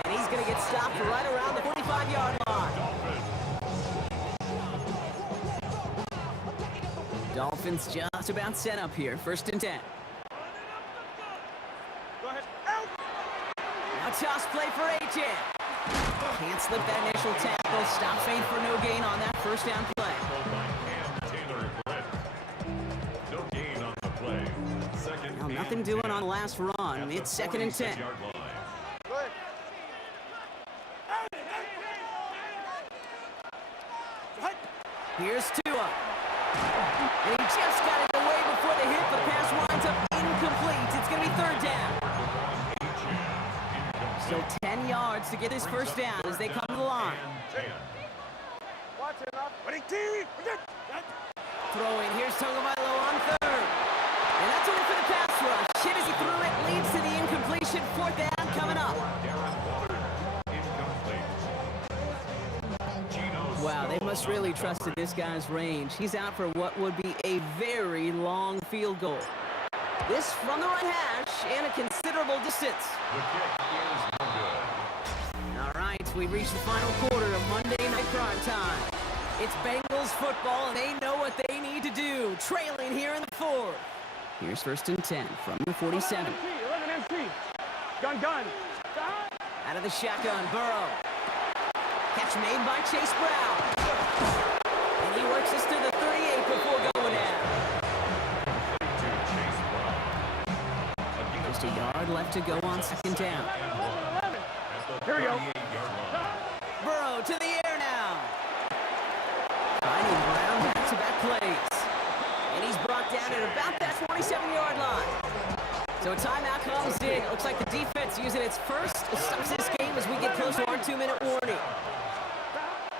And he's going to get stopped right around the 45-yard line. Dolphins just about set up here. First and 10. Now toss play for AJ. Can't slip that initial tackle. Stop fade for no gain on that first down play. Well, nothing doing on the last run. It's second and 10. Here's Tua. And he just got it away before the hit. The pass winds up incomplete. It's going to be third down. So 10 yards to get this first down as they come to the line. Throwing. Here's Tagovailoa on third. And that's a win for the pass rush. Hit as he threw it. Leads to the incompletion. Fourth down coming up. Wow, they must really trust in this guy's range. He's out for what would be a very long field goal. This from the right hash and a considerable distance. All right, we've reached the final quarter of Monday Night Prime Time. It's Bengals football, and they know what they need to do. Trailing here in the fourth. Here's first and 10 from the 47. 11 MC. Gun. Out of the shotgun, Burrow. Catch made by Chase Brown. And he works us to the 38 before going down. Just a yard left to go on second down. Here we go. Burrow to the air now. Finding Brown back-to-back plays. And he's brought down at about that 47-yard line. So a timeout comes in. Looks like the defense using its first stops this game as we get close to our 2-minute warning.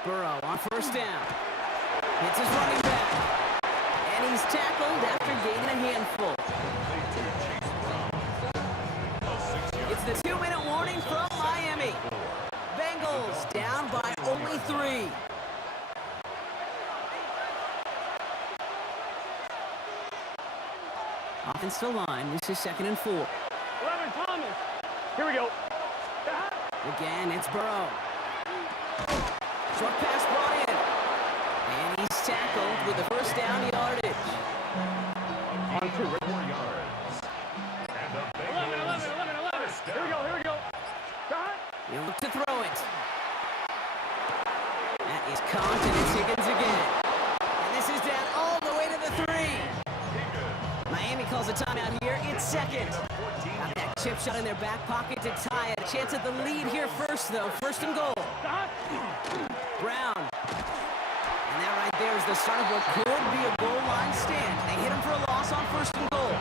Burrow on first down. Hits his running back. And he's tackled after gaining a handful. It's the 2-minute warning from Miami. Bengals down by only 3. Offensive line. This is second and 4. 11 Thomas. Here we go. Again, it's Burrow. Short pass brought in. And he's tackled with the first down yardage. On 2. 11. Here we go. He'll look to throw it. That is caught, and it's Higgins again. And this is down all the way to the 3. Miami calls a timeout here. It's second. Got that chip shot in their back pocket to tie it. A chance at the lead here first, though. First and goal. Brown. And that right there is the start of what could be a goal line stand. They hit him for a loss on first and goal.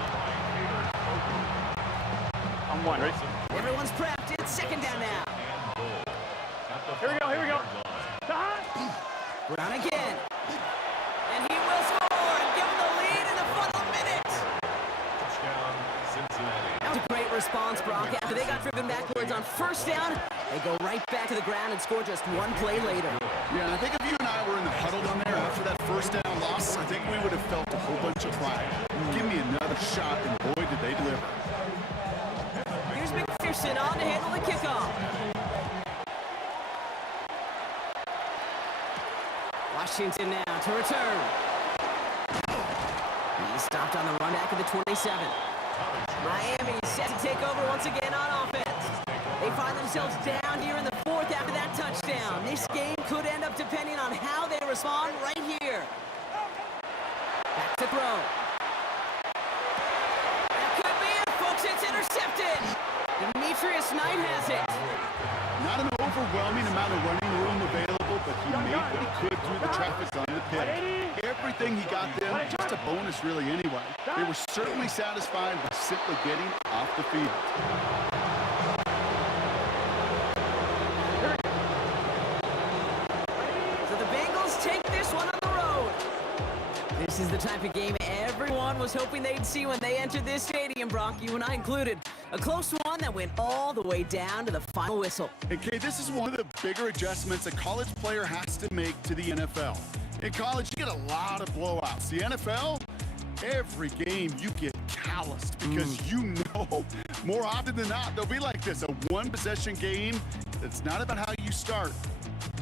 I'm one, right? Everyone's prepped. It's second down now. Here we go. Brown again. And he will score and give him the lead in the final minute. That was a great response, Brock. After they got driven backwards on first down, they go right back to the ground and score just one play later. Yeah, and I think if you and I were in the huddle down there after that first down loss, I think we would have felt a whole bunch of pride. Give me another shot, and boy, did they deliver. Here's McPherson on to handle the kickoff. Washington now to return. He's stopped on the run back at the 27. Miami set to take over once again on offense. They find themselves down here in the fourth after that touchdown. This game could end up depending on how they respond right here. throw. That could be it, folks. It's intercepted. Demetrius Knight has it. Not an overwhelming amount of running room available, but he made what he could through the traffic on the pitch. Everything he got them, just a bonus really anyway. They were certainly satisfied by simply getting off the field. So the Bengals take this one on the road. This is the type of game everyone was hoping they'd see when they entered this stadium, Brock, you and I included. A close one that went all the way down to the final whistle. Okay, this is one of the bigger adjustments a college player has to make to the NFL. In college, you get a lot of blowouts. The NFL, every game you get calloused because you know more often than not, they'll be like this, a one-possession game. It's not about how you start,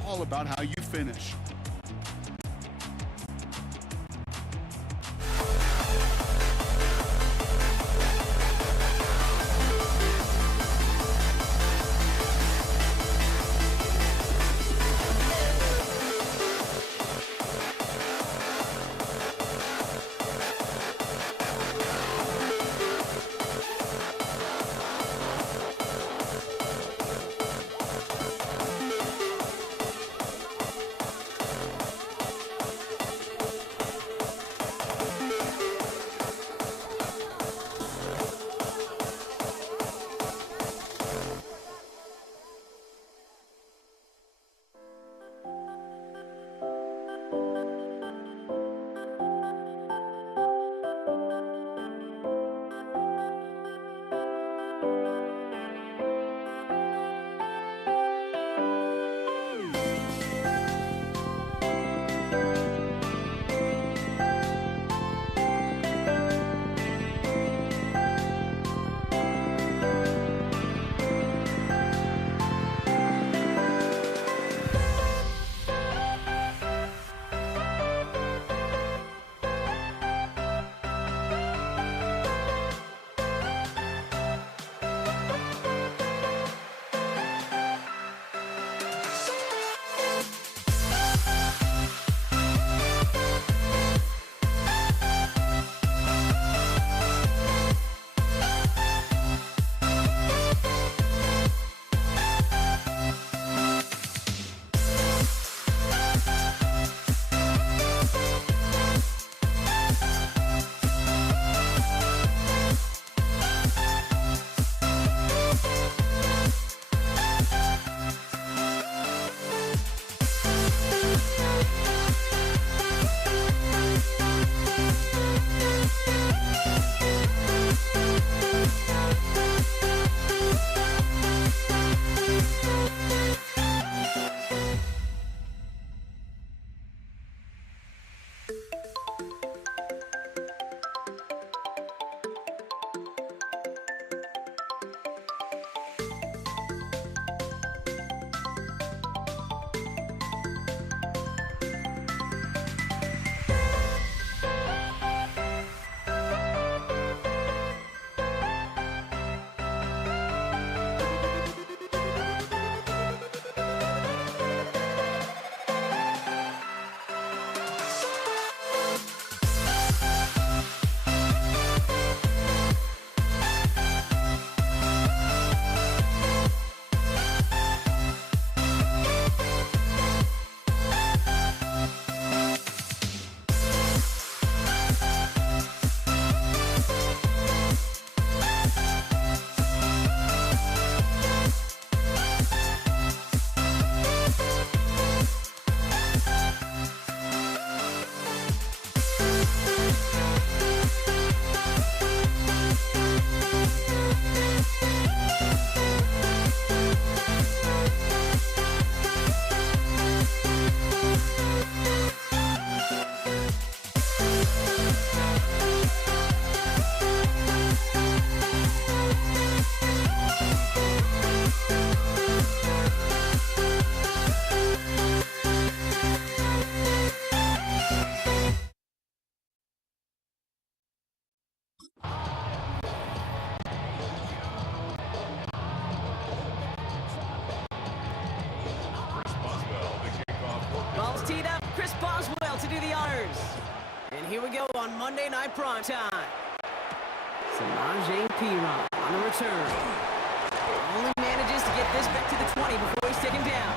all about how you finish. here we go on Monday Night Primetime. Samaje Perine on the return. Only manages to get this back to the 20 before he's taken down.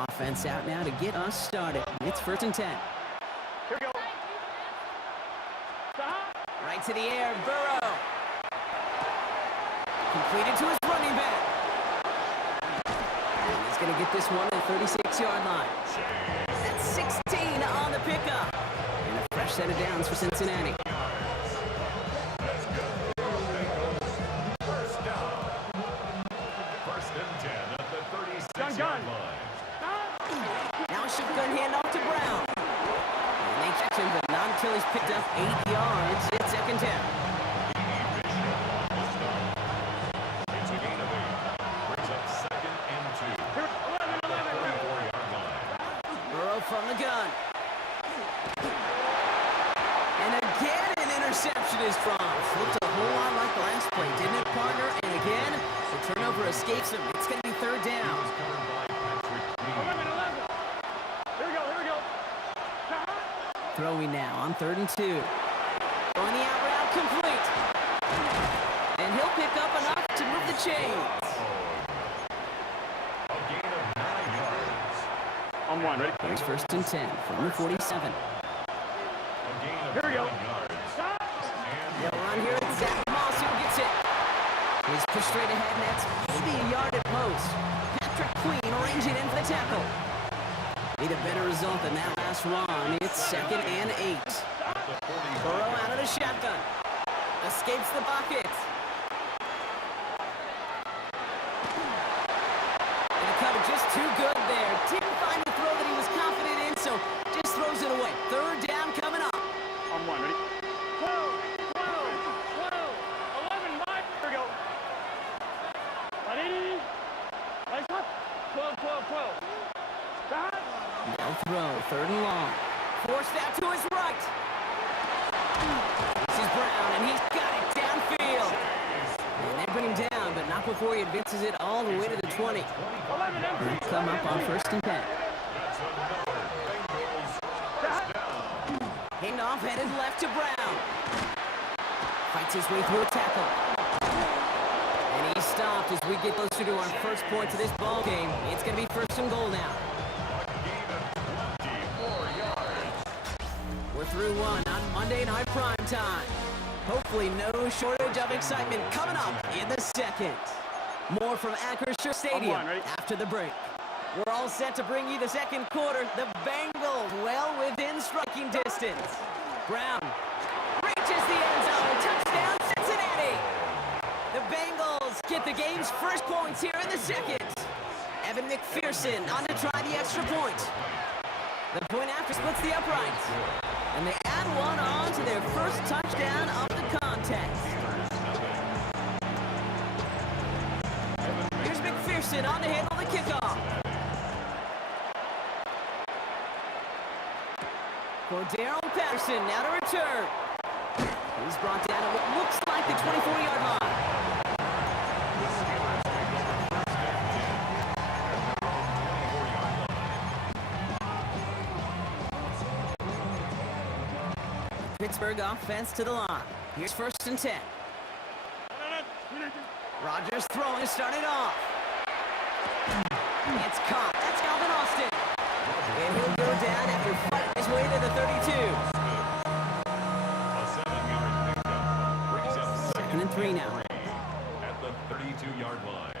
Offense out now to get us started. It's 1st and 10. Here we go. Right to the air, Burrow. Completed to his running back. And he's going to get this one at the 36-yard line. That's 16 on the pickup. And a fresh set of downs for Cincinnati. First down. 1st and 10 at the 36-yard line. Now a shotgun handoff to Brown. And they catch him, but not until he's picked up 8 yards. It's 2nd down. It's a gain of 8. Brings up 2nd and 2. At the 34-yard line. Burrow from the gun. And again an interception is drawn. Looked a whole lot like the last play, didn't it, partner? And again, the turnover escapes him. It's going to be 3rd down. Throwing now on 3rd and 2. Going the out route complete. And he'll pick up enough to move the chains. A gain of 9 yards. On one, ready? Here's 1st and 10 from the 47. A gain of Here we 9 go. yards. And They'll run here at Zach Moss, who gets it. He's pushed straight ahead, and that's maybe a yard at most. Patrick Queen arranging in for the tackle. Need a better result than that last run. It's 2nd and 8. Burrow out of the shotgun. Escapes the bucket. And the cover just too good there. Didn't find the throw that he was confident in, so just throws it away. 3rd down coming up. On one, ready? 12, 11, 5. Here we go. Ready? Nice one. 12. They'll throw, 3rd and long. Forced out to his right. This is Brown, and he's got it downfield. And they bring him down, but not before he advances it all the way to the 20. He'll come up on 1st and 10. Handoff headed left to Brown. Fights his way through a tackle. And he's stopped as we get closer to our first point to this ball game. It's going to be 1st and goal now. We're through one on Monday Night Primetime. Hopefully no shortage of excitement coming up in the second. More from Acrisure Stadium after the break. We're all set to bring you the second quarter. The Bengals well within striking distance. Brown reaches the end zone. Touchdown Cincinnati. The Bengals get the game's first points here in the second. Evan McPherson on to try the extra point. The point after splits the uprights. And they add one on to their first touchdown of the contest. Here's McPherson on to handle the kickoff. Cordero Patterson now to return. He's brought down at what looks like the 24-yard line. Pittsburgh offense to the line. Here's 1st and 10. Rodgers throwing, started off. It's caught. That's Calvin Austin. And he'll go down after fighting his way to the 32. A 7-yard pickup brings up 2nd and 3 now. at the 32-yard line.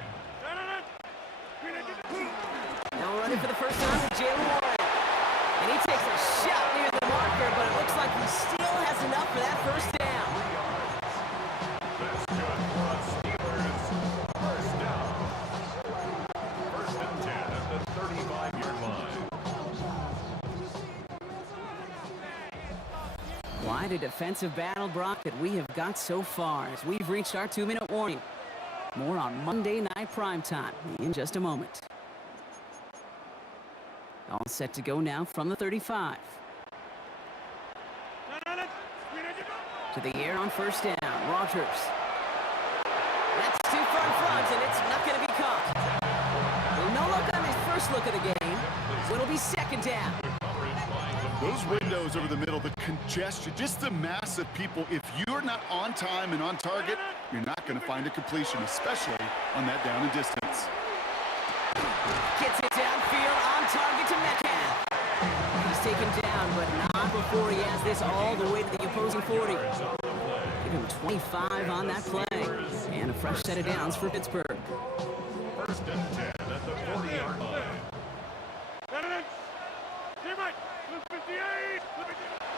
Now running for the first time with Jaylen Warren. And he takes a shot near the marker, but it looks like he still has enough for that 1st down. That's good for the Steelers. 1st down. 1st and 10 at the 35-yard line. Quite a defensive battle, Brock, that we have got so far as we've reached our 2-minute warning. More on Monday Night Primetime in just a moment. All set to go now from the 35. To the air on 1st down. Rodgers. too far in front, and it's not going to be caught. Well, no look on his first look of the game, so it'll be second down. Those windows over the middle, the congestion, just the mass of people. If you're not on time and on target, you're not going to find a completion, especially on that down and distance. Gets it downfield, on target to Metcalf. He's taken down, but not before he has this all the way to the opposing 40. Give him 25 on that play. And a fresh set of downs for Pittsburgh. First and 10 at the 40-yard line.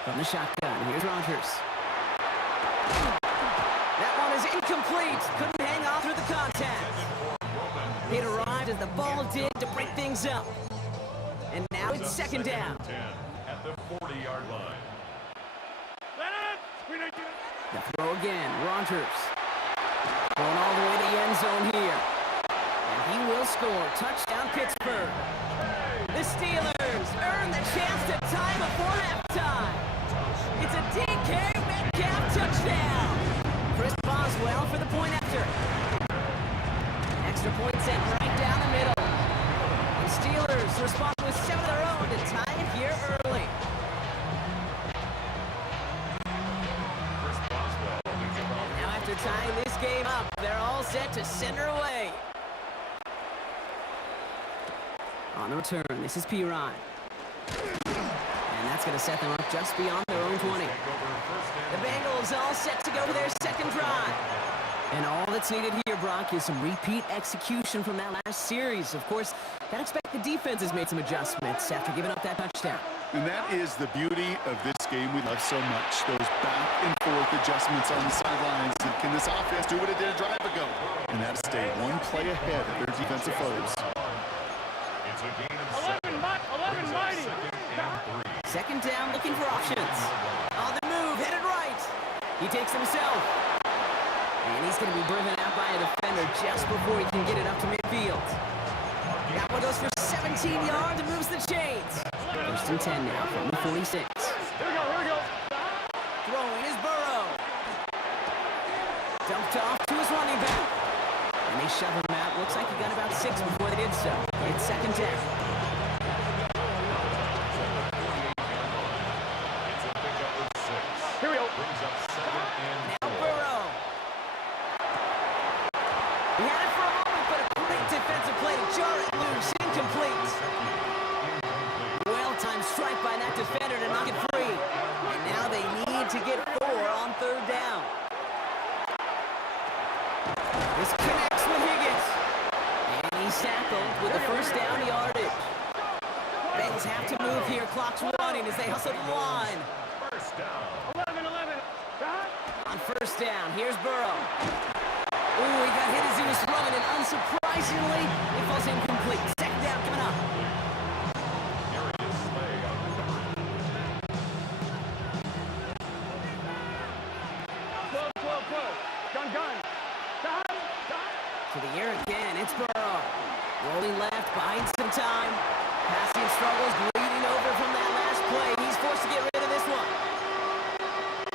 From the shotgun, here's Rodgers. That one is incomplete. Couldn't hang on through the contact. It arrived as the ball did to break things up. And now it's second down. 10 at the 40-yard line. The throw again, Rodgers. Going all the way to the end zone here. And he will score. Touchdown, Pittsburgh. The Steelers earn the chance to tie before halftime. It's a DK Metcalf touchdown. Chris Boswell for the point after. Extra point sent right down the middle. The Steelers respond with 7 of their own to tie it here early. Now after tying this game up, they're all set to send her away. On the return, this is Pirine. And that's going to set them up just beyond their own 20. The Bengals all set to go for their second drive. And all that's needed here, Brock, is some repeat execution from that last series. Of course, I'd expect the defense has made some adjustments after giving up that touchdown. And that is the beauty of this game we love so much. Those back and forth adjustments on the sidelines. And can this offense do what it did a drive ago? And that is stay one play ahead of their defensive foes. It's a gain of 7. 11 mighty. Second down, looking for options. On the move, headed right. He takes himself. And he's going to be driven out by a defender just before he can get it up to midfield. That one goes for 17 yards and moves the chains. First and 10 now from the 46. Here we go. Throwing is Burrow. Dumped off to his running back. And they shove him out. Looks like he got about 6 before they did so. It's second down. Here we go. Now Burrow. He had it for a moment, but a great defensive play to jar it loose. Incomplete. Well-timed strike by that defender to knock it free. And now they need to get 4 on third down. This connects with Higgins. And he's tackled with the first down yardage. Bengals have to move here. Clock's running as they hustle the line. First down. 11. On first down, here's Burrow. Ooh, he got hit as he was throwing, and unsurprisingly, it falls incomplete. Second down coming up. Darius Slay on the cover. Close. Gun. To the air again, it's Burrow. Rolling left, buying some time. Passing struggles, bleeding over from that last play. He's forced to get rid of this one.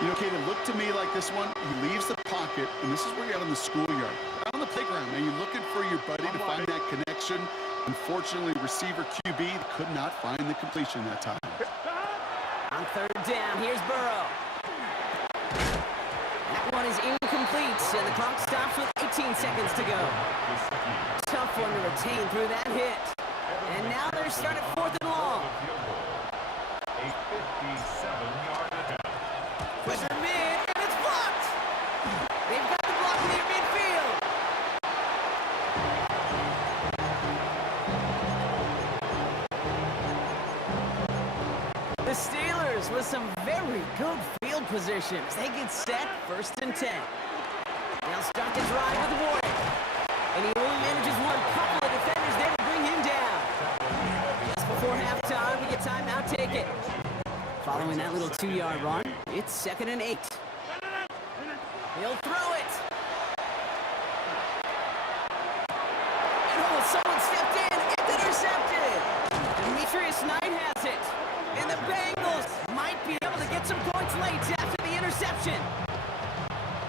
You know, Kate, it looked to me like this one, he leaves the pocket, and this is where you're out on the schoolyard. Out on the playground, man. You're looking for your buddy to find that connection. Unfortunately, receiver QB could not find the completion that time. On third down, here's Burrow. That one is incomplete, and the clock stops with 18 seconds to go. Tough one to retain through that hit. And now they're starting at 4th and long. A 57-yard attempt. Pressure mid, and it's blocked! They've got the block near midfield. The Steelers with some very good field positions. They get set, 1st and 10. They'll start the drive with Warren. And he only manages one couple of defenders there to bring him down. Just before halftime, we get timeout taken. Following that little 2-yard run, it's 2nd and 8. He'll throw it. And someone stepped in. It's intercepted. Demetrius Knight has it. And the Bengals might be able to get some points late after the interception.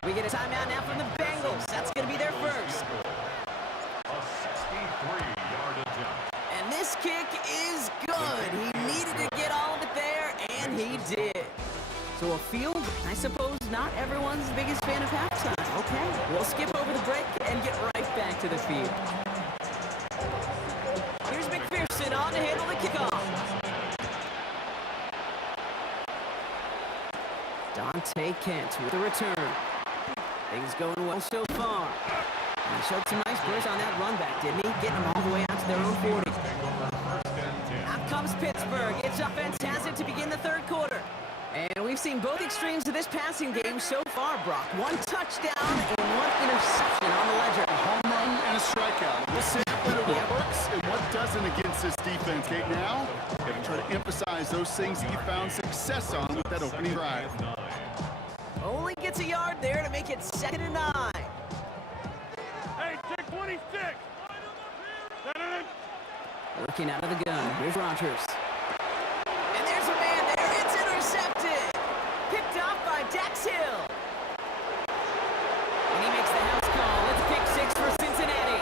We get a timeout now from the Bengals. That's going to be their first. So a field, I suppose not everyone's biggest fan of halftime. Okay, we'll skip over the break and get right back to the field. Here's McPherson on to handle the kickoff. Dante Kent with the return. Things going well so far. And he showed some nice burst on that run back, didn't he? Getting them all the way out to their own 40. Out comes Pittsburgh. Its offense has it to begin the third quarter. And we've seen both extremes of this passing game so far, Brock. One touchdown and one interception on the ledger. A home run and a strikeout. We'll see what works and what doesn't against this defense. Okay, now, you got to try to emphasize those things that you found success on with that opening drive. Only gets a yard there to make it 2nd and 9. Hey, check 26. Looking out of the gun. Here's Rodgers. And there's a man there. It's intercepted. Picked off by Dax Hill. And he makes the house call. It's pick 6 for Cincinnati.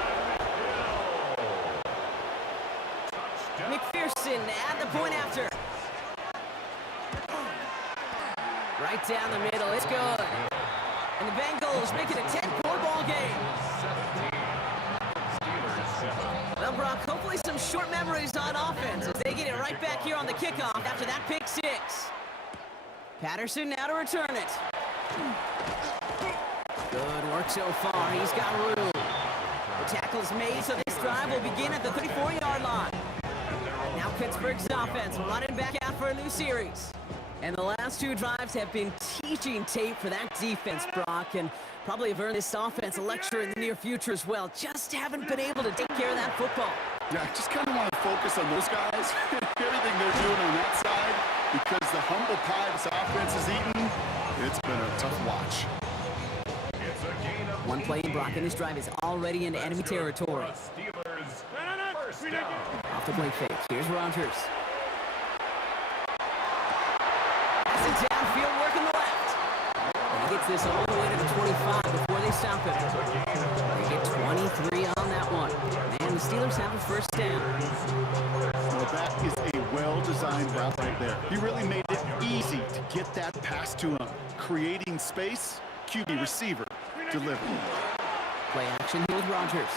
McPherson at the point after. Right down the middle. It's good. And the Bengals make it a 10-point ball game. Well, Brock, hopefully some short memories on offense as they get it right back here on the kickoff after that pick 6. Patterson now to return it. Good work so far. He's got room. The tackle's made, so this drive will begin at the 34-yard line. Now Pittsburgh's offense running back out for a new series. And the last 2 drives have been teaching tape for that defense, Brock, and probably have earned this offense a lecture in the near future as well. Just haven't been able to take care of that football. Yeah, I just kind of want to focus on those guys, everything they're doing on that side, because the humble pie this offense is eating, it's been a tough watch. One play, Brock, in this drive is already into enemy territory. Off the play fake. Here's Rodgers. Passing downfield, working the left. And he gets this all the way to the 25 before they stop him. They get 23 on that one. And the Steelers have a first down. Well, that is a well-designed route right there. He really made it easy to get that pass to him. Creating space, QB receiver, delivered. Play action here with Rodgers.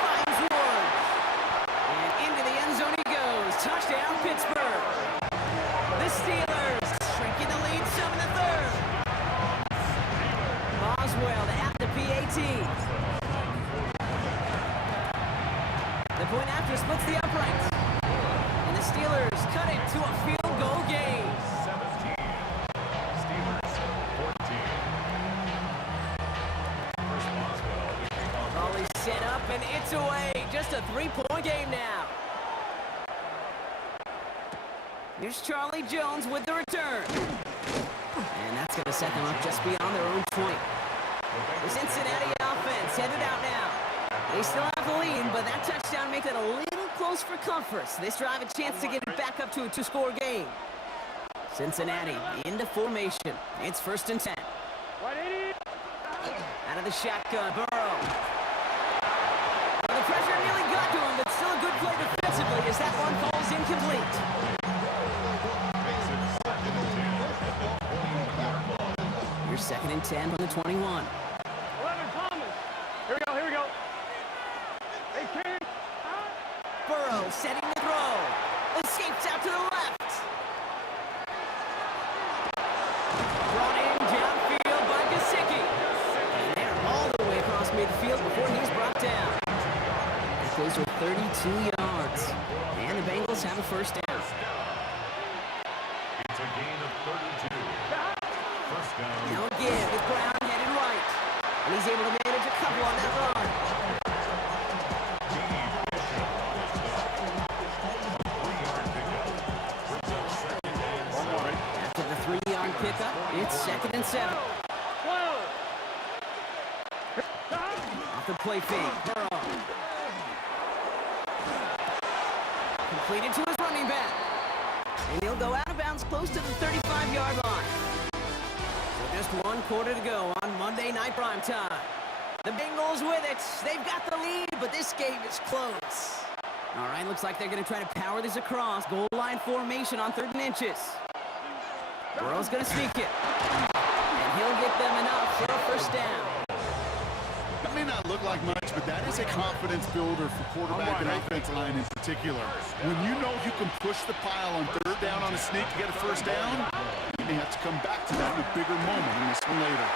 Finds one. And into the end zone he goes. Touchdown, Pittsburgh. The Steelers shrinking the lead 7 in the third. Boswell to have the PAT. The point after splits the uprights. And the Steelers cut it to a field goal game. 17. Steelers 14. First Boswell. Volley set up and it's away. Just a 3-point game now. Here's Charlie Jones with the return. And that's going to set them up just beyond their own 20. The Cincinnati offense headed out now. They still have the lead, but that touchdown makes it a little close for comfort. So this drive a chance to get it back up to a 2-score game. Cincinnati into formation. It's 1st and 10. Out of the shotgun, Burrow. Well, the pressure nearly got to him, but still a good play defensively as that one falls incomplete. Here's 2nd and 10 from the 21. 11 Thomas. Here we go. Hey, kid. Burrow setting the throw. Escapes out to the left. Brought in downfield by Gesicki. And they're all the way across midfield before he's brought down. That goes for 32 yards. And the Bengals have a first down. It's a gain of 32. First down. Now again with Brown headed right. And he's able to manage a couple on that run. After the 3-yard pickup, it's 2nd and 7. Off the play fake, Burrow. Completed to his running back. And he'll go out of bounds close to the 35-yard line. So just 1 quarter to go on Monday Night Primetime. The Bengals with it. They've got the lead, but this game is close. All right, looks like they're going to try to power this across. Goal line formation on 3rd and inches. Burrow's going to sneak it. And he'll get them enough for a first down. That may not look like much, but that is a confidence builder for quarterback and offensive line in particular. When you know you can push the pile on 3rd down on a sneak to get a first down, you may have to come back to that in a bigger moment in this one later.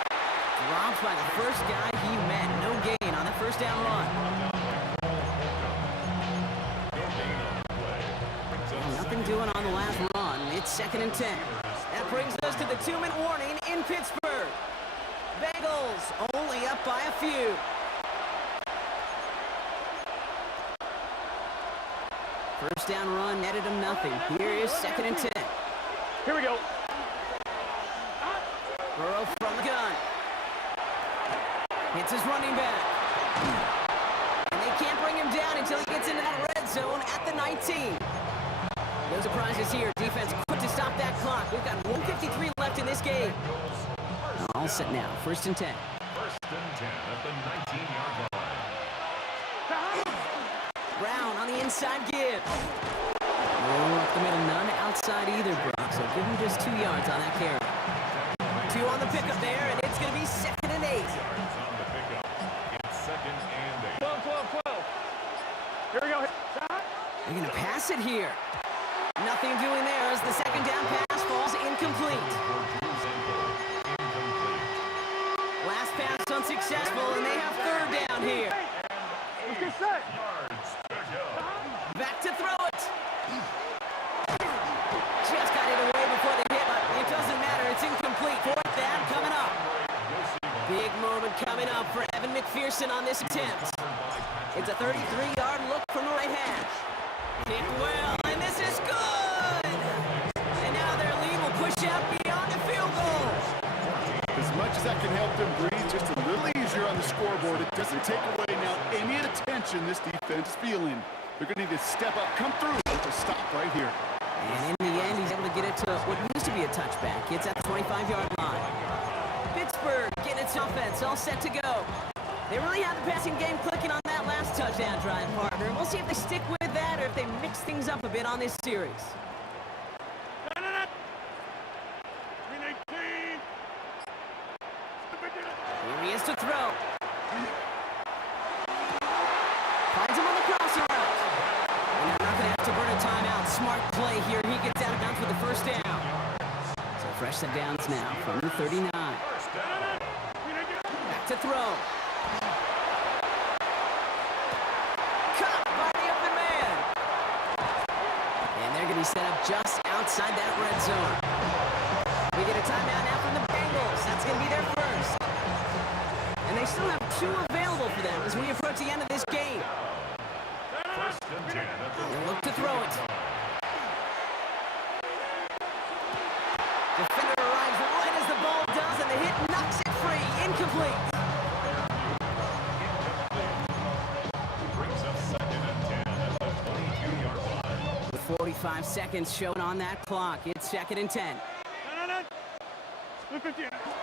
Dropped by the first guy he met. No gain on the first down run. Nothing doing on the last run. It's 2nd and 10. That brings us to the 2-minute warning in Pittsburgh. Bengals only up by a few. First down run netted him nothing. Here is 2nd and 10. Here we go. Burrow from the gun. Hits his running back. And they can't bring him down until he gets into that red zone at the 19. No surprises here. Defense quick to stop that clock. We've got 1:53 left in this game. All set now. 1st and 10. 1st and 10 at the 19-yard line. Brown on the inside give. No up the middle, none outside either, Brock. So give him just 2 yards on that carry. 2 on the pickup there, and it's going to be 2nd and 8. Yards on the pickup. It's 2nd and 8. 12. Here we go. They're going to pass it here. Nothing doing there as the 2nd down pass falls incomplete. Last pass unsuccessful, and they have 3rd down here. Get set. Yards to go. Back to throw it. Just got it away before the hit, but it doesn't matter. It's incomplete. 4th down coming up. Big moment coming up for Evan McPherson on this attempt. It's a 33-yard look from the right hash. Kicked well, and this is good! And now their lead will push out beyond the field goal. As much as that can help them breathe just a little easier on the scoreboard, it doesn't take away now any attention this defense is feeling. They're going to need to step up, come through to stop right here. And in the end, he's able to get it to what used to be a touchback. It's at the 25-yard line. Pittsburgh getting its offense all set to go. They really have the passing game clicking on that last touchdown drive, partner. We'll see if they stick with that or if they mix things up a bit on this series. Here he is to throw. Finds him on the crossing route. And they're not going to have to burn a timeout. Smart play here. He gets out of bounds with the first down. So fresh set downs now from the 39. Back to throw. Caught by the open man. And they're going to be set up just outside that red zone. We get a timeout now from the Bengals. That's going to be their first. And they still have 2 available for them as we approach the end of this game. 1st and 10 at the They look to throw it. Defender arrives right as the ball does, and the hit knocks it free. Incomplete. brings up 2nd and 10 at the 22-yard line. With 45 seconds shown on that clock, it's 2nd and 10.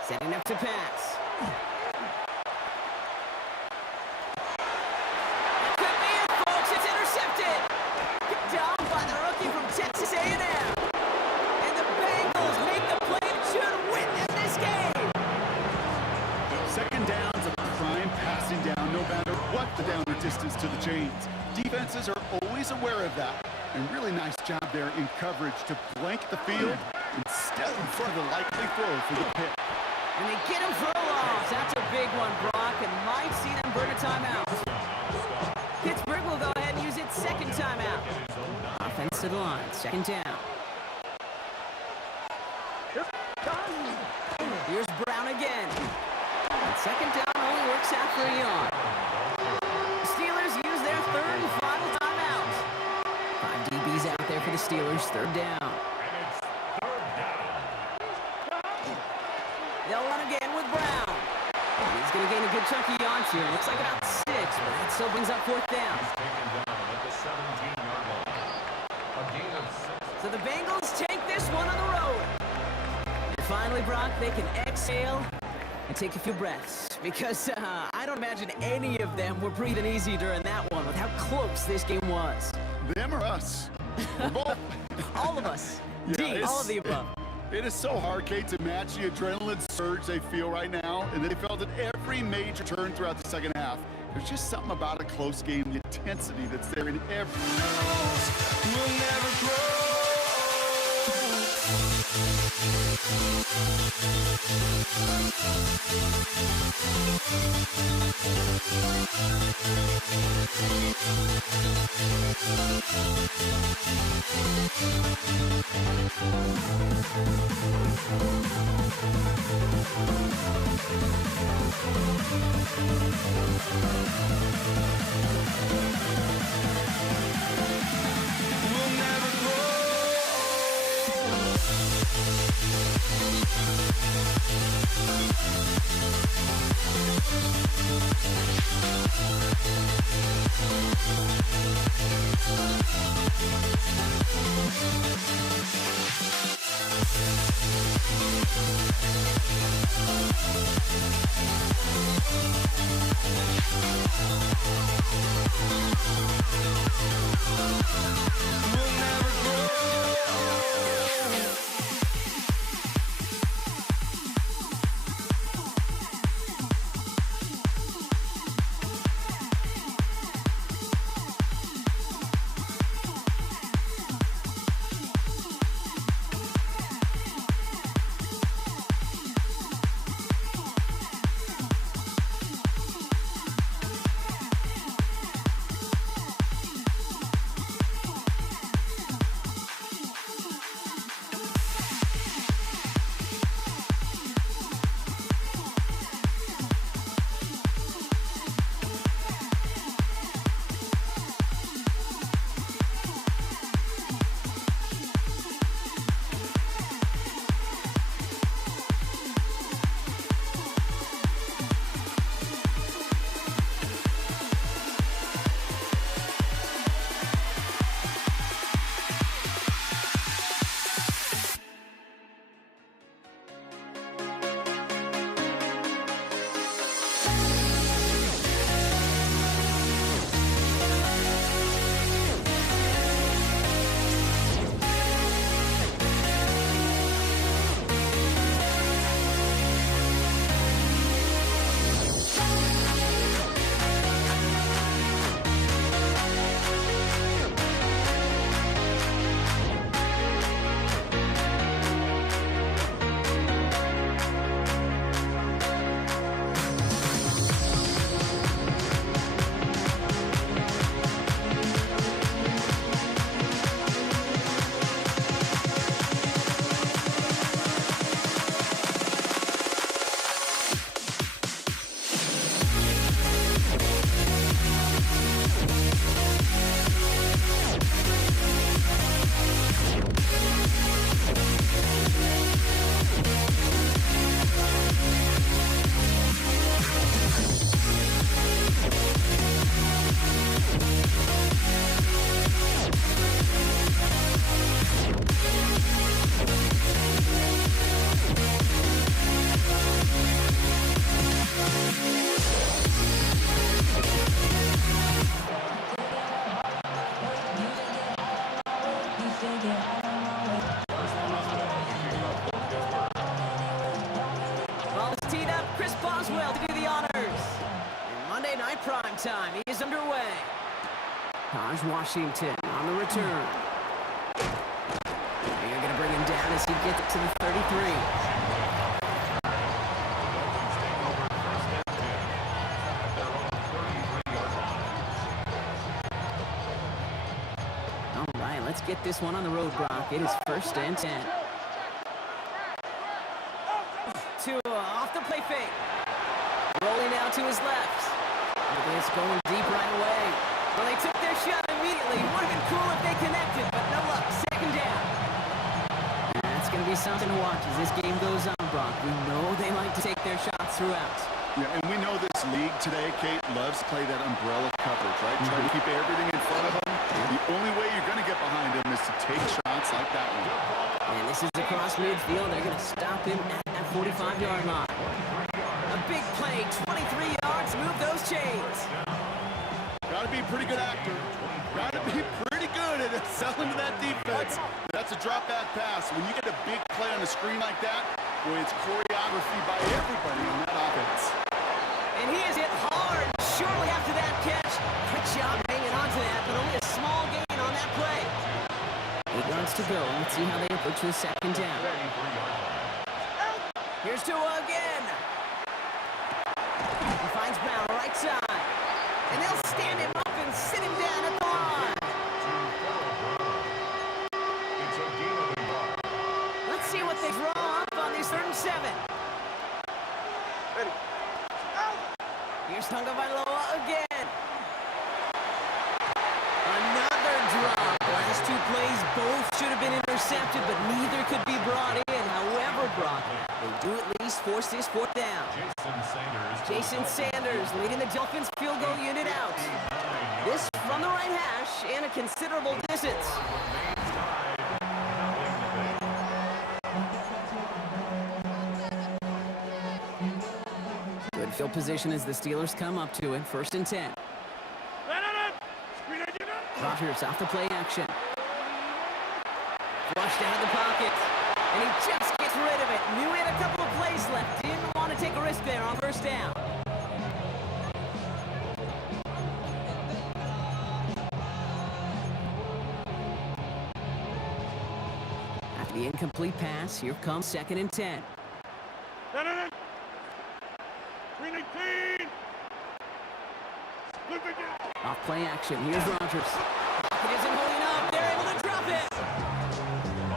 Setting up to pass. That could be it, folks. It's intercepted. Down by the rookie from Texas A&M. And the Bengals make the play that should win them this game. 2nd down's a prime passing down, no matter what the downward distance to the chains. Defenses are always aware of that. And really nice job there in coverage to blank the field and step in front of the likely throw for the pick. And they get him for a loss. That's a big one, Brock, and might see them burn a timeout. Pittsburgh will go ahead and use its 2nd timeout. Offense to the line, 2nd down. Here's Brown again. And 2nd down only works out for a yard. The Steelers use their 3rd and final timeout. 5 DBs out there for the Steelers, 3rd down. They'll run again with Brown. And he's going to gain a good chunk of yards here. Looks like about 6, but that still brings up 4th down. Taken down at the 17-yard line. A gain of 6. So the Bengals take this one on the road. And finally, Brock, they can exhale and take a few breaths. Because I don't imagine any of them were breathing easy during that one with how close this game was. Them or us? We're both. All of us. Yeah, D, it's- all of the above. It is so hard, Kate, to match the adrenaline surge they feel right now, and they felt it every major turn throughout the second half. There's just something about a close game, the intensity that's there in every. We'll never grow. We'll never Ball is teed up. Chris Boswell to do the honors. And Monday Night Prime Time is underway. Taj Washington on the return. They're going to bring him down as he gets it to the 33. All right, let's get this one on the road, Brock. It is 1st and 10. Off the play fake. Rolling out to his left. Look at this going deep right away. Well, they took their shot immediately. Would have been cool if they connected, but no luck. 2nd down. And that's going to be something to watch as this game goes on, Brock. We know they like to take their shots throughout. Yeah, and we know this league today, Kate, loves to play that umbrella coverage, right? Try to keep everything in front of them. The only way you're going to get behind them is to take shots like that one. And this is across midfield. They're going to stop him at that 45-yard line. A big play, 23 yards, move those chains. Got to be a pretty good actor. Got to be pretty good selling it and selling to that defense. That's a drop back pass. When you get a big play on a screen like that, boy, it's choreography by everybody on that offense. And he is hit hard shortly after that catch. Good job hanging on to that, but only a small gain on that play. 8 yards to go. Let's see how they approach the second down. Here's Tua again. He finds Brown right side. And they'll stand him up and sit him down at the line. Let's see what they draw up on these 3rd and 7. Here's Tagovailoa again. Another drop. Last 2 plays, both should have been intercepted, but neither could be brought in. However, Brock, they do at least force this 4th down. Jason Sanders leading the Dolphins field goal unit out. This from the right hash and a considerable distance. Good field position as the Steelers come up to it. 1st and 10. Rodgers off the play action. Flushed out of the pocket. And he just gets rid of it. Knew he had a couple of plays left. Didn't want to take a risk there on 1st down. After the incomplete pass, here comes 2nd and 10. Off play action. Here's Rodgers. It isn't holding up. They're able to drop it.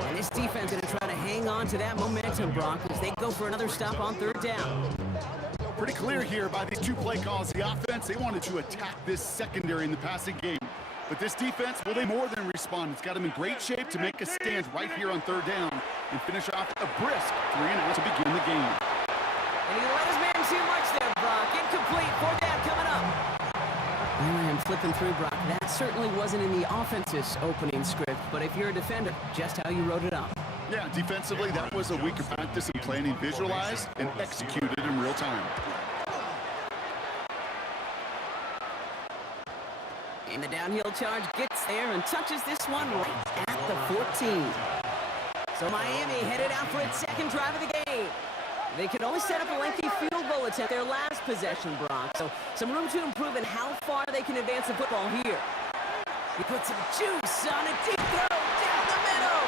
And this defense going to try to hang on to that momentum, Brock, as they go for another stop on 3rd down. Pretty clear here by these 2 play calls. The offense, they wanted to attack this secondary in the passing game. But this defense, well, they more than respond. It's got them in great shape to make a stand right here on 3rd down and finish off a brisk 3 and out to begin the game. And he let his man too much there, Brock. Incomplete. 4th down coming up. Well, I am flipping through, Brock. That certainly wasn't in the offense's opening script, but if you're a defender, just how you wrote it up. Yeah, defensively, that was a week of practice and planning, visualized and executed in real time. And the downhill charge gets there and touches this one right at the 14. So Miami headed out for its 2nd drive of the game. They could only set up a lengthy field goal attempt their last possession, Brock. So some room to improve in how far they can advance the football here. He puts some juice on a deep throw down the middle.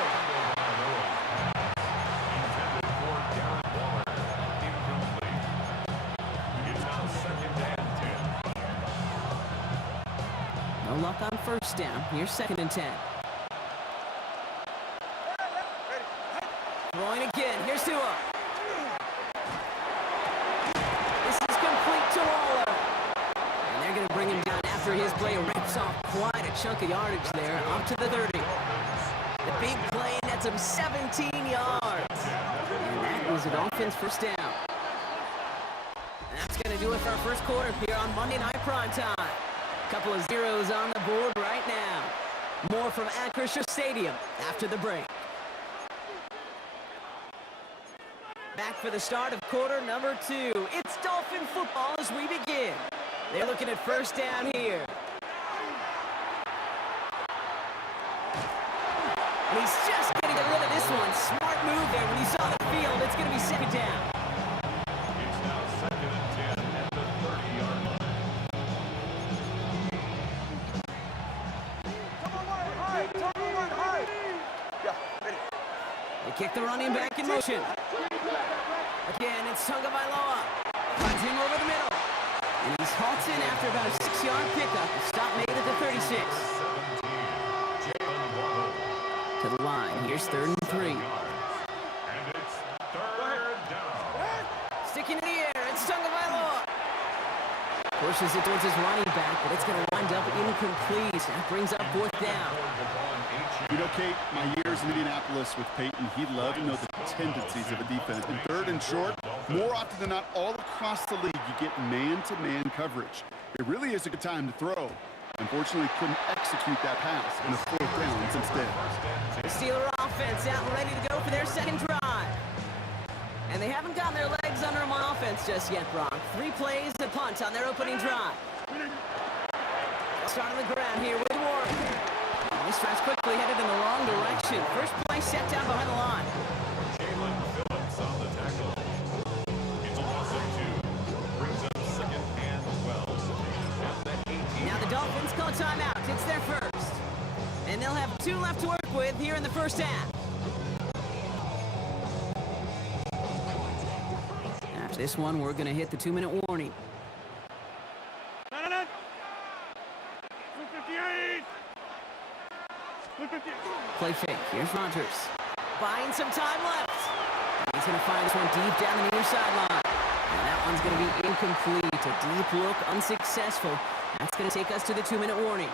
No luck on 1st down. Here's 2nd and 10. Throwing again. Here's Tua. This is complete to Waller. And they're going to bring him down after his play rips off quite a chunk of yardage there. Up to the 30. The big play nets him 17 yards. And that was a Dolphins 1st down. And that's going to do it for our 1st quarter here on Monday Night Primetime. Couple of zeros on the board right now. More from Acrisure Stadium after the break. Back for the start of quarter number 2. It's Dolphin football as we begin. They're looking at 1st down here. And he's just going to get rid of this one. Smart move there when he saw the field. It's going to be 2nd down. It's now 2nd and 10 at the 30-yard line. They kick the running back in motion. Again, it's Tagovailoa. Finds him over the middle. And he's halted after about a 6-yard pickup. The stop made at the 36. To the line. Here's 3rd and 3. And it's 3rd down. Sticking in the air. It's Tagovailoa. Pushes it towards his running back, but it's going to wind up incomplete. That brings up 4th down. You know, Kate, my years in Indianapolis with Peyton, he loved to know the tendencies of a defense. In 3rd and short, more often than not, all across the league, you get man-to-man coverage. It really is a good time to throw. Unfortunately, couldn't execute that pass in a 4th down instead. The Steeler offense out and ready to go for their 2nd drive. And they haven't gotten their legs under them on offense just yet, Brock. 3 plays to punt on their opening drive. They'll start on the ground here with Warren. This drive's quickly headed in the wrong direction. First play set down behind the line. Jalen Phillips on the tackle. It's a loss of 2. Brings up 2nd and 12. At the 18. Now the Dolphins call a timeout. It's their first. And they'll have 2 left to work with here in the first half. After this one, we're going to hit the 2-minute warning. 258. 258. Play fake. Here's Rodgers. Buying some time left. He's going to find this one deep down the near sideline. And that one's going to be incomplete. A deep look, unsuccessful. That's going to take us to the 2-minute warning.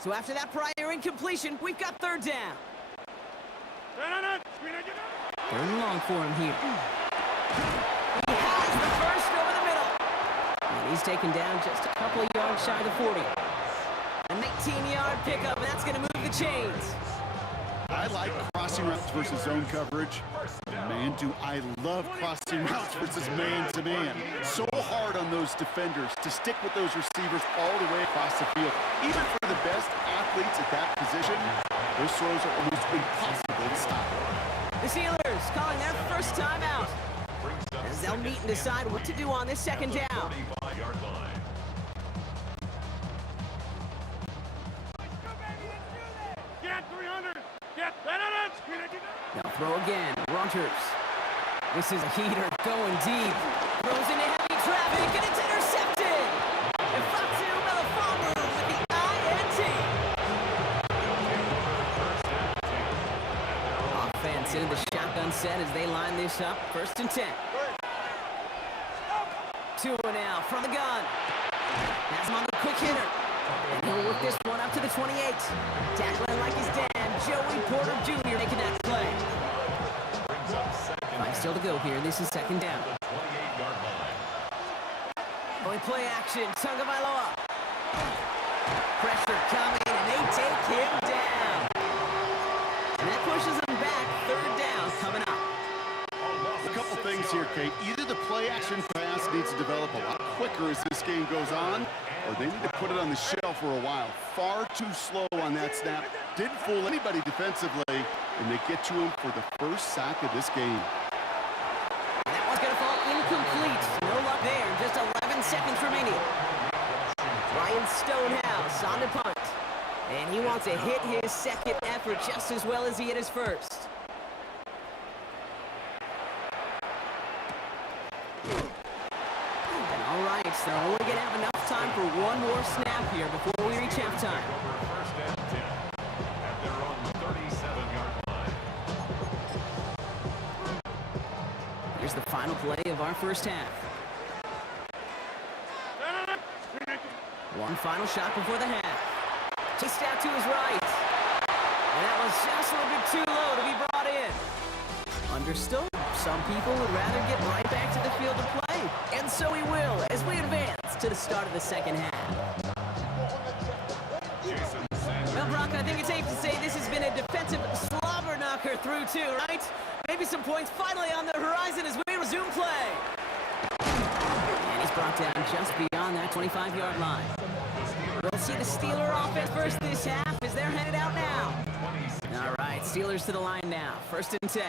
So after that prior incompletion, we've got 3rd down. 3rd and long for him here. He has the first over the middle. And he's taken down just a couple of yards shy of the 40. A 19-yard pickup, and that's going to move the chains. I like crossing routes versus zone coverage. Man, do I love crossing routes versus man-to-man. So hard on those defenders to stick with those receivers all the way across the field. Even for the best athletes at that position, those throws are almost impossible to stop. The Steelers calling their first timeout as they'll meet and decide what to do on this 2nd down. 35-yard line. Get 300. Get 300. They'll throw again. Rodgers. This is a heater going deep. Throws into heavy traffic, and it's intercepted. And Fatu Melifonwu with the INT. Offense into the shotgun set as they line this up. 1st and 10. 2 now from the gun. Has him on the quick hitter. And he'll work this one up to the 28. Tackling like his dad, Joey Porter Jr. making that play. 5 still to go here. This is 2nd down. 28-yard line. Going play action. Tagovailoa. Pressure coming, and they take him down. And that pushes him back. 3rd down coming up. A couple things here, Kate. Either the play action pass needs to develop a lot quicker as this game goes on, or they need to put it on the shelf for a while. Far too slow on that snap. Didn't fool anybody defensively, and they get to him for the first sack of this game. That one's going to fall incomplete. No luck there. Just 11 seconds remaining. Ryan Stonehouse on the punt. And he wants to hit his 2nd effort just as well as he hit his 1st. And all right, so they're only going to have enough time for one more snap here before we reach halftime. Over 1st and 10 at their own 37-yard line. Here's the final play of our first half. One final shot before the half. Chased out to his right. And that was just a little bit too low to be brought in. Understood. Some people would rather get right back to the field to play. And so we will as we advance to the start of the 2nd half. Well, Brock, I think it's safe to say this has been a defensive slobber knocker through 2, right? Maybe some points finally on the horizon as we resume play. And he's brought down just beyond that 25-yard line. We'll see the Steeler offense first this half as they're headed out now. All right, Steelers to the line now. 1st and 10.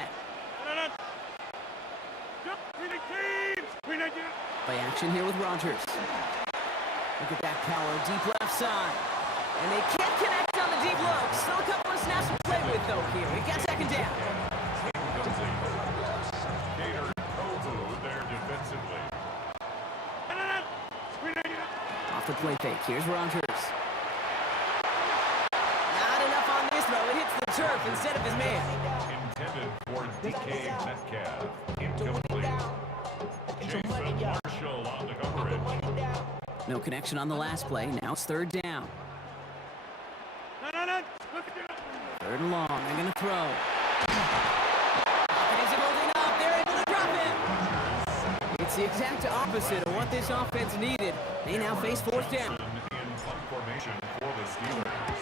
Play action here with Rodgers. Look at that power, deep left side. And they can't connect on the deep look. Still a couple of snaps to play with, though, here. We've got 2nd down. Gator Kovu there defensively. Off the play fake. Here's Rodgers. Not enough on this throw. It hits the turf instead of his man. Intended for DK Metcalf. Incomplete. Jason Marshall on the coverage. No connection on the last play. Now it's 3rd down. 3rd and long. They're going to throw. Is it holding up? They're able to drop it. It's the exact opposite of what this offense needed. They now face 4th down. In punt formation for the Steelers.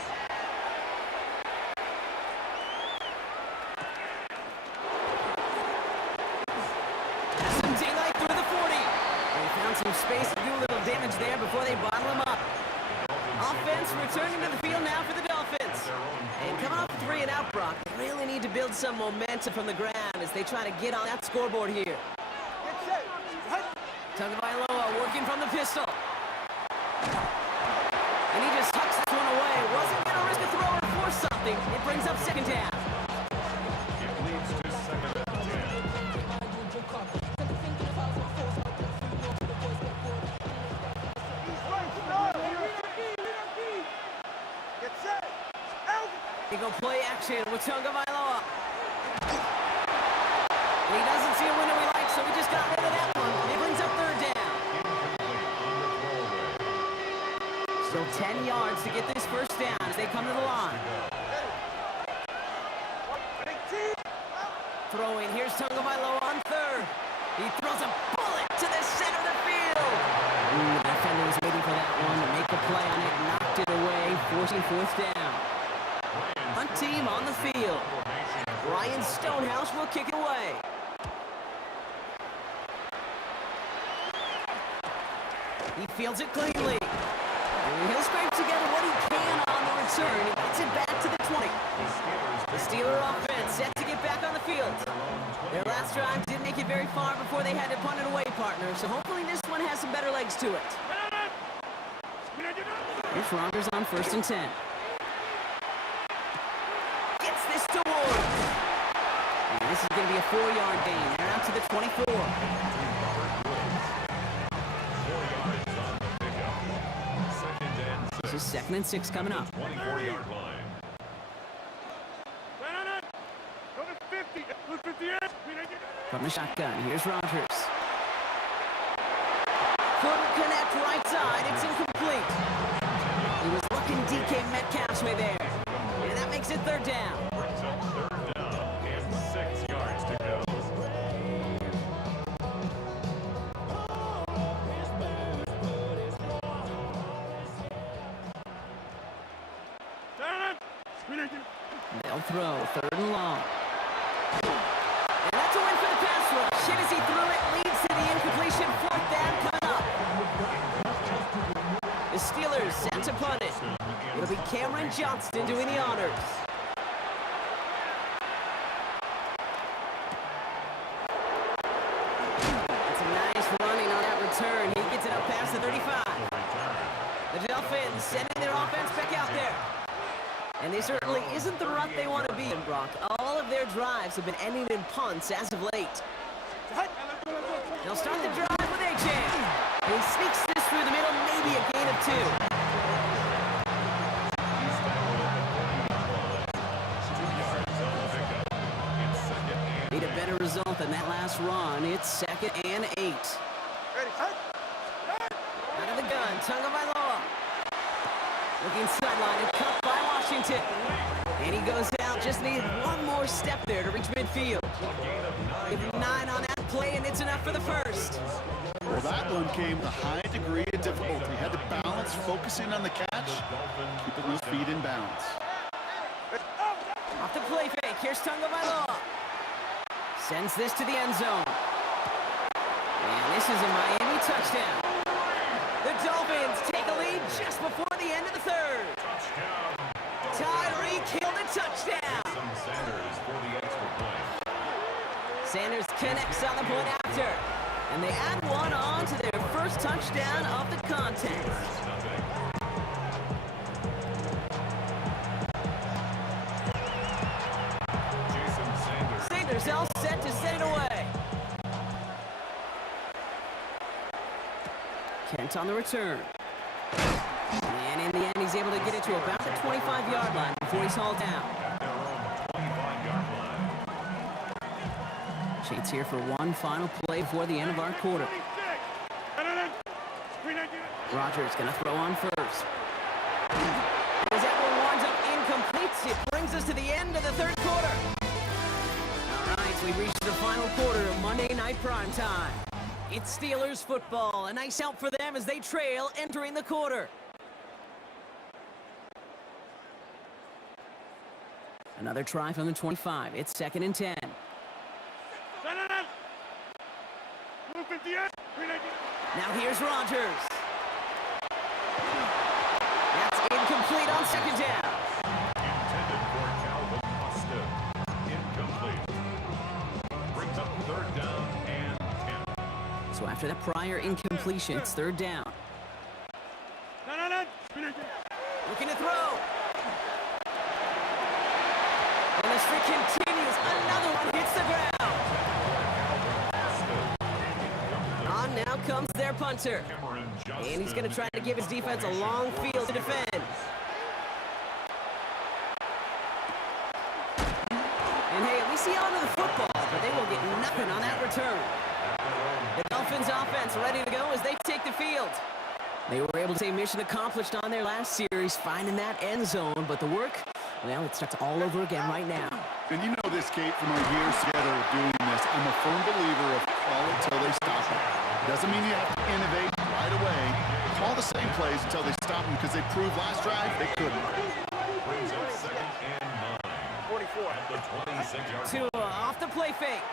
Some daylight through the 40. They space to do a little damage there before they bottle him up. Offense returning to the field now for the Dolphins. And coming off a 3-and-out, Brock, they really need to build some momentum from the ground as they try to get on that scoreboard here. Tagovailoa working from the pistol. And he just tucks this one away. Wasn't going to risk a throw or force something. It brings up second down. It leads to second and 10. He go play action with Tagovailoa. And he doesn't see a window he likes, so he just got rid of that one. It brings up third down. Still 10 yards to get this first down as they come to the line. Throwing, here's Tagovailoa on third. He throws a bullet to the center of the field. Ooh, the defender was waiting for that one to make a play on it, knocked it away, forcing fourth down. Hunt team on the field. Ryan Stonehouse will kick it away. He fields it cleanly. And he'll scrape together what he can on the return. He gets it back to the 20. The Steeler offense set to get back on the field. Their last drive didn't make it very far before they had to punt it away, partner. So hopefully this one has some better legs to it. Here's Rodgers on 1st and 10. Gets this to Ward. And this is going to be a 4-yard gain. They're out to the 24. This is 2nd and 6 coming up. 24-yard line. From the shotgun, here's Rodgers. Couldn't connect right side. It's incomplete. He was looking DK Metcalf's way there. And that makes it third down. Brings up third down and 6 yards to go. They'll throw, 3rd and long. And that's a win for the pass rush. Hit as he threw it, leads to the incompletion. 4th down coming up. The Steelers set to punt it. It'll be Cameron Johnston doing the honors. That's a nice running on that return. He gets it up past the 35. The Dolphins sending their offense back out there. And they certainly isn't the rut they want to be in, Brock. All of their drives have been ending in punts as of late. They'll start the drive with A-J. And he sneaks this through the middle, maybe a gain of 2. Need a better result than that last run. It's 2nd and 8. Out of the gun, Tagovailoa. Looking sideline and cut by Washington. And he goes out, just needed one more step there to reach midfield. Give him 9 on that play, and it's enough for the first. Well, that one came with a high degree of difficulty. He had to balance, focusing on the catch, keeping those feet in bounds. Off the play fake, here's Tagovailoa. Sends this to the end zone. And this is a Miami touchdown. The Dolphins take a lead just before the end of the 3rd. Tyreek Hill the touchdown. Sanders for the extra point. Sanders connects on the point after. And they add one on to their first touchdown of the contest. Sanders all set to send it away. Kent on the return. And in the end, he's able to get it to about the 25-yard line before he's hauled down. Chance here for one final play before the end of our quarter. Rodgers going to throw on first. As that one winds up incomplete, it brings us to the end of the 3rd quarter. All right, we've reached the final quarter of Monday Night Primetime. It's Steelers football. A nice help for them as they trail entering the quarter. Another try from the 25. It's 2nd and 10. Now here's Here's Rodgers. That's incomplete on second down. Intended for Calvin Austin. Incomplete. Brings up third down and 10. So after that prior incompletion, it's third down. Looking to throw. And the streak continues. Another one hits the ground. On now comes their punter. Cameron And he's Johnston going to try to give his defense a long field to defend. And hey, at least he onto the football, but they will get nothing on that return. The Dolphins offense ready to go as they take the field. They were able to say mission accomplished on their last series, finding that end zone, but the work, well, it starts all over again right now. And you know this, Kate, from our years together of doing this. I'm a firm believer of call it till they stop it. Doesn't mean you have to innovate right away. Call the same plays until they stop them, because they proved last drive they couldn't. brings up second and 9. 44. At the 26-yard line. Tua off the play fake.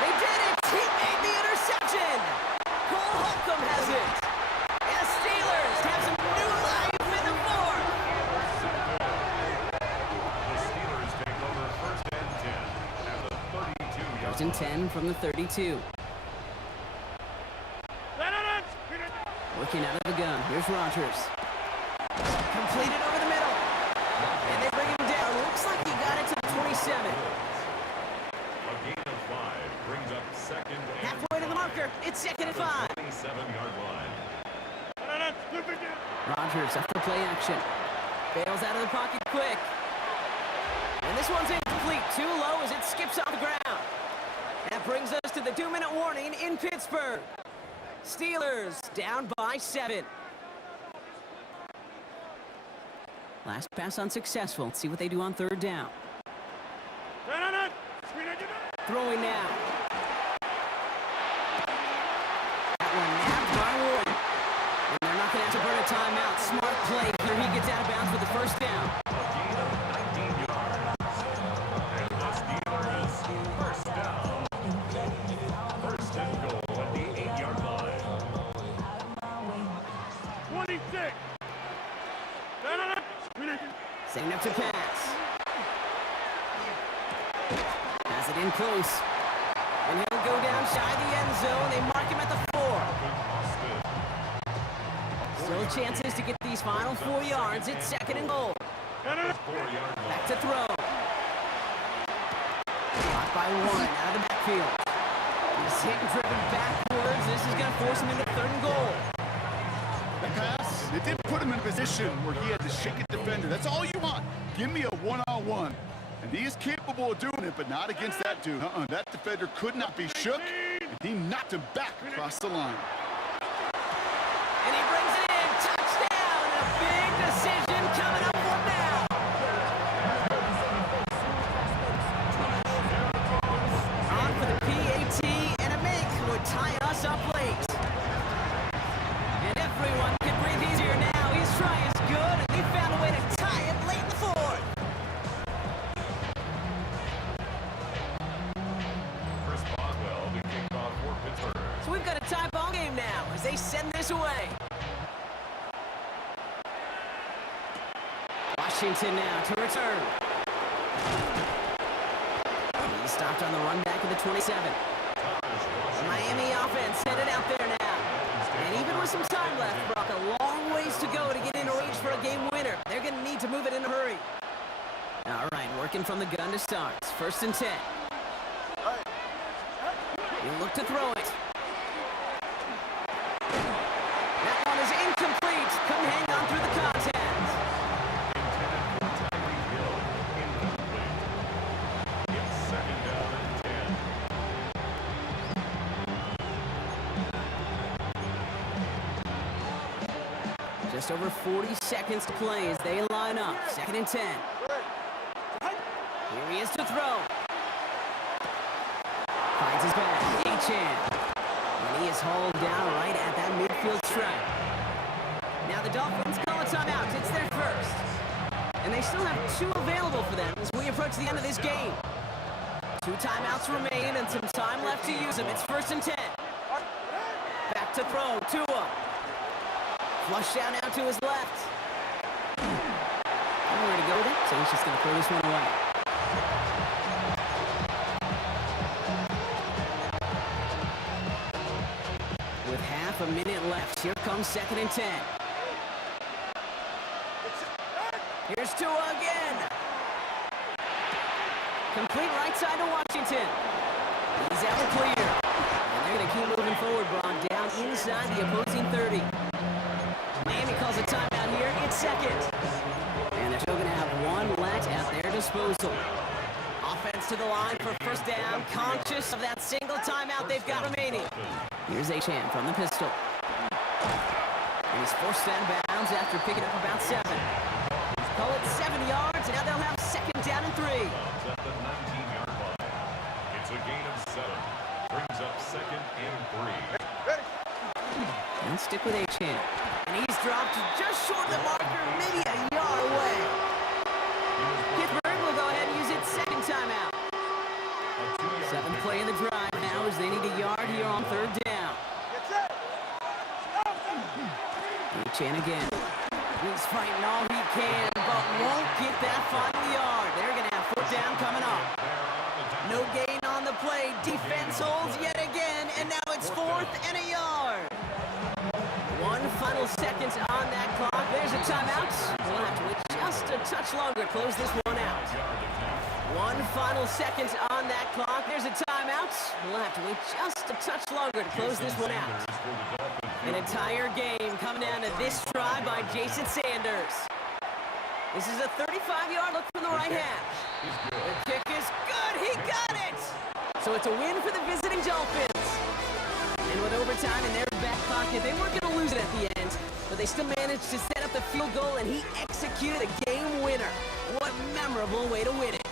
They did it! He made the interception! Cole Holcomb has it! And Steelers have some new life in the fourth! The Steelers take over first and 10 at the 32-yard First and 10 from the 32. Working out of the gun. Here's Rodgers. Completed over the middle. And they bring him down. Looks like he got it to the 27. A gain of 5 brings up second and Halfway to the marker. It's second and 5. 27-yard line. Rodgers after play action. Bails out of the pocket quick. And this one's incomplete. Too low as it skips off the ground. That brings us to the 2-minute warning in Pittsburgh. Steelers down by 7. Last pass unsuccessful. Let's see what they do on third down. Throwing now. That one nabbed by Warren. And they're not going to have to burn a timeout. Smart play here. He gets out of bounds with the first down. A gain of 19 yards. And the Steelers first down. First and goal at the 8-yard line. 26. Setting up to pass. Has it in close. And he'll go down shy the end zone. They mark him at the 4. Still chances to get these final 4 yards. It's second and goal. 4-yard line. Back to throw. Blocked by 1 out of the backfield. He's hit and driven backwards. This is going to force him into third and goal. The pass, it did put him in a position where he had to shake a defender. That's all you want. Give me a one-on-one. And he is capable of doing it, but not against that dude. That defender could not be shook, and he knocked him back across the line. And he brings it in. Touchdown. And a big decision coming up for now. On for the PAT, and a make would tie us up late. And everyone can breathe easier now. His try is good, and he found a way to tie it late in the fourth. Chris Boswell to kick off for Pittsburgh. So we've got a tie ball game now as they send this away. Washington now to return. He's stopped on the run back of the 27. Miami offense headed out there now. And even with some time left, Brock, a long ways to go to get into range for a game winner. They're going to need to move it in a hurry. All right, working from the gun to start. It's first and 10. He'll look to throw it. That one is incomplete. Couldn't hang on through the contact. Tyreek Hill, incomplete. It's second down and 10. Just over 40 seconds to play as they line up. Second and 10. Here he is to throw. Finds his back. Achane. And he is hauled down right at that midfield stripe. Now the Dolphins call a timeout. It's their first. And they still have 2 available for them as we approach the end of this game. 2 timeouts remain and some time left to use them. It's first and 10. to throw. Tua. Flush down now to his left. Nowhere to go with it, so he's just going to throw this one away. With half a minute left, here comes 2nd and 10. Here's Tua again. Complete right side to Washington. He's out clear. And they're going to keep moving forward, Braun, down inside the opposing 30. Miami calls a timeout here. It's 2nd. And they're still going to have one let at their disposal. Offense to the line for 1st down, conscious of that single timeout they've got remaining. Here's Achane from the pistol. And he's forced out of bounds after picking up about 7. Call it 7 yards, and now they'll have 2nd down and 3. At the 19-yard line. It's a gain of 7. Brings up 2nd and 3. And stick with Achane. And he's dropped just short of the marker, maybe a yard away. Pittsburgh will go ahead and use its 2nd timeout. 7th play in the drive now as they need a yard here on 3rd down. Achane again. He's fighting all he can, but won't get that final yard. They're going to have 4th down coming up. No gain on the play. Defense holds yet again, and now it's 4th and a yard. One final second on that clock. There's a timeout. We'll have to wait just a touch longer to close this one out. One final second on that clock. There's a timeout. We'll have to wait just a touch longer to close this one out. An entire game coming down to this try by Jason Sanders. This is a 35-yard look from the right hash. The kick is good. He got it. So it's a win for the visiting Dolphins. And with overtime in their back pocket, they weren't going to lose it at the end, but they still managed to set up the field goal, and he executed a game winner. What memorable way to win it.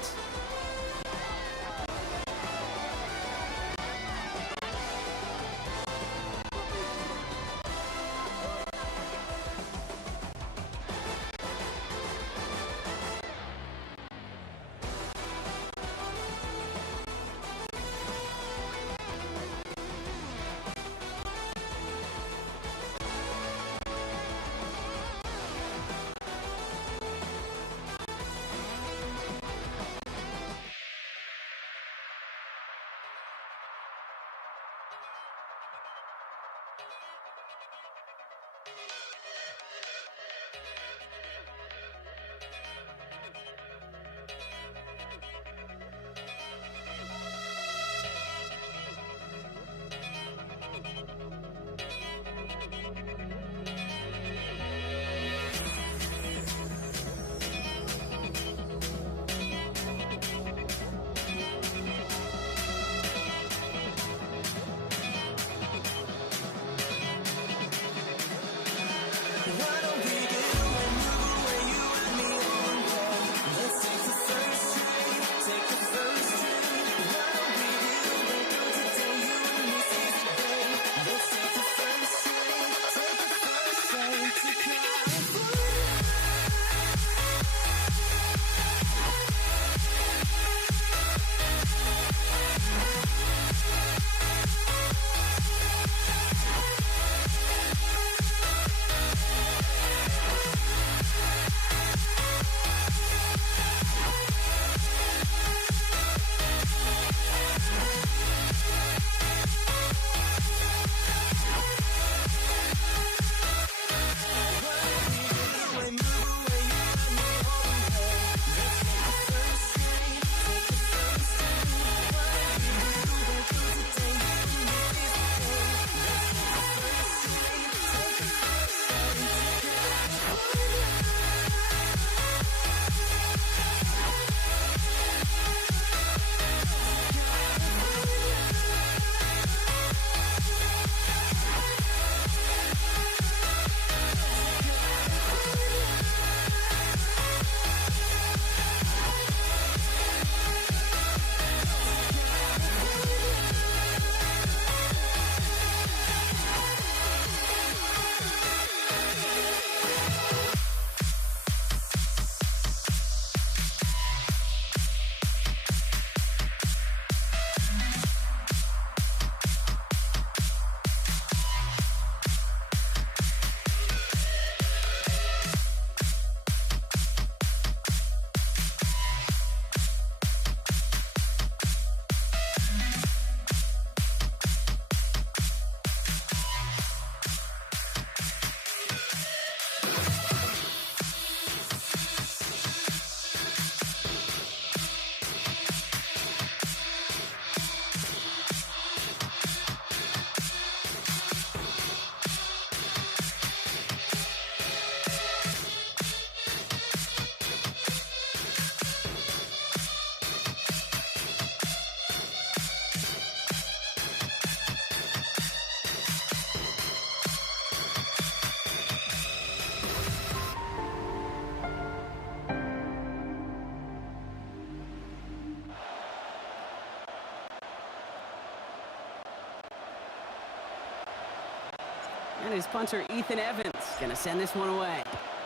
And his punter, Ethan Evans, going to send this one away.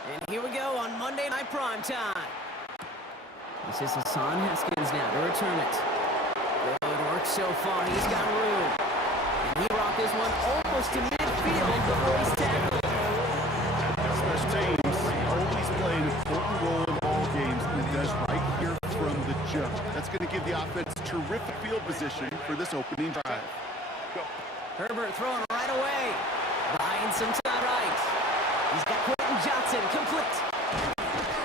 And here we go on Monday Night Prime Time. This is Hassan Haskins now to return it. Good work so far. He's got room. And he brought this one almost to midfield before he's tackled. Special teams always play an important role in ball games, and it does right here from the jump. That's going to give the offense terrific field position for this opening drive. Herbert throwing right away. Buying some time right. He's got Quentin Johnson complete.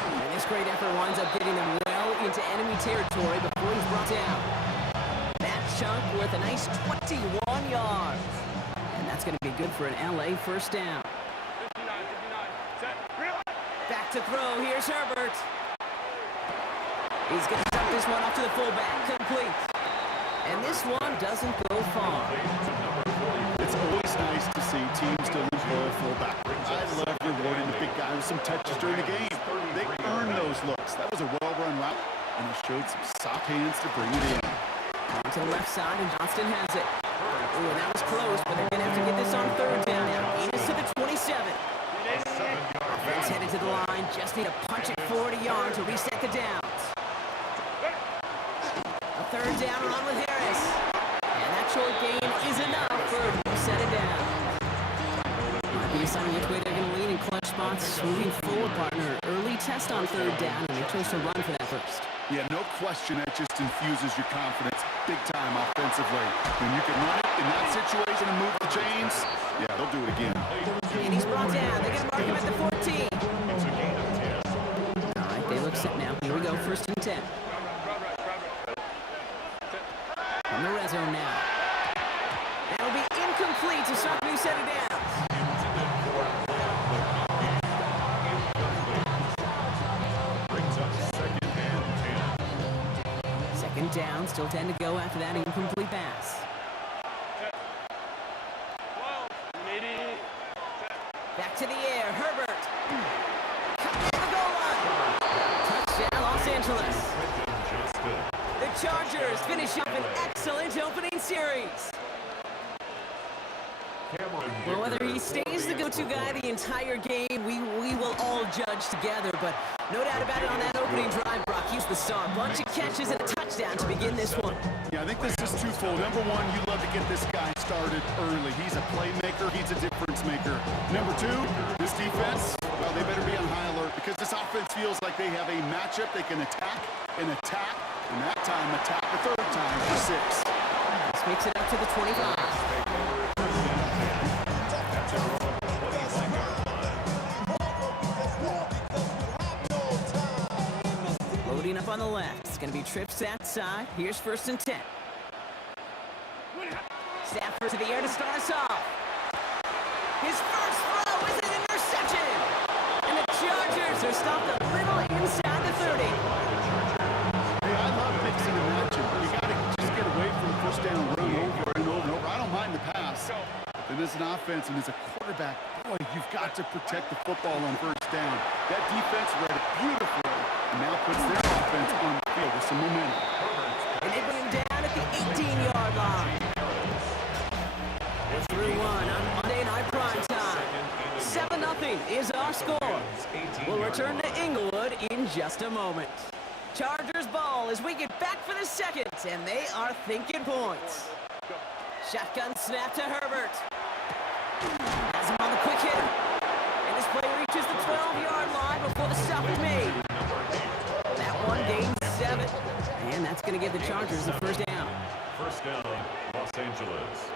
And this great effort winds up getting him well into enemy territory before he's brought down. That chunk worth a nice 21 yards. And that's going to be good for an LA first down. Back to throw. Here's Herbert. He's going to dump this one off to the fullback. Complete. And this one doesn't go far. It's always nice to see teams still employ a fullback. I love rewarding the big guy with some touches during the game. They earn those looks. That was a well-run route, and he showed some soft hands to bring it in. On to the left side, and Johnston has it. Ooh, that was close, but they're going to have to get this on third down now. Gain is to the 27. Offense headed to the line. Just need to punch it 40 yards to reset the downs. A third down run with Harris. And that short gain is enough for to set it down. Might be a sign which way they're going to lean in clutch spots. Moving forward, partner. Early test on third down, and they chose to run for that first. Yeah, no question, that just infuses your confidence big time offensively. When you can run it in that situation and move the chains, yeah, they'll do it again. And he's brought down. They're going to mark him at the 14. All right, they look set now. Here we go, 1st and 10. From the red zone now. That'll be incomplete to start new set of downs. Second down, still 10 to go after that incomplete pass. Back to the air, Herbert. Coming to the goal line. Touchdown, Los Angeles. The Chargers finish up an excellent opening series. Well, whether he stays the go-to guy the entire game, we will all judge together, but no doubt about it on that opening drive, Brock, he's the star. Bunch of catches and a touchdown to begin this one. Yeah, I think this is twofold. Number one, you love to get this guy started early. He's a playmaker. He's a difference maker. Number two, this defense, well, they better be on high alert because this offense feels like they have a matchup they can attack, and that time attack the third time for 6. This makes it up to the 25. Loading up on the left. It's going to be trips that side. Here's 1st and 10. Stafford to the air to start us off. His first throw is an interception. And the Chargers are stopped a little inside the 30. Hey, I love mixing and matching. You got to just get away from the first down run over and over and over. I don't mind the pass. But as an offense and as a quarterback, boy, you've got to protect the football on first down. That defense read it beautifully and now puts their offense on the field with some momentum. And they bring him down at the 18-yard line. It's 3-1 on Monday Night Prime Time. 7-0 is our score. We'll return to Inglewood in just a moment. Chargers ball as we get back for the second, and they are thinking points. Shotgun snap to Herbert. Has him on the quick hitter. And this play reaches the 12-yard line before the stop is made. That one gains 7. And that's going to give the Chargers the first down. First down, Los Angeles.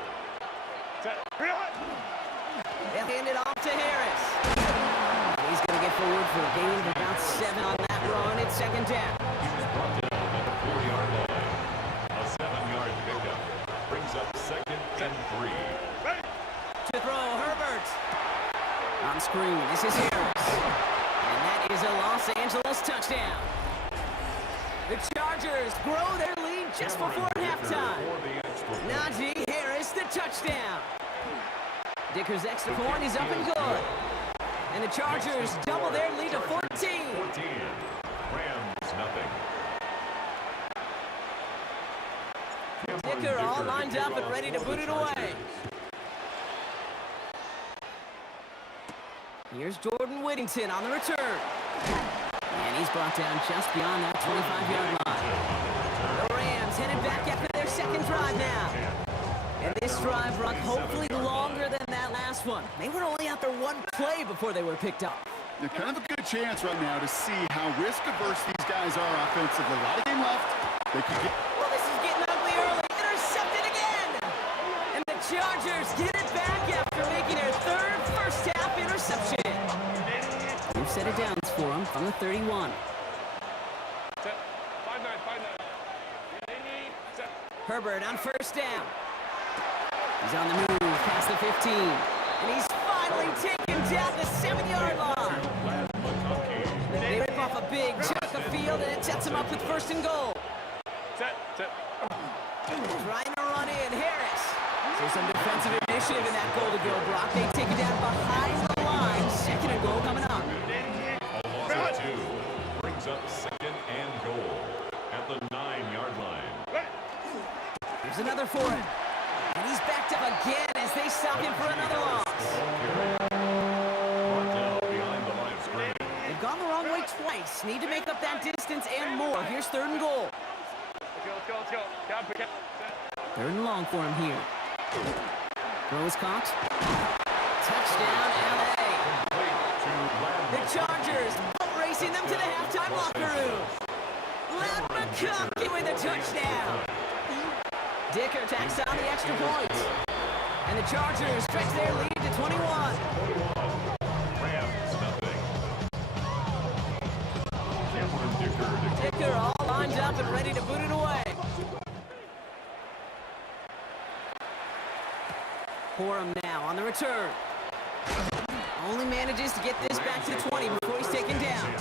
They'll hand it off to Harris. He's going to get forward for a gain of about 7 on that run. It's 2nd down. He's brought down at the 4-yard line. A 7-yard pickup brings up 2nd and 3. To throw, Herbert. On screen, this is Harris. And that is a Los Angeles touchdown. The Chargers grow their lead just before halftime. Najee Harris, the touchdown. Dicker's extra point is up and good. And the Chargers double their lead to 14. Rams, nothing. Dicker all lined up and ready to boot it away. Here's Jordan Whittington on the return. And he's brought down just beyond that 25-yard line. The Rams headed back after their second drive now. And this drive, Brock, hopefully longer than that last one. They were only out there one play before they were picked up. Yeah, kind of a good chance right now to see how risk-averse these guys are offensively. A lot of game left. They could get... Well, this is getting ugly early. Intercepted again. And the Chargers get it back after making their third first-half interception. We've set it down for them from the 31. Herbert on first down. He's on the move past the 15. And he's finally taken down the 7-yard line. They rip off a big chunk of field, and it sets him up with first and goal. Trying to run in, Harris. So some defensive initiative in that goal to go, Brock. They take it down behind the line. Second and goal coming up. A loss of 2 brings up second and goal at the 9-yard line. Here's another for him. And he's backed up again as they stop him for another loss. They've gone the wrong way twice. Need to make up that distance and more. Here's third and goal. Let's go. Third and long for him here. Throw is caught. Touchdown, LA. The Chargers racing them to the halftime locker room. Ladd McConkey with a touchdown. Dicker tacks on the extra point. And the Chargers stretch their lead to 21. Rams nothing. Cameron Dicker all lined up and ready to boot it away. Corum now on the return. Only manages to get this back to the 20 before he's taken down.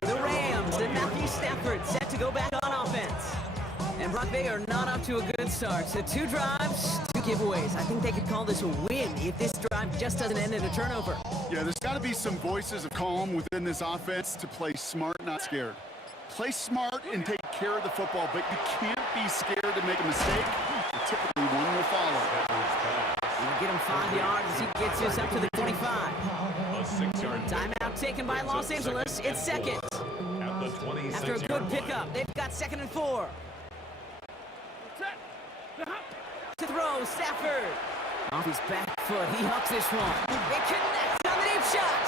The Rams and Matthew Stafford set to go back on offense. And Brock, they are not up to a good start. So 2 drives, 2 giveaways. I think they could call this a win if this drive just doesn't end in a turnover. Yeah, there's got to be some voices of calm within this offense to play smart, not scared. Play smart and take care of the football, but you can't be scared to make a mistake. Typically, one will follow. We'll get him 5 yards as he gets this up to the 25. A 6-yard Timeout taken by Los Angeles. It's second. at the 26-yard After a good pickup, they've got second and 4. To throw, Stafford. Off his back foot, he hucks this one. It connects on the deep shot.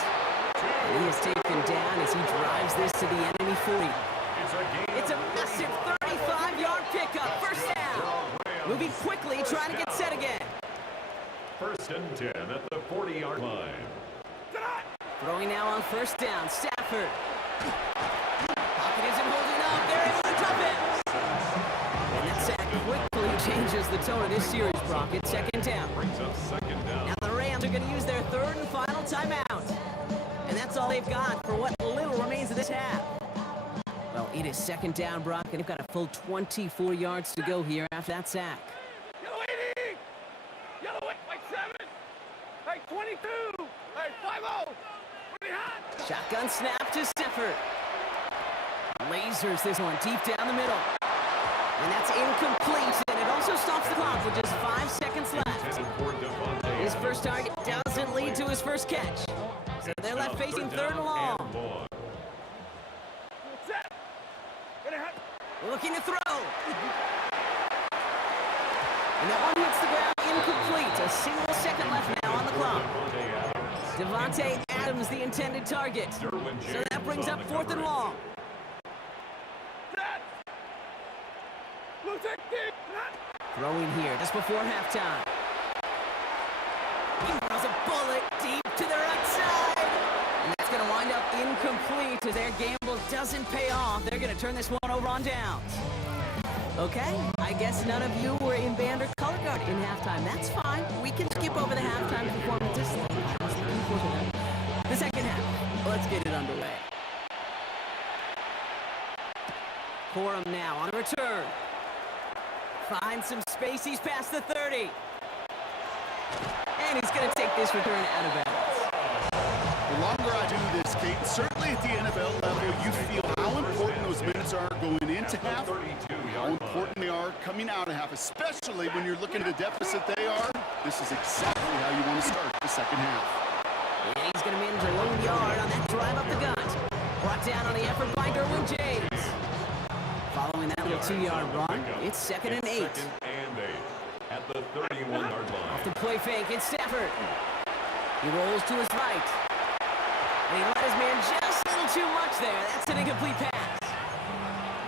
And he is taken down as he drives this to the enemy 40. It's a massive 35-yard pickup, first down. Moving quickly, trying to get set again. First and 10 at the 40-yard line. Throwing now on first down, Stafford. Pocket isn't holding up, they're able to drop it. And that sack quickly changes the tone of this series, Brock. It's second down. Brings up second down. Now the Rams are going to use their third and final timeout. And that's all they've got for what little remains of this half. Well, it is second down, Brock, and they've got a full 24 yards to go here after that sack. Yellow 80! Yellow 8, like 7! Like 22! Like 5-0! Shotgun snap to Stafford. Lasers this one deep down the middle. And that's incomplete, and it also stops the clock with just 5 seconds left. His first target doesn't lead to his first catch. So they're left facing third and long. Looking to throw. And that one hits the ground incomplete. A single second left now on the clock. Devontae Adams, the intended target. So that brings up fourth and long. Throwing here just before halftime. He throws a bullet deep to the right side. And that's going to wind up incomplete as their gamble doesn't pay off. They're going to turn this one over on downs. Okay, I guess none of you were in band or color guard in halftime. That's fine. We can skip over the halftime performances. I was looking forward to that. The second half. Let's get it underway. Corum now on a return. Finds some space. He's past the 30. And he's going to take this return out of bounds. The longer I do this, Kate, certainly at the NFL level, you feel how important those minutes are going into half, how important they are coming out of half, especially when you're looking at a deficit they are. This is exactly how you want to start the second half. And he's going to manage a lone yard on that drive up the gut. Brought down on the effort by Derwin James. Following that little 2-yard run, it's 2nd and 8. Second and 8 at the 31-yard line. Off the play fake, it's Stafford. He rolls to his right. And he let his man just a little too much there. That's an incomplete pass.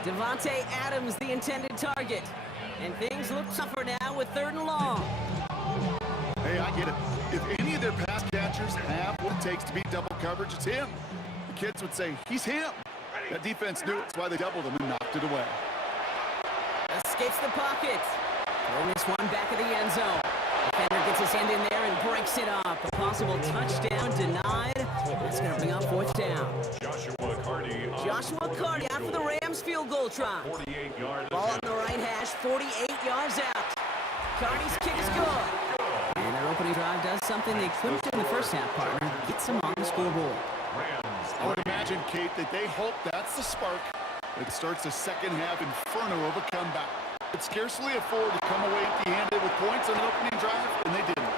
Devontae Adams, the intended target. And things look tougher now with 3rd and long. Hey, I get it. If any of their pass catchers have what it takes to beat double coverage, it's him. The kids would say, he's him. That defense knew it. That's why they doubled him and knocked it away. Escapes the pocket. Throwing this one back of the end zone. Defender gets his hand in there and breaks it up. A possible touchdown denied. That's going to bring up 4th down. Joshua Cardi after the Rams field goal try. 48-yard Ball on the right hash, 48 yards out. Cardi's kick is good. And their opening drive does something they couldn't do in the first half, partner. Gets them on the scoreboard. I would imagine, Kate, that they hope that's the spark that starts the second half inferno of a comeback. Could scarcely afford to come away empty-handed with points on an opening drive, and they didn't.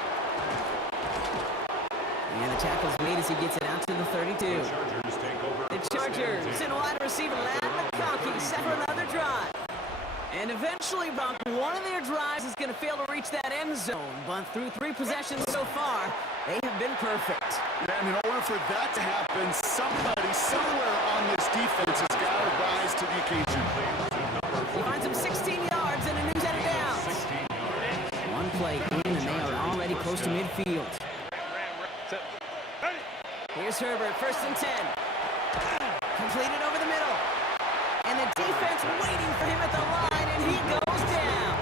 And the tackle's made as he gets it out to the 32. Chargers take over. The Chargers in wide receiver Ladd McConkey set for another drive. And eventually, Brock, one of their drives is going to fail to reach that end zone. But through 3 possessions so far, they have been perfect. And in order for that to happen, somebody somewhere on this defense has got to rise to the occasion. He finds him 16 yards and a new set of downs. One play in, and they are already close to midfield. Here's Herbert, 1st and 10. Completed over the middle. And the defense waiting for him at the line, and he goes down.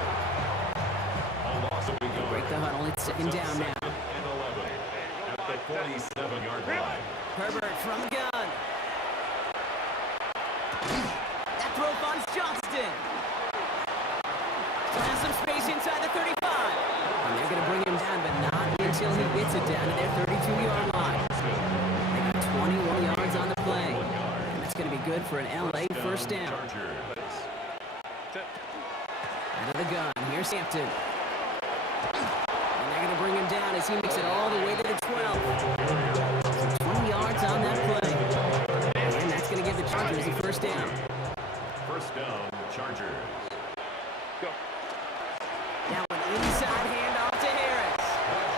Break the huddle, it's 2nd down now. And 11 at the 47-yard line. Herbert from the gun. That throw finds Johnston. So has some space inside the 35. And they're going to bring him down, but not until he gets it down to their 32-yard line. They got 21 yards on the play. And that's going to be good for an LA 1st down. Out of the gun, here's Hampton. And they're going to bring him down as he makes it all the way to the 12. So 20 yards on that play. And that's going to give the Chargers a 1st down. 1st down, Chargers. Now an inside handoff to Harris.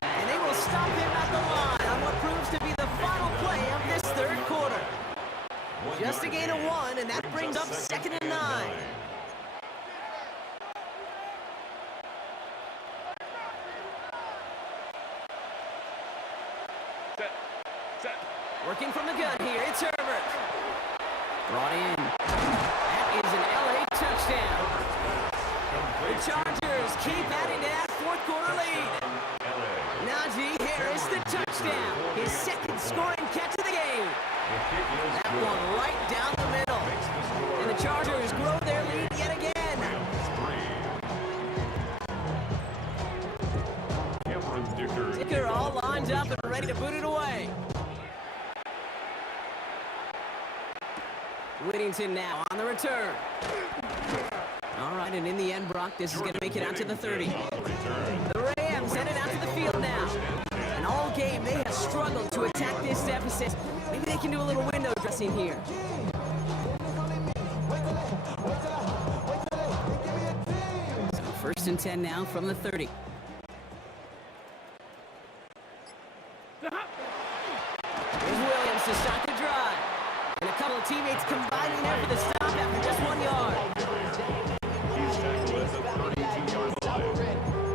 And they will stop him at the line on what proves to be the final play of this 3rd quarter. Just a gain of 1, and that brings up 2nd and 9. Working from the gun here, it's Herbert. Brought in. That is an LA touchdown. The Chargers keep adding to that 4th quarter lead. Najee Harris, the touchdown. His 2nd scoring catch of the game. That one right down the middle. And the Chargers grow their lead yet again. Dicker all lined up and ready to boot it away. Whittington now on the return. All right, and in the end, Brock, this is going to make it out to the 30. The Rams headed out to the field now. And all game, they have struggled to attack this deficit. Maybe they can do a little window dressing here. So 1st and 10 now from the 30. Here's Williams to start the drive. And a couple of teammates combining there for the stop after just 1 yard. He's tackled at the 32-yard line.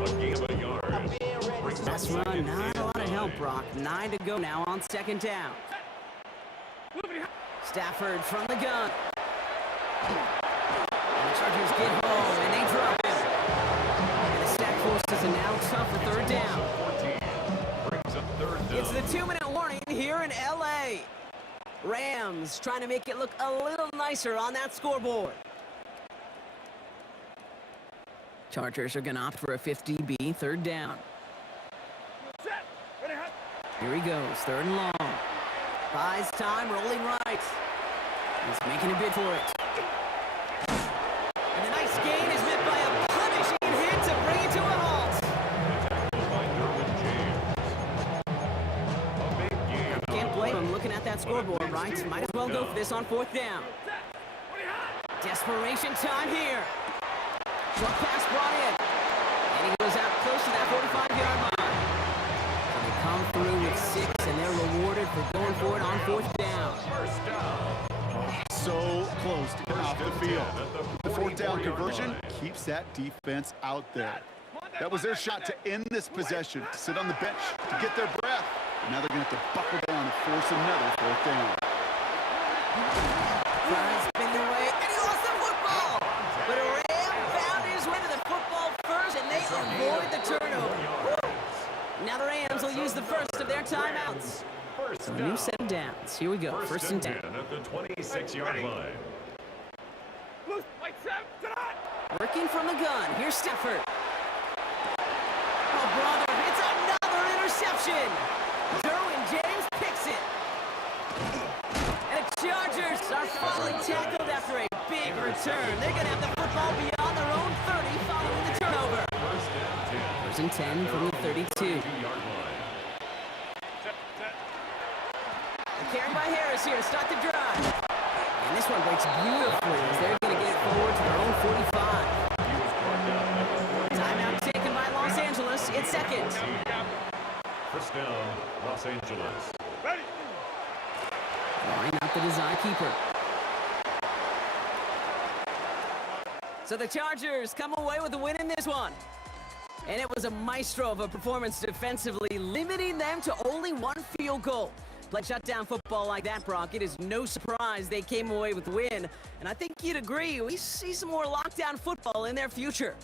A gain of a yard. That's run, not a lot of help, Brock. 9 to go now on 2nd down. Stafford from the gun. And the Chargers get home, and they drop him. And the sack forces a now tougher 3rd down. It's the 2-minute warning here in LA. Rams trying to make it look a little nicer on that scoreboard. Chargers are going to opt for a 50B, 3rd down. Here he goes, 3rd and long. Buys time, rolling right. He's making a bid for it. And the nice gain is met by a punishing hit to bring it to a halt. A big gain scoreboard, right? Might as well go for this on 4th down. Desperation time here. Short pass brought in. And he goes out close to that 45-yard line. So they come through with 6, and they're rewarded for going for it on 4th down. So close to getting off the field. The 4th down conversion keeps that defense out there. That was their shot to end this possession, to sit on the bench, to get their breath. And now they're going to have to buckle down and force another 4th down. Trying to spin their way, and he lost the football. But Ram found his way to the football first, and they avoid the turnover. Woo! Now the Rams will use the first of their timeouts. So a new set of downs. Here we go, 1st and 10. At the 26-yard line. Working from the gun, here's Stafford. Oh, brother, it's another interception. Derwin James picks it. And the Chargers are finally tackled after a big return. They're going to have the football beyond their own 30 following the turnover. 1st and 10 from the 32. Carried by Harris here to start the drive. And this one breaks beautifully as they're going to get it forward to their own 45. Timeout taken by Los Angeles. It's 2nd. 1st down, Los Angeles. Line out the design keeper. So the Chargers come away with a win in this one. And it was a maestro of a performance defensively, limiting them to only 1 field goal. Play shutdown football like that, Brock, it is no surprise they came away with the win. And I think you'd agree, we see some more lockdown football in their future.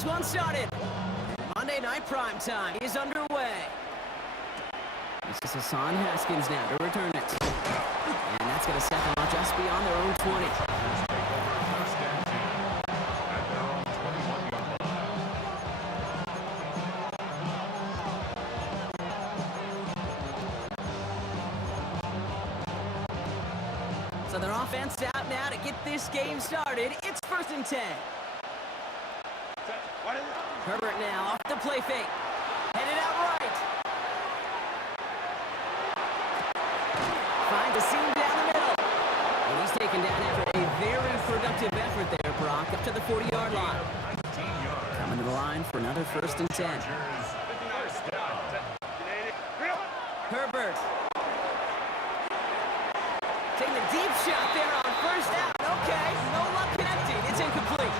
this one started. Monday Night Primetime is underway. This is Hassan Haskins now to return it. And that's going to set them up just beyond their own 20. So their offense out now to get this game started. It's 1st and 10. Herbert now off the play fake. Headed out right. Finds a seam down the middle. And he's taken down after a very productive effort there, Brock, up to the 40-yard line. Coming to the line for another 1st and 10. Herbert. Taking the deep shot there on 1st down. Okay, no luck connecting. It's incomplete.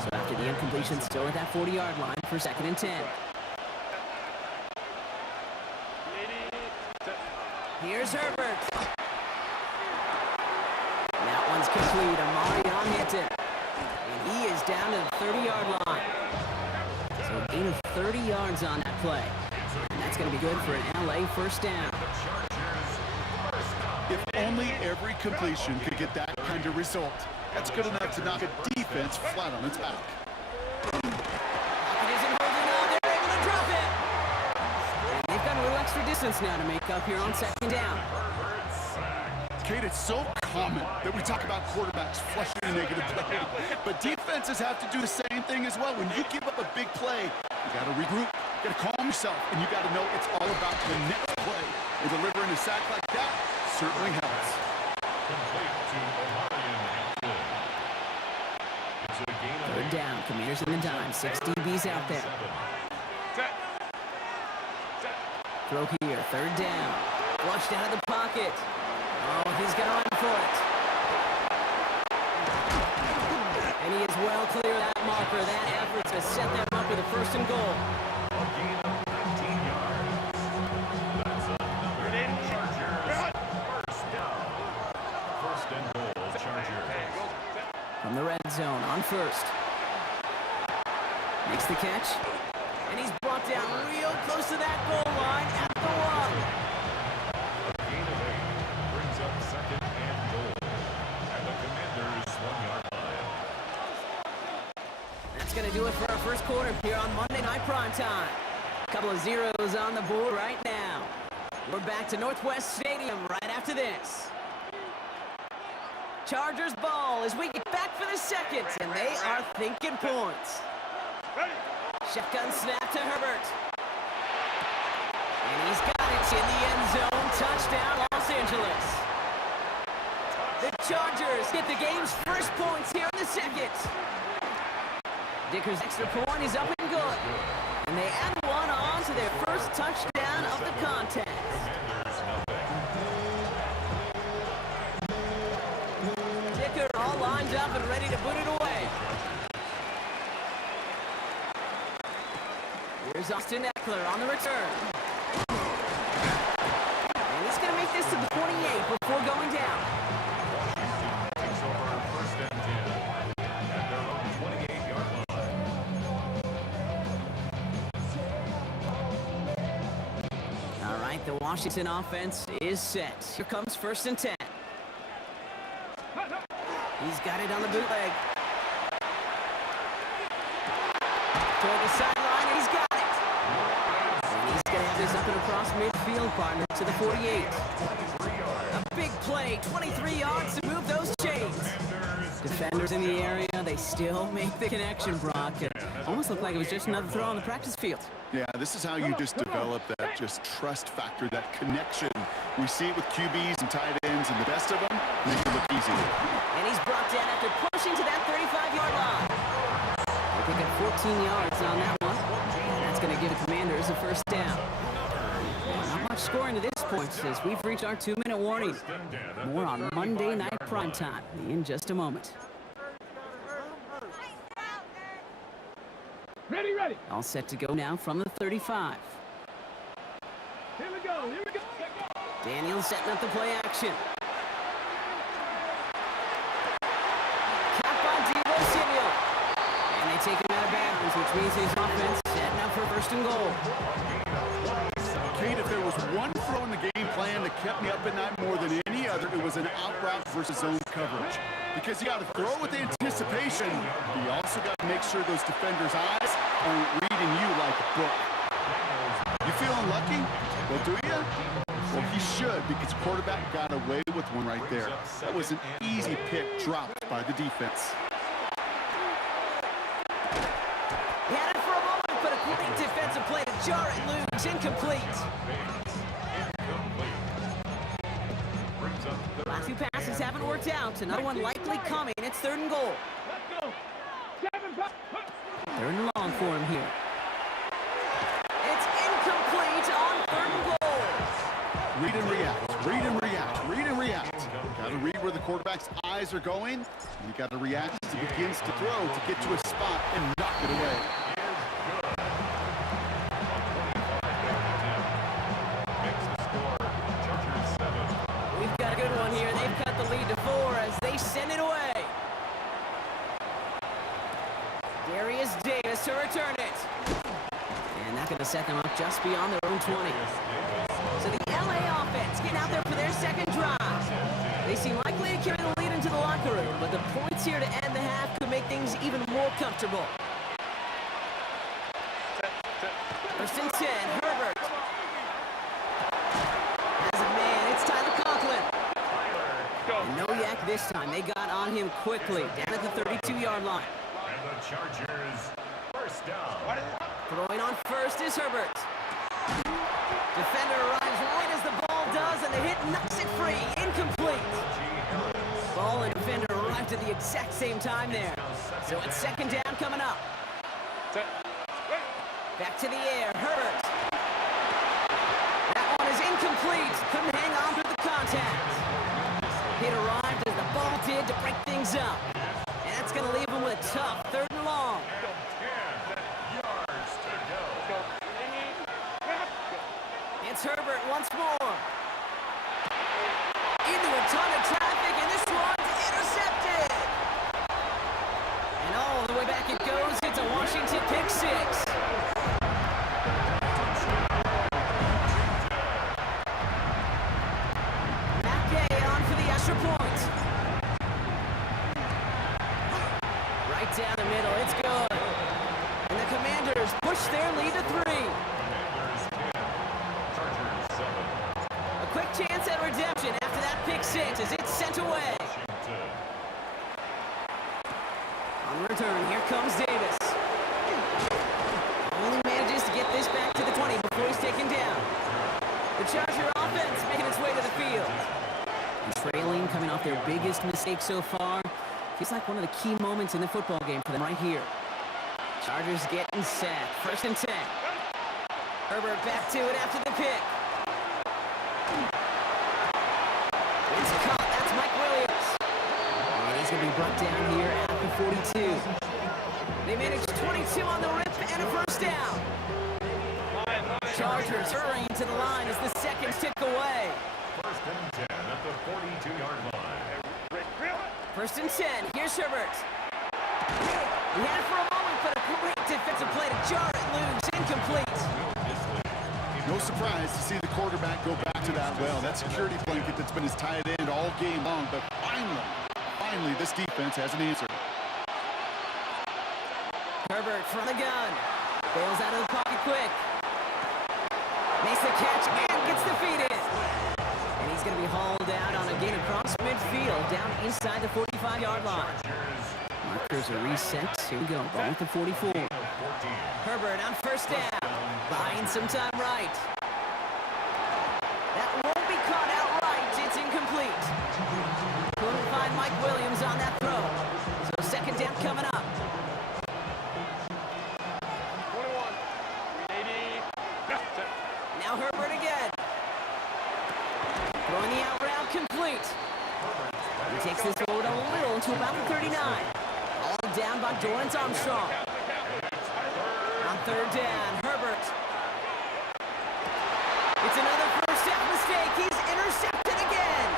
So after the incompletion, still at that 40-yard line for 2nd and 10. Here's Herbert. That one's complete. Amari hits it. And he is down to the 30-yard line. So a gain of 30 yards on that play. And that's going to be good for an LA 1st down. If only every completion could get that kind of result. That's good enough to knock a defense flat on its back. It isn't holding on. They're able to drop it. And they've got a little extra distance now to make up here on 2nd down. Kate, it's so common that we talk about quarterbacks flushing a negative play. But defenses have to do the same thing as well. When you give up a big play, you got to regroup, you got to calm yourself, and you got to know it's all about the next play. And delivering a sack like that certainly helps. Third down, Commanders in the dime. 6 DBs out there. Throw here, 3rd down. Flushed out of the pocket. Oh, he's going to run for it. And he is well clear of that marker. That effort to set them up with a 1st and goal. From the red zone on 1st. Makes the catch. And he's brought down real close to that goal line at the 1. A gain of 8 brings up 2nd and goal. And the Commanders' 1-yard line. That's going to do it for our 1st quarter here on Monday Night Primetime. A couple of zeros on the board right now. We're back to Northwest Stadium right after this. Chargers ball as we get back for the 2nd, and they are thinking points. Shotgun snap to Herbert. And he's got it in the end zone. Touchdown, Los Angeles. The Chargers get the game's 1st points here in the 2nd. Dicker's extra point is up and good. And they add one on to their 1st touchdown of the contest. Dicker all lined up and ready to put it away. Here's Austin Eckler on the return. And he's going to make this to the 28 before going down. Takes over 1st and 10 at their own 28-yard line. All right, the Washington offense is set. Here comes 1st and 10. He's got it on the bootleg. Toward the sideline, and he's got it. And he's going to have this up and across midfield, partner, to the 48. A big play, 23 yards to move those chains. Defenders in the area, they still make the connection, Brock. It almost looked like it was just another throw on the practice field. Yeah, this is how you just develop that just trust factor, that connection. We see it with QBs and tight ends, and the best of them make it look easy. And he's brought down after pushing to that 35-yard line. They pick up 14 yards on that one. And that's going to give the Commanders a 1st down. Not much scoring to this point as we've reached our 2-minute warning. More on Monday Night Primetime in just a moment. Ready, ready. All set to go now from the 35. Here we go, here we go. Daniels setting up the play action. which means his offense setting up for first and goal. Kate, if there was one throw in the game plan that kept me up at night more than any other, it was an out route versus zone coverage. Because you got to throw with anticipation, but you also got to make sure those defenders' eyes aren't reading you like a book. You feeling lucky? Well, do you? Well, he should, because quarterback got away with one right there. That was an easy pick dropped by the defense. He had it for a moment, but a great defensive play to jar it loose. Incomplete. Last two passes haven't worked out. Another one likely coming. It's third and goal. Third and long for him here. It's incomplete on third and goal. Read and react, read and react, read and react. Got to read where the quarterback's eyes are going. And you got to react as he begins to throw to get to a spot and knock it away. We've got a good one here. They've cut the lead to 4 as they send it away. Darius Davis to return it. And that's going to set them up just beyond their own 20. So the LA offense getting out there for their second drive. They seem likely to carry the lead into the locker room, but the points here to end the half could make things even more comfortable. First and 10, Herbert. As a man, it's Tyler Conklin. And no yak this time. They got on him quickly, down at the 32-yard line. And the Chargers, first down. Throwing on first is Herbert. Defender arrives right as the ball does, and the hit knocks it free. Incomplete. Ball and defender arrived at the exact same time there. So it's second down coming up. Back to the air, Herbert. That one is incomplete. Couldn't hang on to the contact. Hit arrived as the ball did to break things up. And that's going to leave him with a tough third and long. 10 yards to go. It's Herbert once more. Into a ton of traffic, and this one's intercepted. And all the way back it goes. It's a Washington pick 6. Mackay on for the extra point. Right down the middle, it's good. And the Commanders push their lead to 3. A quick chance at redemption after that pick 6 as it's sent away. On return, here comes Davis. Only manages to get this back to the 20 before he's taken down. The Charger offense making its way to the field. And trailing, coming off their biggest mistake so far. Feels like one of the key moments in the football game for them right here. Chargers getting set. First and 10. Herbert back to it after the pick. It's caught. That's Mike Williams. And he's going to be brought down here at the 42. They managed 22 on the rip and a first down. Chargers hurrying to the line as the seconds tick away. First and 10 at the 42-yard line. First and 10. Here's Herbert. He had it for a moment, but a great defensive play to jar it loose. Incomplete. No surprise to see the quarterback go back to that well. That security blanket that's been his tight end all game long. But finally, this defense has an answer. Herbert from the gun. Bails out of the pocket quick. Makes the catch and gets defeated. And he's going to be hauled out on a gain across midfield down inside the 45-yard line. Markers are reset. Here we go. Ball with the 44. Herbert on first down. Buying some time right. That won't be caught outright. It's incomplete. Couldn't find Mike Williams on that throw. So second down coming up. 21. 80. Now Herbert again. Throwing the out route complete. He takes this forward a little to about the 39. All down by Dorrance Armstrong. On third down, Herbert. It's another first half mistake. He's intercepted again.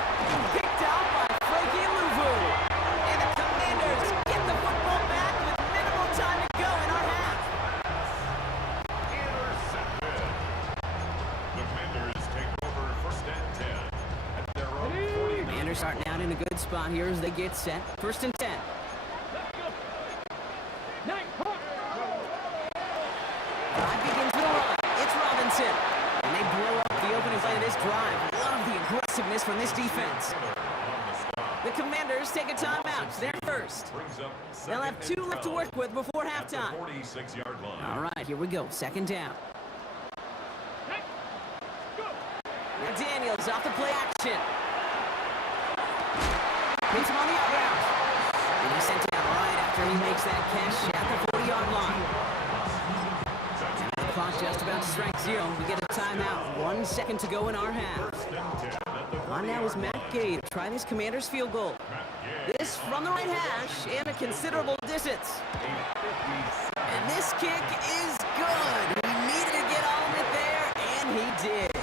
Picked out by Frankie Luvu. And the Commanders get the football back with minimal time to go in our half. spot here as they get set. 1st and 10. Drive begins with a run. It's Robinson. And they blow up the opening play of this drive. Love the aggressiveness from this defense. The Commanders take a timeout. They're first. They'll have 2 left to work with before halftime. 46-yard line. All right, here we go. 2nd down. Now Daniels off the play action. Hits him on the out route. And he's sent down right after he makes that catch at the 40-yard line. And the clock just about to strike 0. We get a timeout. 1 second to go in our half. On now is Matt Gay to try this Commanders field goal. This from the right hash and a considerable distance. And this kick is good. He needed to get all of it there, and he did.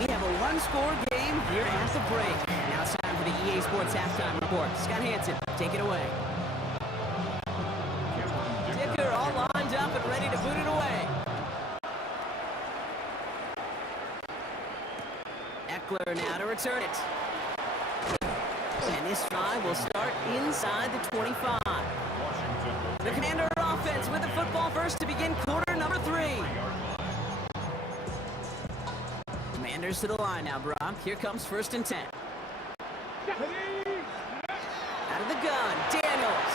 We have a 1-score game here at the break. Now it's time for the EA Sports Halftime Report. Scott Hansen, take it away. Dicker all lined up and ready to boot it away. Eckler now to return it. And this drive will start inside the 25. The Commander offense with the football first to begin quarter number 3. Commanders to the line now, Brock. Here comes 1st and 10. Out of the gun, Daniels.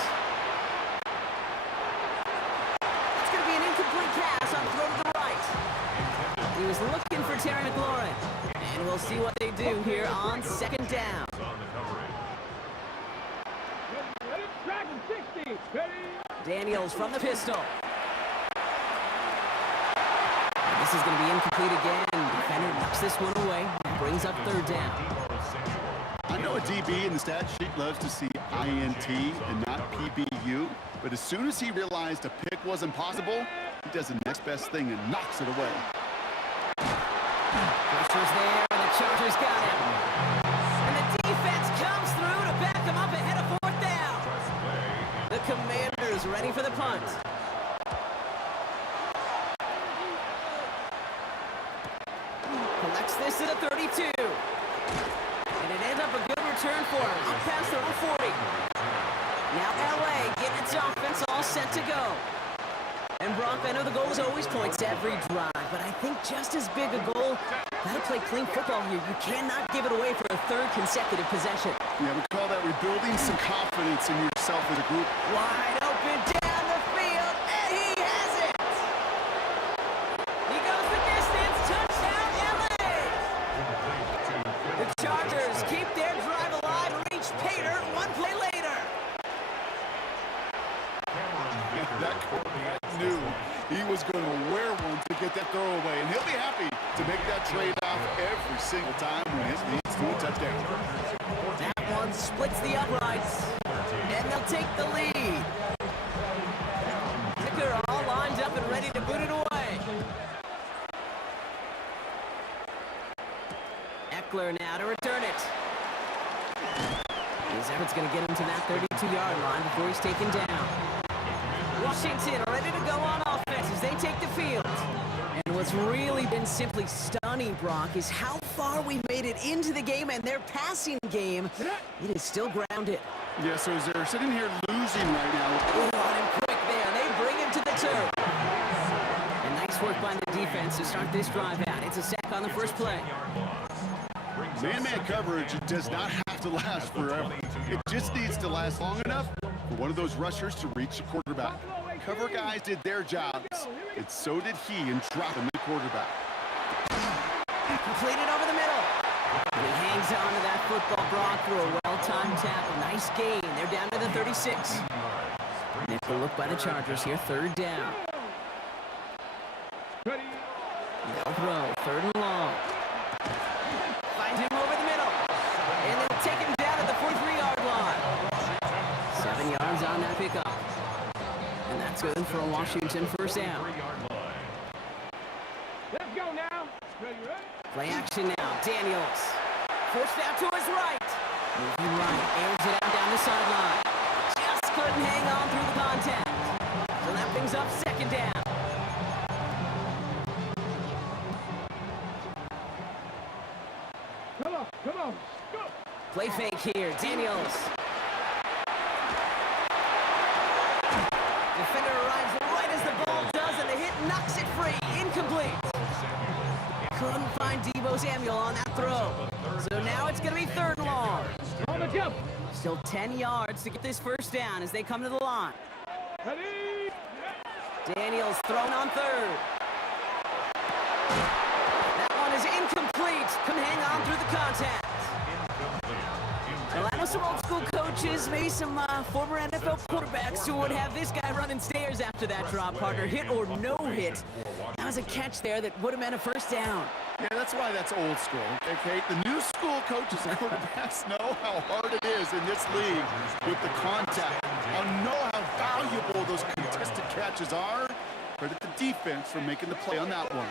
It's going to be an incomplete pass on throw to the right. He was looking for Terry McLaurin. And we'll see what they do here on 2nd down. Daniels from the pistol. This is going to be incomplete again. Defender knocks this one away and brings up 3rd down. I know a DB in the stat sheet loves to see INT and not PBU, but as soon as he realized a pick wasn't possible, he does the next best thing and knocks it away. Pressure's there, and the Chargers got him. And the defense comes through to back him up ahead of 4th down. The Commanders ready for the punt. Collects this at a 32. And it ends up a good return for him. Up past the 40. Now LA getting its offense all set to go. And Brock, I know the goal is always points every drive, but I think just as big a goal, gotta play clean football here. You cannot give it away for a 3rd consecutive possession. Yeah, we call that rebuilding some confidence in yourself as a group. Wide open down the field, and he has it! He goes the distance, touchdown LA! The Chargers keep their drive alive, reach Pater 1 play later. That quarterback knew he was going to wear one to get that throw away, and he'll be happy to make that trade-off every single time when it leads to a touchdown. That one splits the uprights, and they'll take the lead. Dicker all lined up and ready to boot it away. Eckler now to return it. His effort's going to get him to that 32-yard line before he's taken down. Washington ready to go on offense as they take the field. And what's really been simply stunning, Brock, is how far we've made it into the game, and their passing game, it is still grounded. Yeah, so as they're sitting here losing right now. Oh, and quick there. They bring him to the turf. And nice work by the defense to start this drive out. It's a sack on the first play. Man-man coverage does not have to last forever. It just needs to last long enough for one of those rushers to reach the quarterback. Cover guys did their jobs, and so did he in dropping the quarterback. Completed over the middle. And he hangs on to that football, Brock, through a well-timed tackle. Nice gain. They're down to the 36. Nickel look by the Chargers here, 3rd down. They'll throw, 3rd and long. Find him over the middle. And they'll take him down at the 43-yard line. 7 yards on that pickup. And that's good for a Washington 1st down. Let's go now. Play action now. Daniels. Forced out to his right. Moving right. Airs it out down the sideline. Just couldn't hang on through the contact. So that brings up 2nd down. Play fake here, Daniels. Defender arrives right as the ball does, and the hit knocks it free. Incomplete. Couldn't find Deebo Samuel on that throw. So now it's going to be 3rd and long. On the jump. Still 10 yards to get this first down as they come to the line. Ready. Daniels thrown on 3rd. That one is incomplete. Couldn't hang on through the contact. Well, I know some old school coaches, maybe some former NFL quarterbacks who would have this guy running stairs after that drop, partner. Hit or no hit. That was a catch there that would have meant a first down. Yeah, that's why that's old school, okay? The new school coaches and quarterbacks know how hard it is in this league with the contact. I know how valuable those contested catches are. Credit the defense for making the play on that one.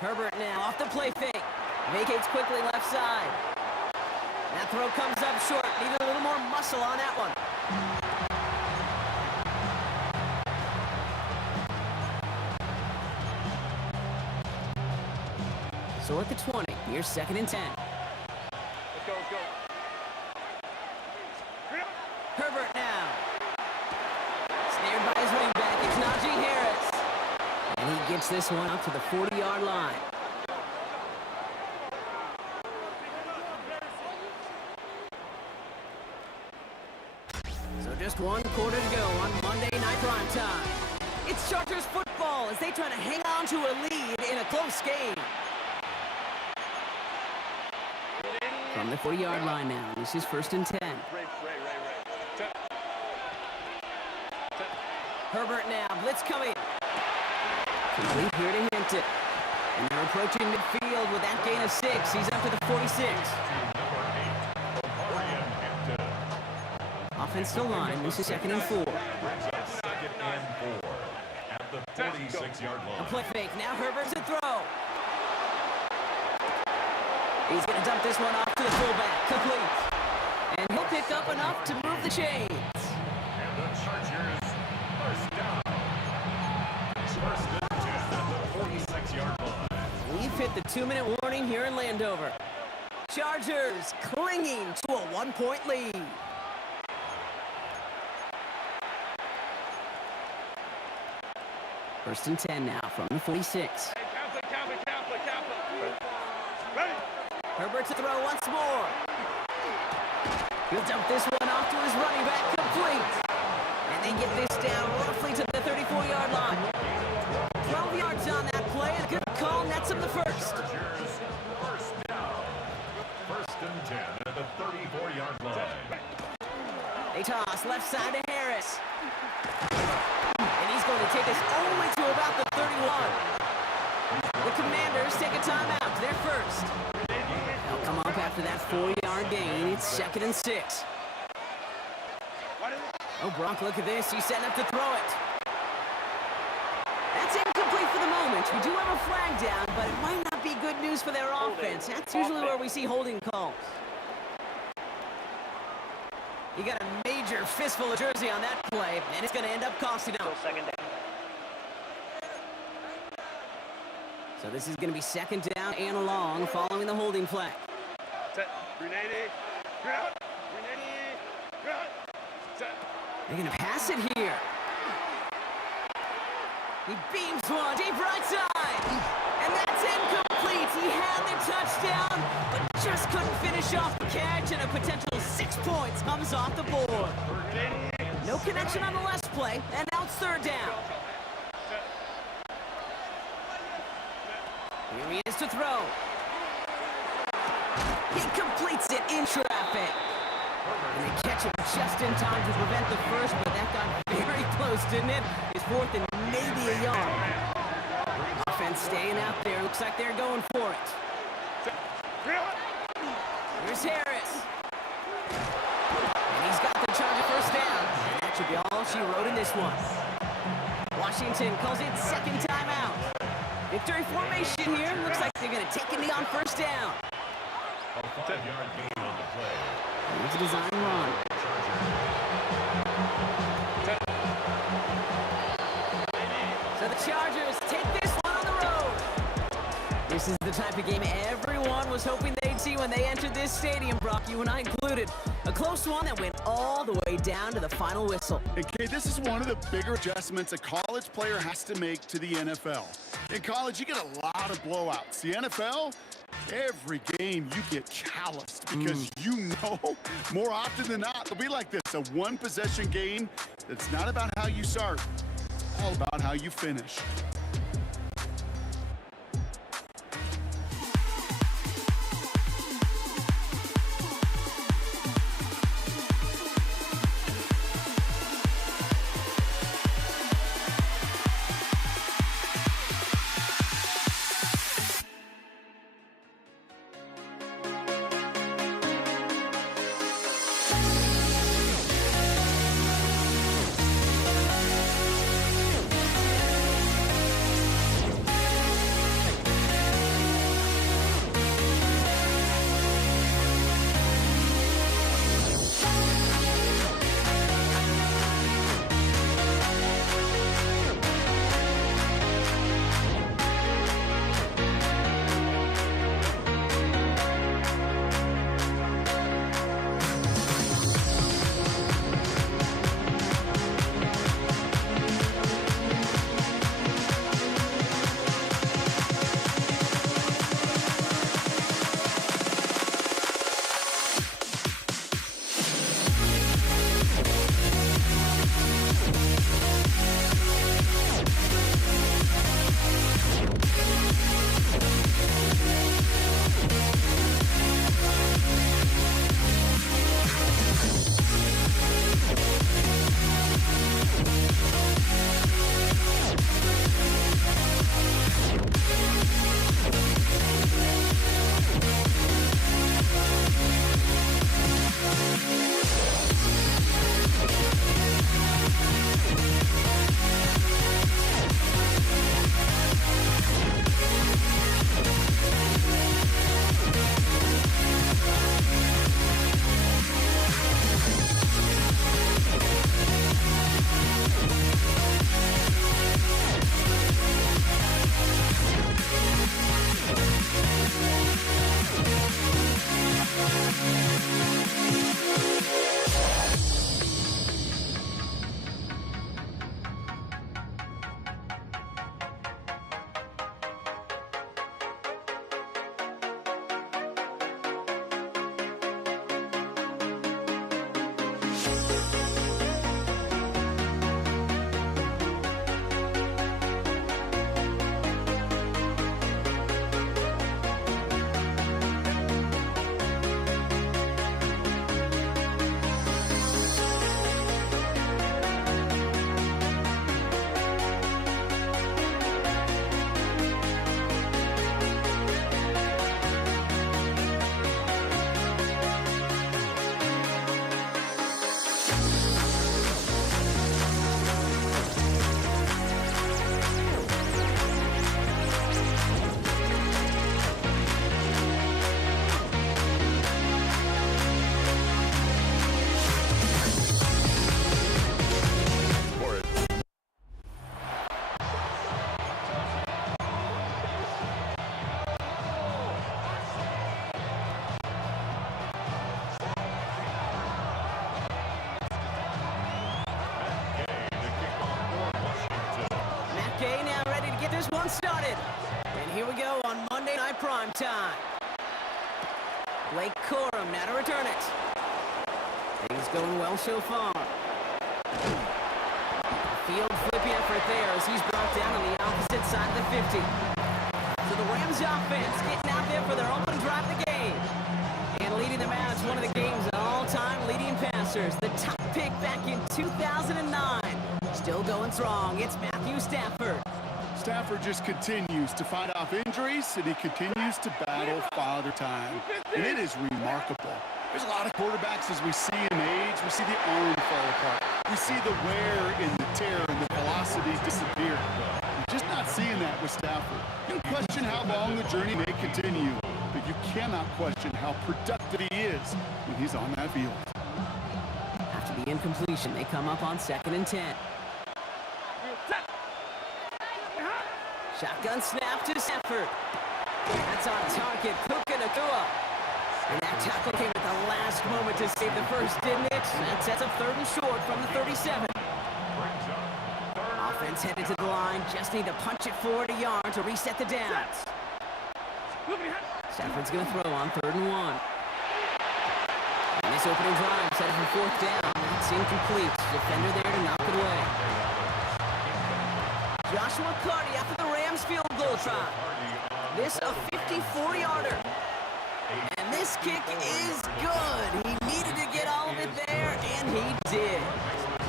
Herbert now off the play fake. Vacates quickly left side. That throw comes up short. Needed a little more muscle on that one. So at the 20, here's 2nd and 10. Let's go, let's go. Herbert now. Snared by his wing back. It's Najee Harris. And he gets this one up to the 40-yard line. So just 1 quarter to go on Monday Night Prime Time. It's Chargers football as they try to hang on to a lead in a close game. From the 40-yard line now, this is 1st and 10. Herbert now, blitz coming. Complete here to Hinton. And they're approaching midfield with that gain of 6. He's up to the 46. Offensive line, this is 2nd and 4. 2nd and 4 at the 46-yard A line. play fake, now Herbert's a throw. He's going to dump this one off to the fullback, complete. And he'll pick up enough to move the chains. And the Chargers, first down. 1st and 10 at the 46-yard line. We've hit the 2-minute warning here in Landover. Chargers clinging to a 1-point lead. First and 10 now from the 46. Ready. Herbert to throw once more. He'll dump this one off to his running back, complete. And they get this down roughly to the 34-yard line. 12 yards on that play, and a good call nets him the first. Chargers, first down. 1st and 10 at the 34-yard line. They toss left side to Harris. And he's going to take us only to about the 31. The Commanders take a timeout. They're first. They'll come up after that 4-yard gain. It's 2nd and 6. Oh, Gronk, look at this. He's setting up to throw it. That's incomplete for the moment. We do have a flag down, but it might not be good news for their offense. That's usually where we see holding calls. You got a major fistful of jersey on that play, and it's going to end up costing them. So this is going to be 2nd down and long following the holding flag. Set. 380. Ground. 380. Ground. Set. They're going to pass it here. He beams one deep right side. And that's incomplete. He had the touchdown, but just couldn't finish off the catch, and a potential 6 points comes off the board. No connection on the last play, and now it's 3rd down. Here he is to throw. He completes it in traffic. And they catch it just in time to prevent the first, but that got very close, didn't it? It's 4th and maybe a yard. Offense staying out there. Looks like they're going for it. Here's Harris. And he's got the Charger first down. And that should be all she wrote in this one. Washington calls it 2nd timeout. Victory formation here. Looks like they're going to take a knee on first down. A 5-yard gain on the play. Here's a design run. So the Chargers take this one on the road. This This is the type of game everyone was hoping they'd see when they entered this stadium, Brock, you and I included. A close one that went all the way down to the final whistle. Okay, this is one of the bigger adjustments a college player has to make to the NFL. In college, you get a lot of blowouts. The NFL, every game you get calloused because you know more often than not it'll be like this, a one-possession game that's not about how you start, it's all about how you finish. Started. And here we go on Monday Night Prime Time. Blake Corum now to return it. Things going well so far. Field flipping effort there as he's brought down on the opposite side of the 50. So the Rams offense getting out there for their opening drive of the game. And leading them out is one of the game's all-time leading passers. The top pick back in 2009. Still going strong. It's Matthew Stafford. Stafford just continues to fight off injuries, and he continues to battle Father Time. And it is remarkable. There's a lot of quarterbacks as we see him age, we see the arm fall apart. We see the wear and the tear and the velocity disappear. We're just not seeing that with Stafford. You can question how long the journey may continue, but you cannot question how productive he is when he's on that field. After the incompletion, they come up on 2nd and 10. Shotgun snap to Stafford. That's on target, Puka Nacua. And that tackle came at the last moment to save the first, didn't it? That sets up 3rd and short from the 37. Offense headed to the line, just need to punch it forward a yard to reset the downs. Stafford's going to throw on 3rd and 1. And this opening drive set up for 4th down. That's incomplete. Defender there to knock it away. Joshua Carty after the Rams field goal try. This a 54-yarder. And this kick is good. He needed to get all of it there, and he did.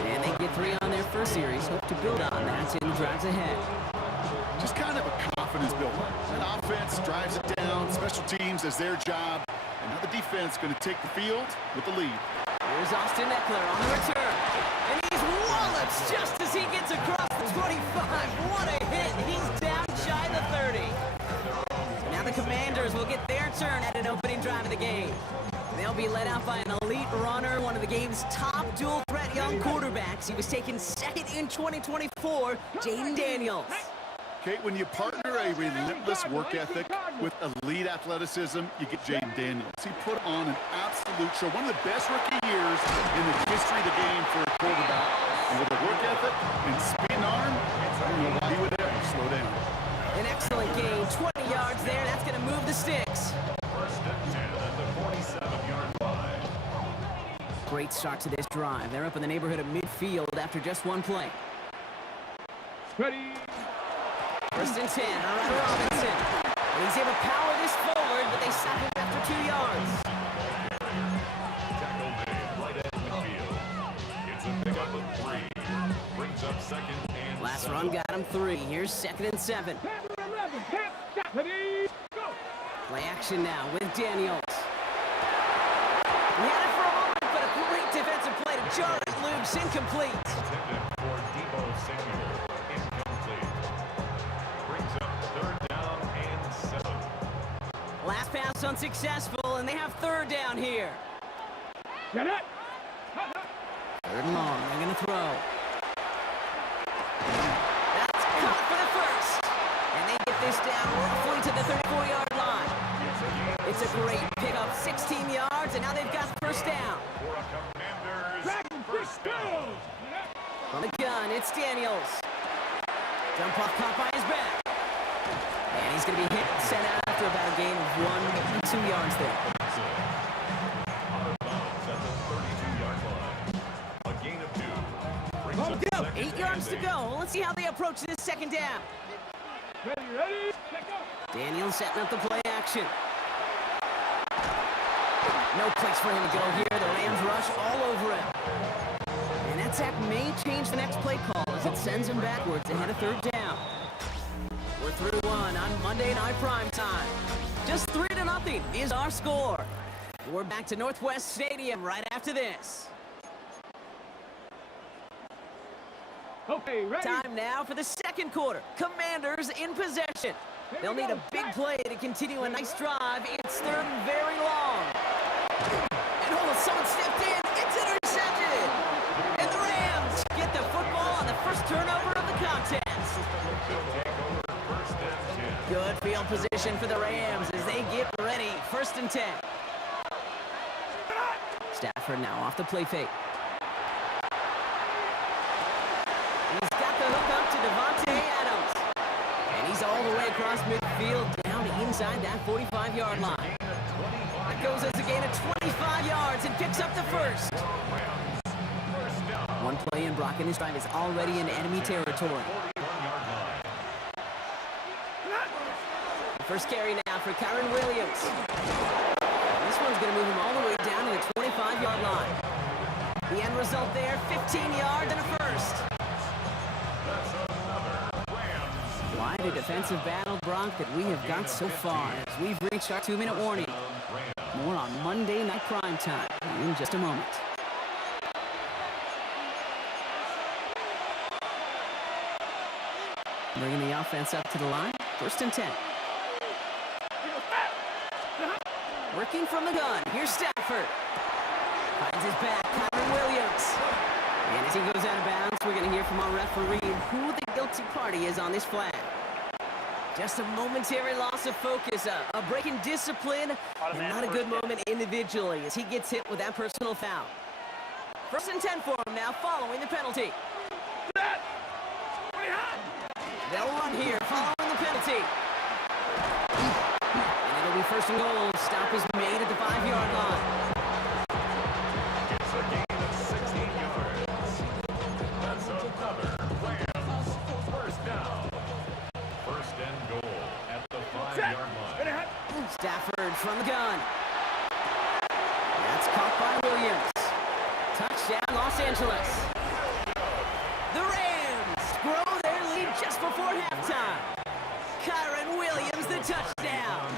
And they get 3 on their first series. Hope to build on that in the drives ahead. Just kind of a confidence builder. That offense drives it down. Special teams as their job. And now the defense going to take the field with the lead. Here's Austin Eckler on the return. And he's wallops just as he gets across the 25. What a hit. He's down shy of the 30. So now the Commanders will get their turn at an opening drive of the game. They'll be led out by an elite runner, one of the game's top dual-threat young quarterbacks. He was taken 2nd in 2024, Jayden Daniels. Kate, when you partner a relentless work ethic with elite athleticism, you get Jayden Daniels. He put on an absolute show. One of the best rookie years in the history of the game for a quarterback. And with a work ethic and speed and arm, I don't know why he would ever slow down. An excellent gain, 20 yards there. That's going to move the sticks. 1st and 10 at the 47-yard line. Great start to this drive. They're up in the neighborhood of midfield after just one play. Ready. 1st and 10, Aaron Robinson. And he's able to power this forward, but they stop him after 2 yards. Tackle made right at midfield. It's a pickup of 3. Brings up 2nd and Last 7. run got him 3. Here's 2nd and 7. Ready. Go. Play action now with Daniels. He had it for a moment, but a great defensive play to jar it loose. Incomplete. Intended for Deebo Samuel. Incomplete. Brings up 3rd down and 7. Last pass unsuccessful, and they have 3rd down here. Get it. 3rd and long. They're going to throw. That's caught for the first. And they get this down roughly to the 34-yard line. It's a great pickup, 16 yards, and now they've got 1st down. For a Commanders 1st down. From the gun, it's Daniels. Jump off caught by his back. And he's going to be hit and sent out after about a gain of 1 or 2 yards there. Out of bounds at the 32-yard line. A gain of 2. Brings up Go. 2nd 8 yards to and go. Let's see how they approach this 2nd down. Ready. Check out. Daniels setting up the play action. No place for him to go here. The Rams rush all over him. And that sack may change the next play call as it sends him backwards ahead of 3rd down. We're through 1 on Monday Night Prime Time. Just 3-0 is our score. We're back to Northwest Stadium right after this. Okay, ready. Time now for the 2nd quarter. Commanders in possession. They'll need a big play to continue a nice drive. It's 3rd and very long. And someone stepped in. It's intercepted. And the Rams get the football on the first turnover of the contest. Good field position for the Rams as they get ready. 1st and 10. Stafford now off the play fake. He's got the hook up to Devontae Adams. And he's all the way across midfield down inside that 45-yard line. That goes as a gain of 25 yards and picks up the 1st. One play in, Brock, and his drive is already in enemy territory. First carry now for Kyren Williams. This one's going to move him all the way down to the 25-yard line. The end result there, 15 yards and a 1st. Quite a defensive battle, Brock, that we have got so far as we've reached our 2-minute warning. More on Monday Night Prime Time in just a moment. Bringing the offense up to the line. 1st and 10. Working from the gun. Here's Stafford. Finds his back. Kyren Williams. And as he goes out of bounds, we're going to hear from our referee who the guilty party is on this flag. Just a momentary loss of focus, a break in discipline, and not a good moment individually as he gets hit with that personal foul. 1st and 10 for him now following the penalty. They'll run here following the penalty. And it'll be 1st and goal. Stop is made at the 5-yard line. It's a gain of 16 yards. That's another Rams first down. 1st and goal at the 5-yard line. Stafford from the gun. That's caught by Williams. Touchdown, Los Angeles. The Rams grow their lead just before halftime. Kyron Williams, the touchdown.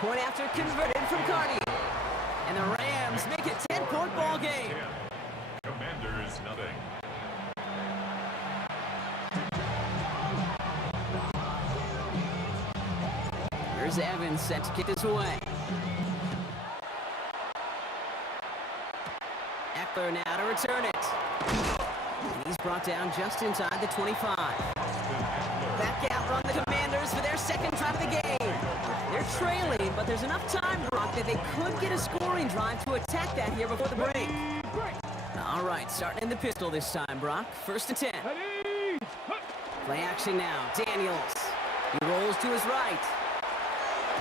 Point after converted from Cardi. And the Rams make it 10-point ball game. Commanders nothing. Here's Evans set to kick this away. Eckler now to return it. And he's brought down just inside the 25. Back out run the Commanders for their 2nd drive of the game. They're trailing, but there's enough time, Brock, that they could get a scoring drive to attack that here before the break. All right, starting in the pistol this time, Brock. 1st and 10. Play action now. Daniels. He rolls to his right.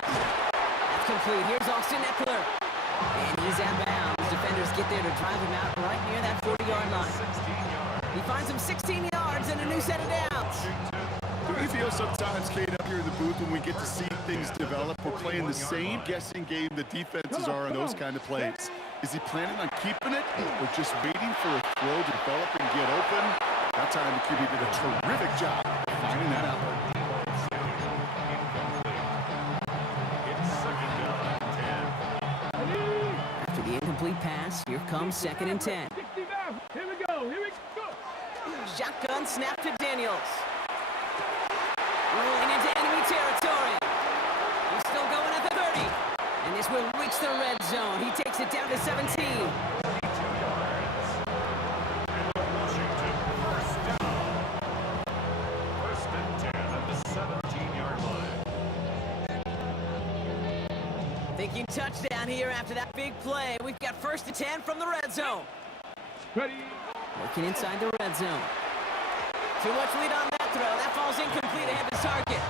That's complete. Here's Austin Eckler. And he's out of bounds. Defenders get there to drive him out right near that 40-yard line. He finds him 16 yards and a new set of downs. Do we feel sometimes, Kate, up here in the booth when we get to see things develop? We're playing the same guessing game the defenses are on those kind of plays. Is he planning on keeping it or just waiting for a throw to develop and get open? That time the QB did a terrific job of finding that out. After the incomplete pass, here comes 2nd and 10. Here we go. Shotgun snap to Daniels. Rolling into enemy territory. He's still going at the 30. And this will reach the red zone. He takes it down to 17. Washington first down. 1st and 10 at the 17-yard line. Thinking touchdown here after that big play. We've got 1st and 10 from the red zone. Working inside the red zone. Too much lead on that throw. That falls incomplete ahead of the target.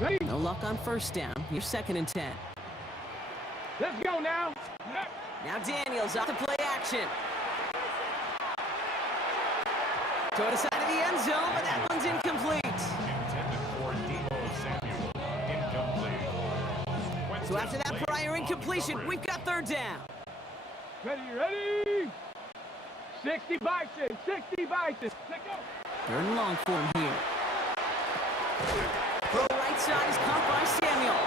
Ready? No luck on 1st down. Here's 2nd and 10. Let's go now. Now Daniels off to play action. Toward the side of the end zone, but that one's incomplete. Intended for Deebo Samuel. Incomplete. So after that prior incompletion, we've got 3rd down. Ready? 60 Bison. Let's go. 3rd and long for him here. Throw right side is caught by Samuel.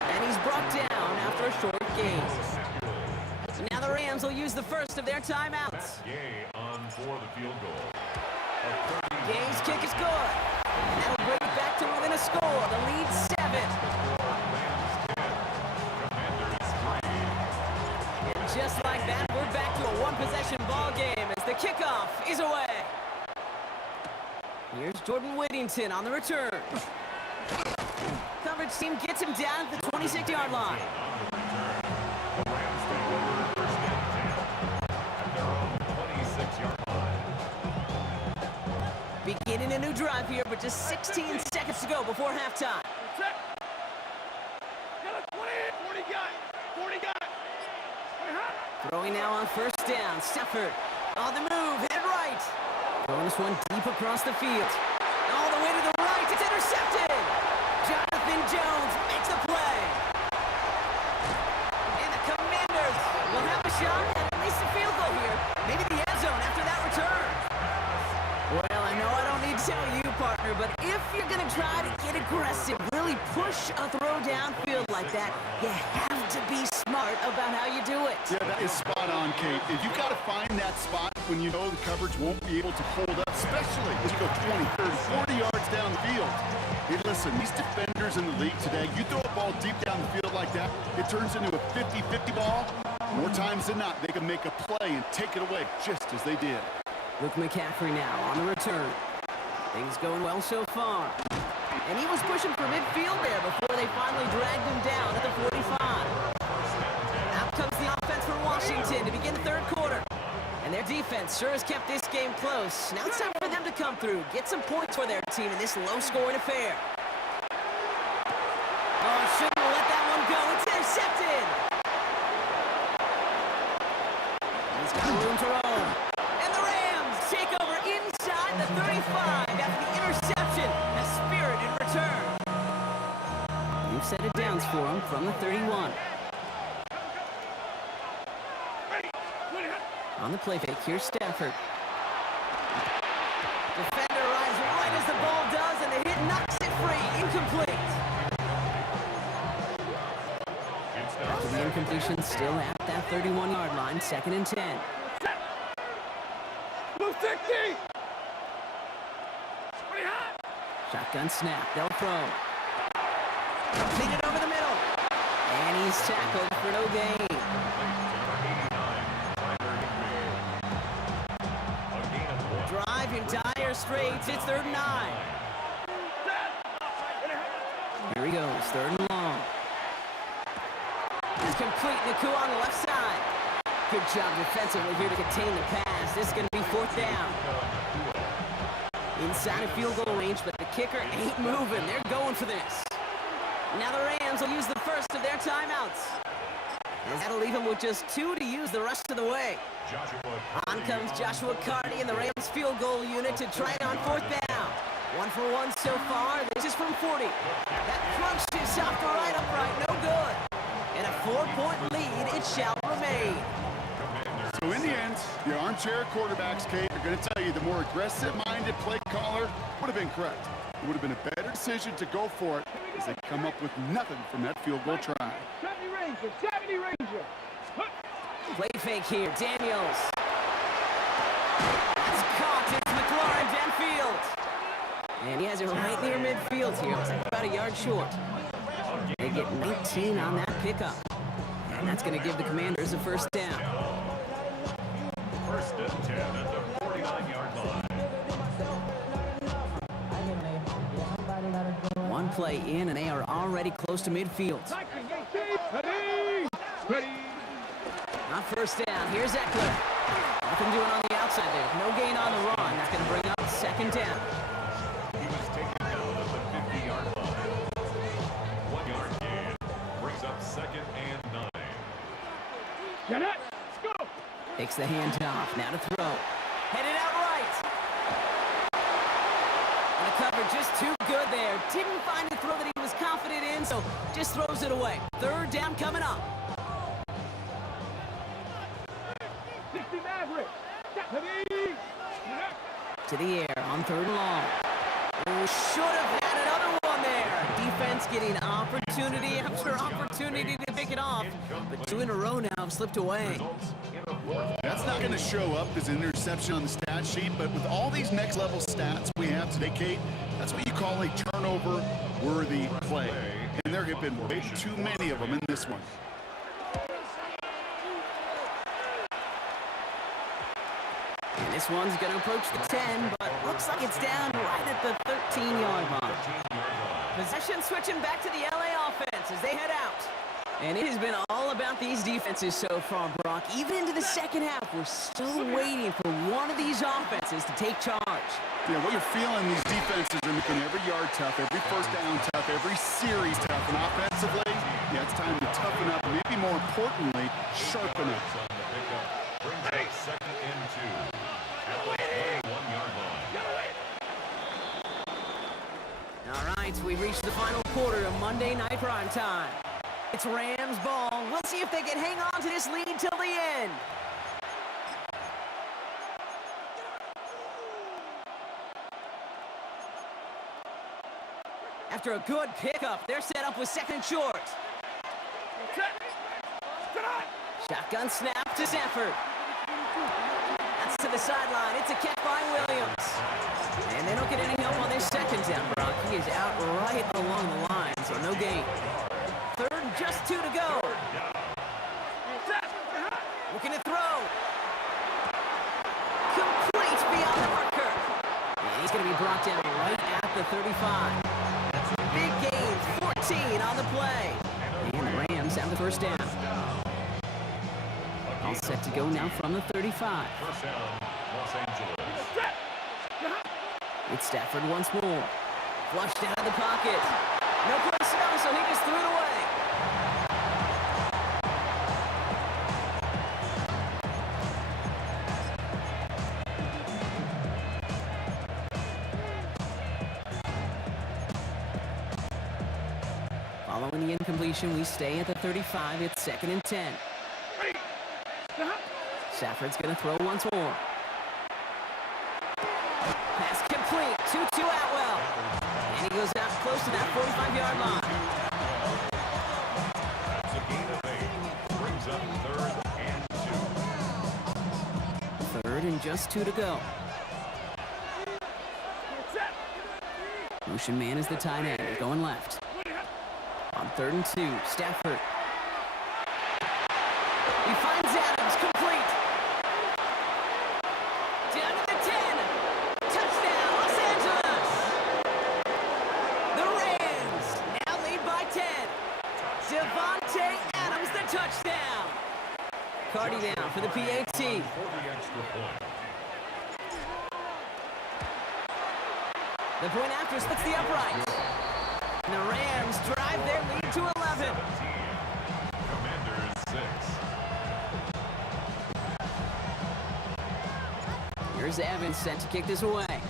And he's brought down after a short gain. Now the Rams will use the first of their timeouts. Gay on for the field goal. Gay's kick is good. And that'll bring it back to within a score. The lead 7. And just like that, we're back to a one-possession ball game as the kickoff is away. Here's Jordan Whittington on the return. Coverage team gets him down at the 26-yard line. Beginning a new drive here, but just 16 seconds to go before halftime. Throwing now on 1st down. Stafford on the move, head right. Throwing this one deep across the field. All the way to the right, it's intercepted. Jonathan Jones makes the play. And the Commanders will have a shot at least a field goal here. Maybe the end zone after that return. Well, I know I don't need to tell you, partner, but if you're going to try to get aggressive, really push a throw downfield like that, you have to be smart about how you do it. Yeah, that is spot on, Kate. If you've got to find that spot when you know the coverage won't be able to hold up, especially as you go 20, 30, 40 yards down the field. Hey, listen, these defenders in the league today, you throw a ball deep down the field like that, it turns into a 50-50 ball. More times than not, they can make a play and take it away just as they did. Luke McCaffrey now on the return. Things going well so far. And he was pushing for midfield there before they finally dragged him down at the 45. Out comes the offense for Washington to begin the third quarter. And their defense sure has kept this game close. Now it's time for them to come through, get some points for their team in this low-scoring affair. Oh, shouldn't have let that one go. It's intercepted. He's got room to roll. And the Rams take over inside the 35 after the interception. A spirited return. We've set it downs for him from the 31. On the play fake, here's Stafford. Defender arrives right as the ball does, and the hit knocks it free. Incomplete. After the incompletion, still at that 31-yard line, 2nd and 10. Blue 60! Shotgun snap, they'll throw. Completed over the middle. And he's tackled for no gain. Drive in dire straits, it's 3rd and 9. Here he goes, 3rd and long. He's complete, Nakua on the left side. Good job defensively here to contain the pass. This is going to be 4th down. Inside of field goal range, but the kicker ain't moving. They're going for this. Now the Rams will use the first of their timeouts. And that'll leave them with just 2 to use the rest of the way. On comes Joshua Carty and the Rams field goal unit to try it on 4th down. 1 for 1 so far. This is from 40. That crunch is off the right upright. No good. And a 4-point lead, it shall remain. So in the end, the armchair quarterbacks, Kate, are going to tell you the more aggressive-minded play caller would have been correct. It would have been a better decision to go for it as they come up with nothing from that field goal try. 70 Ranger! Play fake here, Daniels. It's caught, it's McLaurin downfield. And he has it right near midfield here. Looks like about a yard short. They get 19 on that pickup. And that's going to give the Commanders a 1st down. 1st and 10 at the 49-yard line. One play in, and they are already close to midfield. Not 1st down. Here's Eckler. Nothing doing on the outside there. No gain on the run. That's going to bring up 2nd down. He was taken down at the 50-yard line. 1-yard gain brings up 2nd and 9. Get it! Let's go! Takes the handoff. Now to throw. Headed out right. And the cover just too good there. Didn't find the throw that he was confident in, so just throws it away. 3rd down coming up. 60 Maverick! To the air on 3rd and long. Oh, should have had another one there. Defense getting opportunity after opportunity to pick it off. But 2 in a row now have slipped away. That's not going to show up as an interception on the stat sheet, but with all these next-level stats we have today, Kate, that's what you call a turnover-worthy play. And there have been way too many of them in this one. And this one's going to approach the 10, but looks like it's down right at the 13-yard mark. Possession switching back to the LA offense as they head out. And it has been all about these defenses so far, Brock. Even into the 2nd half, we're still waiting for one of these offenses to take charge. Yeah, what you're feeling, these defenses are making every yard tough, every 1st down tough, every series tough. And offensively, yeah, it's time to toughen up, maybe more importantly, sharpen up. Brings up 2nd and 2 at the 21-yard line. All right, we've reached the final quarter of Monday Night Primetime. It's Rams ball. We'll see if they can hang on to this lead till the end. After a good pickup, they're set up with 2nd and short. Shotgun snap to Stafford. That's to the sideline. It's a catch by Williams. And they don't get any help on this 2nd down, Brock. He is out right along the line, so no gain. 3rd and just 2 to go. Looking to throw. Complete beyond the marker. And he's going to be brought down right at the 35. Big gain, 14 on the play. And the Rams have the first down. All set to go now from the 35. First down, Los Angeles. It's Stafford once more. Flushed out of the pocket. No place to go, so he just threw it away. Following the incompletion, we stay at the 35. It's 2nd and 10. Stafford's going to throw once more. Pass complete. 2-2 Atwell. And he goes out close to that 45-yard line. That's a gain of 8. Brings up 3rd and 2. 3rd and just 2 to go. Motion man is the tight end. Going left. On 3rd and 2, Stafford. He finds Adams, complete. Down to the 10. Touchdown, Los Angeles. The Rams now lead by 10. Devontae Adams, the touchdown. Cardi down for the PAT. For the extra point. The point after splits the upright. And the Rams drive their lead to 11. 17. Commanders 6. Here's Evans set to kick this away.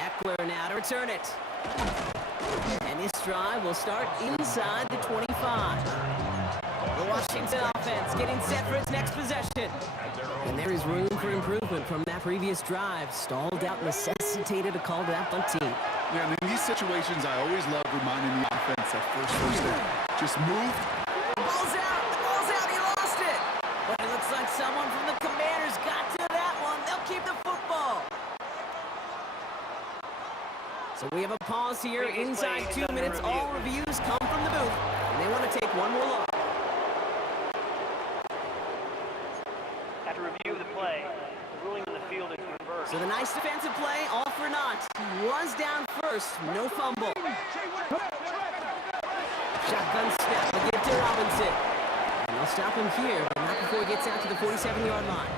Eckler now to return it. And this drive will start inside the 25. The Washington offense getting set for its next possession. And there is room for improvement from that previous drive. Stalled out, necessitated a call to that punt team. Yeah, and in these situations, I always love reminding the offense that first down. Just move. Ball's out! The ball's out! He lost it! But it looks like someone from the Commanders got to that one. They'll keep the football. So we have a pause here. Inside 2 minutes, all reviews come from the booth. And they want to take one more look. After review of the play, the ruling on the field is reversed. So the nice defensive play, all for naught. He was down first, no fumble. Shotgun snap, they get to Robinson. And they'll stop him here, but not before he gets out to the 47-yard line.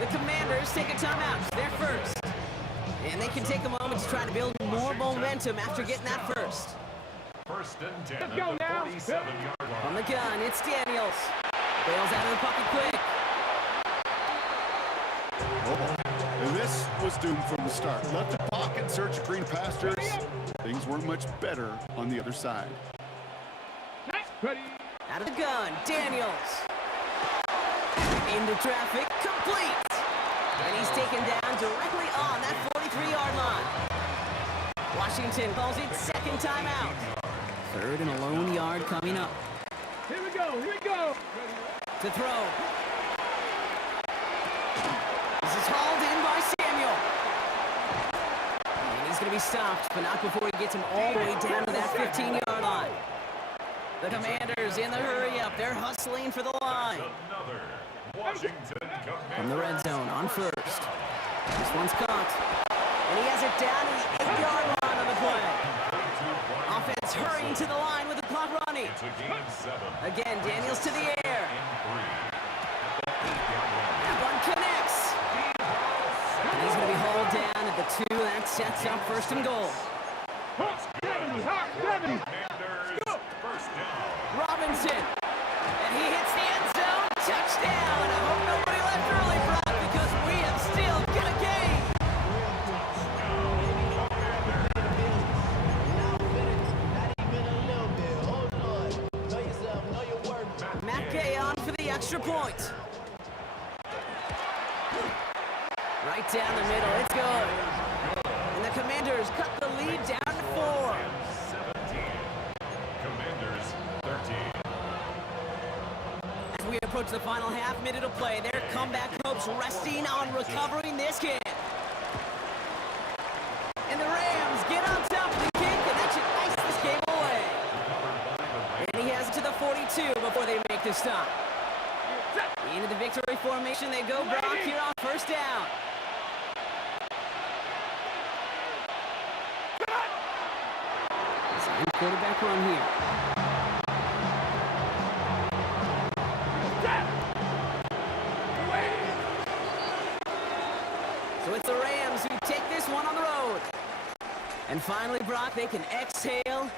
The Commanders take a timeout. They're first. And they can take a moment to try to build more momentum after getting that first. 1st and 10 at the 47-yard line. On the gun, it's Daniels. Bails out of the pocket quick. And this was doomed from the start. Left the pocket, search of green pastures. Things weren't much better on the other side. Out of the gun, Daniels. Into traffic, complete. And he's taken down directly on that 43-yard line. Washington calls it 2nd timeout. 3rd and a lone yard coming up. Here we go. To throw. This is hauled in by Samuel. And he's going to be stopped, but not before he gets him all the way down to that 15-yard line. The Commanders in the hurry-up. They're hustling for the line. Another Washington Commanders. From the red zone on first. This one's caught. And he has it down to the 8-yard line on the play. Offense hurrying to the line with the clock running. It's a gain of 7. Again, Daniels to the air. And 3. At the 8-yard line. That one connects. And he's going to be hauled down at the 2. That sets up 1st and goal. Commanders, first down. Robinson. And he hits the end zone. Touchdown. I hope nobody left early, Brock, because we have still got a game. Matt Gay on for the extra point. Right down the middle. It's good. And the Commanders cut the lead down to 4. 17. Commanders 13. As we approach the final half minute of play, their comeback hopes resting on recovering this game. And the Rams get on top of the kick, and that should ice this game away. And he has it to the this time. Into the victory formation they go, Brock, here on first down. Same quarterback run here. So it's the Rams who take this one on the road. And finally, Brock, they can exhale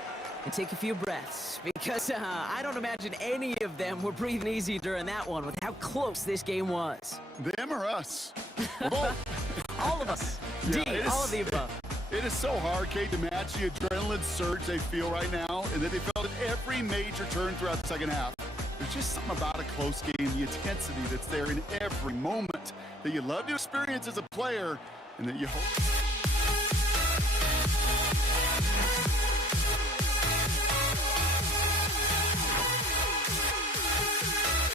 and take a few breaths, because I don't imagine any of them were breathing easy during that one with how close this game was. Them or us? All of us. Yeah, D, all of the above. It is so hard, Kate, to match the adrenaline surge they feel right now, and that they felt at every major turn throughout the second half. There's just something about a close game, the intensity that's there in every moment that you love to experience as a player, and that you hope...